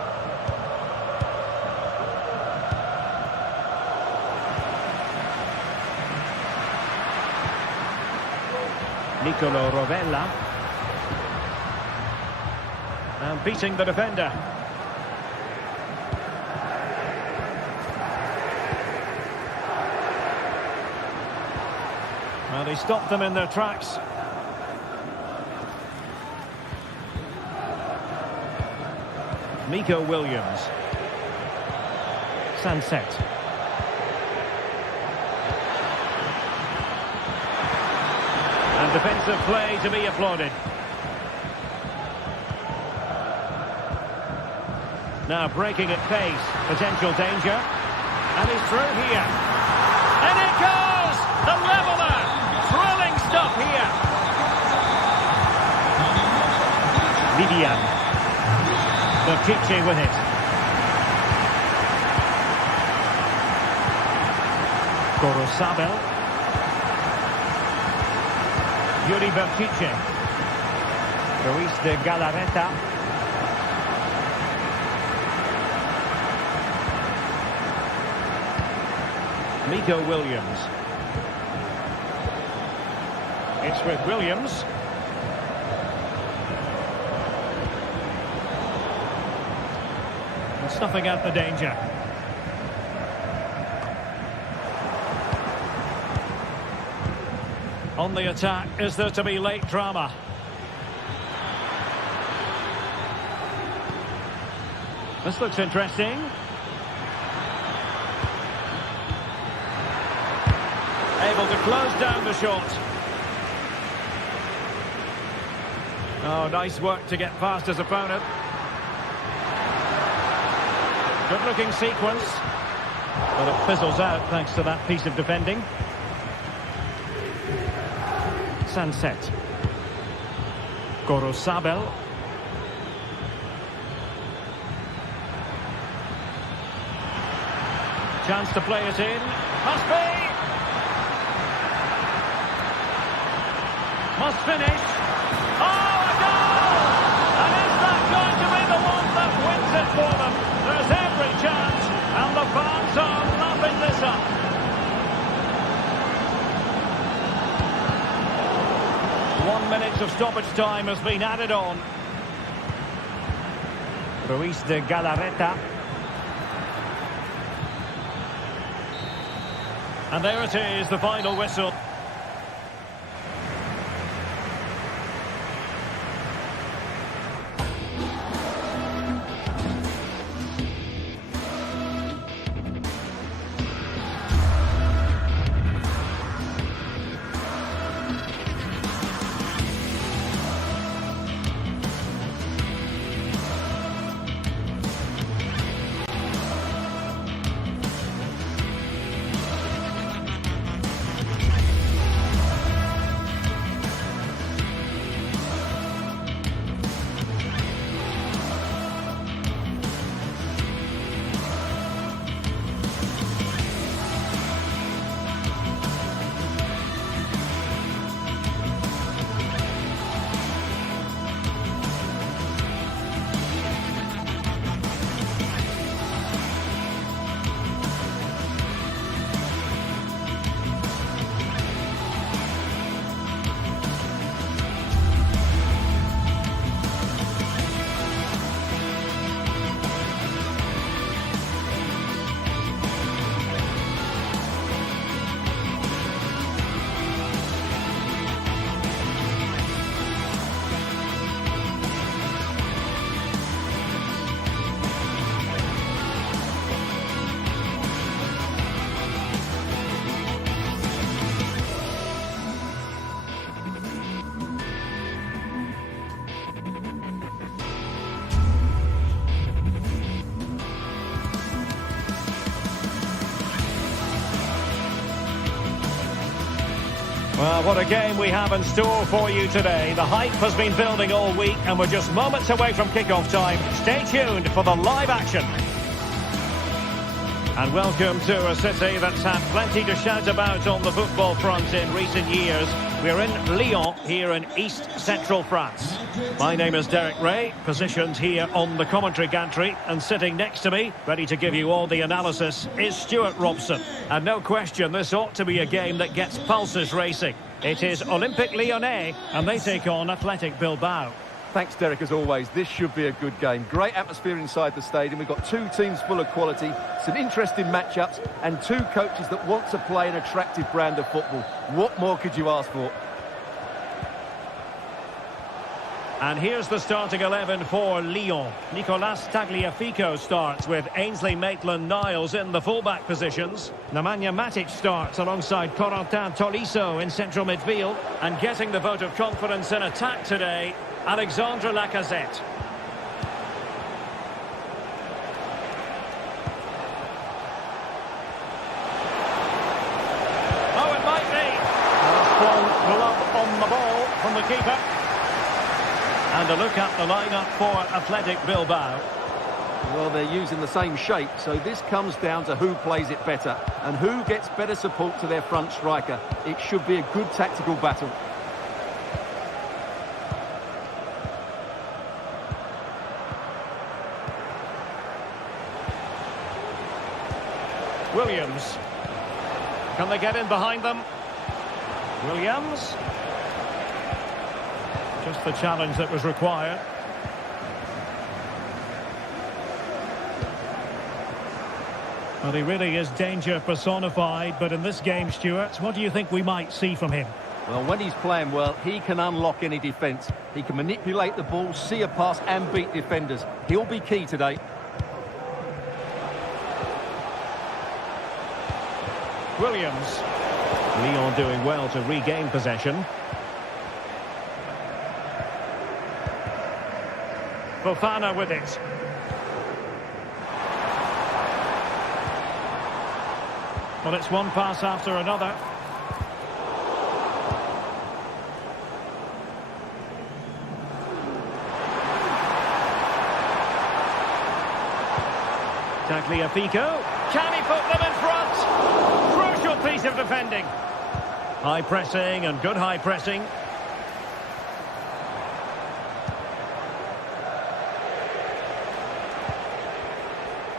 Nicolo Rovella. And beating the defender. Well, he stopped them in their tracks. Nico Williams. Sunset. And defensive play to be applauded. Now breaking at pace. Potential danger. And he's through here. And it goes! The leveller! Thrilling stuff here. Vivian. Berchiche with it. Gorosabel. Yuri Berchiche. Ruiz de Galarreta. Nico Williams. It's with Williams. And snuffing out the danger. On the attack, is there to be late drama? This looks interesting. Able to close down the shot. Oh, nice work to get past his opponent. Good-looking sequence. But it fizzles out thanks to that piece of defending. Sunset. Gorosabel. Chance to play it in. Must be! Must finish. Oh, a goal! And is that going to be the one that wins it for them? There's every chance, and the fans are lapping this up. One minute of stoppage time has been added on. Ruiz de Galarreta. And there it is, the final whistle. Well, what a game we have in store for you today. The hype has been building all week and we're just moments away from kick-off time. Stay tuned for the live action. And welcome to a city that's had plenty to shout about on the football front in recent years. We're in Lyon, here in east-central France. My name is Derek Ray, positioned here on the commentary gantry, and sitting next to me, ready to give you all the analysis, is Stuart Robson. And no question, this ought to be a game that gets pulses racing. It is Olympique Lyonnais, and they take on Athletic Bilbao. Thanks, Derek, as always. This should be a good game. Great atmosphere inside the stadium. We've got two teams full of quality, some interesting matchups, and two coaches that want to play an attractive brand of football. What more could you ask for? And here's the starting 11 for Lyon. Nicolas Tagliafico starts with Ainsley Maitland-Niles in the fullback positions. Nemanja Matic starts alongside Corentin Tolisso in central midfield. And getting the vote of confidence in attack today, Alexandre Lacazette. Oh, it might be. A strong glove on the ball from the keeper. And a look at the lineup for Athletic Bilbao. Well, they're using the same shape, so this comes down to who plays it better and who gets better support to their front striker. It should be a good tactical battle. Williams. Can they get in behind them? Williams. Just the challenge that was required. Well, he really is danger personified, but in this game, Stuart, what do you think we might see from him? Well, when he's playing well, he can unlock any defence. He can manipulate the ball, see a pass and beat defenders. He'll be key today. Williams. Leon doing well to regain possession. Fofana with it. Well, it's one pass after another. Tagliafico. Can he put them in front? Crucial piece of defending. High pressing and good high pressing.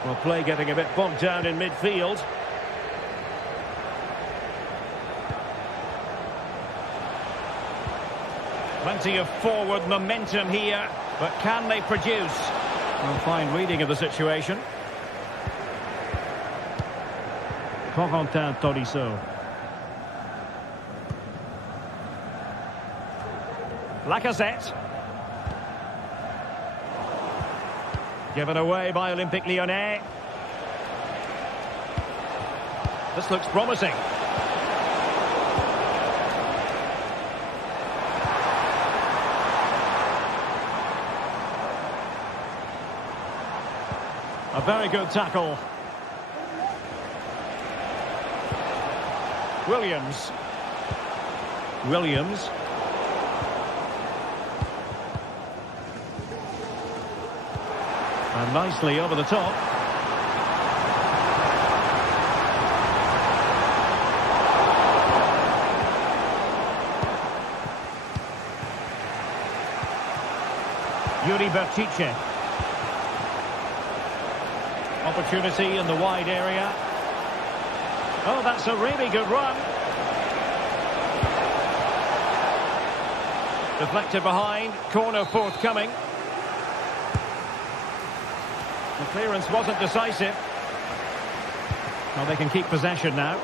Well, play getting a bit bogged down in midfield. Plenty of forward momentum here, but can they produce? Well, fine reading of the situation. Corentin Tolisso. Lacazette. Given away by Olympique Lyonnais. This looks promising. A very good tackle. Williams. Williams. And nicely over the top. Yuri Berchiche. Opportunity in the wide area. Oh, that's a really good run. Deflected behind. Corner forthcoming. The clearance wasn't decisive. Well, they can keep possession now.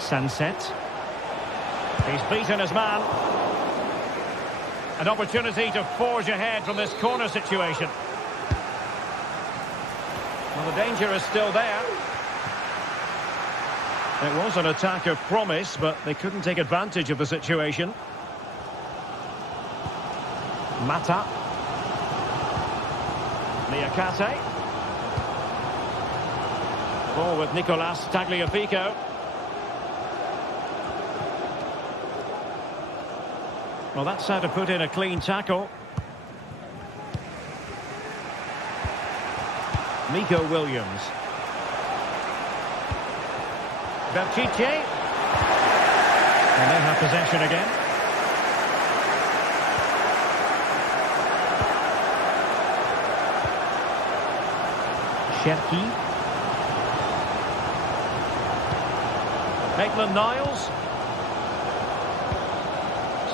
Sunset. He's beaten his man. An opportunity to forge ahead from this corner situation. Well, the danger is still there. It was an attack of promise, but they couldn't take advantage of the situation. Mata. Niakate. Ball with Nicolas Tagliafico. Well, that's how to put in a clean tackle. Nico Williams. Berchiche. And they have possession again. Cherki. Maitland-Niles.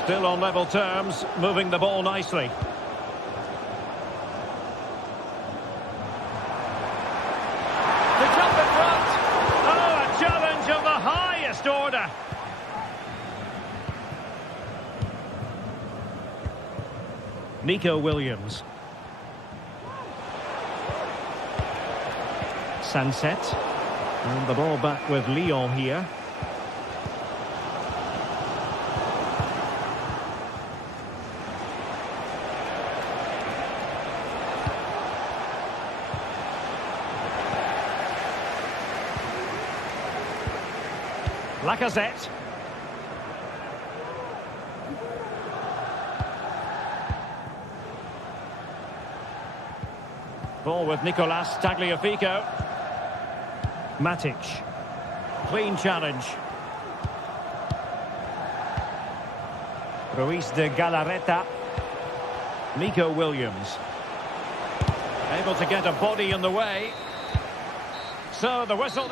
Still on level terms, moving the ball nicely. The jump in front. Oh, a challenge of the highest order. Nico Williams. Sunset. And the ball back with Leon here. Lacazette. Ball with Nicolas Tagliafico. Matic. Clean challenge. Ruiz de Galarreta. Nico Williams. Able to get a body in the way. So the whistle.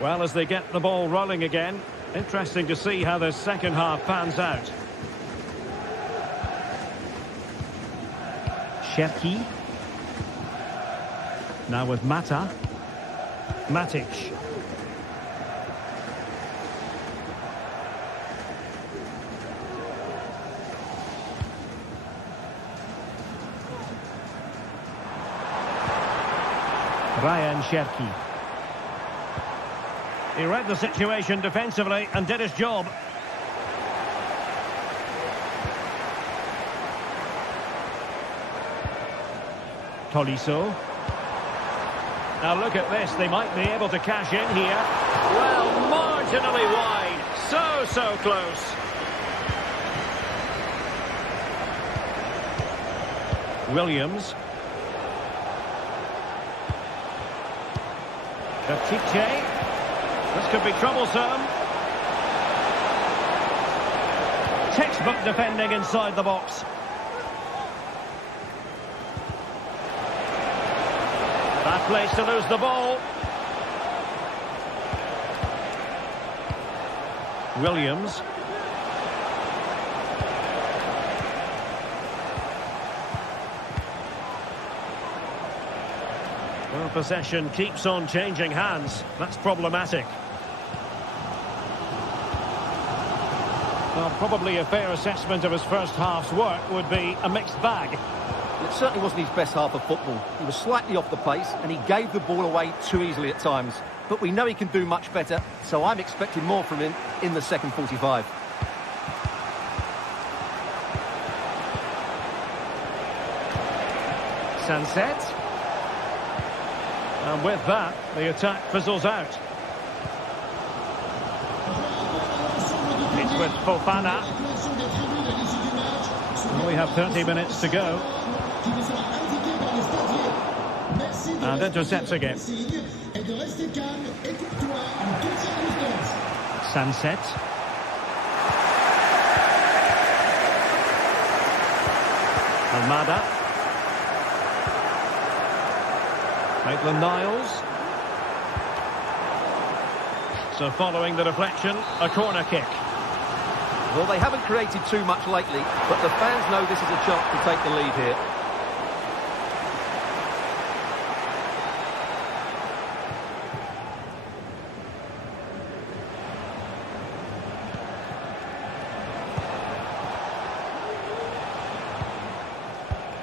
Well, as they get the ball rolling again, interesting to see how the second half pans out. Cherki. Now with Mata. Matic. Ryan Cherki. He read the situation defensively and did his job. Tolisso. Now look at this, they might be able to cash in here. Well, marginally wide. So close. Williams. Berchiche. This could be troublesome. Textbook defending inside the box. Bad place to lose the ball. Williams. Well, possession keeps on changing hands. That's problematic. Well, probably a fair assessment of his first half's work would be a mixed bag. It certainly wasn't his best half of football. He was slightly off the pace and he gave the ball away too easily at times. But we know he can do much better, so I'm expecting more from him in the second 45. Sunset. And with that, the attack fizzles out. It's with Fofana. We have 30 minutes to go. And intercepts again. Sunset. Almada. Maitland-Niles. So following the deflection, a corner kick. Well, they haven't created too much lately, but the fans know this is a chance to take the lead here.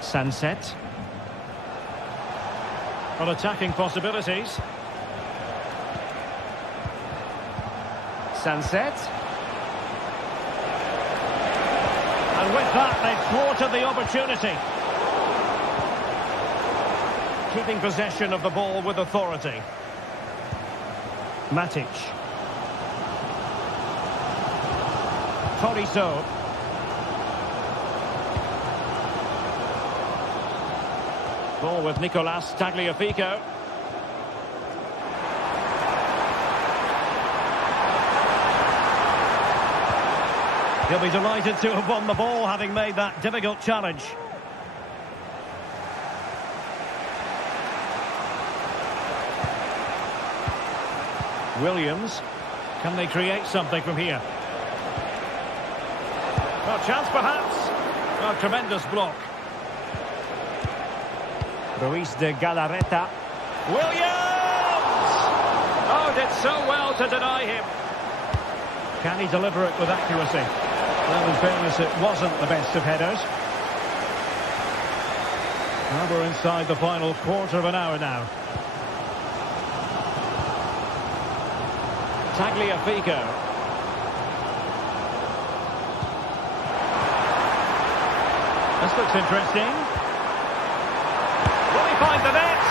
Sunset. On attacking possibilities. Sunset. And with that, they've thwarted the opportunity. Keeping possession of the ball with authority. Matic. Tolisso. Ball with Nicolas Tagliafico. He'll be delighted to have won the ball, having made that difficult challenge. Williams. Can they create something from here? Oh, chance perhaps. Oh, tremendous block. Ruiz de Galarreta. Williams! Oh, did so well to deny him. Can he deliver it with accuracy? Well, in fairness, it wasn't the best of headers. Well, we're inside the final quarter of an hour now. Tagliafico. This looks interesting. Will he find the net?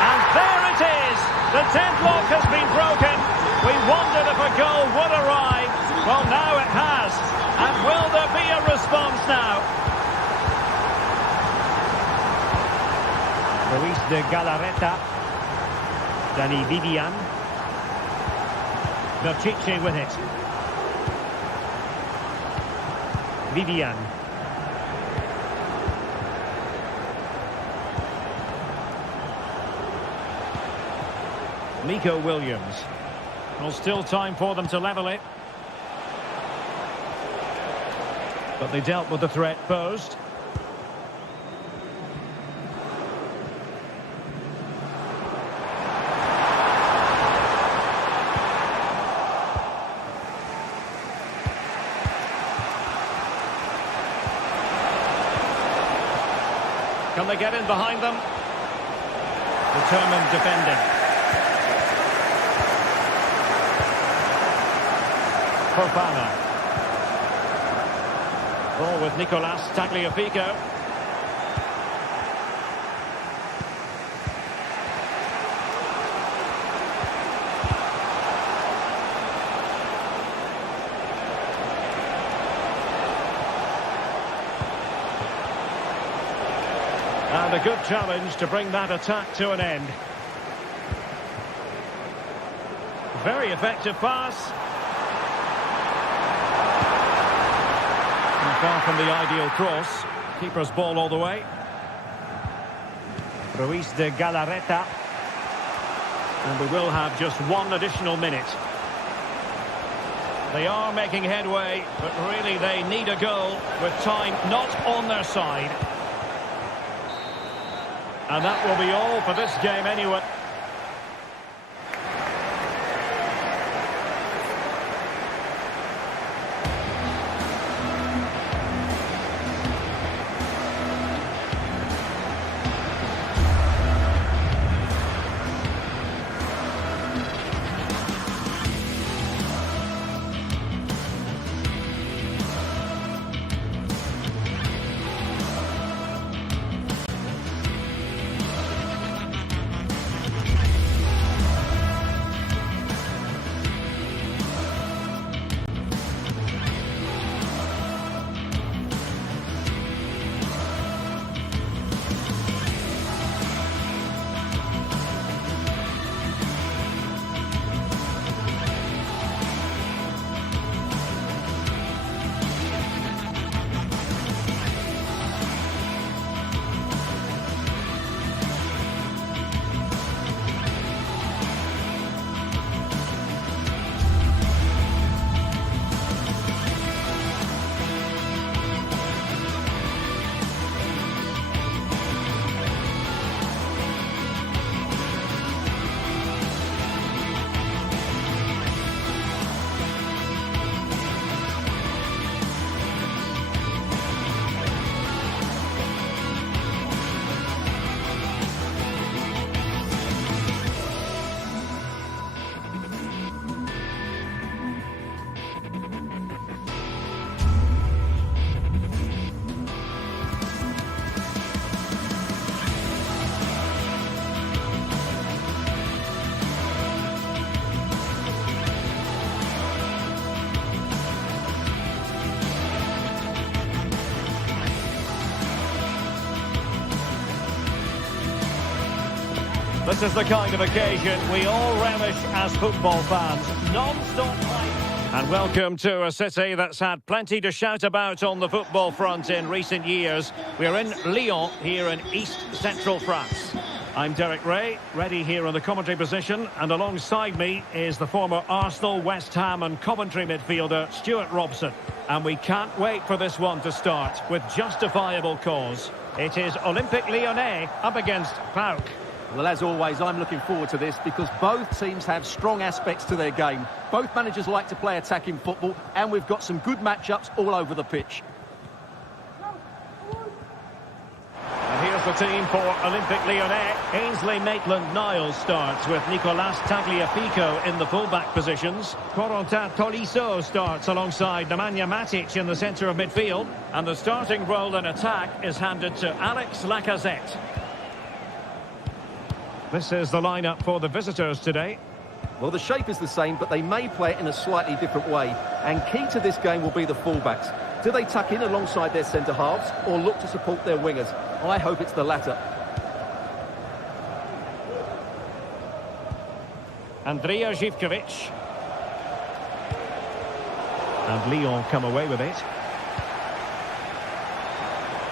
And there it is! The deadlock has been broken. We wondered if a goal would arrive. Well, now it has. And will there be a response now? Ruiz de Galarreta. Dani Vivian. Vertice with it. Vivian. Nico Williams. Well, still time for them to level it. But they dealt with the threat posed. Can they get in behind them? Determined defending. Fofana. Ball with Nicolas Tagliafico. And a good challenge to bring that attack to an end. Very effective pass. Far from the ideal cross. Keeper's ball all the way. Ruiz de Galarreta. And we will have just one additional minute. They are making headway, but really they need a goal with time not on their side. And that will be all for this game anyway. This is the kind of occasion we all relish as football fans. Non-stop hype. And welcome to a city that's had plenty to shout about on the football front in recent years. We're in Lyon, here in east-central France. I'm Derek Ray, ready here in the commentary position, and alongside me is the former Arsenal, West Ham and Coventry midfielder Stuart Robson. And we can't wait for this one to start, with justifiable cause. It is Olympique Lyonnais up against PAOK. Well, as always, I'm looking forward to this because both teams have strong aspects to their game. Both managers like to play attacking football, and we've got some good matchups all over the pitch. And here's the team for Olympique Lyonnais. Ainsley Maitland-Niles starts with Nicolas Tagliafico in the full-back positions. Corentin Tolisso starts alongside Nemanja Matic in the centre of midfield. And the starting role in attack is handed to Alex Lacazette. This is the lineup for the visitors today. Well, the shape is the same, but they may play it in a slightly different way. And key to this game will be the fullbacks. Do they tuck in alongside their centre-halves or look to support their wingers? I hope it's the latter. Andrija Zivkovic. And Lyon come away with it.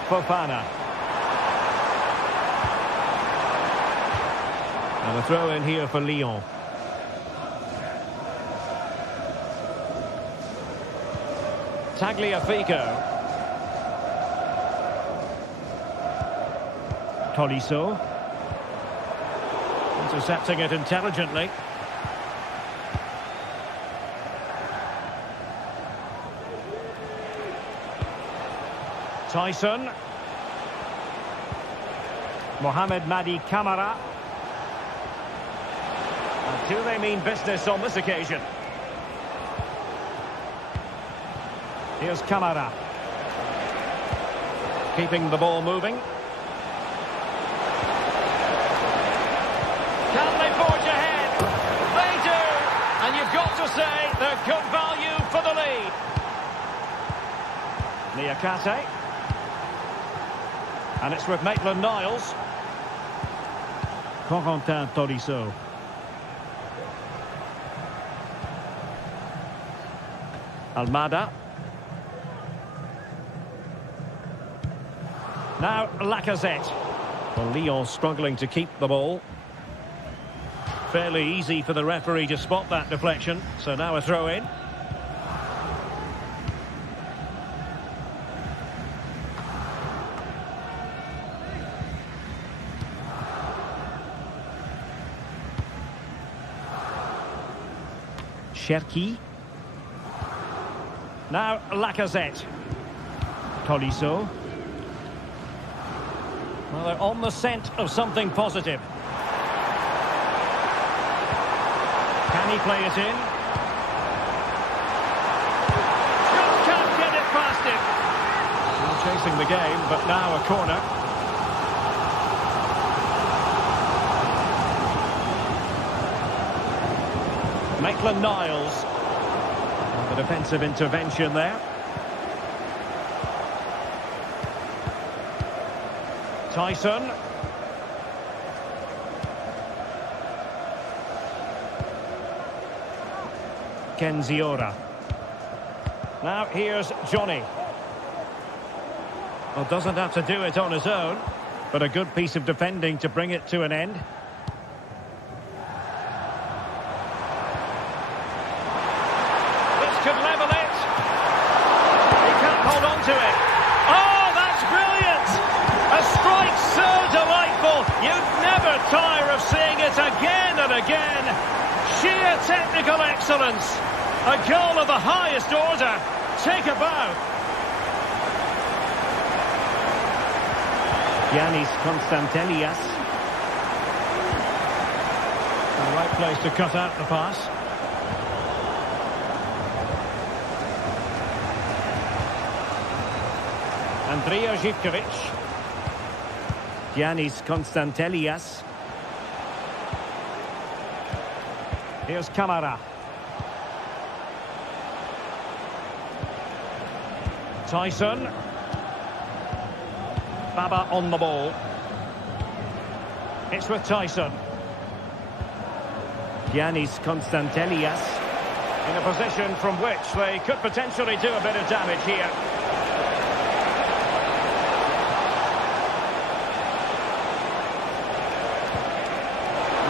Fofana. And a throw in here for Lyon. Tagliafico. Tolisso. Intercepting it intelligently. Tyson. Mohamed Madi Camara. And do they mean business on this occasion? Here's Camara. Keeping the ball moving. Can they forge ahead? They do! And you've got to say they're good value for the lead. Niakate. And it's with Maitland-Niles. Corentin Tolisso. Almada. Now Lacazette. Well, Lyon struggling to keep the ball. Fairly easy for the referee to spot that deflection. So now a throw in. Cherki. Now Lacazette. Tolisso. Well, they're on the scent of something positive. Can he play it in? Just can't get it past him. Still chasing the game, but now a corner. Maitland-Niles. The defensive intervention there. Tyson. Kenziora. Now here's Johnny. Well, doesn't have to do it on his own, but a good piece of defending to bring it to an end. This could level it. He can't hold on to it. Oh, that's brilliant! A strike so delightful, you'd never tire of seeing it again and again. Sheer technical excellence. A goal of the highest order. Take a bow. Giannis Constantelias. The right place to cut out the pass. Andrija Zivkovic. Giannis Constantelias. Here's Camara. Tyson. Baba on the ball. It's with Tyson. Giannis Constantelias in a position from which they could potentially do a bit of damage here.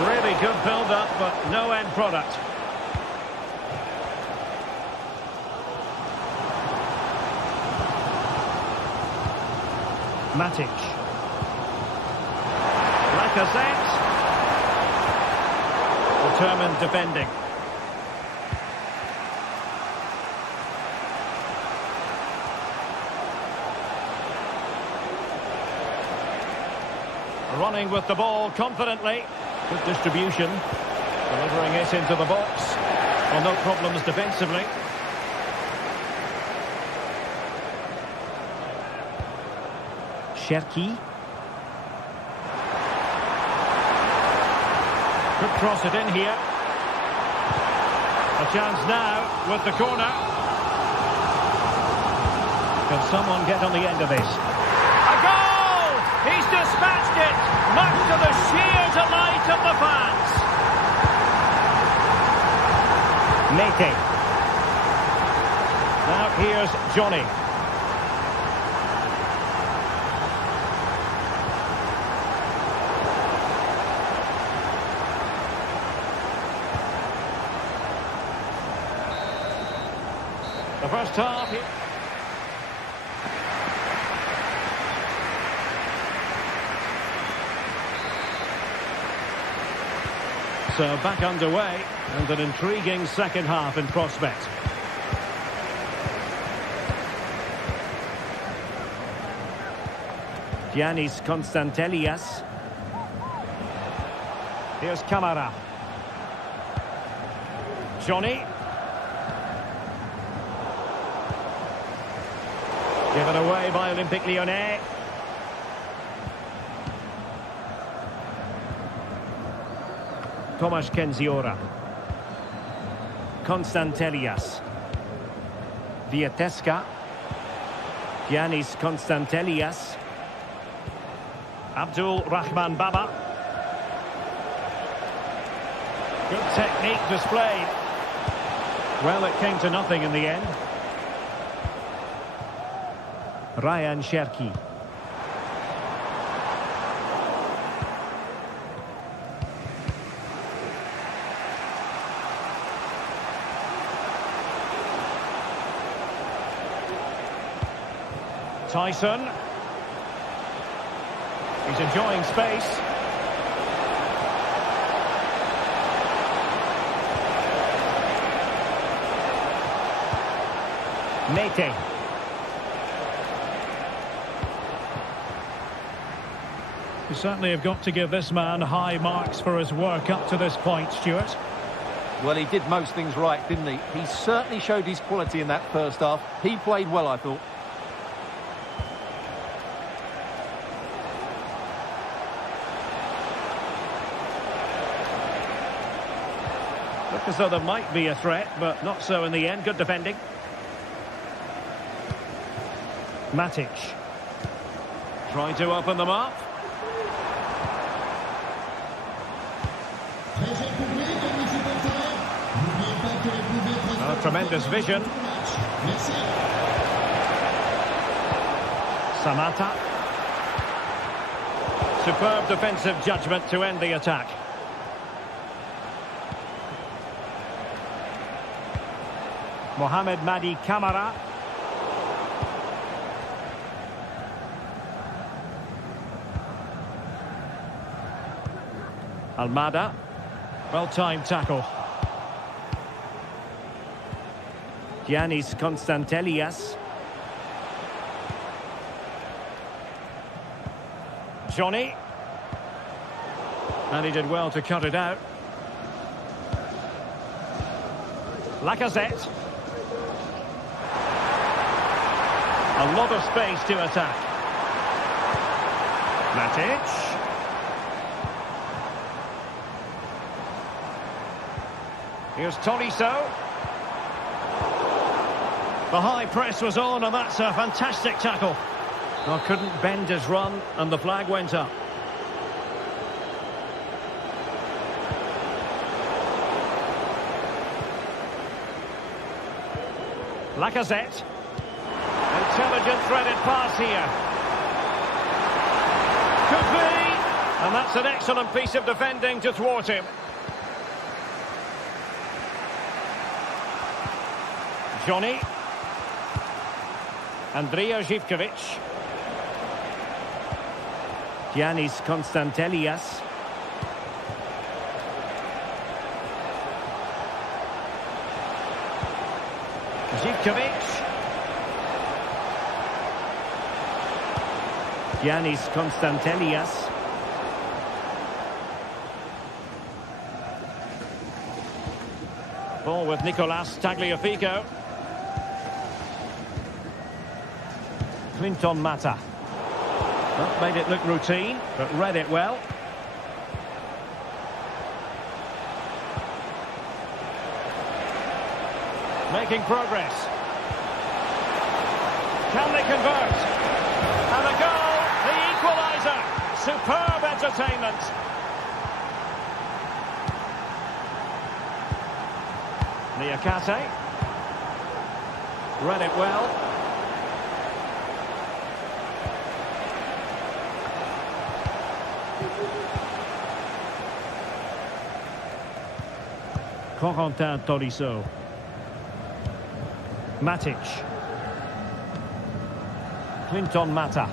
Really good build-up, but no end product. Matic. Lacazette. Determined defending. Running with the ball confidently. Good distribution. Delivering it into the box. Well, no problems defensively. Cherki. Could cross it in here. A chance now with the corner. Can someone get on the end of this? A goal! He's dispatched it, much to the sheer delight of the fans. Mete. Now here's Johnny. The first half here. So back underway and an intriguing second half in prospect. Giannis Constantelias. Here's Camara. Johnny. Given away by Olympique Lyonnais. Tomasz Kenziora. Constantelias. Vieteska. Giannis Constantelias. Abdul Rahman Baba. Good technique displayed. Well, it came to nothing in the end. Ryan Cherki. Tyson. He's enjoying space. Mete. You certainly have got to give this man high marks for his work up to this point, Stuart. Well, he did most things right, didn't he? He certainly showed his quality in that first half. He played well, I thought. Look as though there might be a threat, but not so in the end. Good defending. Matic. Trying to open them up. Oh, tremendous vision. Samata. Superb defensive judgment to end the attack. Mohamed Madi Camara. Almada. Well-timed tackle. Giannis Constantelias. Johnny. And he did well to cut it out. Lacazette. A lot of space to attack. Matic. Here's Tolisso. The high press was on, and that's a fantastic tackle. Well, couldn't bend his run, and the flag went up. Lacazette. Intelligent threaded pass here. Could be. And that's an excellent piece of defending to thwart him. Johnny. Andrija Zivkovic. Giannis Konstantelias. Zivkovic. Giannis Konstantelias. Ball with Nicolas Tagliafico. Clinton Mata. Not made it look routine, but read it well. Making progress. Can they convert? And a goal, the equaliser. Superb entertainment. Niakate. Read it well. Corentin Tolisso. Matic. Clinton Mata.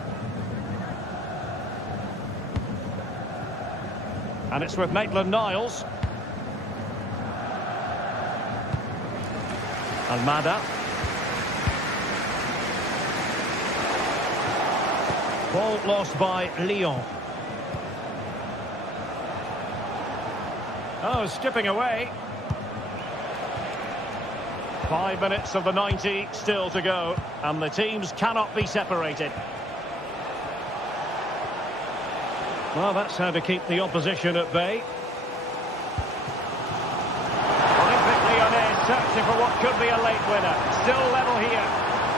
And it's with Maitland-Niles. Almada. Ball lost by Leon. Oh, skipping away. 5 minutes of the 90 still to go, and the teams cannot be separated. Well, that's how to keep the opposition at bay. Olympique Lyonnais searching for what could be a late winner. Still level here,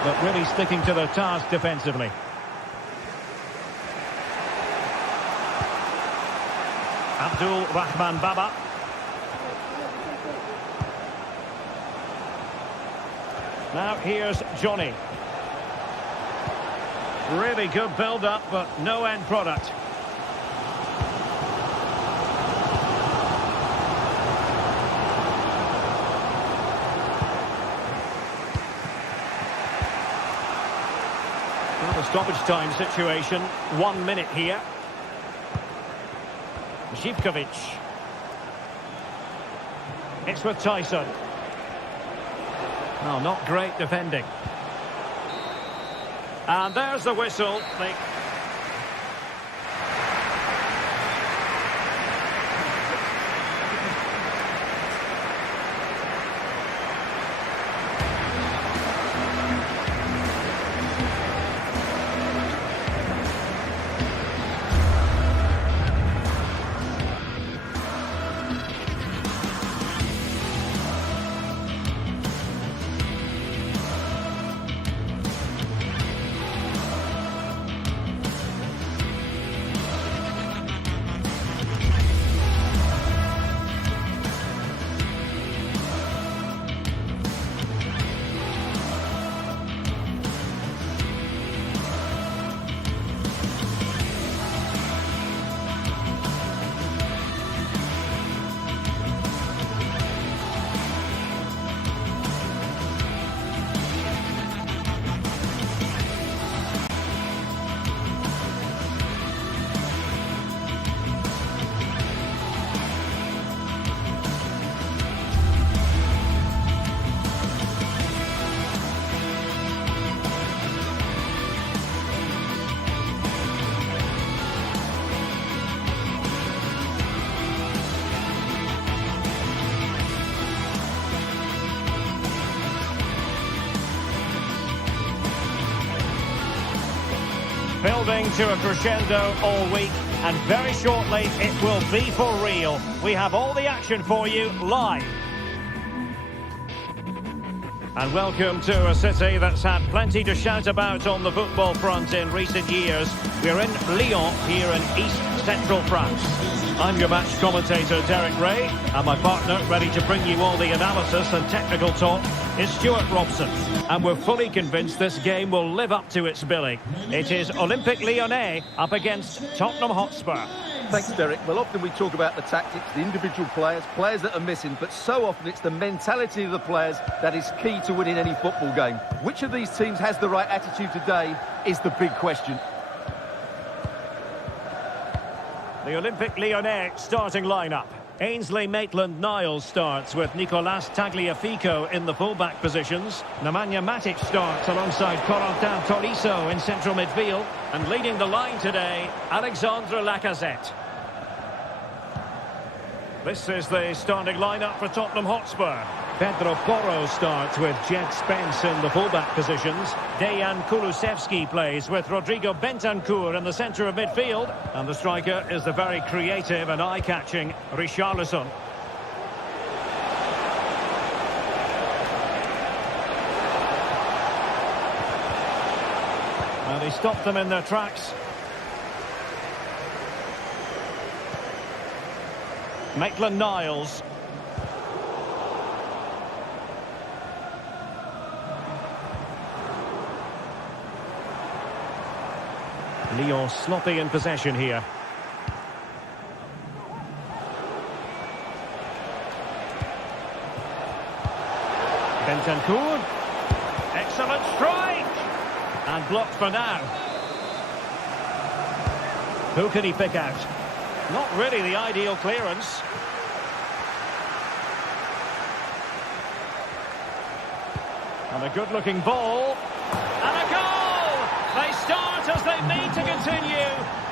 but really sticking to their task defensively. Abdul Rahman Baba. Now here's Johnny. Really good build-up, but no end product. Well, the stoppage time situation. 1 minute here. Zivkovic. It's with Tyson. Oh, not great defending. And there's the whistle. Building to a crescendo all week, and very shortly it will be for real. We have all the action for you live. And welcome to a city that's had plenty to shout about on the football front in recent years. We're in Lyon, here in east-central France. I'm your match commentator, Derek Ray, and my partner, ready to bring you all the analysis and technical talk, is Stuart Robson. And we're fully convinced this game will live up to its billing. It is Olympique Lyonnais up against Tottenham Hotspur. Thanks, Derek. Well, often we talk about the tactics, the individual players that are missing, but so often it's the mentality of the players that is key to winning any football game. Which of these teams has the right attitude today is the big question. The Olympique Lyonnais starting lineup. Ainsley Maitland-Niles starts with Nicolas Tagliafico in the full-back positions. Nemanja Matic starts alongside Corentin Tolisso in central midfield. And leading the line today, Alexandre Lacazette. This is the starting lineup for Tottenham Hotspur. Pedro Porro starts with Jed Spence in the full-back positions. Dejan Kulusevski plays with Rodrigo Bentancur in the centre of midfield. And the striker is the very creative and eye-catching Richarlison. And he stopped them in their tracks. Maitland-Niles. Lyon sloppy in possession here. Bentancur. Excellent strike! And blocked for now. Who can he pick out? Not really the ideal clearance. And a good-looking ball. And a goal! They start as they mean to continue.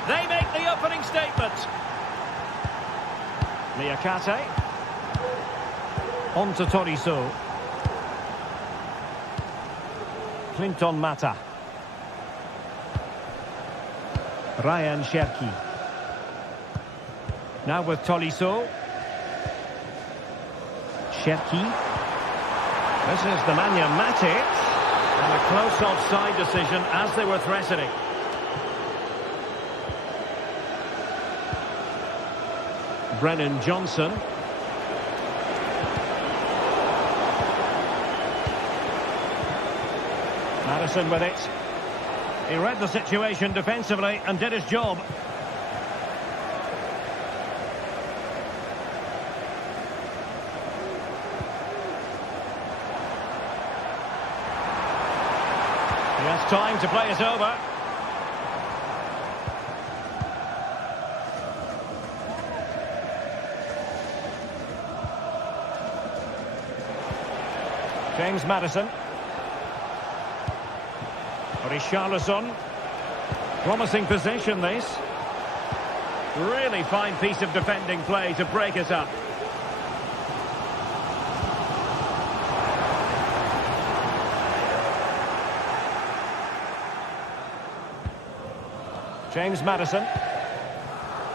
They make the opening statement. Niakate. On to Tolisso. Clinton Mata. Ryan Cherki. Now with Tolisso. Cherki. This is the Nemanja Matic. And a close offside decision as they were threatening. Brennan Johnson. Madison with it. He read the situation defensively and did his job. He has time to play it over. James Madison. Richarlison. Promising possession, this. Really fine piece of defending play to break it up. James Madison.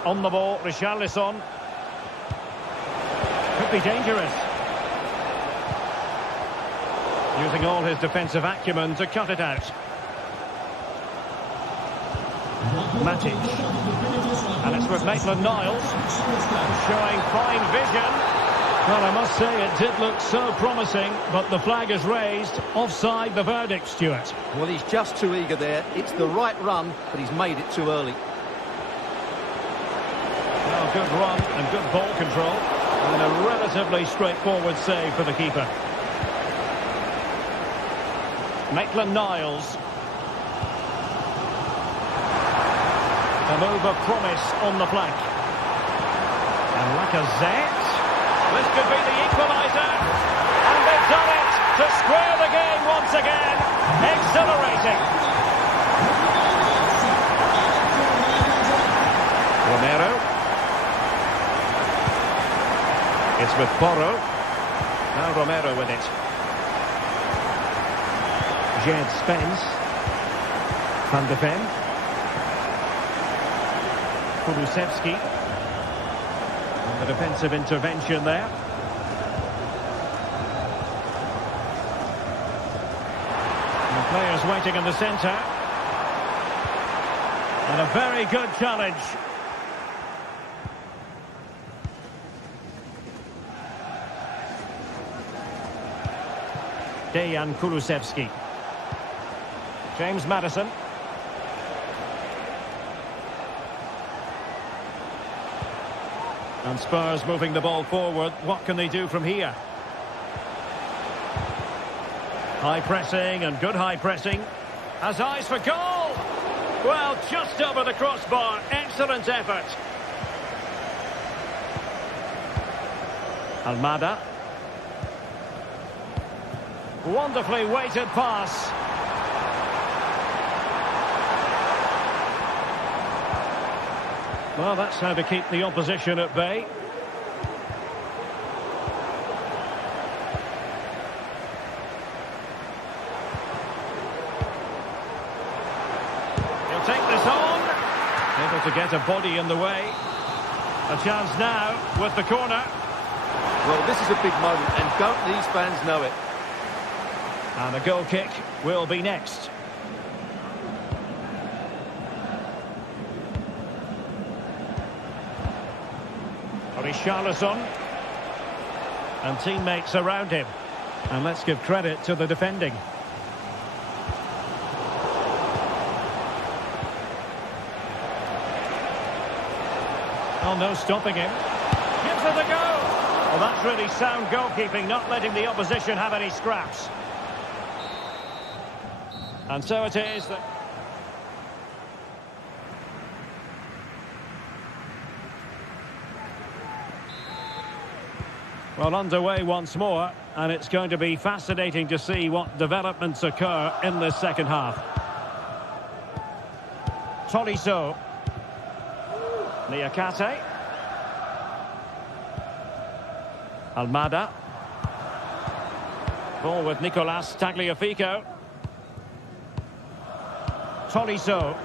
On the ball, Richarlison. Could be dangerous. Using all his defensive acumen to cut it out. Matic. And it's with Maitland-Niles. Showing fine vision. Well, I must say it did look so promising, but the flag is raised. Offside the verdict, Stuart. Well, he's just too eager there. It's the right run, but he's made it too early. Well, good run and good ball control. And a relatively straightforward save for the keeper. Maitland-Niles. A move of promise on the flank. And Lacazette. This could be the equaliser. And they've done it to square the game once again. Exhilarating. Romero. It's with Porro. Now Romero with it. Jed Spence. Van de Ven. Kulusevski. And the defensive intervention there. Players waiting in the centre. And a very good challenge. Dejan Kulusevski. James Maddison. And Spurs moving the ball forward. What can they do from here? High pressing and good high pressing. Has eyes for goal. Well, just over the crossbar. Excellent effort. Almada. Wonderfully weighted pass. Well, that's how to keep the opposition at bay. He'll take this on. Able to get a body in the way. A chance now with the corner. Well, this is a big moment, and don't these fans know it? And the goal kick will be next. Richarlison. And teammates around him. And let's give credit to the defending. Oh, no stopping him. Gives it a go. Well, that's really sound goalkeeping, not letting the opposition have any scraps. And so it is that... Well, underway once more, and it's going to be fascinating to see what developments occur in this second half. Tolisso. Niakate. Almada. Ball with Nicolas Tagliafico. Tolisso.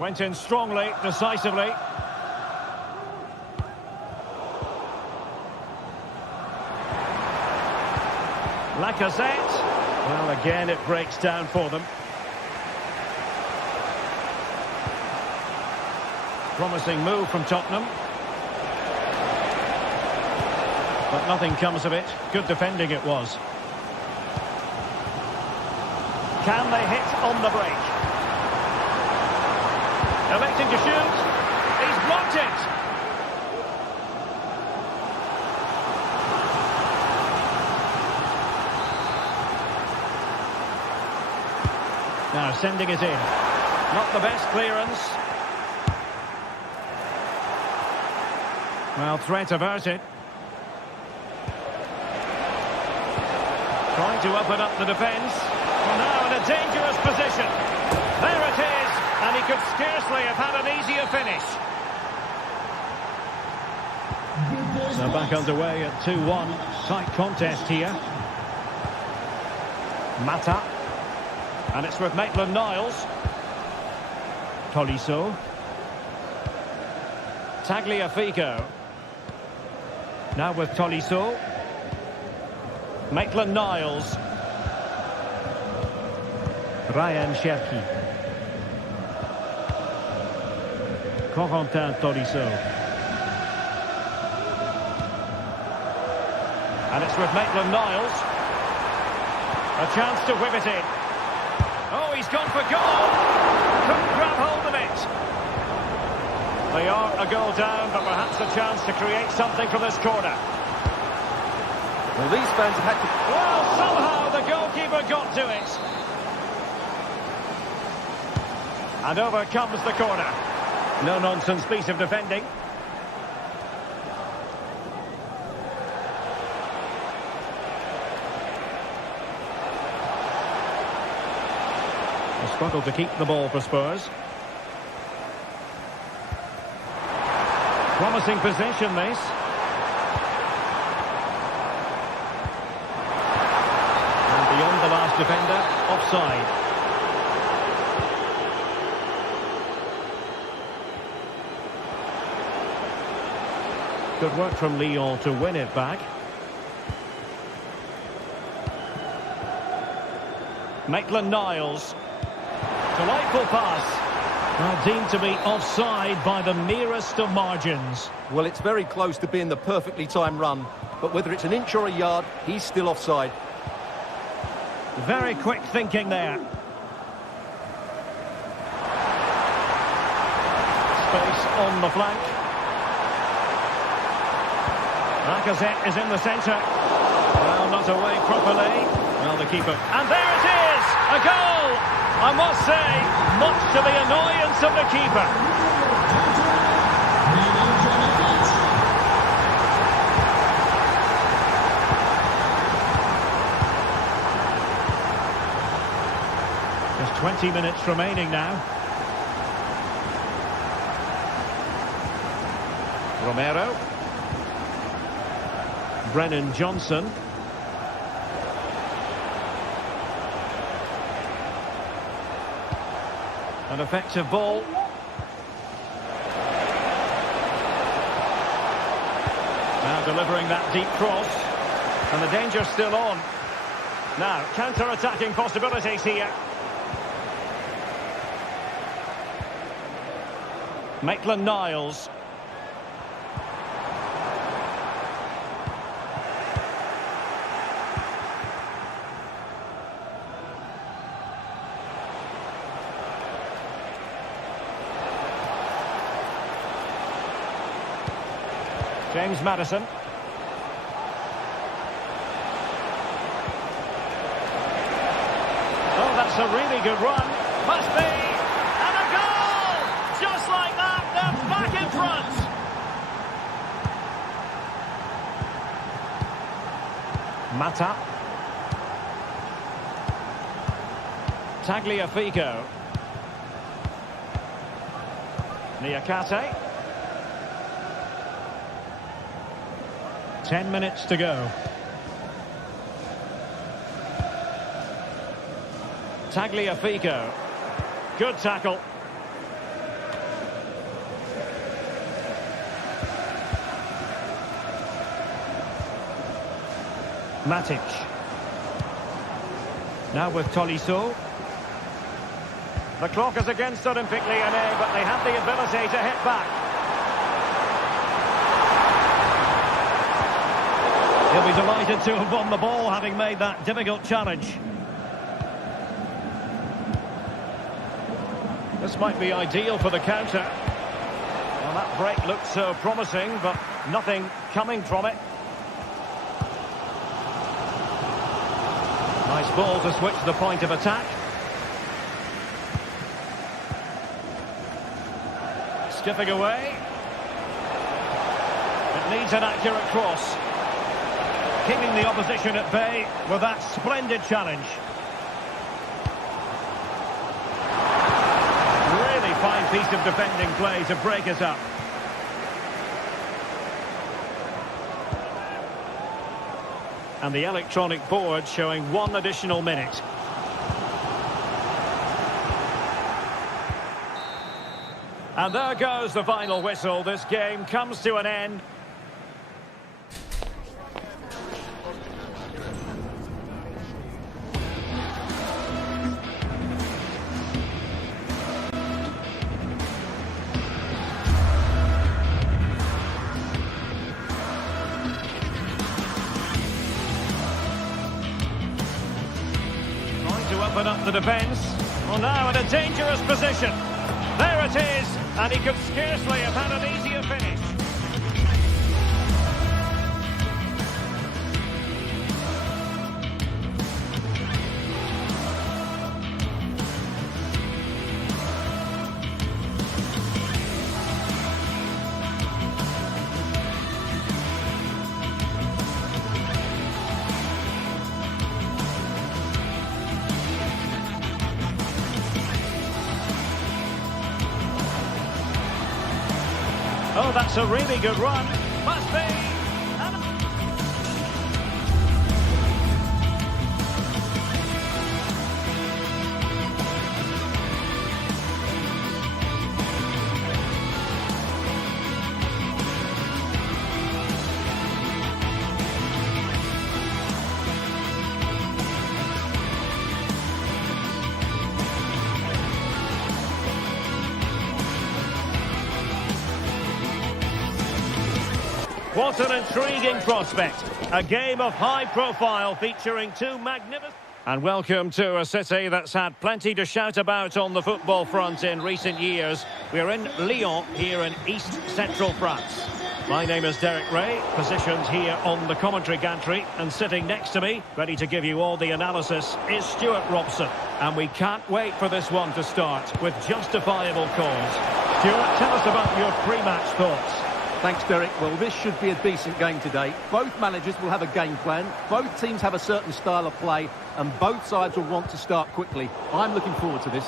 Went in strongly, decisively. Lacazette. Well, again, it breaks down for them. Promising move from Tottenham. But nothing comes of it. Good defending it was. Can they hit on the break? Electing to shoot. He's blocked it. Now sending it in. Not the best clearance. Well, threat averted. Trying to open up the defence. Well, now in a dangerous position. There it is. And he could scarcely have had an easier finish. So back underway at 2-1. Tight contest here. Mata. And it's with Maitland-Niles. Tolisso. Tagliafico. Now with Tolisso. Maitland-Niles. Ryan Cherki. Corentin Tolisso. And it's with Maitland-Niles. A chance to whip it in. Oh, he's gone for goal. Couldn't grab hold of it. They are a goal down, but perhaps a chance to create something from this corner. Well, these fans have had to... Well, somehow the goalkeeper got to it. And over comes the corner. No-nonsense piece of defending. They struggle to keep the ball for Spurs. Promising possession, this. And beyond the last defender, offside. Good work from Lyon to win it back. Maitland-Niles. Delightful pass. Deemed to be offside by the merest of margins. Well, it's very close to being the perfectly timed run, but whether it's an inch or a yard, he's still offside. Very quick thinking there. Space on the flank. Lacazette is in the centre. Well, not away properly. Well, the keeper. And there it is! A goal! I must say, much to the annoyance of the keeper. There's 20 minutes remaining now. Romero. Brennan Johnson. An effective ball. Now delivering that deep cross. And the danger's still on. Now, counter-attacking possibilities here. Maitland-Niles. James Maddison. Oh, that's a really good run. Must be. And a goal! Just like that, they're back in front. Mata. Tagliafico. Niakate. 10 minutes to go. Tagliafico. Good tackle. Matic. Now with Tolisso. The clock is against Olympique Lyonnais, but they have the ability to hit back. He'll be delighted to have won the ball, having made that difficult challenge. This might be ideal for the counter. Well, that break looked so promising, but nothing coming from it. Nice ball to switch the point of attack. Skipping away. It needs an accurate cross. Keeping the opposition at bay with that splendid challenge. Really fine piece of defending play to break us up. And the electronic board showing 1 additional minute. And there goes the final whistle. This game comes to an end. Open up the defence. Well, now in a dangerous position. There it is, and he could scarcely have had an easier finish. Oh, that's a really good run. Must be. What an intriguing prospect. A game of high profile featuring two magnificent... And welcome to a city that's had plenty to shout about on the football front in recent years. We're in Lyon, here in east-central France. My name is Derek Ray, positioned here on the commentary gantry, and sitting next to me, ready to give you all the analysis, is Stuart Robson. And we can't wait for this one to start with justifiable cause. Stuart, tell us about your pre-match thoughts. Thanks, Derek. Well, this should be a decent game today. Both managers will have a game plan. Both teams have a certain style of play, and both sides will want to start quickly. I'm looking forward to this.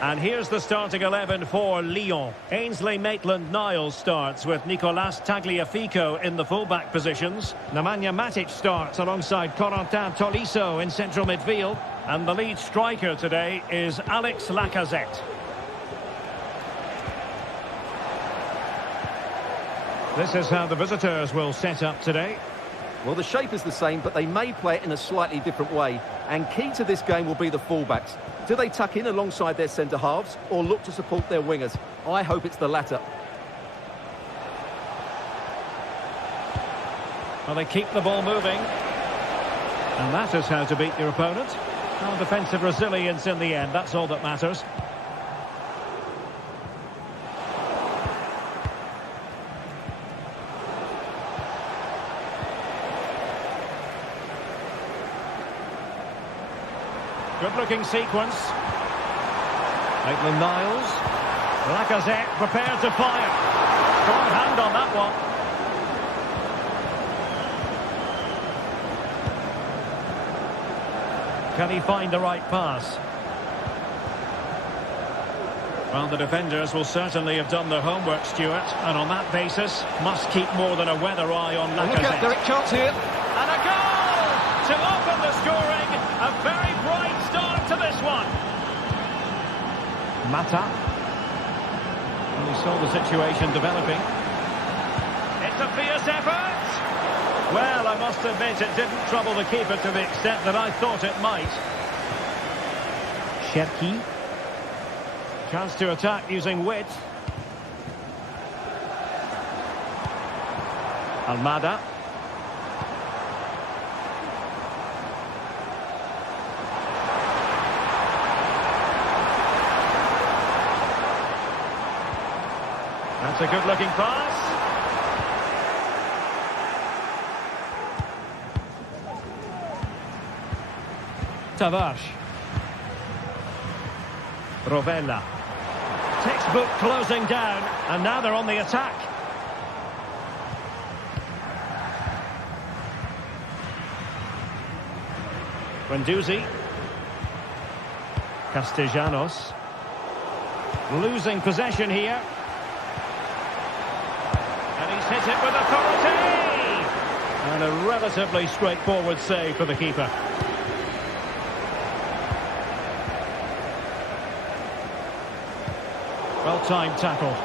And here's the starting 11 for Lyon. Ainsley Maitland-Niles starts with Nicolas Tagliafico in the full-back positions. Nemanja Matic starts alongside Corentin Tolisso in central midfield. And the lead striker today is Alex Lacazette. This is how the visitors will set up today. Well, the shape is the same, but they may play it in a slightly different way. And key to this game will be the fullbacks. Do they tuck in alongside their centre-halves or look to support their wingers? I hope it's the latter. Well, they keep the ball moving. And that is how to beat your opponent. Well, defensive resilience in the end, that's all that matters. Good-looking sequence. Maitland-Niles. Lacazette prepared to fire. Strong hand on that one. Can he find the right pass? Well, the defenders will certainly have done their homework, Stuart, and on that basis, must keep more than a weather eye on Lacazette. Look out, Derek, chance here. And a goal to open the scoring. A very bright start to this one. Mata. And we saw the situation developing. It's a fierce effort. Well, I must admit it didn't trouble the keeper to the extent that I thought it might. Cherki. Chance to attack using width. Almada. That's a good-looking pass. Tavares. Rovella. Textbook closing down, and now they're on the attack. Guendouzi. Castellanos. Losing possession here. And he's hit it with authority! And a relatively straightforward save for the keeper. Well-timed tackle.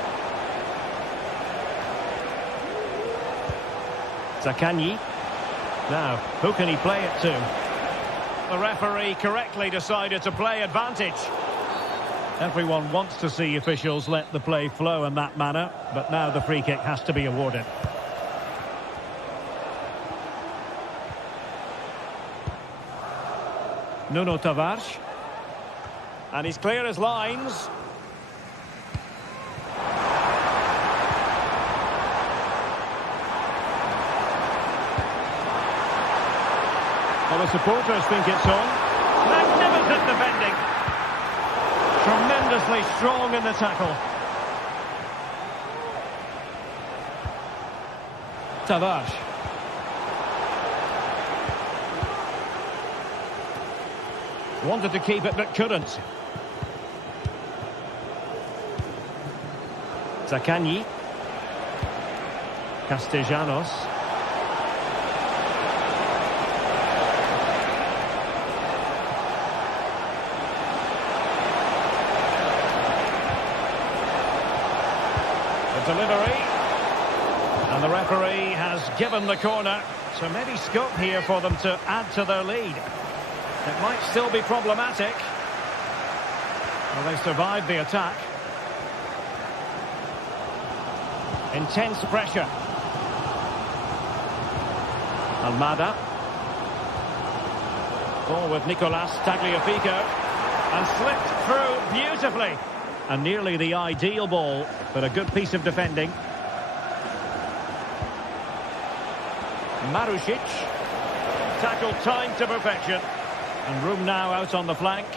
Zaccagni. Now, who can he play it to? The referee correctly decided to play advantage. Everyone wants to see officials let the play flow in that manner, but now the free kick has to be awarded. Nuno Tavares. And he's clear as lines. Well, the supporters think it's on. Magnificent defending. Tremendously strong in the tackle. Tavares. Wanted to keep it but couldn't. Zaccagni. Castellanos. Delivery, and the referee has given the corner, so maybe scope here for them to add to their lead. It might still be problematic. Well, they survived the attack. Intense pressure. Almada. Ball with Nicolas Tagliafico. And slipped through beautifully. And nearly the ideal ball, but a good piece of defending. Marusic. Tackled time to perfection. And room now out on the flank.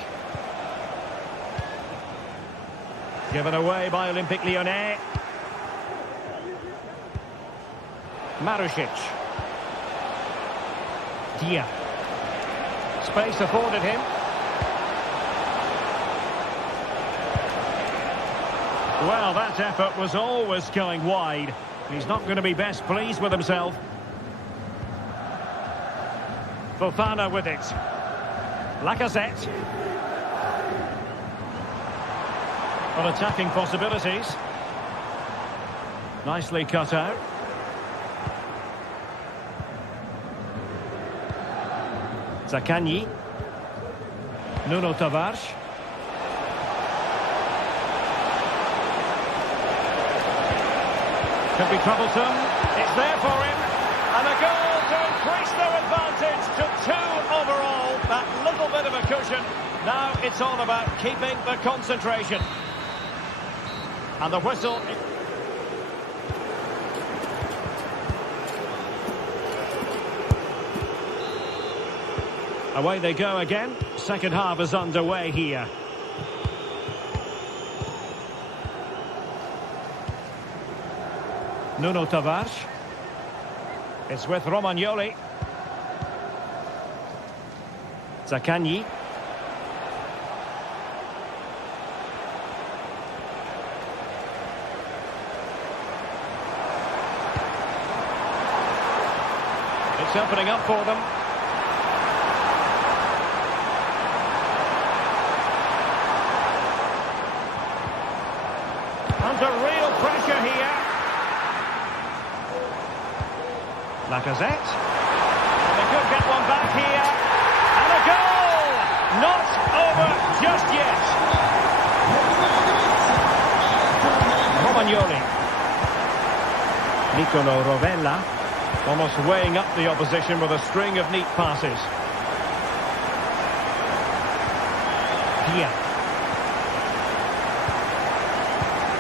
Given away by Olympique Lyonnais. Marusic. Dia. Space afforded him. Well, that effort was always going wide. He's not going to be best pleased with himself. Fofana with it. Lacazette. On attacking possibilities. Nicely cut out. Zaccagni. Nuno Tavares. Could be troublesome. It's there for him. And a goal to increase their advantage to 2 overall. That little bit of a cushion. Now it's all about keeping the concentration. And the whistle. Away they go again. Second half is underway here. Nuno Tavares. It's with Romagnoli. Zaccagni. It's opening up for them. Under real pressure here. Lacazette. They could get one back here. And a goal! Not over just yet. Romagnoli. Nicolo Rovella. Almost weighing up the opposition with a string of neat passes. Dia.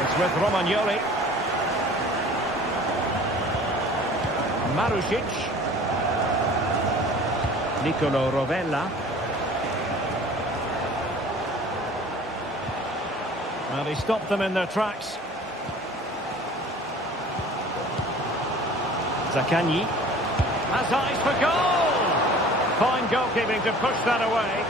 It's with Romagnoli. Marusic. Nicolo Rovella. Well, he stopped them in their tracks. Zaccagni has eyes for goal. Fine goalkeeping to push that away.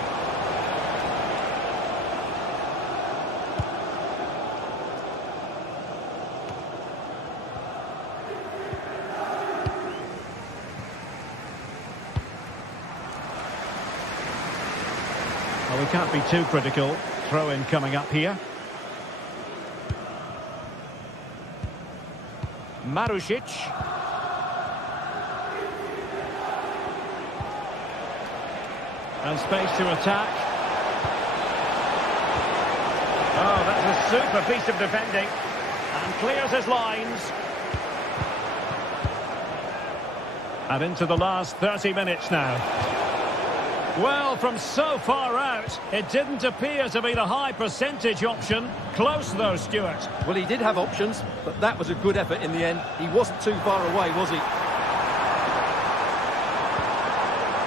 Well, we can't be too critical. Throw-in coming up here. Marusic. And space to attack. Oh, that's a super piece of defending. And clears his lines. And into the last 30 minutes now. Well, from so far out, it didn't appear to be the high percentage option. Close though, Stuart. Well, he did have options, but that was a good effort in the end. He wasn't too far away, was he?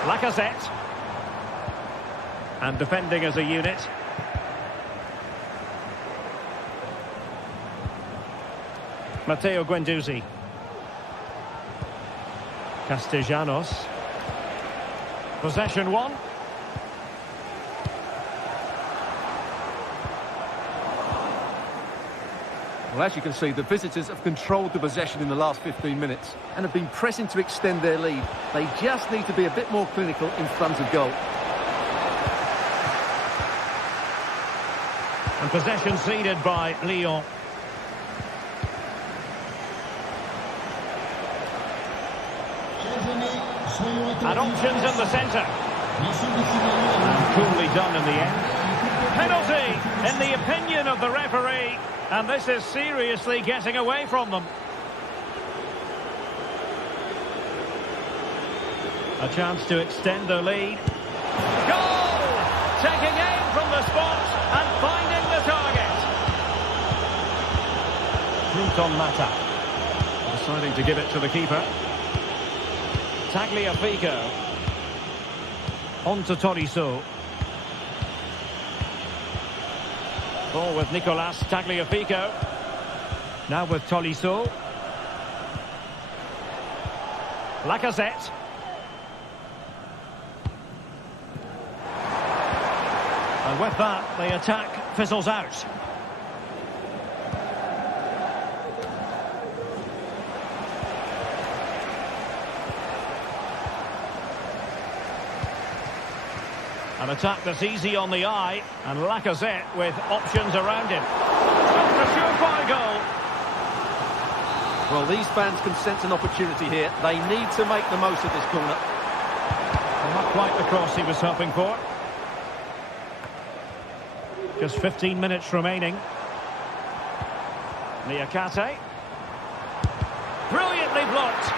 Lacazette. And defending as a unit. Matteo Guendouzi. Castellanos. Possession one. Well, as you can see, the visitors have controlled the possession in the last 15 minutes and have been pressing to extend their lead. They just need to be a bit more clinical in front of goal. And possession ceded by Lyon. And options in the centre. And coolly done in the end. Penalty, in the opinion of the referee. And this is seriously getting away from them. A chance to extend their lead. Goal! Taking aim from the spot and finding the target. Fruton Mata. Deciding to give it to the keeper. Tagliafico. On to Tolisso. Ball with Nicolas Tagliafico. Now with Tolisso. Lacazette. And with that, the attack fizzles out. An attack that's easy on the eye, and Lacazette with options around him. A surefire goal. Well, these fans can sense an opportunity here. They need to make the most of this corner. And not quite the cross he was hoping for. Just 15 minutes remaining. Niakate. Brilliantly blocked.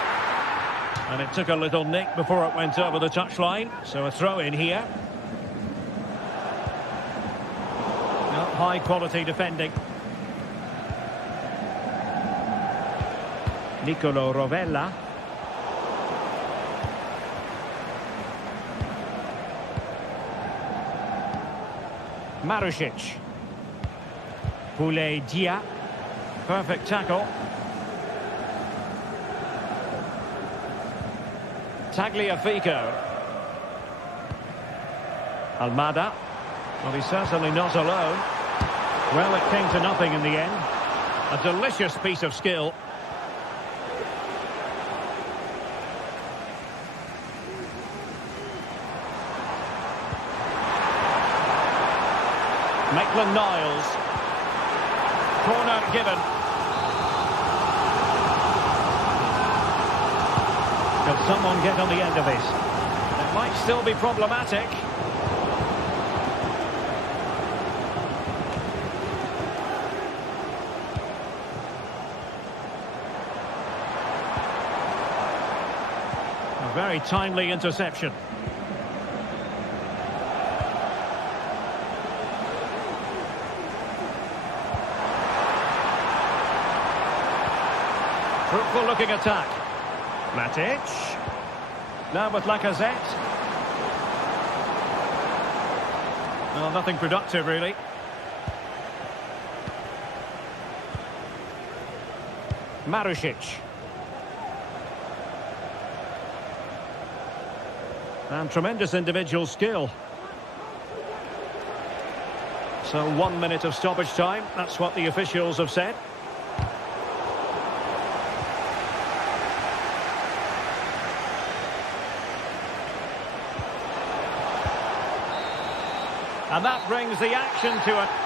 And it took a little nick before it went over the touchline. So a throw in here. High quality defending. Nicolo Rovella. Marusic. Boulaye Dia. Perfect tackle. Tagliafico. Almada. Well, he's certainly not alone. Well, it came to nothing in the end. A delicious piece of skill. Maitland-Niles. Corner given. Can someone get on the end of this? It might still be problematic. A very timely interception. Fruitful looking attack. Matic. Now with Lacazette. Well, nothing productive really. Marusic. And tremendous individual skill. So 1 minute of stoppage time. That's what the officials have said. And that brings the action to a...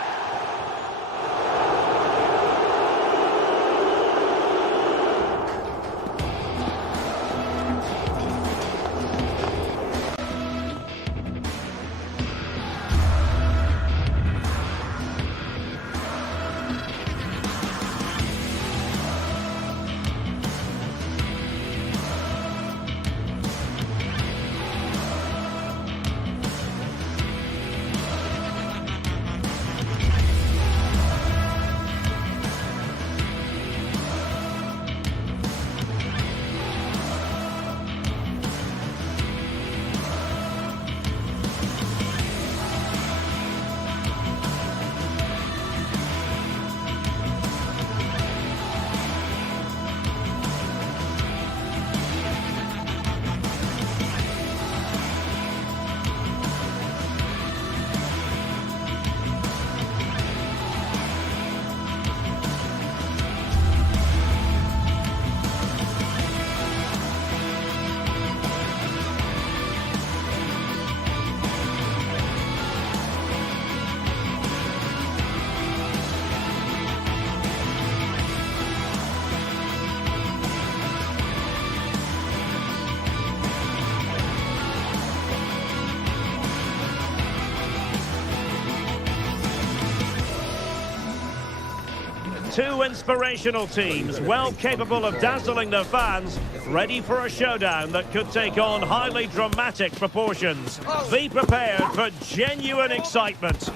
Two inspirational teams, well capable of dazzling their fans, ready for a showdown that could take on highly dramatic proportions. Be prepared for genuine excitement.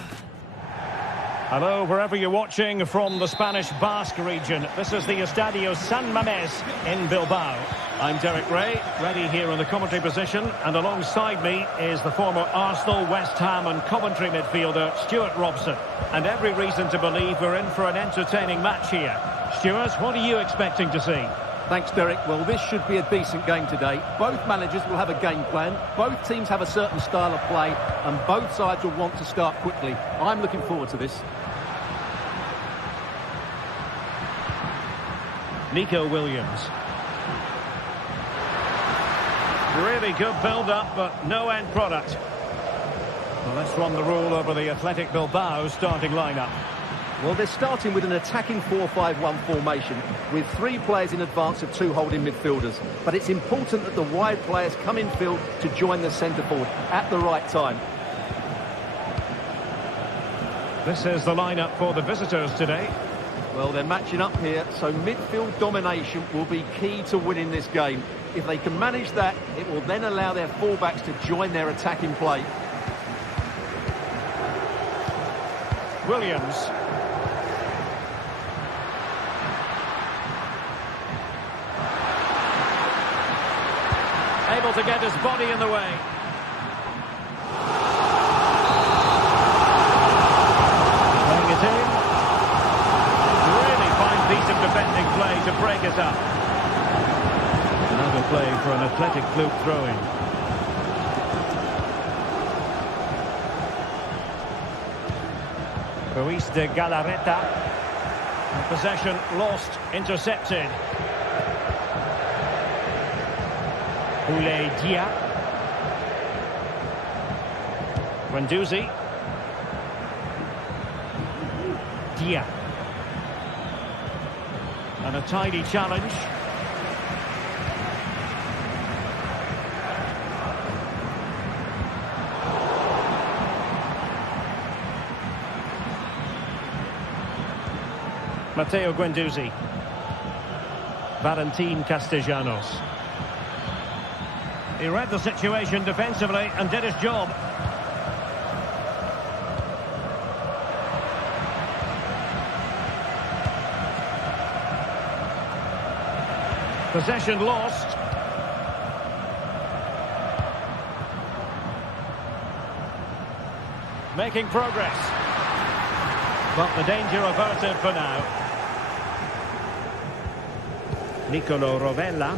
Hello, wherever you're watching from the Spanish Basque region. This is the Estadio San Mamés in Bilbao. I'm Derek Ray, ready here in the commentary position, and alongside me is the former Arsenal, West Ham and Coventry midfielder Stuart Robson. And every reason to believe we're in for an entertaining match here. Stuart, what are you expecting to see? Thanks, Derek. Well, this should be a decent game today. Both managers will have a game plan. Both teams have a certain style of play, and both sides will want to start quickly. I'm looking forward to this. Nico Williams. Really good build-up, but no end product. Well, let's run the rule over the Athletic Bilbao starting lineup. Well, they're starting with an attacking 4-5-1 formation with 3 players in advance of 2 holding midfielders. But it's important that the wide players come in field to join the centre forward at the right time. This is the lineup for the visitors today. Well, they're matching up here, so midfield domination will be key to winning this game. If they can manage that, it will then allow their fullbacks to join their attacking play. Williams. Able to get his body in the way. Playing it in. Really fine piece of defending play to break it up. Another play for an athletic fluke throw-in. Ruiz de Galarreta. Possession lost, intercepted. Boulaye Dia. Guendouzi. Dia. And a tidy challenge. Matteo Guendouzi. Valentin Castellanos. He read the situation defensively and did his job. Possession lost. Making progress. But the danger averted for now. Nicolo Rovella.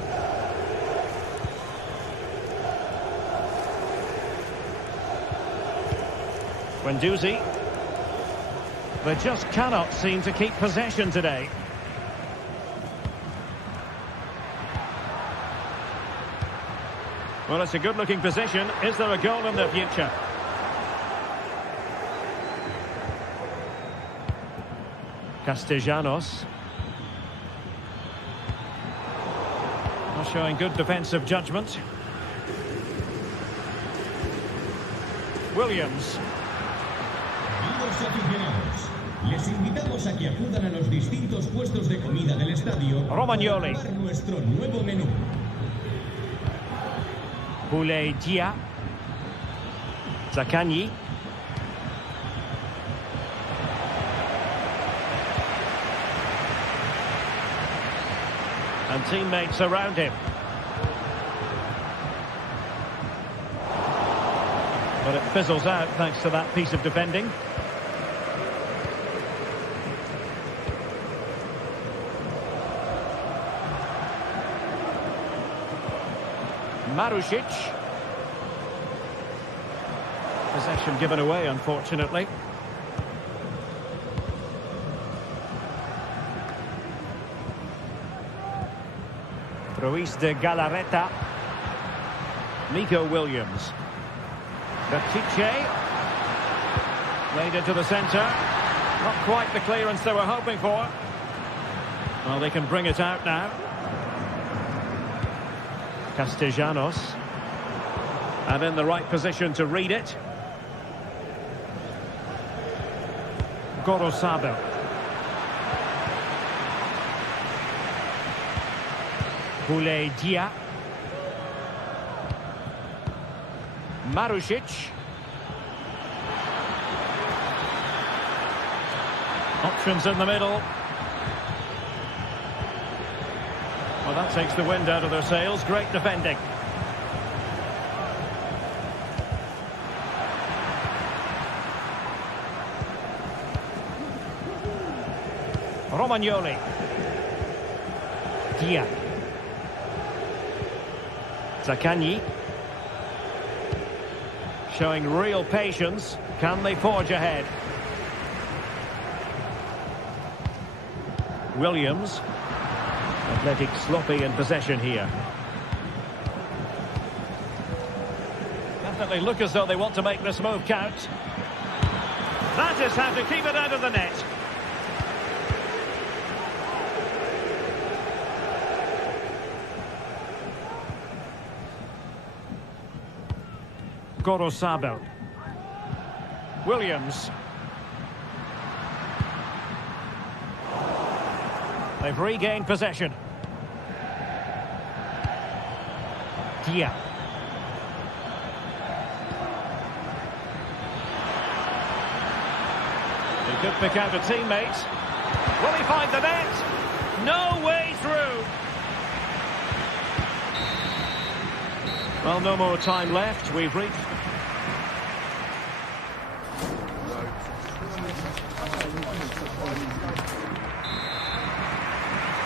Guendouzi. They just cannot seem to keep possession today. Well, it's a good-looking position. Is there a goal in the future? Castellanos. Showing good defensive judgment. Williams. Amigos aficionados, les invitamos a que acudan a los distintos puestos de comida del estadio Romagnoli. para probar nuestro nuevo menú. Boulaye Dia. Zaccagni. And teammates around him. But it fizzles out thanks to that piece of defending. Marusic. Possession given away, unfortunately. Ruiz de Galarreta. Nico Williams. Batice. Laid into the centre. Not quite the clearance they were hoping for. Well, they can bring it out now. Castellanos. And in the right position to read it. Gorosado. Boulaye Dia. Marusic. Options in the middle. Well, that takes the wind out of their sails. Great defending. Romagnoli. Dia. Zaccagni. Showing real patience. Can they forge ahead? Williams. Athletic sloppy in possession here. Definitely look as though they want to make this move count. That is how to keep it out of the net. Gorosabel. Williams. They've regained possession. Dia. He could pick out a teammate. Will he find the net? No way through. Well, no more time left. We've reached...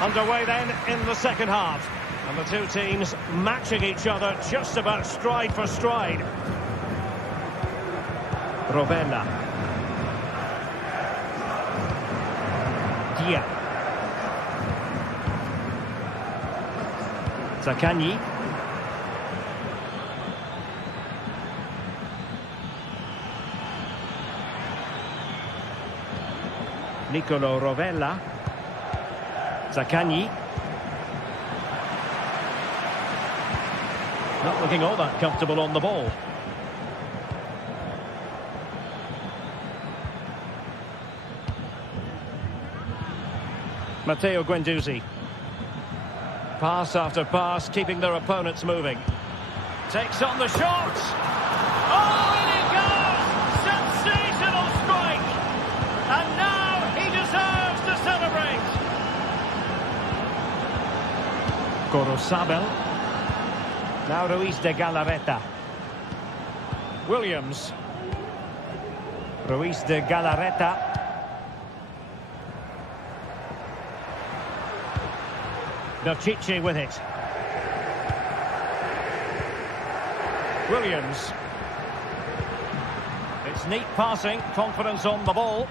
Underway then in the second half. And the two teams matching each other just about stride for stride. Rovella. Dia. Zaccagni. Nicolo Rovella. Zaccagni. Not looking all that comfortable on the ball. Matteo Guendouzi. Pass after pass, keeping their opponents moving. Takes on the shot. Oh, and it goes! Sensational strike! And now he deserves to celebrate. Gorosabel. Now Ruiz de Galarreta. Williams. Ruiz de Galarreta. Nochichi with it. Williams. It's neat passing, confidence on the ball.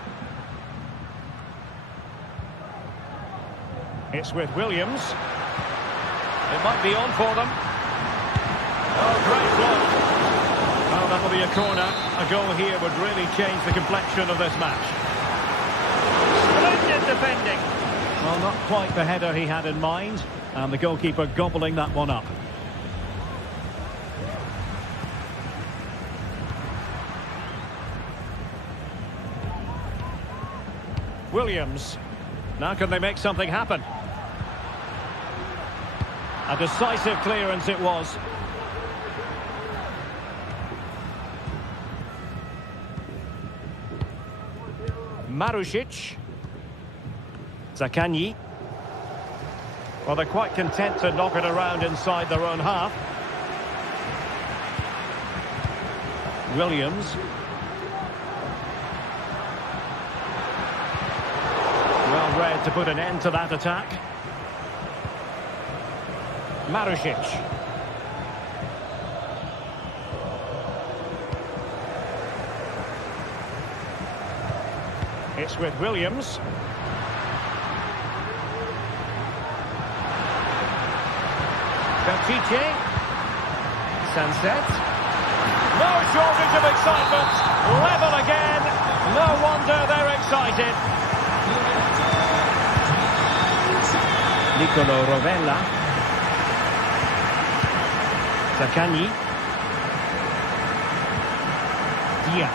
It's with Williams. It might be on for them. Oh, great block. Oh, that'll be a corner. A goal here would really change the complexion of this match. Splendid defending. Well, not quite the header he had in mind, and the goalkeeper gobbling that one up. Williams. Now can they make something happen? A decisive clearance it was. Marusic. Zaccagni. Well, they're quite content to knock it around inside their own half. Williams. Well read to put an end to that attack. Marusic. It's with Williams. Belchiche. Sunset. No shortage of excitement. Level again. No wonder they're excited. Nicolo Rovella. Zaccagni. Dia.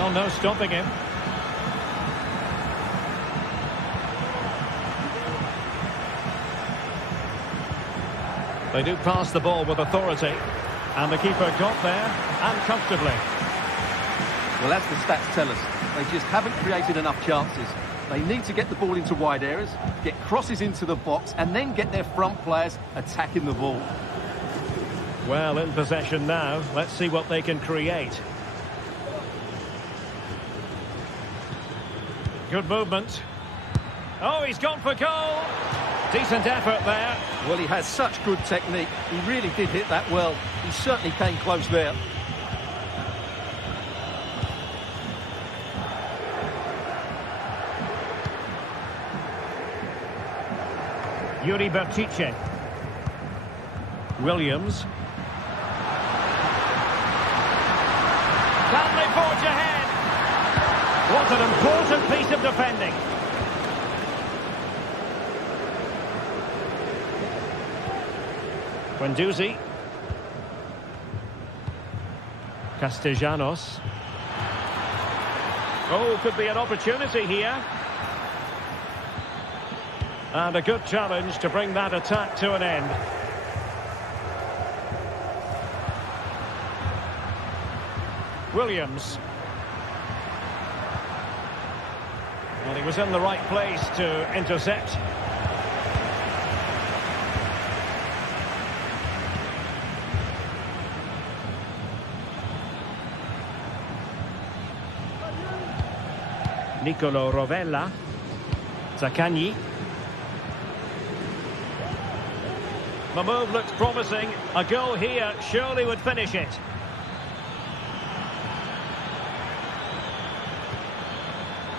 Oh, no stopping him. They do pass the ball with authority. And the keeper got there, and comfortably. Well, as the stats tell us, they just haven't created enough chances. They need to get the ball into wide areas, get crosses into the box, and then get their front players attacking the ball. Well, in possession now. Let's see what they can create. Good movement. Oh, he's gone for goal. Decent effort there. Well, he has such good technique. He really did hit that well. He certainly came close there. Yuri Bertice. Williams. Can they forge ahead? What an important piece of defending. Guendouzi. Castellanos. Oh, could be an opportunity here. And a good challenge to bring that attack to an end. Williams. Well, he was in the right place to intercept. Nicolo Rovella. Zaccagni. The move looks promising. A goal here surely would finish it.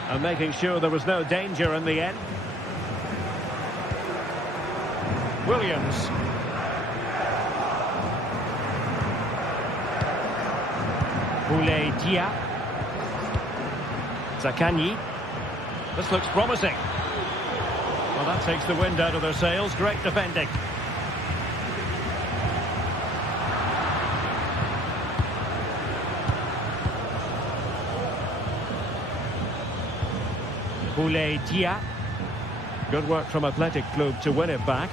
And making sure there was no danger in the end. Williams. Boulay Dia. Zaccagni. This looks promising. Well, that takes the wind out of their sails. Great defending. Boulay Dia. Good work from Athletic Club to win it back.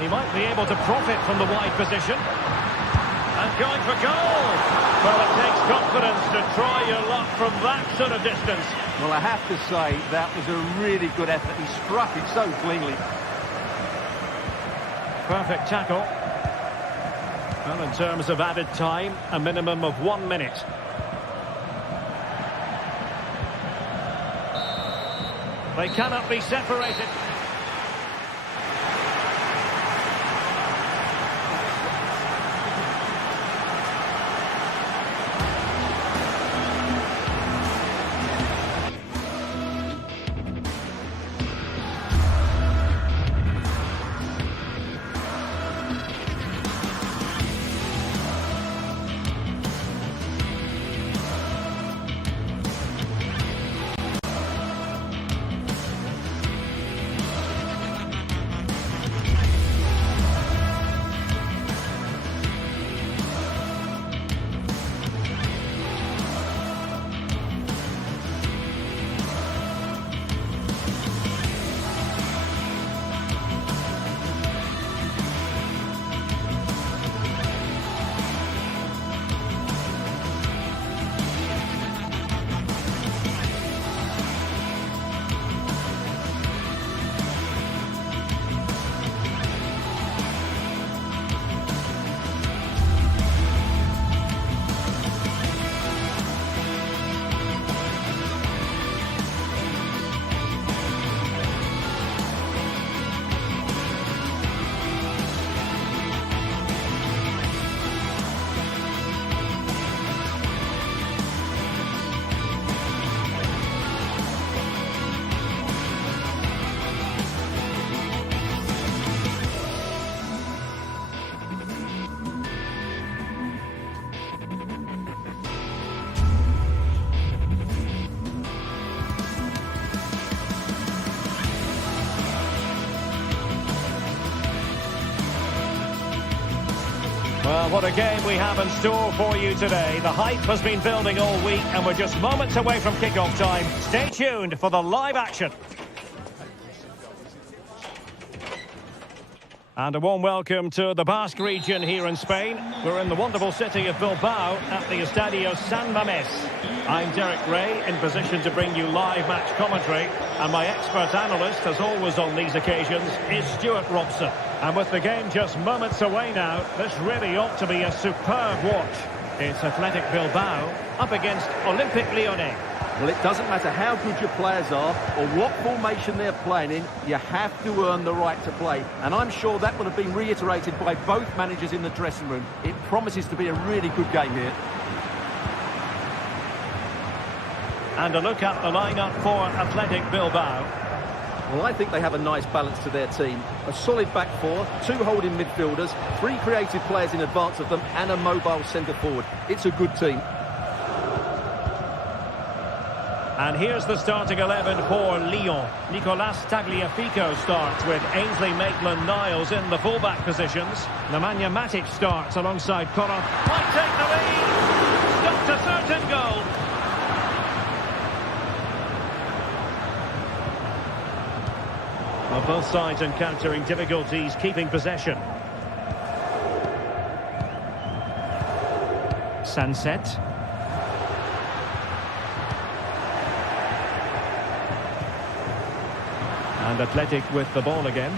He might be able to profit from the wide position. And going for goal. Well, it takes confidence to try your luck from that sort of distance. Well, I have to say, that was a really good effort. He struck it so cleanly. Perfect tackle. Well, in terms of added time, a minimum of 1 minute. They cannot be separated. Well, what a game we have in store for you today. The hype has been building all week and we're just moments away from kick-off time. Stay tuned for the live action. And a warm welcome to the Basque region here in Spain. We're in the wonderful city of Bilbao at the Estadio San Mamés. I'm Derek Ray, in position to bring you live match commentary. And my expert analyst, as always on these occasions, is Stuart Robson. And with the game just moments away now, this really ought to be a superb watch. It's Athletic Bilbao up against Olympique Lyonnais. Well, it doesn't matter how good your players are or what formation they're playing in, you have to earn the right to play. And I'm sure that would have been reiterated by both managers in the dressing room. It promises to be a really good game here. And a look at the lineup for Athletic Bilbao. Well, I think they have a nice balance to their team. A solid back four, two holding midfielders, three creative players in advance of them, and a mobile centre forward. It's a good team. And here's the starting 11 for Lyon. Nicolas Tagliafico starts with Ainsley Maitland-Niles in the fullback positions. Nemanja Matic starts alongside Koron. Might take the lead. Stopped a certain goal. Well, both sides encountering difficulties keeping possession. Sunset. And Athletic with the ball again.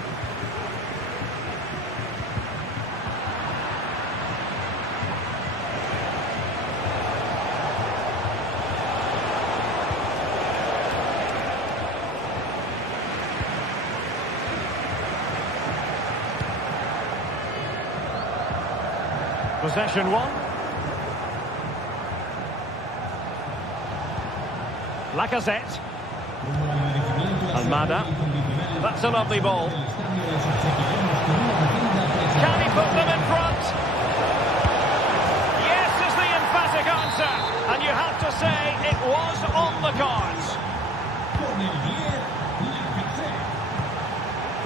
Possession one. Lacazette. Almada. That's a lovely ball. Can he put them in front? Yes is the emphatic answer. And you have to say it was on the cards.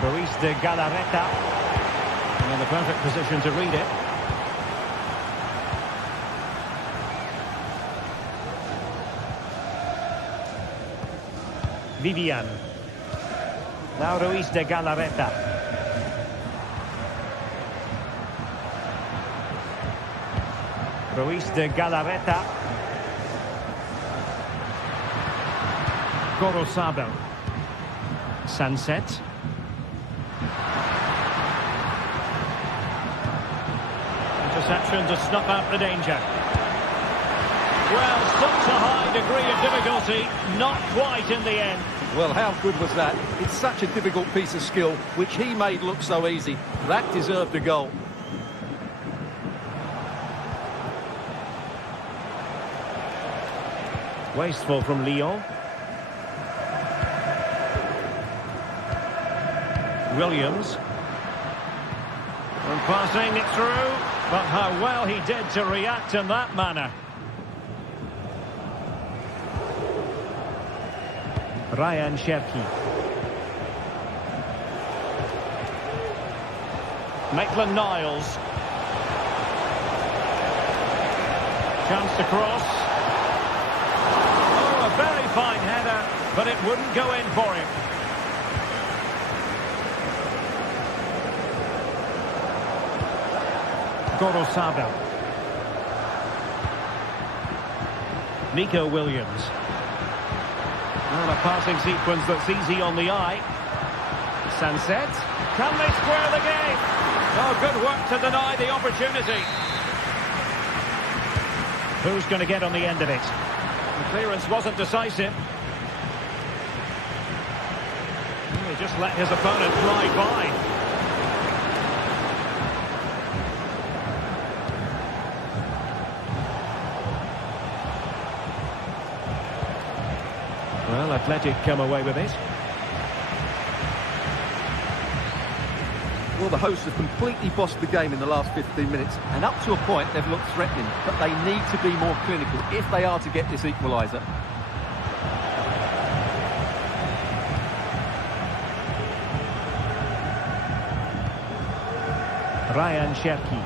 Ruiz de Galarreta. In the perfect position to read it. Vivian. Now Ruiz de Galarreta. Ruiz de Galarreta. Gorosabel. Sunset. Interception to snuff out the danger. Well, such a high degree of difficulty, not quite in the end. Well, how good was that? It's such a difficult piece of skill, which he made look so easy. That deserved a goal. Wasteful from Lyon. Williams. And passing it through. But how well he did to react in that manner. Ryan Cherki. Maitland-Niles. Chance to cross. Oh, a very fine header, but it wouldn't go in for him. Gorosabel. Nico Williams. And a passing sequence that's easy on the eye. Sunset. Can they square the game? Oh, good work to deny the opportunity. Who's going to get on the end of it? The clearance wasn't decisive. He just let his opponent fly by. Well, Athletic come away with it. Well, the hosts have completely bossed the game in the last 15 minutes, and up to a point they've looked threatening, but they need to be more clinical if they are to get this equaliser. Ryan Cherki.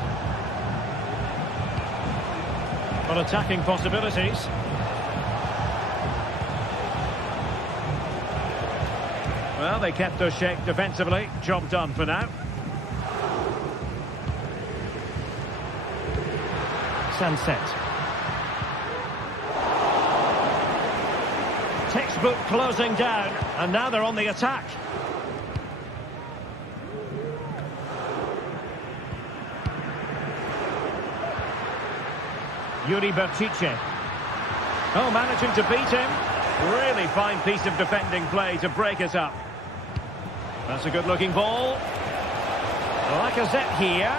Well, attacking possibilities. Well, they kept their shape defensively. Job done for now. Sunset. Textbook closing down, and now they're on the attack. Yuri Bertice. Oh, managing to beat him. Really fine piece of defending play to break it up. That's a good-looking ball. Lacazette here.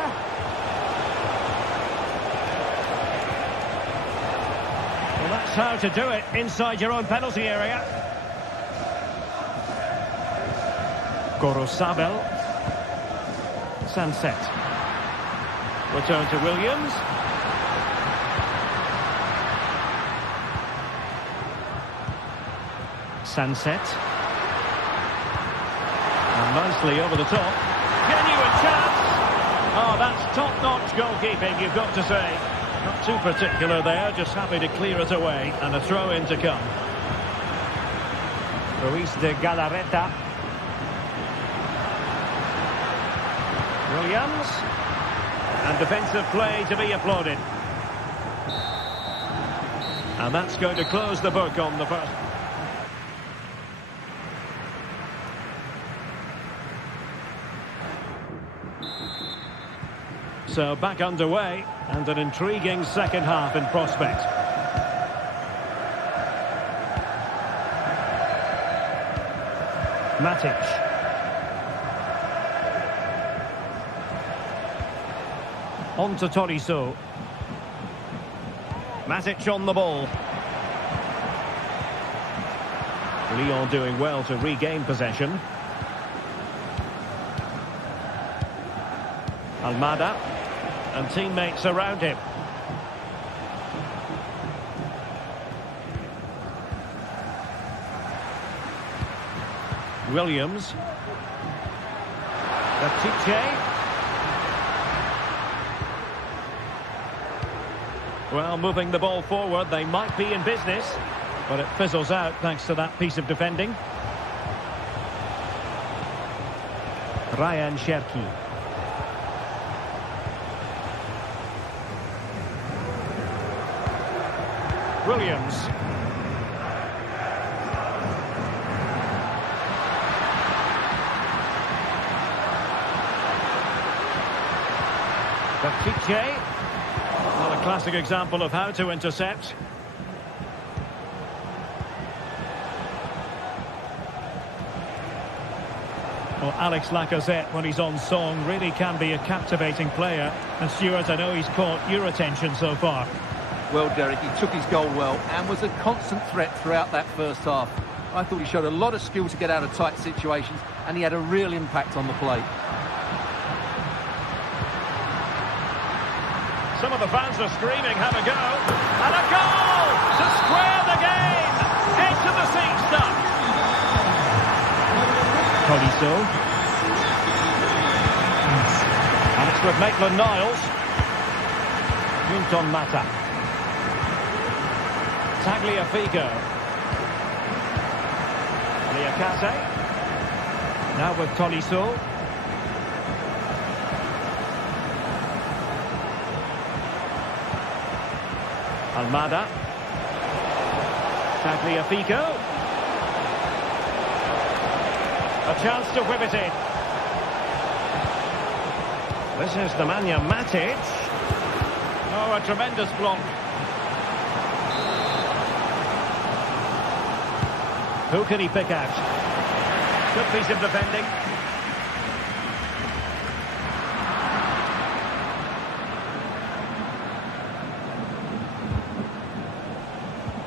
Well, that's how to do it inside your own penalty area. Gorosabel. Sunset. Return to Williams. Sunset. And nicely over the top. Genuine chance. Oh, that's top-notch goalkeeping, you've got to say. Not too particular there, just happy to clear it away. And a throw-in to come. Ruiz de Galarreta. Williams. And defensive play to be applauded. And that's going to close the book on the first. So back underway, and an intriguing second half in prospect. Matic. On to Tolisso. Matic on the ball. Leon doing well to regain possession. Almada. And teammates around him. Williams. Bertice. Well, moving the ball forward, they might be in business, but it fizzles out thanks to that piece of defending. Ryan Cherki. Williams. Bertice. Well, a classic example of how to intercept. Well, Alex Lacazette, when he's on song, really can be a captivating player. And Stuart, I know he's caught your attention so far. Well, Derek, he took his goal well and was a constant threat throughout that first half. I thought he showed a lot of skill to get out of tight situations, and he had a real impact on the play. Some of the fans are screaming, have a go. And a goal to square the game. Edge of the seat stuff. Tolisso. And it's with Maitland-Niles. Newton Mata. Tagliafico. Liakate. Now with Tolisso. Almada. Tagliafico. A chance to whip it in. This is Nemanja Matic. Oh, a tremendous block. Who can he pick out? Good piece of defending.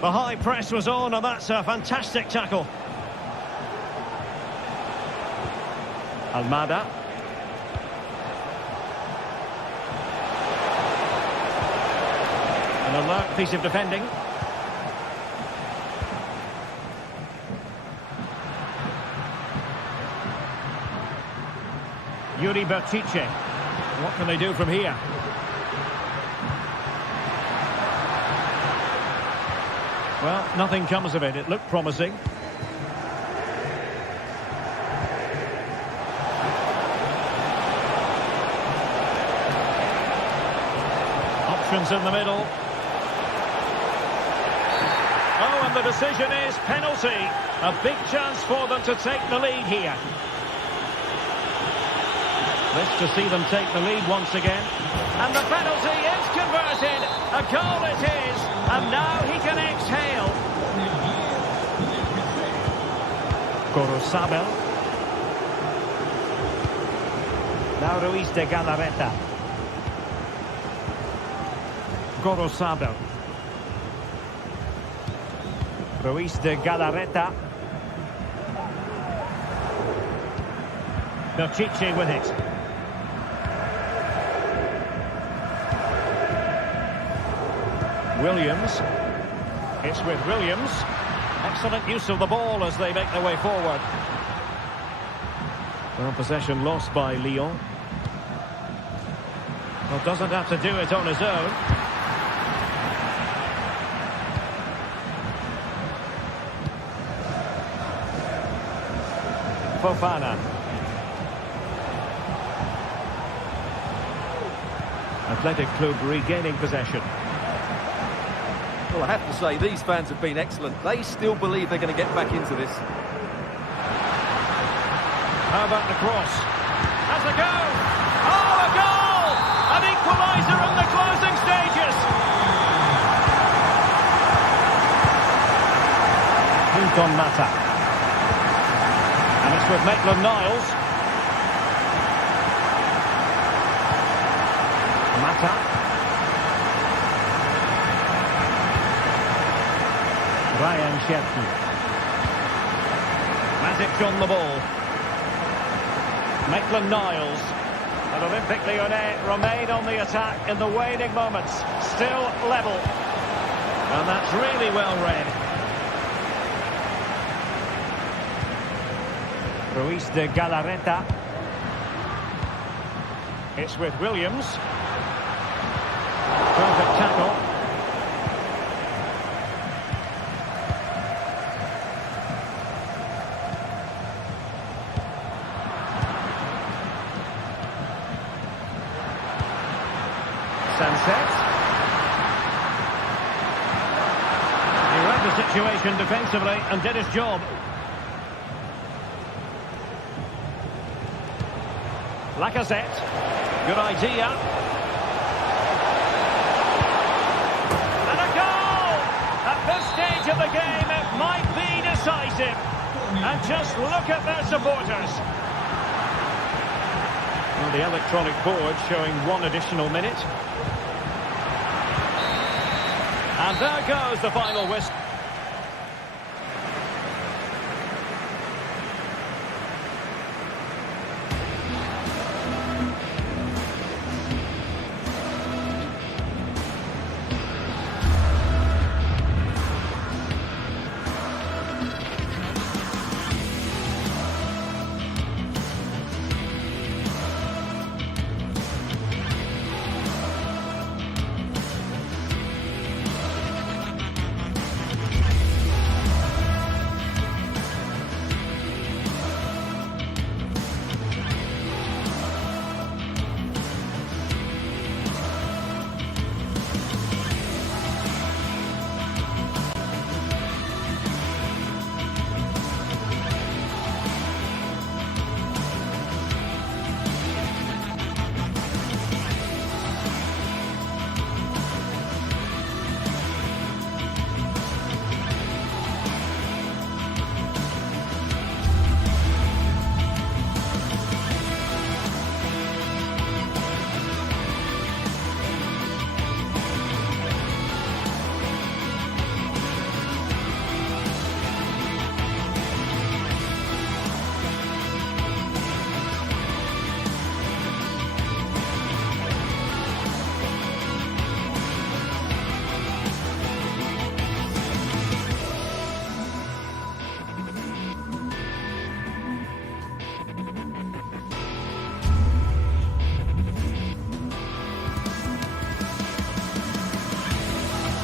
The high press was on, and that's a fantastic tackle. Almada. An alert piece of defending. Yuri Bertice. What can they do from here? Well, nothing comes of it. It looked promising. options in the middle. Oh, and the decision is penalty. A big chance for them to take the lead here. Wish to see them take the lead once again. And the penalty is converted. A goal it is. And now he can exhale. Gorosabel. Now Ruiz de Galarreta. Gorosabel. Ruiz de Galarreta. Belchiche with it. Williams. It's with Williams. Excellent use of the ball as they make their way forward. Well, possession lost by Lyon. Well, doesn't have to do it on his own. Fofana. Athletic Club regaining possession. Well, I have to say, these fans have been excellent. They still believe they're going to get back into this. How about the cross? Has a go! Oh, a goal! An equaliser in the closing stages! Hinton Mata. And it's with Maitland-Niles. Mata. Ryan Cherki. Matic on the ball. Maitland-Niles. And Olympique Lyonnais remain on the attack in the waning moments. Still level. And that's really well read. Ruiz de Galarreta. It's with Williams. Perfect tackle. Sunset. He read the situation defensively and did his job. Lacazette. Good idea. And a goal! At this stage of the game, it might be decisive. And just look at their supporters. Well, the electronic board showing one additional minute. And there goes the final whistle.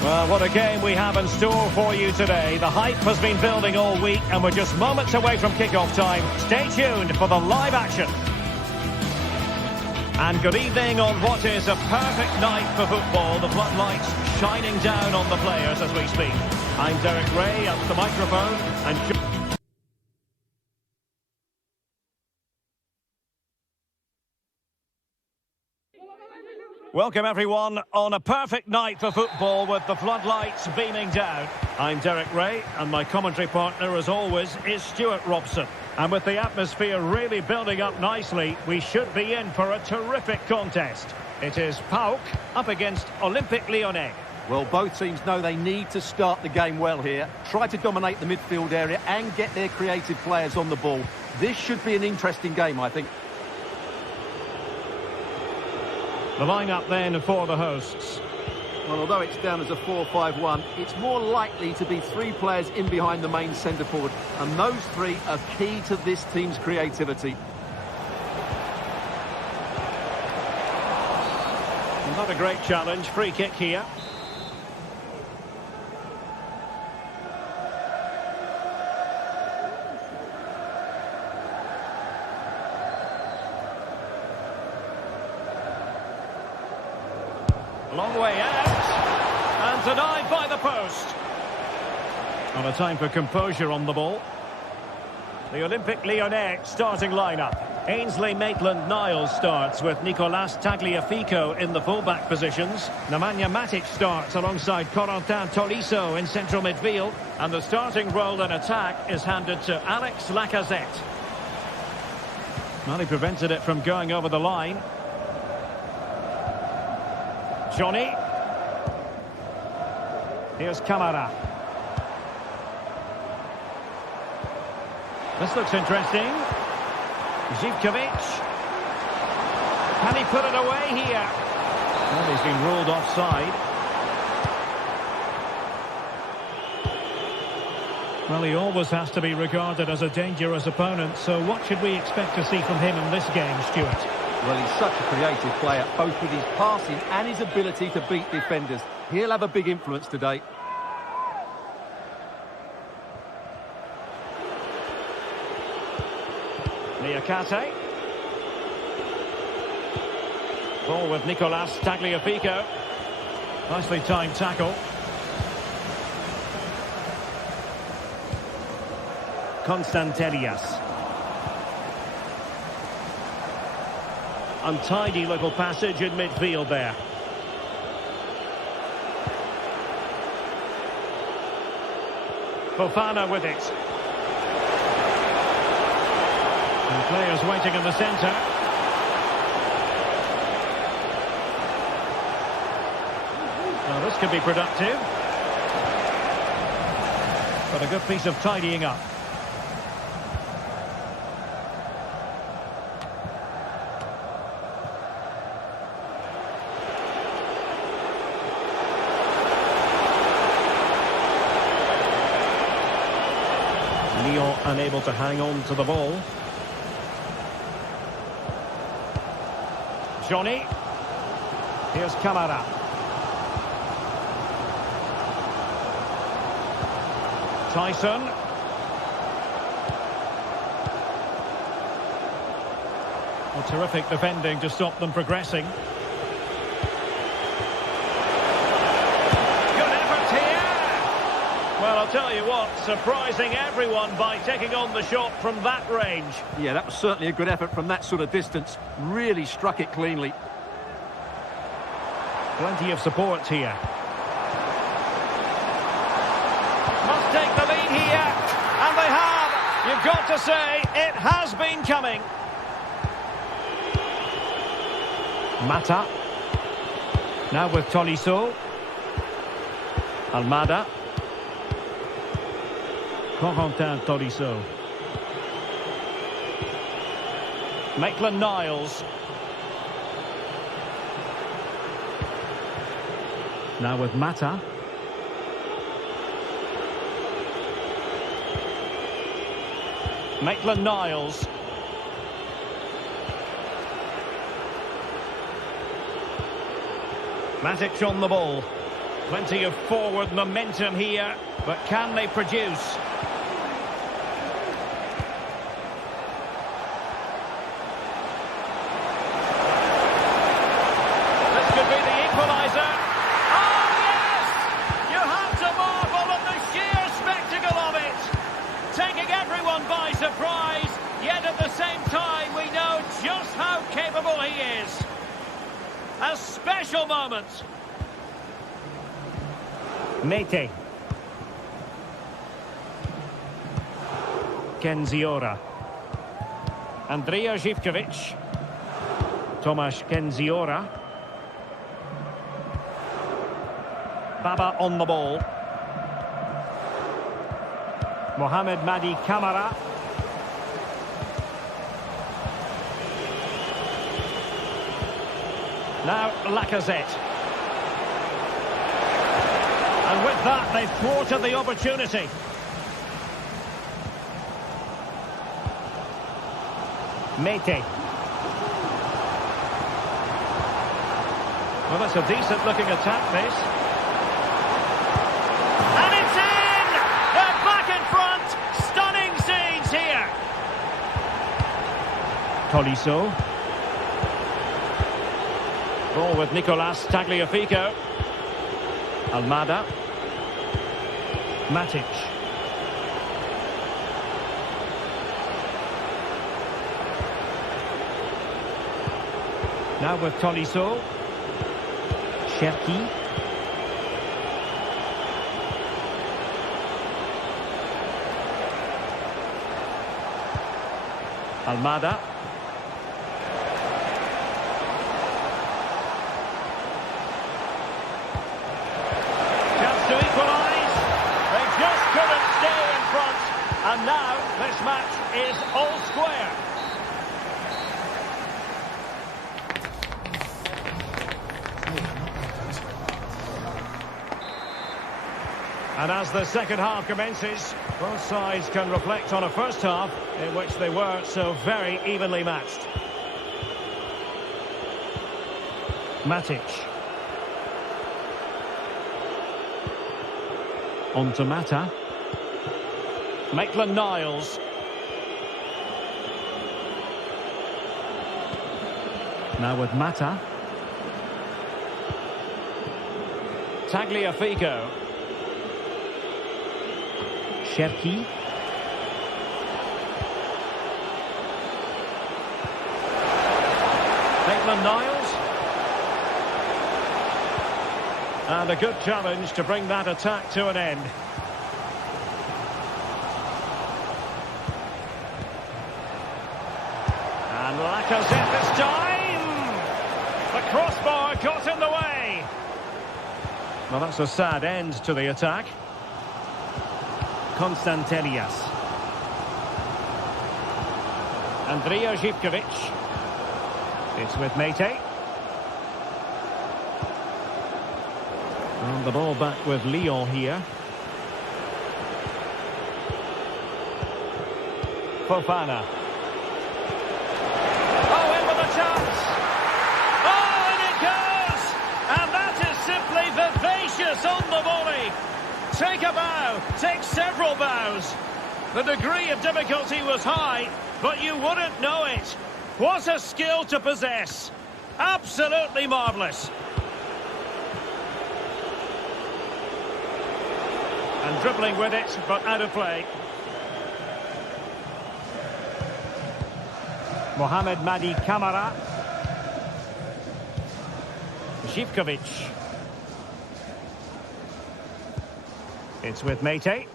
Well, what a game we have in store for you today. The hype has been building all week and we're just moments away from kick-off time. Stay tuned for the live action. And good evening on what is a perfect night for football. The floodlights shining down on the players as we speak. I'm Derek Ray at the microphone and... Welcome everyone on a perfect night for football with the floodlights beaming down. I'm Derek Ray and my commentary partner as always is Stuart Robson. And with the atmosphere really building up nicely, we should be in for a terrific contest. It is PAOK up against Olympique Lyonnais. Well, both teams know they need to start the game well here. Try to dominate the midfield area and get their creative players on the ball. This should be an interesting game, I think. The lineup then for the hosts. Well, although it's down as a 4-5-1, it's more likely to be three players in behind the main centre forward. And those three are key to this team's creativity. Not a great challenge. Free kick here. Long way out, and denied by the post. On a time for composure on the ball. The Olympique Lyonnais starting lineup. Ainsley Maitland-Niles starts with Nicolas Tagliafico in the fullback positions. Nemanja Matic starts alongside Corentin Tolisso in central midfield. And the starting role in attack is handed to Alex Lacazette. Well, he prevented it from going over the line. Johnny. Here's Kamara. This looks interesting. Zivkovic. Can he put it away here? Well, he's been ruled offside. Well, he always has to be regarded as a dangerous opponent, so what should we expect to see from him in this game, Stuart? Well, he's such a creative player, both with his passing and his ability to beat defenders. He'll have a big influence today. Niakate. Ball with Nicolas Tagliafico. Nicely timed tackle. Constantelias. Untidy little passage in midfield there. Fofana with it. And players waiting in the centre. Well, this could be productive. But a good piece of tidying up. Lyon unable to hang on to the ball. Johnny. Here's Kamara. Tyson. Well, terrific defending to stop them progressing. Well, I'll tell you what, surprising everyone by taking on the shot from that range. Yeah, that was certainly a good effort from that sort of distance. Really struck it cleanly. Plenty of support here. Must take the lead here, and they have. You've got to say, it has been coming. Mata. Now with Tolisso. Almada. Corentin Tolisso. Maitland-Niles. Now with Mata. Maitland-Niles. Matic on the ball. Plenty of forward momentum here, but can they produce? a special moment. Mete. Kenziora. Andrea Zivkovic. Tomasz Kenziora. Baba on the ball. Mohamed Madi Camara. Now Lacazette. And with that, they've thwarted the opportunity. Mete. Well, that's a decent-looking attack, this. And it's in! They're back in front! Stunning scenes here! Tolisso. Ball with Nicolas Tagliafico. Almada. Matic. Now with Tolisso. Cherki. Almada. Chance to equalise. They just couldn't stay in front. And now this match is all square. And as the second half commences, both sides can reflect on a first half in which they were so very evenly matched. Matic. On to Mata. Maitland-Niles. Now with Mata. Tagliafico. Cherki. Maitland-Niles. And a good challenge to bring that attack to an end. And Lacazette this time. The crossbar got in the way. Well, that's a sad end to the attack. Konstantelias. Andrea Zivkovic. It's with Mete. And the ball back with Leon here. Fofana. Oh, in with a chance. Oh, and it goes! And that is simply vivacious on the volley. Take a bow, take several bows. The degree of difficulty was high, but you wouldn't know it. What a skill to possess. Absolutely marvellous. And dribbling with it, but out of play. Mohamed Madi Camara. Zivkovic. It's with Mete.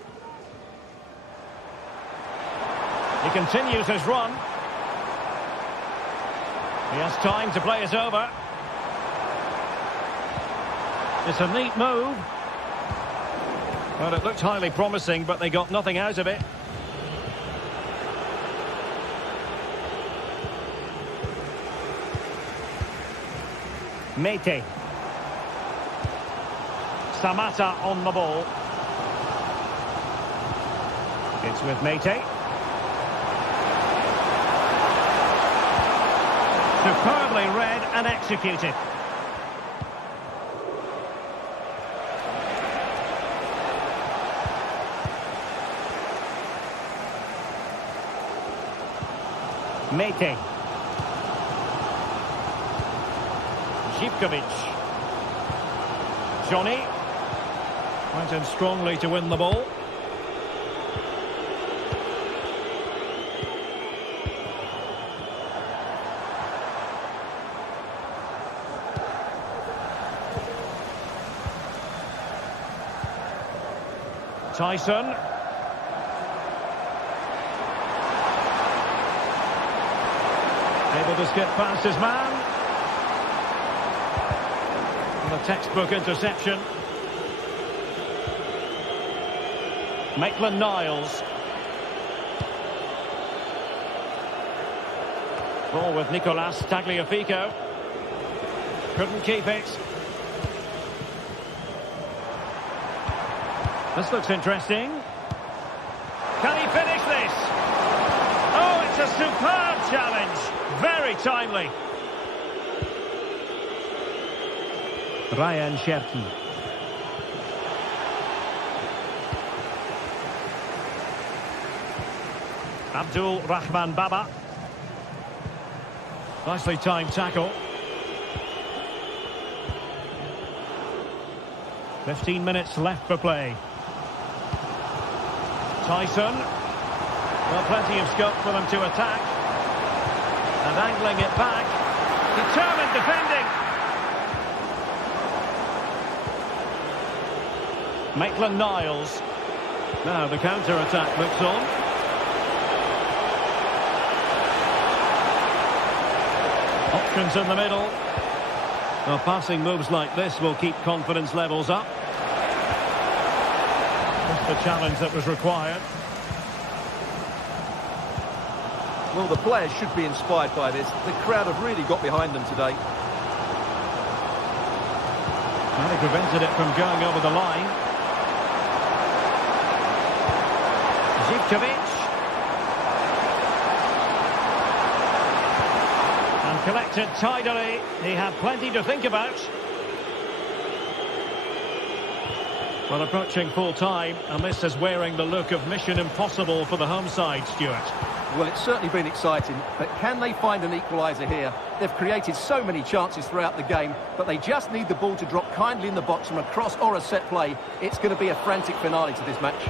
He continues his run. He has time to play it over. It's a neat move. Well, it looked highly promising, but they got nothing out of it. Mete. Samata on the ball. It's with Mete. Superbly read and executed. Mete. Zivkovic. Johnny. Went in strongly to win the ball. Tyson. Able to skip past his man. And a textbook interception. Maitland-Niles. Ball with Nicolas Tagliafico. Couldn't keep it. This looks interesting. Can he finish this? Oh, it's a superb challenge. Very timely. Ryan Cherki. Abdul Rahman Baba. Nicely timed tackle. 15 minutes left for play. Tyson. Well, plenty of scope for them to attack. And angling it back. Determined defending. Maitland-Niles. Now the counter-attack looks on. Options in the middle. Well, passing moves like this will keep confidence levels up. Just the challenge that was required. Well, the players should be inspired by this. The crowd have really got behind them today. And he prevented it from going over the line. Zivkovic. And collected tidily. He had plenty to think about. Well, approaching full time, and this is wearing the look of Mission Impossible for the home side, Stuart. Well, it's certainly been exciting, but can they find an equaliser here? They've created so many chances throughout the game, but they just need the ball to drop kindly in the box from a cross or a set play. It's going to be a frantic finale to this match.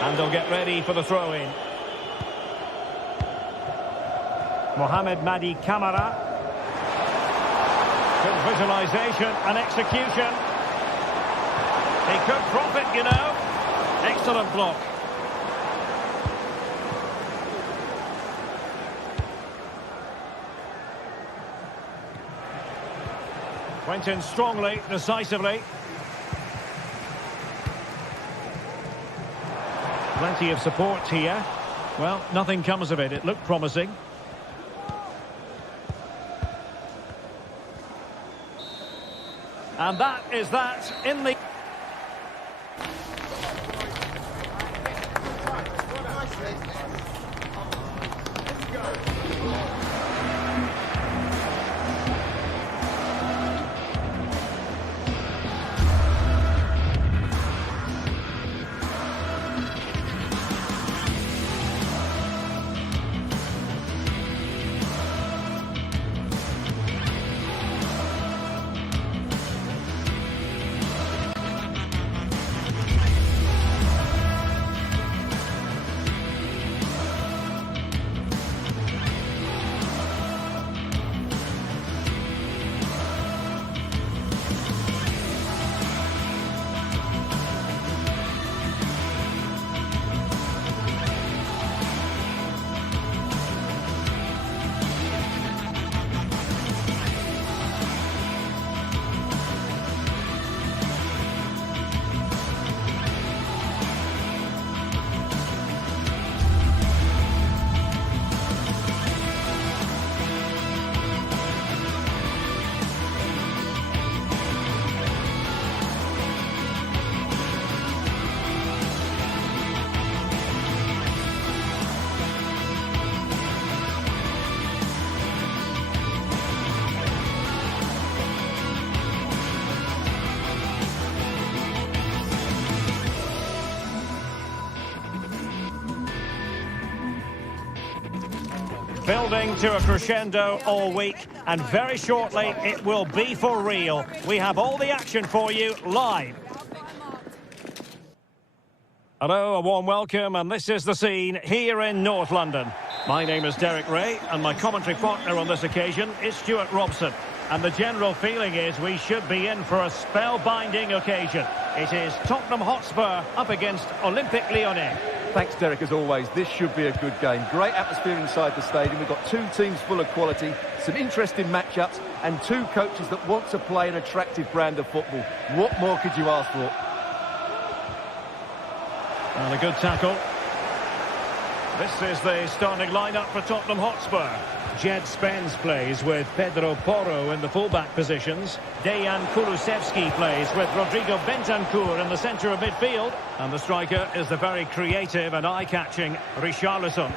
And they'll get ready for the throw-in. Mohamed Madi Camara. Good visualisation and execution. He could profit, you know. Excellent block. Went in strongly, decisively. Plenty of support here. Well, nothing comes of it. It looked promising. And that is that in the... Building to a crescendo all week, and very shortly it will be for real. We have all the action for you live. Hello, a warm welcome, and this is the scene here in North London. My name is Derek Ray, and my commentary partner on this occasion is Stuart Robson. And the general feeling is we should be in for a spellbinding occasion. It is Tottenham Hotspur up against Olympique Lyonnais. Thanks, Derek, as always. This should be a good game. Great atmosphere inside the stadium. We've got two teams full of quality, some interesting matchups, and two coaches that want to play an attractive brand of football. What more could you ask for? And a good tackle. This is the starting lineup for Tottenham Hotspur. Jed Spence plays with Pedro Porro in the fullback positions. Dejan Kulusevski plays with Rodrigo Bentancur in the centre of midfield. And the striker is the very creative and eye-catching Richarlison.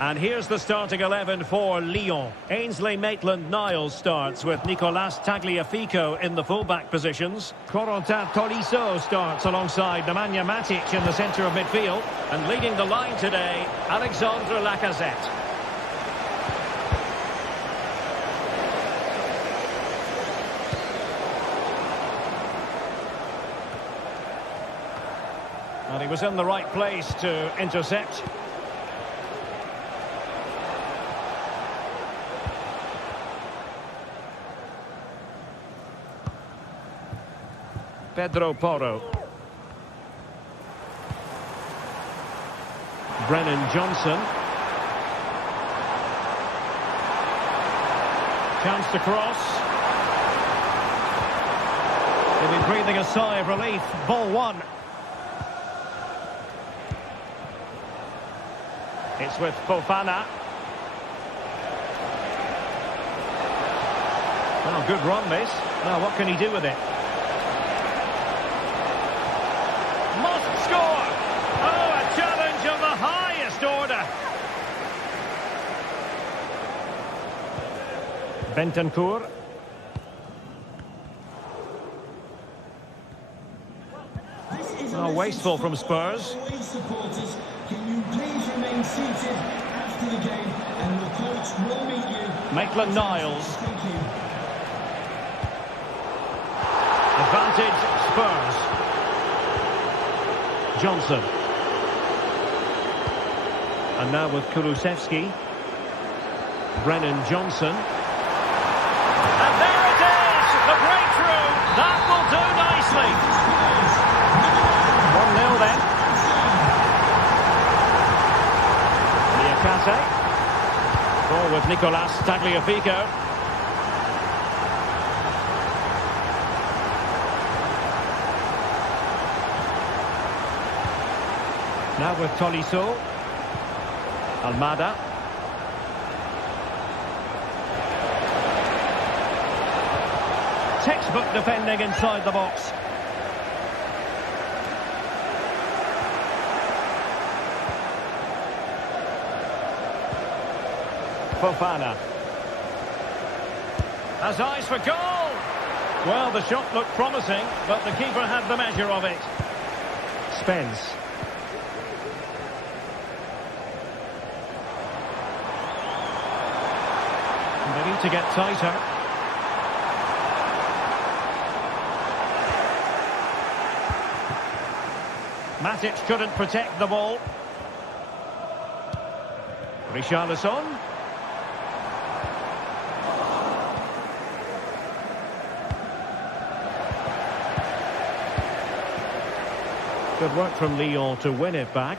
And here's the starting 11 for Lyon. Ainsley Maitland-Niles starts with Nicolas Tagliafico in the fullback positions. Corentin Tolisso starts alongside Nemanja Matic in the centre of midfield. And leading the line today, Alexandre Lacazette. And he was in the right place to intercept. Pedro Porro. Brennan Johnson. Chance to cross. He'll be breathing a sigh of relief. Ball one. It's with Fofana. Oh, good run, this. Now, what can he do with it? Must score! Oh, a challenge of the highest order. Bentancur. Oh, wasteful from Spurs. Supporters, can you please remain seated after the game, and the coach will meet you. Maitland-Niles. Thank you. Advantage Spurs. Johnson. And now with Kulusevski. Brennan Johnson. And there it is! The breakthrough! That will do nicely. 1-0 then. Niakate. Ball with Nicolas Tagliafico. Now with Tolisso. Almada. Textbook defending inside the box. Fofana. Has eyes for goal. Well, the shot looked promising, but the keeper had the measure of it. Spence. They need to get tighter. Matic couldn't protect the ball. Richarlison. Good work from Lyon to win it back.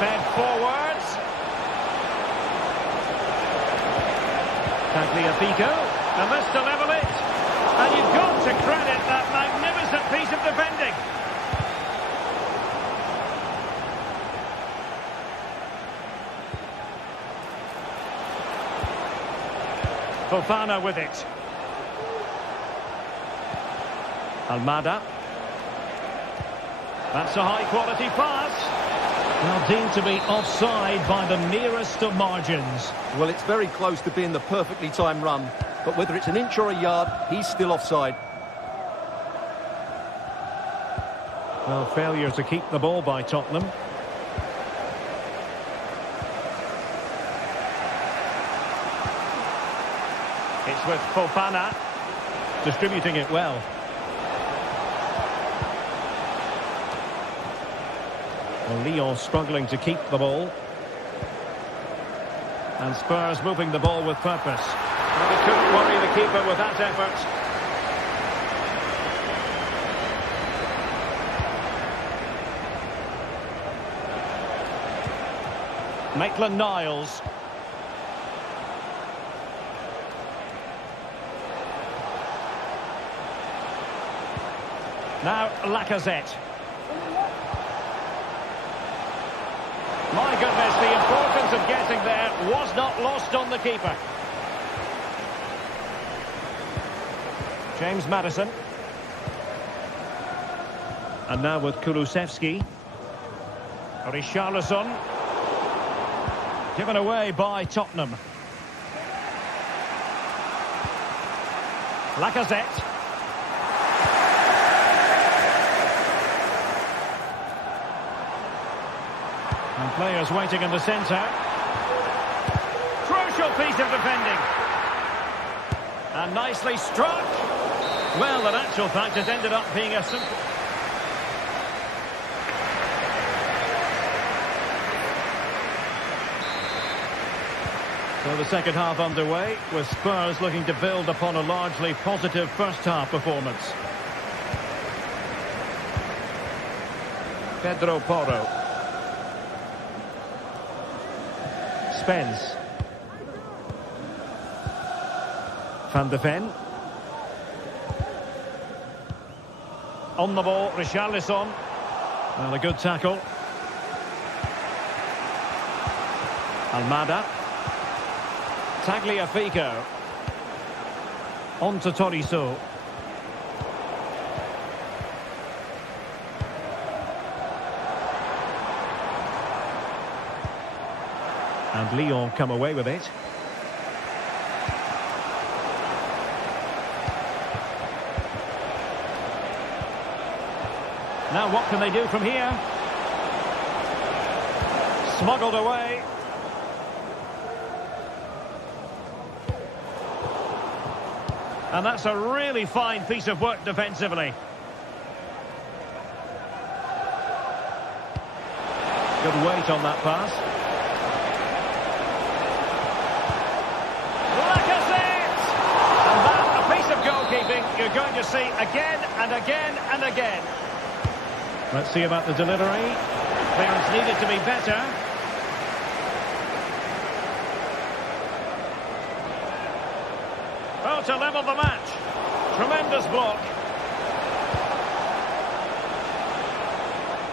Fed forwards. Tagliafico. And this to level it. And you've got to credit that magnificent piece of defending. Fofana with it. Almada. That's a high-quality pass. Well, deemed to be offside by the merest of margins. Well, it's very close to being the perfectly timed run, but whether it's an inch or a yard, he's still offside. Well, failure to keep the ball by Tottenham. It's with Fofana, distributing it well. Well, Lyon struggling to keep the ball. And Spurs moving the ball with purpose. And he couldn't worry the keeper with that effort. Maitland-Niles. Now Lacazette. My goodness, the importance of getting there was not lost on the keeper. James Maddison. And now with Kulusevski. Richarlison. Given away by Tottenham. Lacazette. And players waiting in the centre. Crucial piece of defending. And nicely struck. Well, in actual fact, it ended up being a simple... So the second half underway, with Spurs looking to build upon a largely positive first-half performance. Pedro Porro. Spence. Van de Ven. On the ball, Richarlison. Well, a good tackle. Almada. Tagliafico. On to Tolisso. And Lyon come away with it. Now what can they do from here? Smuggled away. And that's a really fine piece of work defensively. Good weight on that pass. Lacazette! And that, a piece of goalkeeping you're going to see again and again and again. Let's see about the delivery. Clearance needed to be better. Oh, to level the match. Tremendous block.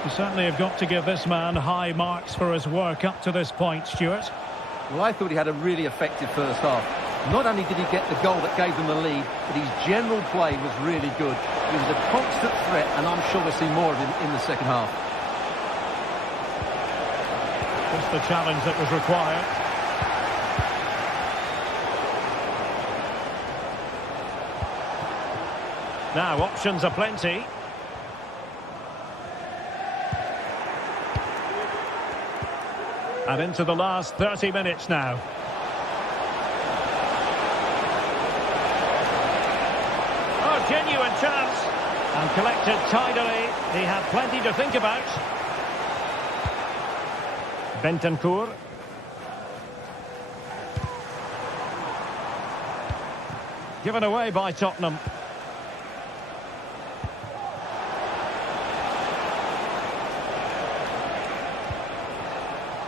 You certainly have got to give this man high marks for his work up to this point, Stuart. Well, I thought he had a really effective first half. Not only did he get the goal that gave them the lead, but his general play was really good. He was a constant threat, and I'm sure we'll see more of him in the second half. Just the challenge that was required. Now, options are plenty. And into the last 30 minutes now. Oh, genuine chance. And collected tidily. He had plenty to think about. Bentancur. Given away by Tottenham.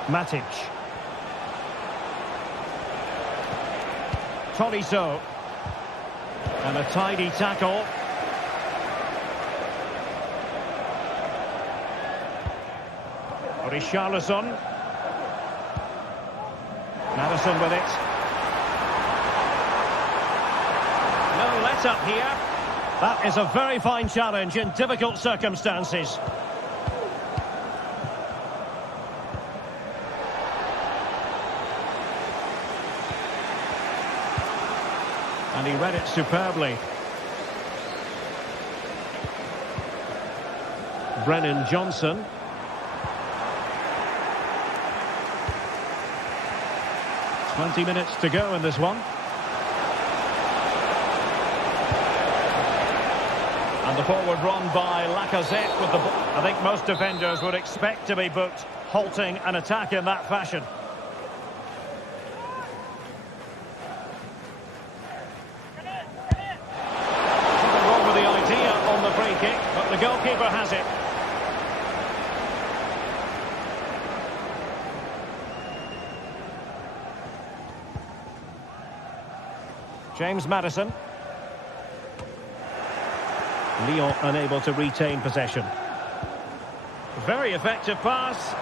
Matic. Tolisso. And a tidy tackle. Richarlison. Maddison with it. No let-up here. That is a very fine challenge in difficult circumstances. And he read it superbly. Brennan Johnson. "20 minutes to go in this one. And the forward run by Lacazette with the ball. I think most defenders would expect to be booked, halting an attack in that fashion. Nothing wrong with the idea on the free kick, but the goalkeeper has it. James Maddison. Lyon unable to retain possession. Very effective pass.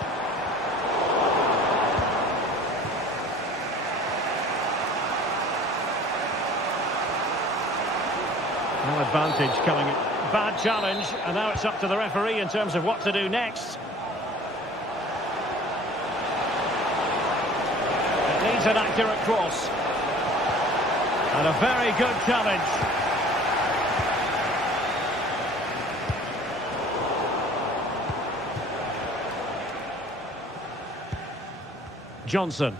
No advantage coming. Bad challenge, and now it's up to the referee in terms of what to do next. It needs an accurate cross. And a very good challenge. Johnson.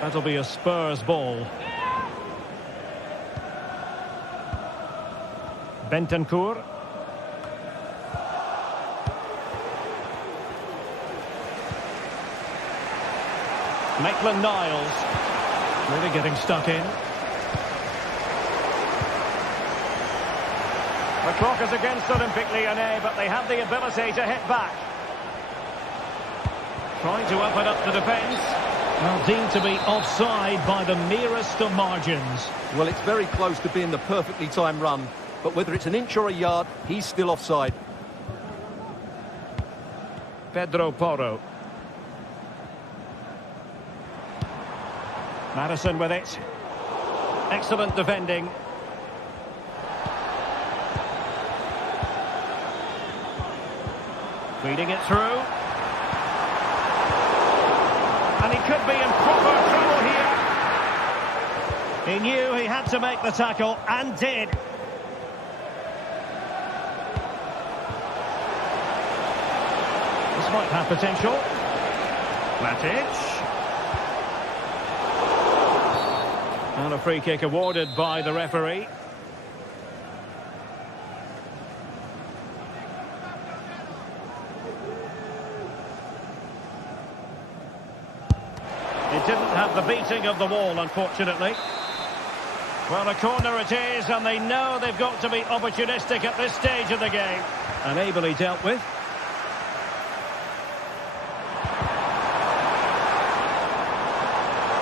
That'll be a Spurs ball. Bentancur. Maitland-Niles. Really getting stuck in. The clock is against Olympique Lyonnais, but they have the ability to hit back. Trying to open up the defence. Well, deemed to be offside by the merest of margins. Well, it's very close to being the perfectly timed run, but whether it's an inch or a yard, he's still offside. Pedro Porro. Maddison with it. Excellent defending. Feeding it through. And he could be in proper trouble here. He knew he had to make the tackle, and did. This might have potential. Matic. And a free kick awarded by the referee. It didn't have the beating of the wall, unfortunately. Well, a corner it is, and they know they've got to be opportunistic at this stage of the game. And ably dealt with.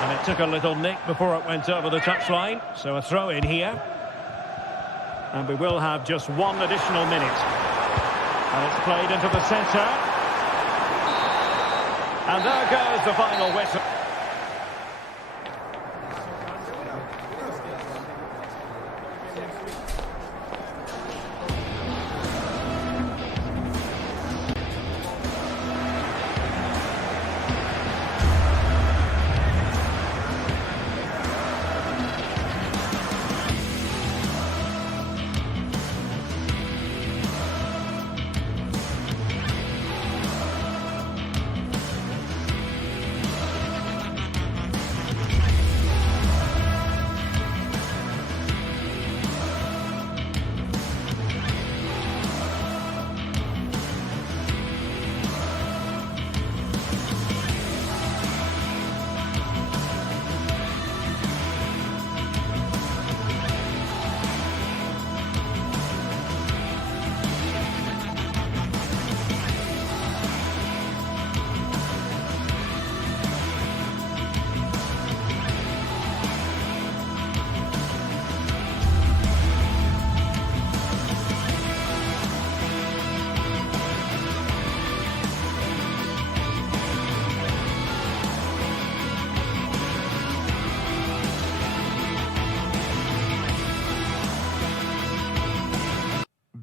And it took a little nick before it went over the touchline. So a throw in here. And we will have just one additional minute. And it's played into the centre. And there goes the final whistle.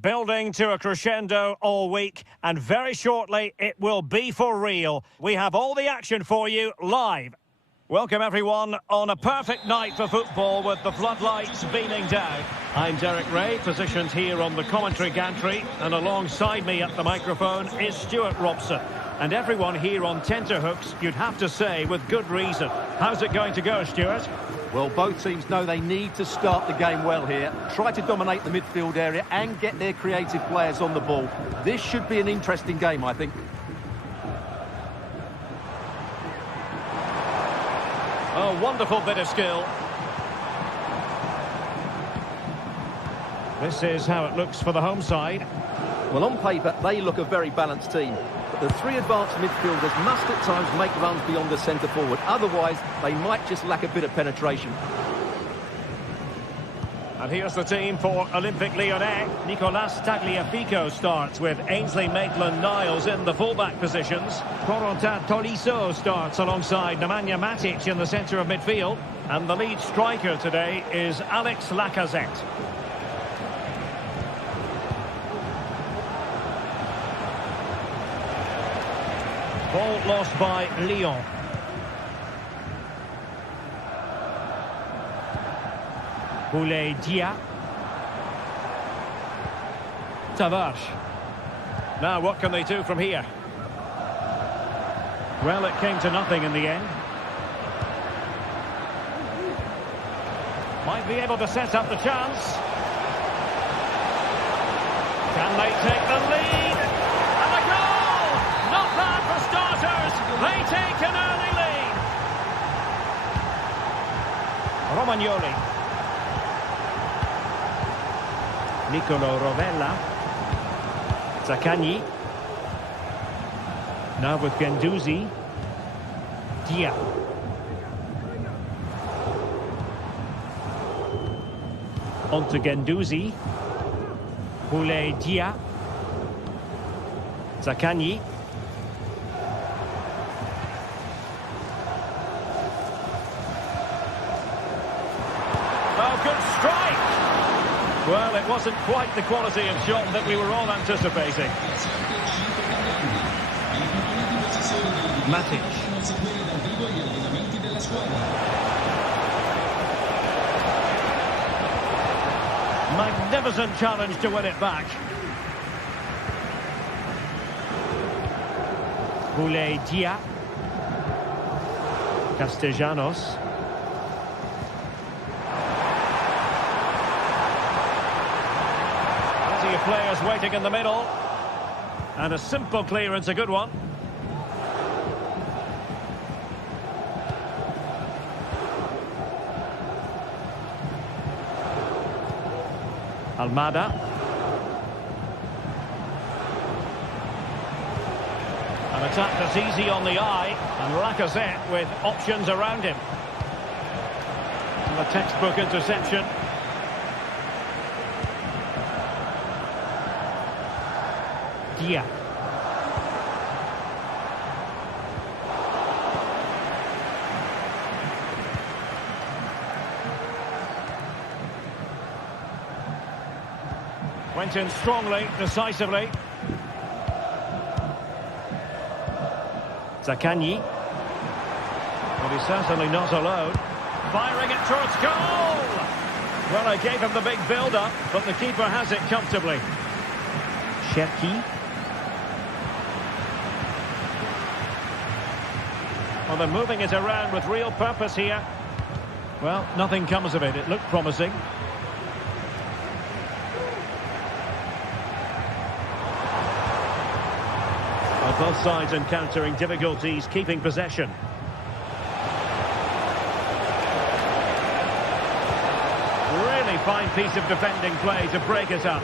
Building to a crescendo all week, and very shortly it will be for real. We have all the action for you live. Welcome everyone on a perfect night for football with the floodlights beaming down. I'm Derek Ray, positioned here on the commentary gantry, and alongside me at the microphone is Stuart Robson. And everyone here on tenterhooks, you'd have to say, with good reason. How's it going to go, Stuart? Well, both teams know they need to start the game well here. Try to dominate the midfield area and get their creative players on the ball. This should be an interesting game, I think. Oh, wonderful bit of skill. This is how it looks for the home side. Well, on paper, they look a very balanced team. But the three advanced midfielders must at times make runs beyond the centre forward. Otherwise, they might just lack a bit of penetration. And here's the team for Olympique Lyonnais. Nicolas Tagliafico starts with Ainsley Maitland-Niles in the fullback positions. Corentin Tolisso starts alongside Nemanja Matic in the centre of midfield. And the lead striker today is Alex Lacazette. Ball lost by Lyon. Boulaye Dia. Tavares. Now what can they do from here? Well, it came to nothing in the end. Might be able to set up the chance. Can they take the lead? And a goal! Not bad for starters. They take an early lead. Romagnoli. Nicolo Rovella. Zaccagni. Now with Guendouzi. Dia. On to Guendouzi. Boulaye Dia. Zaccagni. Oh, good strike! Well, it wasn't quite the quality of shot that we were all anticipating. Matic. Magnificent challenge to win it back. Boulaye Dia. Castellanos. Plenty of players waiting in the middle. And a simple clearance, a good one. Almada. An attack that's easy on the eye, and Lacazette with options around him. And a textbook interception. Dia. Went in strongly, decisively. Zaccagni. Well, he's certainly not alone. Firing it towards goal! Well, I gave him the big build-up, but the keeper has it comfortably. Cherki. Well, they're moving it around with real purpose here. Well, nothing comes of it. It looked promising. Both sides encountering difficulties keeping possession. Really fine piece of defending play to break it up.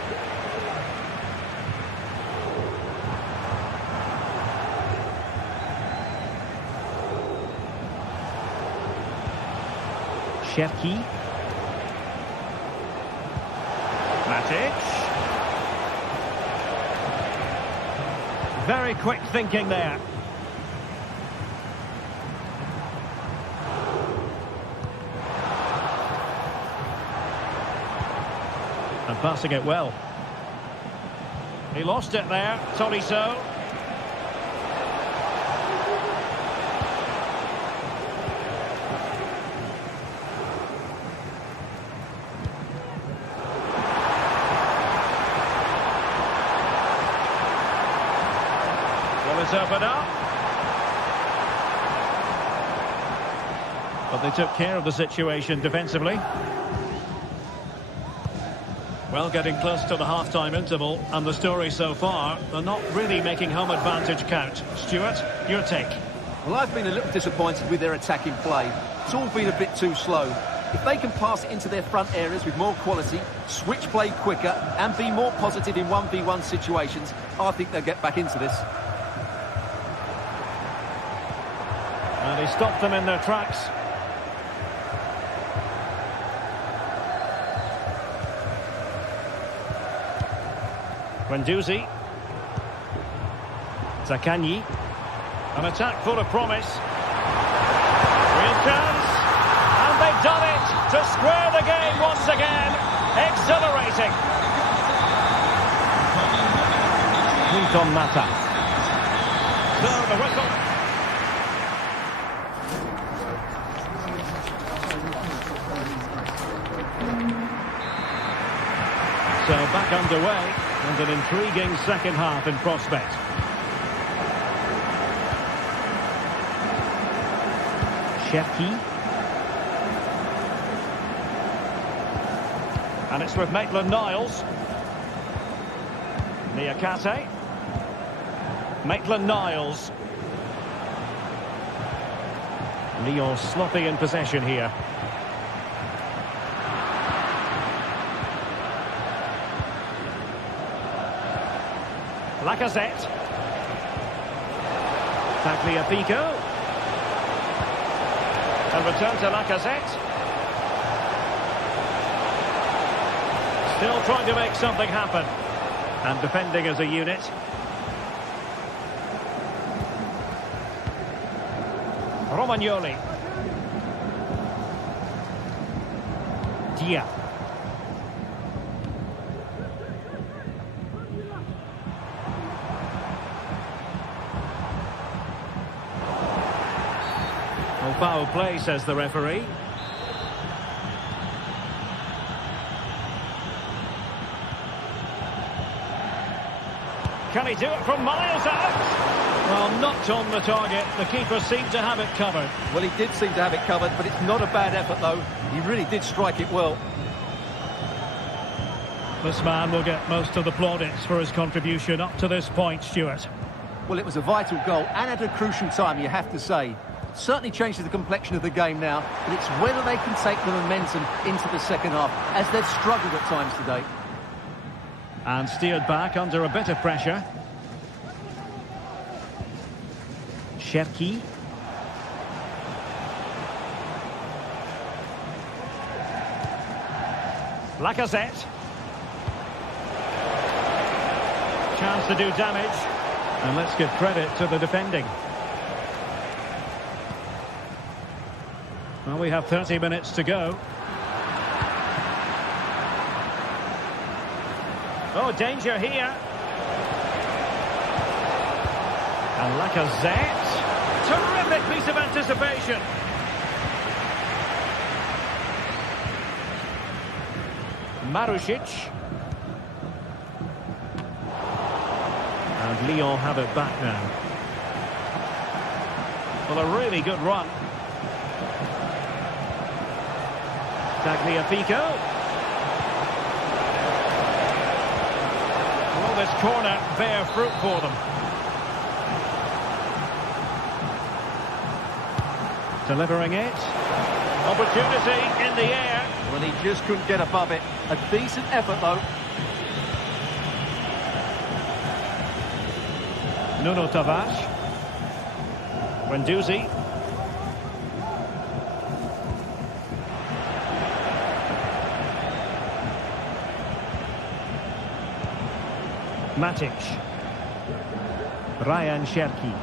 Cherki. Matic. Very quick thinking there. And passing it well. He lost it there, Tolisso. it's opened up. But they took care of the situation defensively. Well, getting close to the half-time interval, and the story so far, they're not really making home advantage count. Stuart, your take? Well, I've been a little disappointed with their attacking play. It's all been a bit too slow. If they can pass it into their front areas with more quality, switch play quicker, and be more positive in 1v1 situations, I think they'll get back into this. And he stopped them in their tracks. Guendouzi. Zaccagni. An attack full of promise. Real chance. And they've done it to square the game once again. Exhilarating. Clinton Mata. So the whistle. So back underway. And an intriguing second half in prospect. Cherki. And it's with Maitland-Niles. Niakate. Maitland-Niles. Lyon sloppy in possession here. Lacazette. Tagliafico. And return to Lacazette. Still trying to make something happen. And defending as a unit. Romagnoli. Dia. Foul play, says the referee. Can he do it from miles out? Well, not on the target. The keeper seemed to have it covered. Well, he did seem to have it covered, but it's not a bad effort, though. He really did strike it well. This man will get most of the plaudits for his contribution up to this point, Stuart. Well, it was a vital goal, and at a crucial time, you have to say. Certainly changes the complexion of the game now, but it's whether they can take the momentum into the second half, as they've struggled at times today. And steered back under a bit of pressure. Cherki. Lacazette. Chance to do damage. And let's give credit to the defending. Well, we have 30 minutes to go. Oh, danger here. And Lacazette. Terrific piece of anticipation. Marusic. And Lyon have it back now. Well, a really good run. Tagliafico. Will this corner bear fruit for them? Delivering it. Opportunity in the air. Well, he just couldn't get above it. A decent effort, though. Nuno Tavares. Guendouzi. Matic. Ryan Cherki.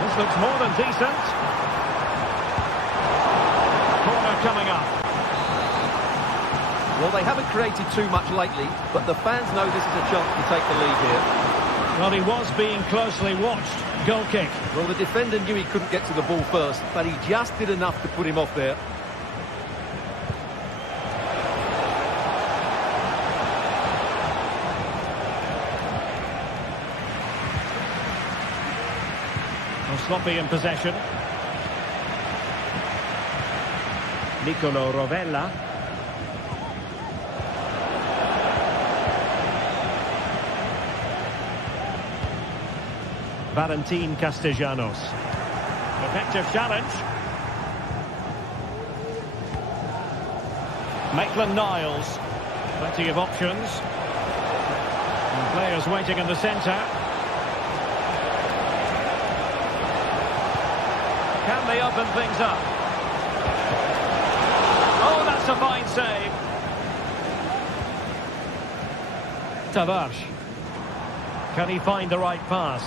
This looks more than decent. Corner coming up. Well, they haven't created too much lately, but the fans know this is a chance to take the lead here. Well, he was being closely watched. Goal kick. Well, the defender knew he couldn't get to the ball first, but he just did enough to put him off there. Well, sloppy in possession. Nicolo Rovella. Valentin Castellanos. Effective challenge. Maitland-Niles. Plenty of options. And players waiting in the centre. Can they open things up? Oh, that's a fine save. Tavares. Can he find the right pass?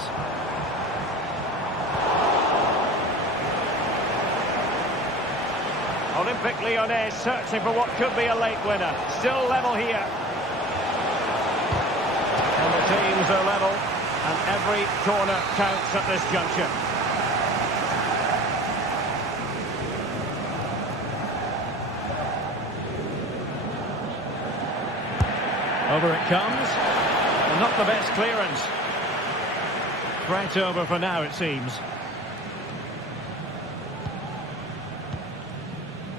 Olympique Lyonnais searching for what could be a late winner. Still level here. And the teams are level. And every corner counts at this juncture. Over it comes. And not the best clearance. Threat over for now, it seems.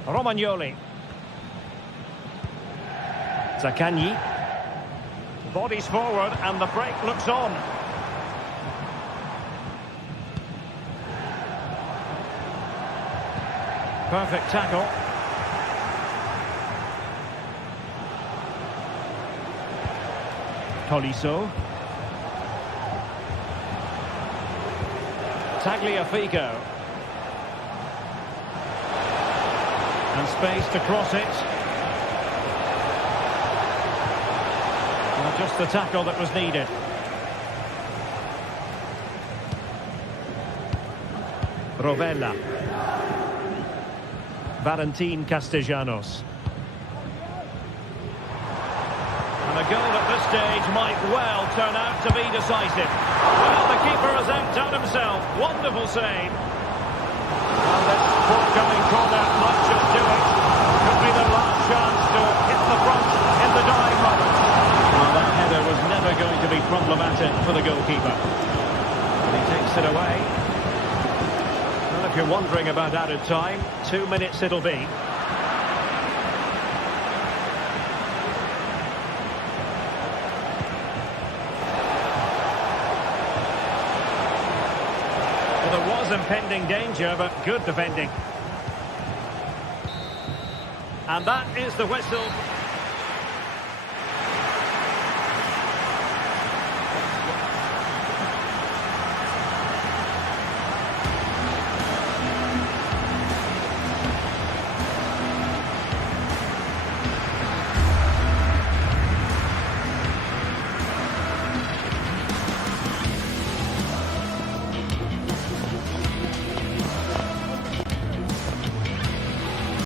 Romagnoli. Zaccagni. Bodies forward and the break looks on. Perfect tackle. Tolisso. Tagliafico. And space to cross it. Well, just the tackle that was needed. Rovella. Valentin Castellanos. And a goal at this stage might well turn out to be decisive. Well, the keeper has outdone himself. Wonderful save. And this forthcoming corner might just do it. Could be the last chance to hit the front in the dying moments. Well, that header was never going to be problematic for the goalkeeper. And he takes it away. Well, if you're wondering about added time, 2 minutes it'll be. There was impending danger, but good defending. And that is the whistle.